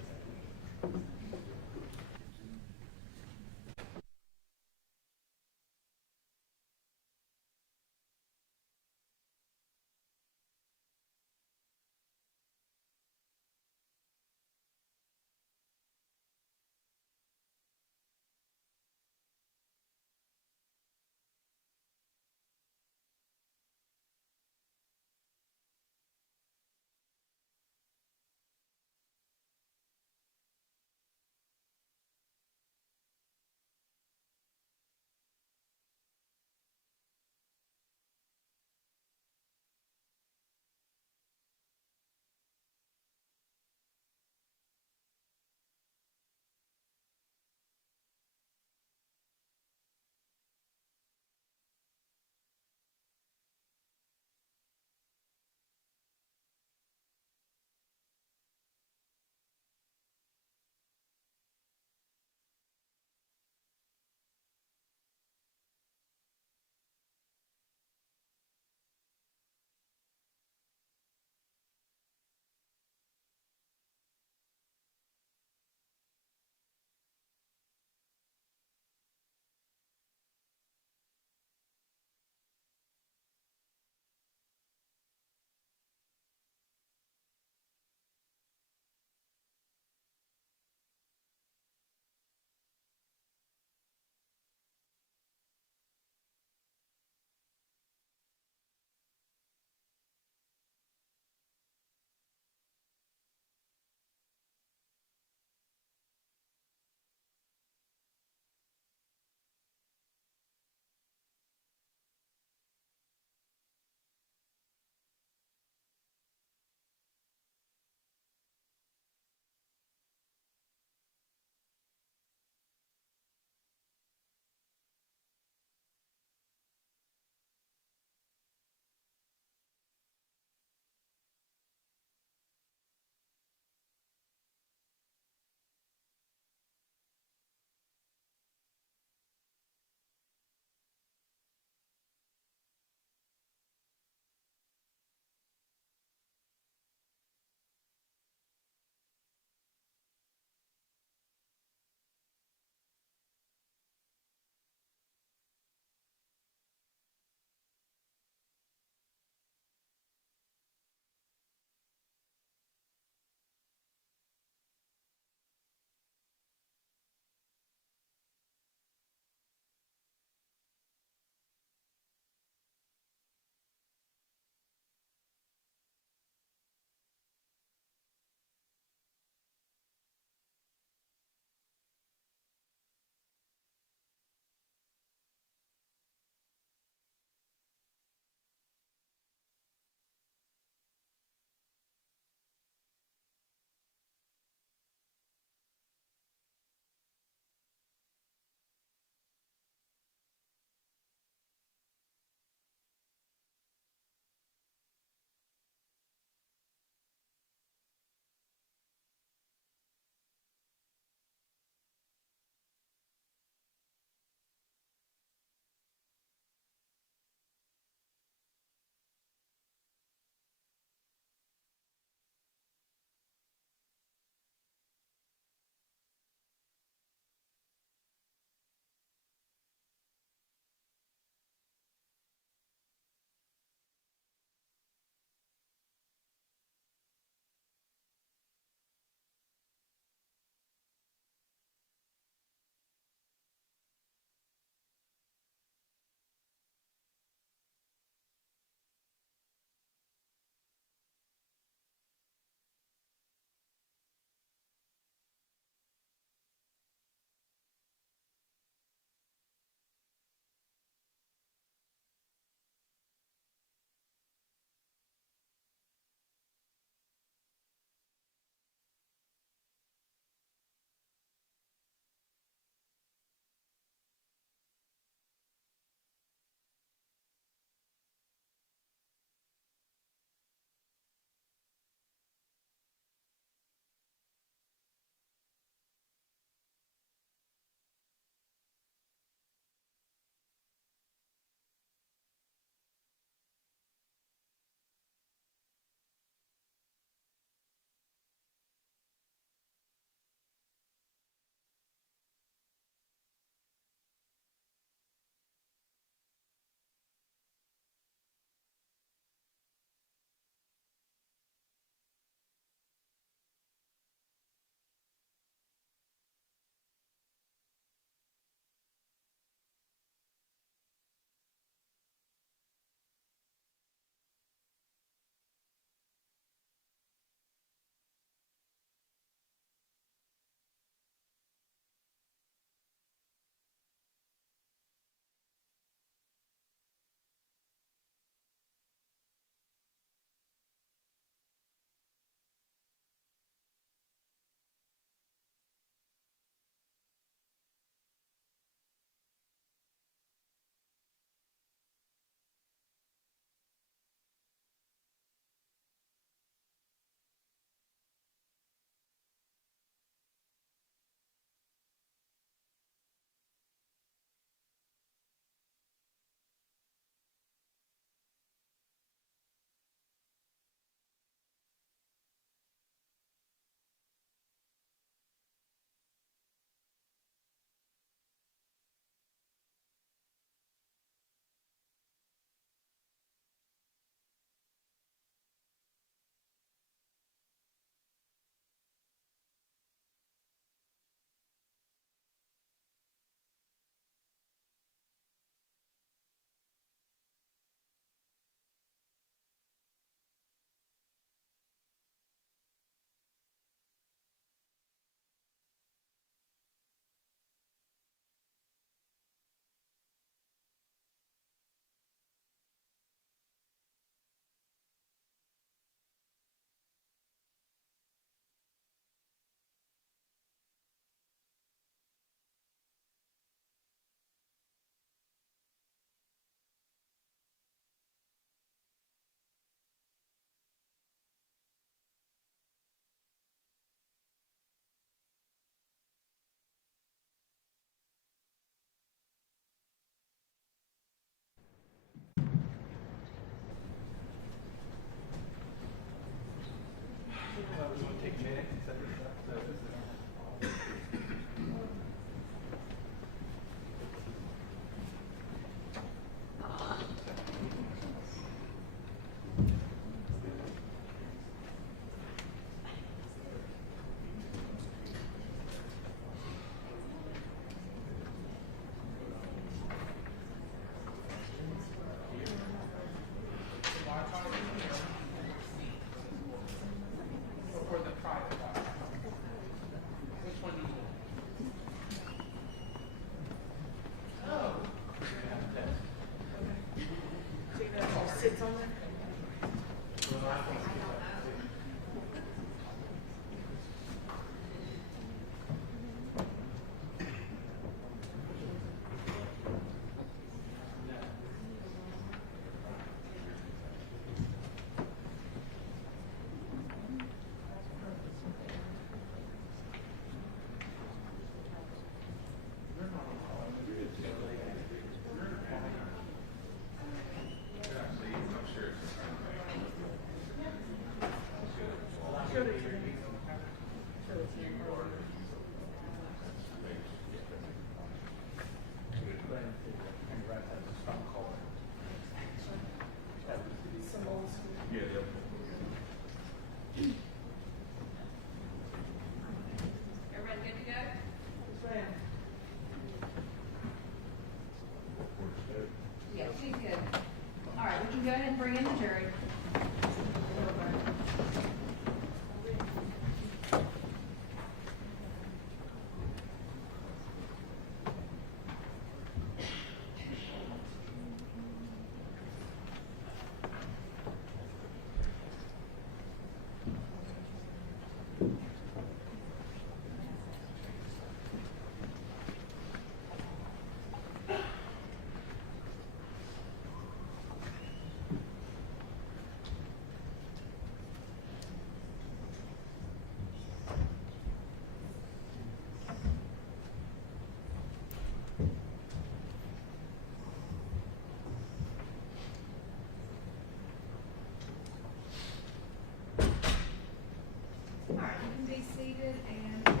David and Christie.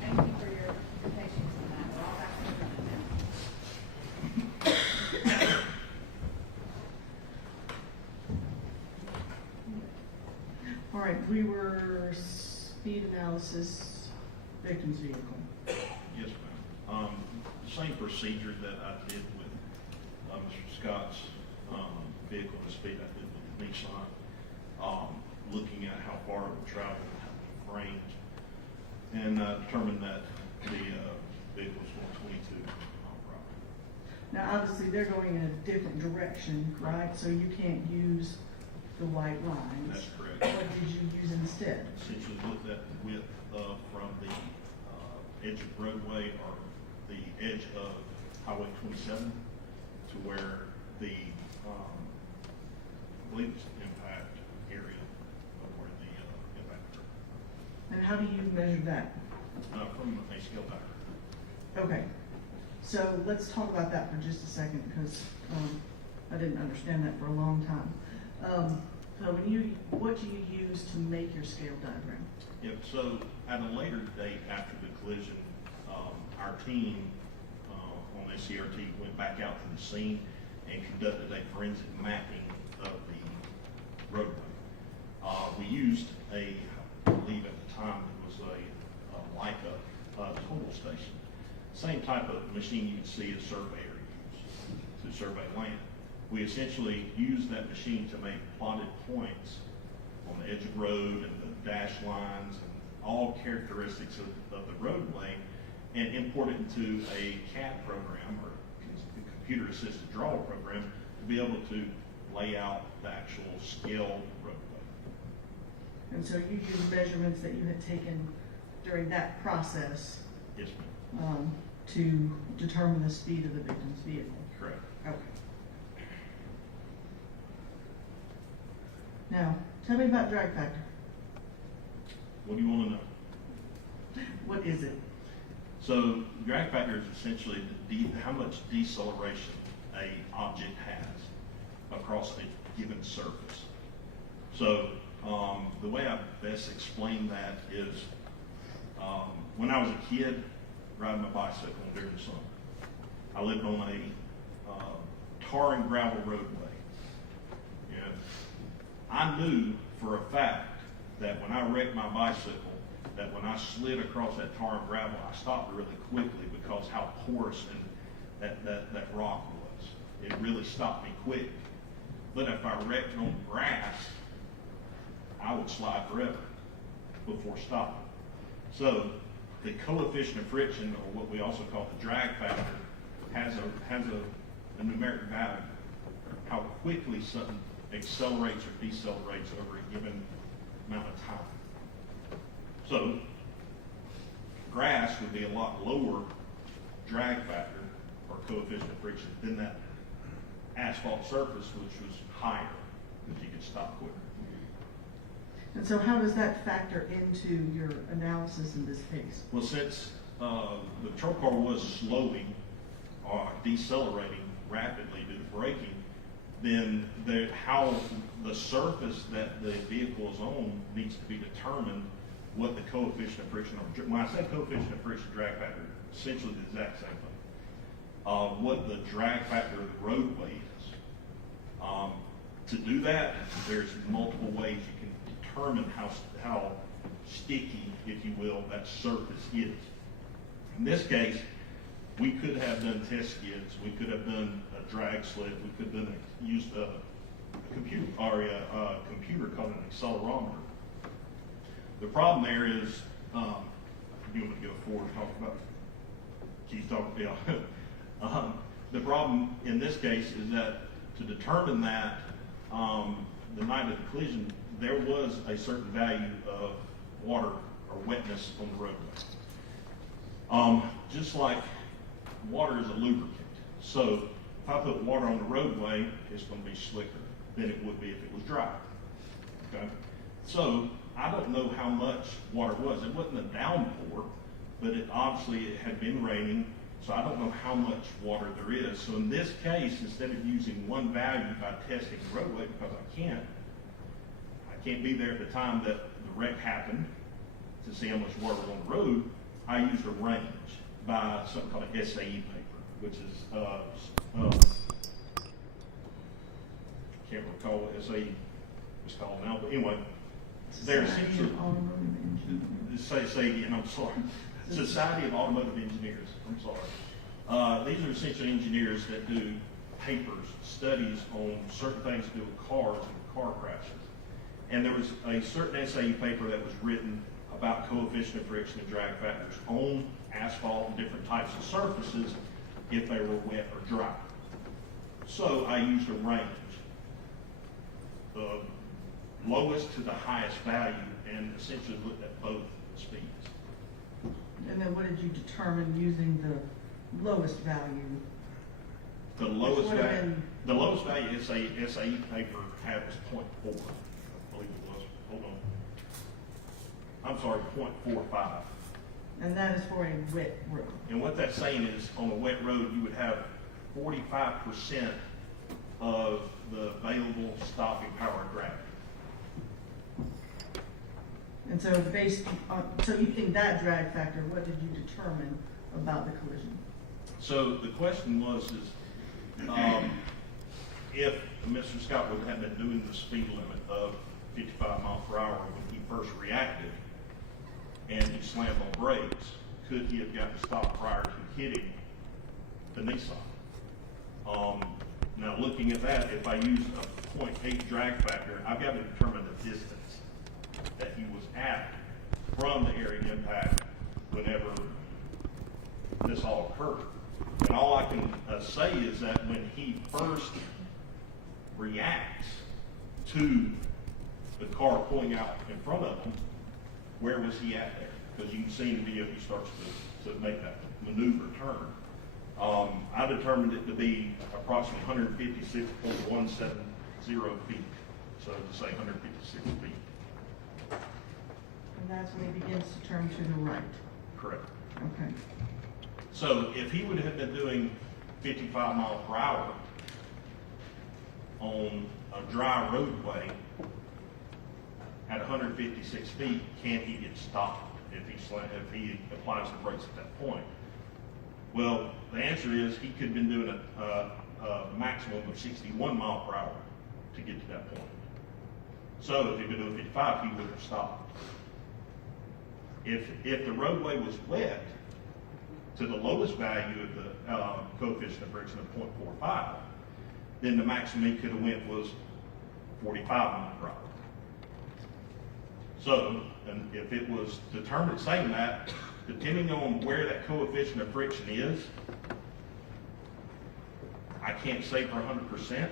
Thank you for your patience on that. We're all back to the now. All right, we were speed analysis, victim's vehicle. Yes, ma'am. Same procedure that I did with Mr. Scott's vehicle and speed I did with Nissan. Looking at how far it would travel, how many frames, and determined that the vehicle was going 22 mile per hour. Now, obviously, they're going in a different direction, right? So you can't use the white lines. That's correct. What did you use instead? Essentially looked at the width from the edge of roadway or the edge of Highway 27 to where the, I believe it's impact area of where the impact occurred. And how do you measure that? From a scale back. Okay, so let's talk about that for just a second, because I didn't understand that for a long time. So what do you use to make your scale diagram? Yep, so at a later date after the collision, our team on SCRT went back out to the scene and conducted a forensic mapping of the roadway. We used I believe at the time it was a Leica total station. Same type of machine you'd see a surveyor use to survey land. We essentially used that machine to make plotted points on the edge of the road and the dash lines and all characteristics of the roadway, and import it into a CAD program or computer assisted draw program to be able to lay out the actual scaled roadway. And so you used measurements that you had taken during that process Yes, ma'am. To determine the speed of the victim's vehicle? Correct. Okay. Now, tell me about drag factor. What do you want to know? What is it? So drag factor is essentially how much deceleration a object has across a given surface. So the way I best explain that is when I was a kid riding my bicycle during the summer, I lived on a tar and gravel roadway. And I knew for a fact that when I wrecked my bicycle, that when I slid across that tar and gravel, I stopped really quickly because how porous and that rock was. It really stopped me quick. But if I wrecked on grass, I would slide forever before stopping. So the coefficient of friction, or what we also call the drag factor, has a numeric value. How quickly something accelerates or decelerates over a given amount of time. So grass would be a lot lower drag factor or coefficient of friction than that asphalt surface, which was higher, because you could stop quicker. And so how does that factor into your analysis in this case? Well, since the patrol car was slowing or decelerating rapidly due to braking, then how the surface that the vehicle is on needs to be determined what the coefficient of friction, or when I say coefficient of friction, drag factor, essentially the exact same thing. What the drag factor of the roadway is. To do that, there's multiple ways you can determine how sticky, if you will, that surface is. In this case, we could have done test skids, we could have done a drag sled, we could have used a computer or a computer called an accelerometer. The problem there is, you want me to go forward and talk about Keith talking? Yeah. The problem in this case is that to determine that the night of the collision, there was a certain value of water or wetness on the roadway. Just like water is a lubricant. So if I put water on the roadway, it's going to be slicker than it would be if it was dry. Okay? So I don't know how much water was. It wasn't a downpour, but it had been raining, so I don't know how much water there is. So in this case, instead of using one value by testing the roadway, because I can't be there at the time that the wreck happened, to see how much water was on the road, I used a range by something called an SAE paper, which is, can't recall what SAE is called now, but anyway, they're essentially, say again, I'm sorry. Society of Automotive Engineers, I'm sorry. These are essentially engineers that do papers, studies on certain things to do with cars and car crashes. And there was a certain SAE paper that was written about coefficient of friction and drag factors on asphalt and different types of surfaces if they were wet or dry. So I used a range, the lowest to the highest value, and essentially looked at both speeds. And then what did you determine using the lowest value? The lowest would have value, been- the lowest value SAE paper had was 0.4, I believe it was. Hold on. I'm sorry, 0.45. And that is for a wet road. And what that's saying is, on a wet road, you would have 45% of the available stopping power and gravity. And so based on, so you think that drag factor, what did you determine about the collision? So the question was, if Mr. Scott would have been doing the speed limit of 55 miles per hour when he first reacted, and he slammed on brakes, could he have gotten stopped prior to hitting the Nissan? Now looking at that, if I use a 0.8 drag factor, I've got to determine the distance that he was at from the area of impact whenever this all occurred. And all I can say is that when he first reacts to the car pulling out in front of him, where was he at there? Because you can see in the video he starts to make that maneuver turn. I determined it to be approximately 156.170 feet. So to say 156 feet. And that's when he begins to turn to the right. Correct. Okay. So if he would have been doing 55 miles per hour on a dry roadway at 156 feet, can he get stopped if he applies the brakes at that point? Well, the answer is he could have been doing a maximum of 61 miles per hour to get to that point. So if he'd been doing 55, he would have stopped. If the roadway was wet to the lowest value of the coefficient of friction of 0.45, then the maximum he could have went was 45 miles per hour. So, and if it was determined saying that, depending on where that coefficient of friction is, I can't say for 100%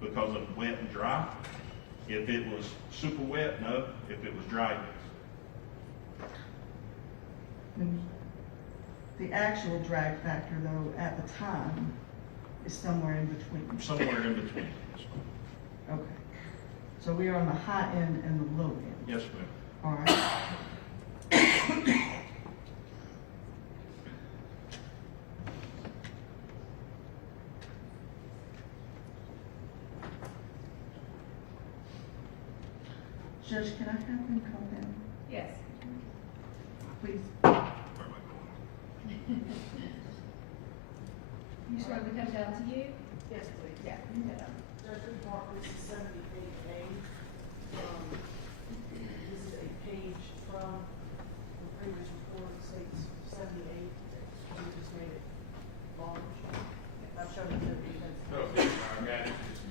because of wet and dry. If it was super wet, no. If it was dry, yes. And the actual drag factor, though, at the time, is somewhere in between. Somewhere in between. Okay. So we are on the high end and the low end. Yes, ma'am. All right. Judge, can I have them come down, Yes. please? Where am I going? You just want me to come down to you? Yes, please. Yeah. you can go. Judge Report, this is 78A. This is a page from the previous report, it states 78. We just made it large. I've shown it to the defense. No, I got it, just,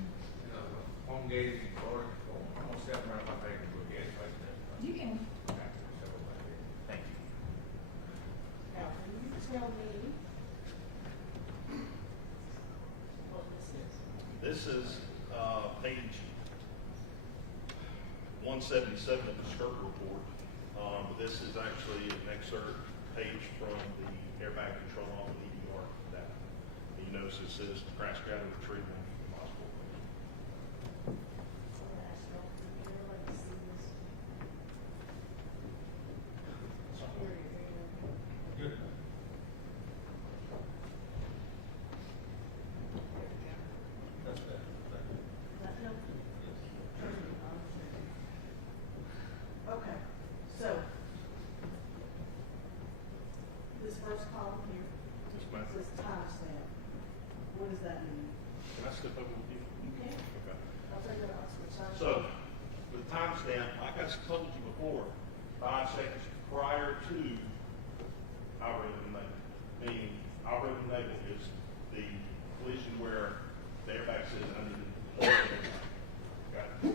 home gated, or, I'm gonna step around my back and look at it like that. You can. Okay, so, thank you. Now, can you tell me what this is? This is page 177 of the skirt report. This is actually an excerpt page from the airbag control on the EDR data. You notice it says crash data retrieval possible. Good. That's that. Okay, so timestamp, like I told you before, 5 seconds prior to outrigger enable. Meaning, outrigger enable is the collision where the airbag says under the deploy airbag. Okay? So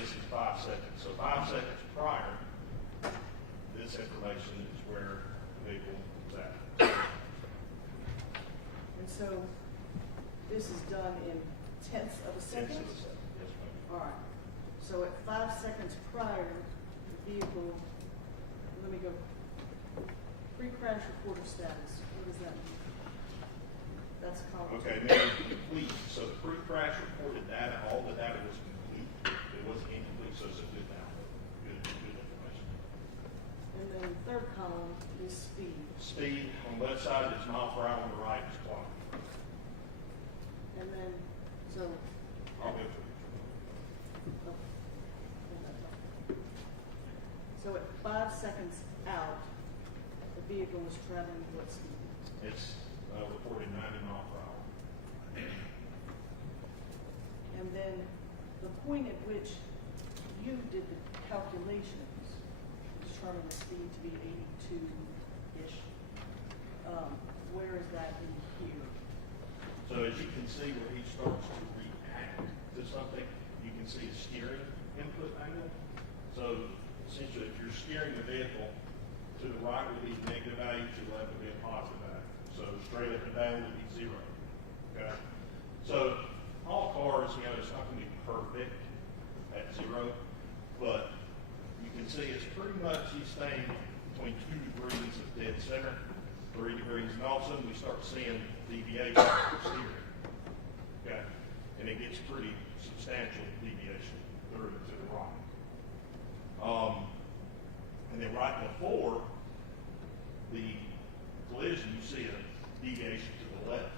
this is 5 seconds. So 5 seconds prior, this information is where the vehicle is at. And so this is done in tenths of a second? Yes, ma'am. All right. So at 5 seconds prior, the vehicle, let me go, pre-crash report of status. What does that mean? That's column. Okay, now complete. So the pre-crash reported data, all the data was complete. It wasn't incomplete, so it's a good download. Good information. And then the third column is speed. Speed on the left side is mile per hour, on the right is clock. And then, so. I'll go through. So at 5 seconds out, the vehicle was traveling what speed? It's reported 90 miles per hour. And then the point at which you did the calculations, determined the speed to be 82-ish. Where is that in here? So as you can see where he starts to react to something, you can see a steering input angle. So essentially if you're steering the vehicle to the right would be negative value, to the left would be a positive value. So straight up and down would be 0. Okay? So all cars, you know, it's not going to be perfect at 0, but you can see it's pretty much he's staying between 2 degrees of dead center, 3 degrees, and all of a sudden we start seeing deviation from steering. Okay? And it gets pretty substantial deviation through to the right. And then right before the collision, you see a deviation to the left,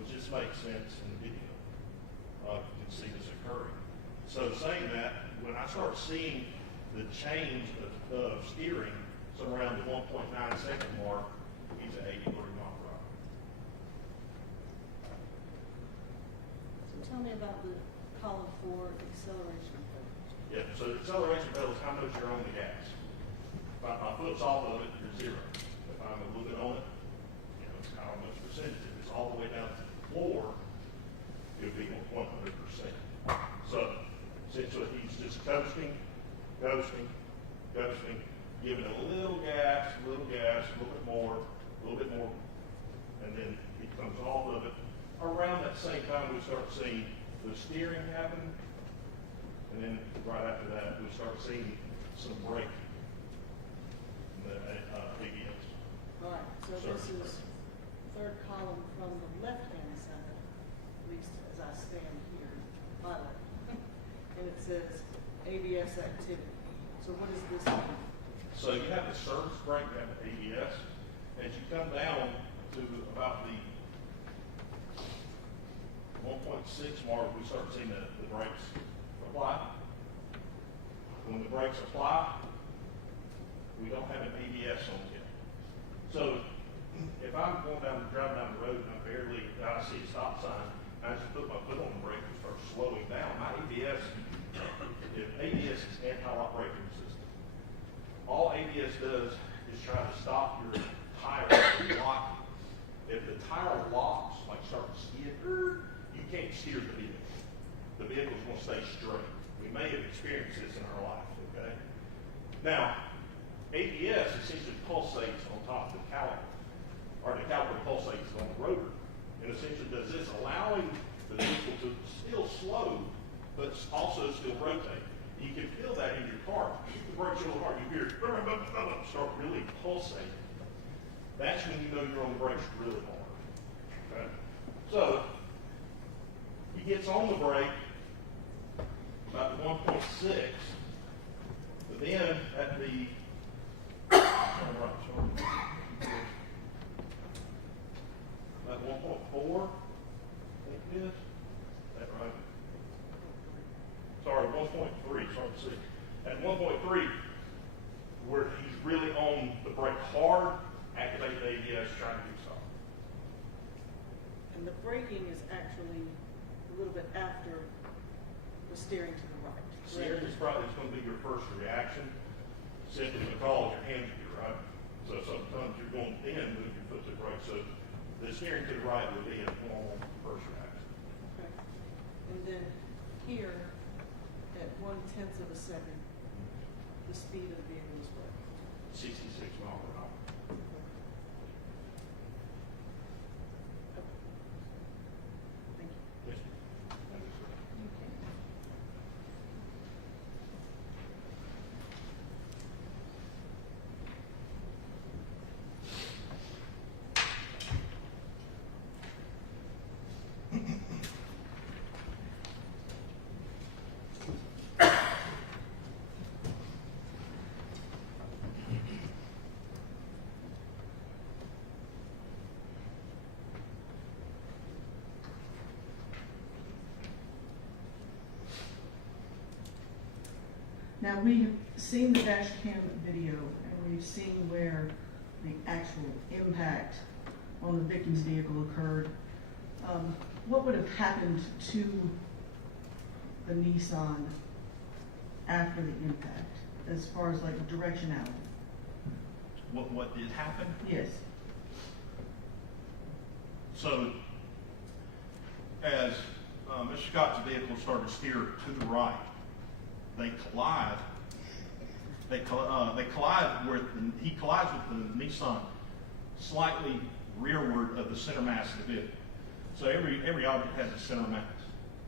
which just makes sense in the video. You can see this occurring. So saying that, when I start seeing the change of steering, so around the 1.9 second mark, he's at 80 mile per hour. So tell me about the column 4 acceleration pedal. Yeah, so the acceleration pedal is how much you're on the gas. If my foot's off of it, you're 0. If I'm a little bit on it, you know, it's how much percentage. If it's all the way down to the floor, it would be 100%. So essentially he's just ghosting, giving it a little gas, a little bit more, and then he comes off of it. Around that same time we start seeing the steering happen, and then right after that we start seeing some brake. The ABS. All right, so this is third column from the left-hand side, at least as I stand here, my left. And it says ABS activity. So what does this mean? So you have the surge brake, you have the ABS. As you come down to about the 1.6 mark, we start seeing the brakes apply. When the brakes apply, we don't have an ABS on yet. So if I'm driving down the road and I see a stop sign, I just put my foot on the brake and start slowing down. My ABS, if ABS is anti-lock braking system, all ABS does is try to stop your tire from locking. If the tire locks, like start to skid, you can't steer the vehicle. The vehicle's going to stay straight. We may have experienced this in our life, okay? Now, ABS essentially pulsates on top of the caliper, or the caliper pulsates on the rotor, and essentially does this, allowing the vehicle to still slow, but also still rotate. You can feel that in your car. If the brakes real hard, you hear it start really pulsating. That's when you know you're on the brakes really hard. Okay? So, he gets on the brake about 1.6, but then at the about 1.4, I think it is. Is that right? Sorry, 1.3, sorry to see. At 1.3, where he's really on the brake hard, activate the ABS, trying to do something. And the braking is actually a little bit after the steering to the right. Steering is probably going to be your first reaction, simply because your hands would be right. So sometimes you're going in, move your foot to the right. So the steering to the right would be a normal first reaction. Okay. And then here, at 1/10 of a second, the speed of the vehicle is what? 66 miles per hour. Thank you. Yes, ma'am. That is correct. Now, we have seen the dash cam video, and we've seen where the actual impact on the victim's vehicle occurred. What would have happened to the Nissan after the impact, as far as like directionality? What did happen? Yes. So, as Mr. Scott's vehicle started to steer to the right, they collide. He collides with the Nissan slightly rearward of the center mass of the vehicle. So every object has a center mass.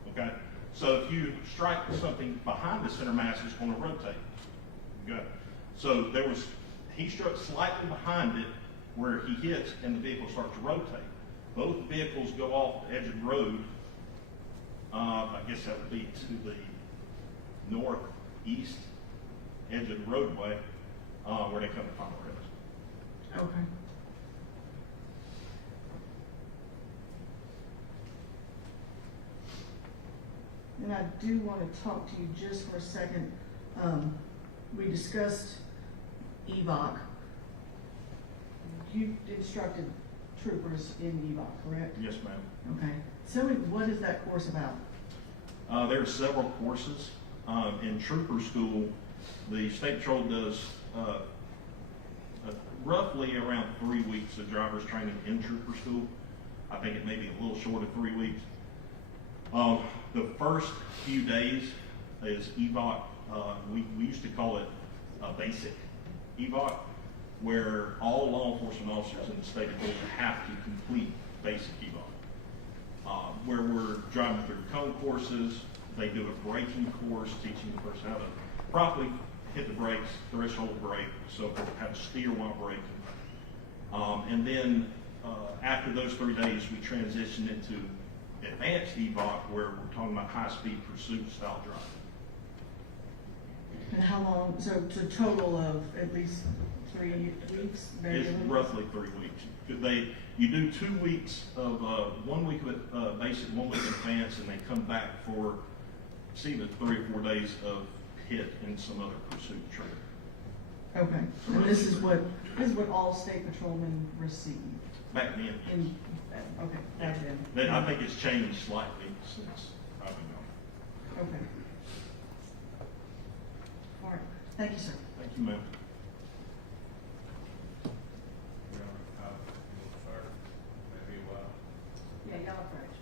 Okay. So if you strike something behind the center mass, it's going to rotate. Okay. So he struck slightly behind it where he hits, and the vehicle starts to rotate. Both vehicles go off the edge of the road. I guess that would be to the northeast edge of the roadway, where they come to final rest. Okay. And I do want to talk to you just for a second. We discussed EVOC. You instructed troopers in EVOC, correct? Yes, ma'am. Okay. So what is that course about? There are several courses. In trooper school, the State Patrol does roughly around 3 weeks of driver's training in trooper school. I think it may be a little short of 3 weeks. The first few days is EVOC. We used to call it a basic EVOC, where all law enforcement officers in the state of Georgia have to complete basic EVOC, where we're driving through cone courses. They do a braking course, teaching the person how to properly hit the brakes, threshold brake, so how to steer while braking. And then after those 3 days, we transition into advanced EVOC, where we're talking about high-speed pursuit style driving. And how long, so it's a total of at least 3 weeks? It's roughly 3 weeks. You do 2 weeks of, 1 week of basic, 1 week of advanced, and they come back for, either 3 or 4 days of hit and some other pursuit training. Okay, and this is what all state patrolmen receive? Back then. Okay, back then. Then I think it's changed slightly since I've been gone. Okay. All right, thank you, sir. Thank you, ma'am. Yeah, y'all approach.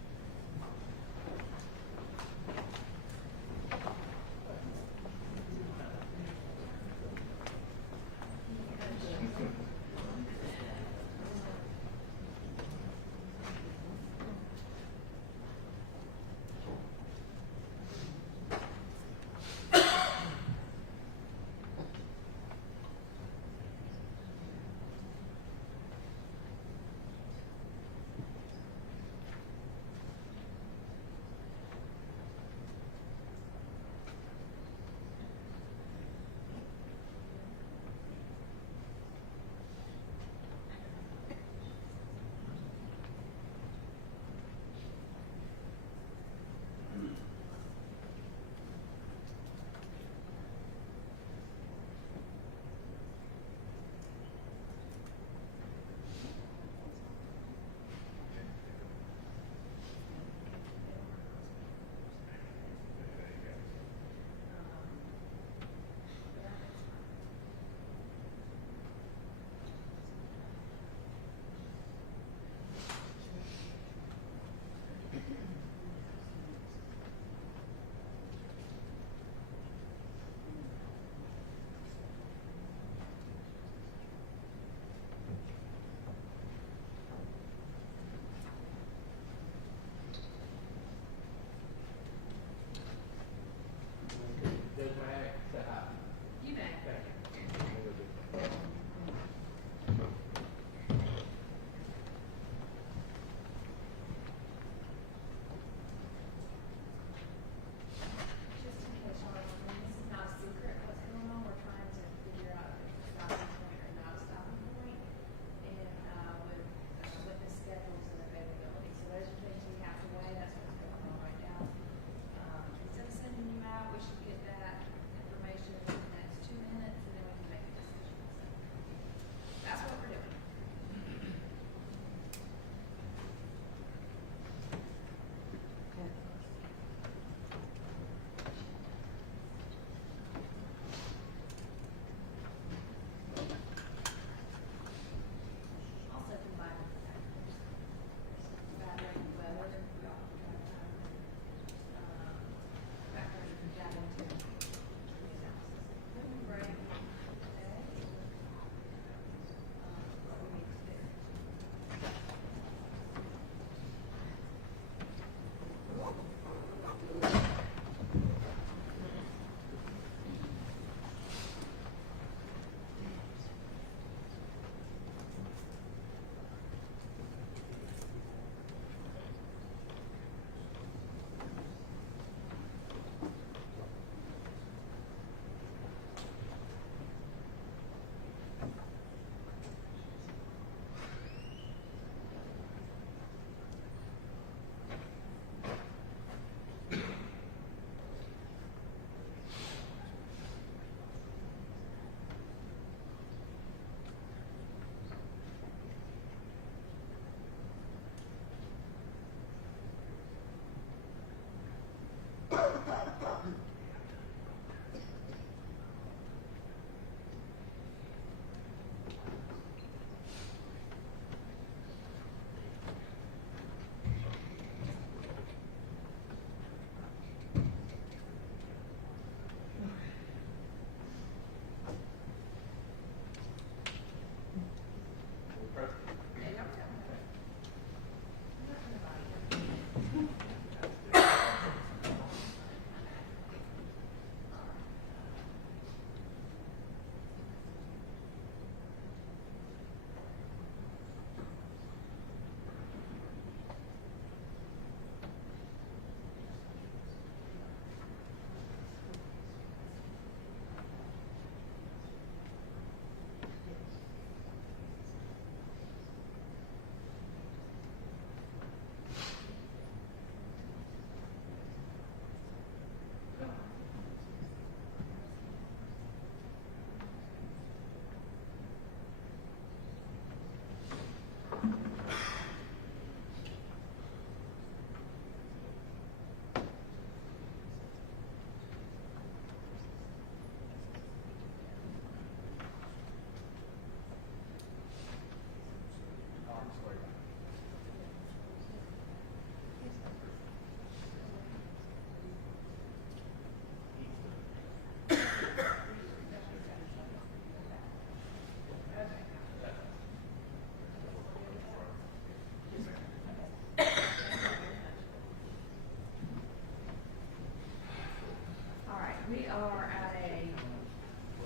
are at a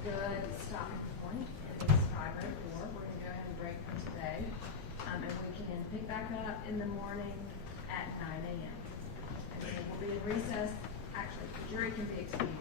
good stopping point. It is 5:04. We're gonna go ahead and break for today. And we can pick back up in the morning at 9 a.m. And so we'll be in recess. Actually, the jury can be excused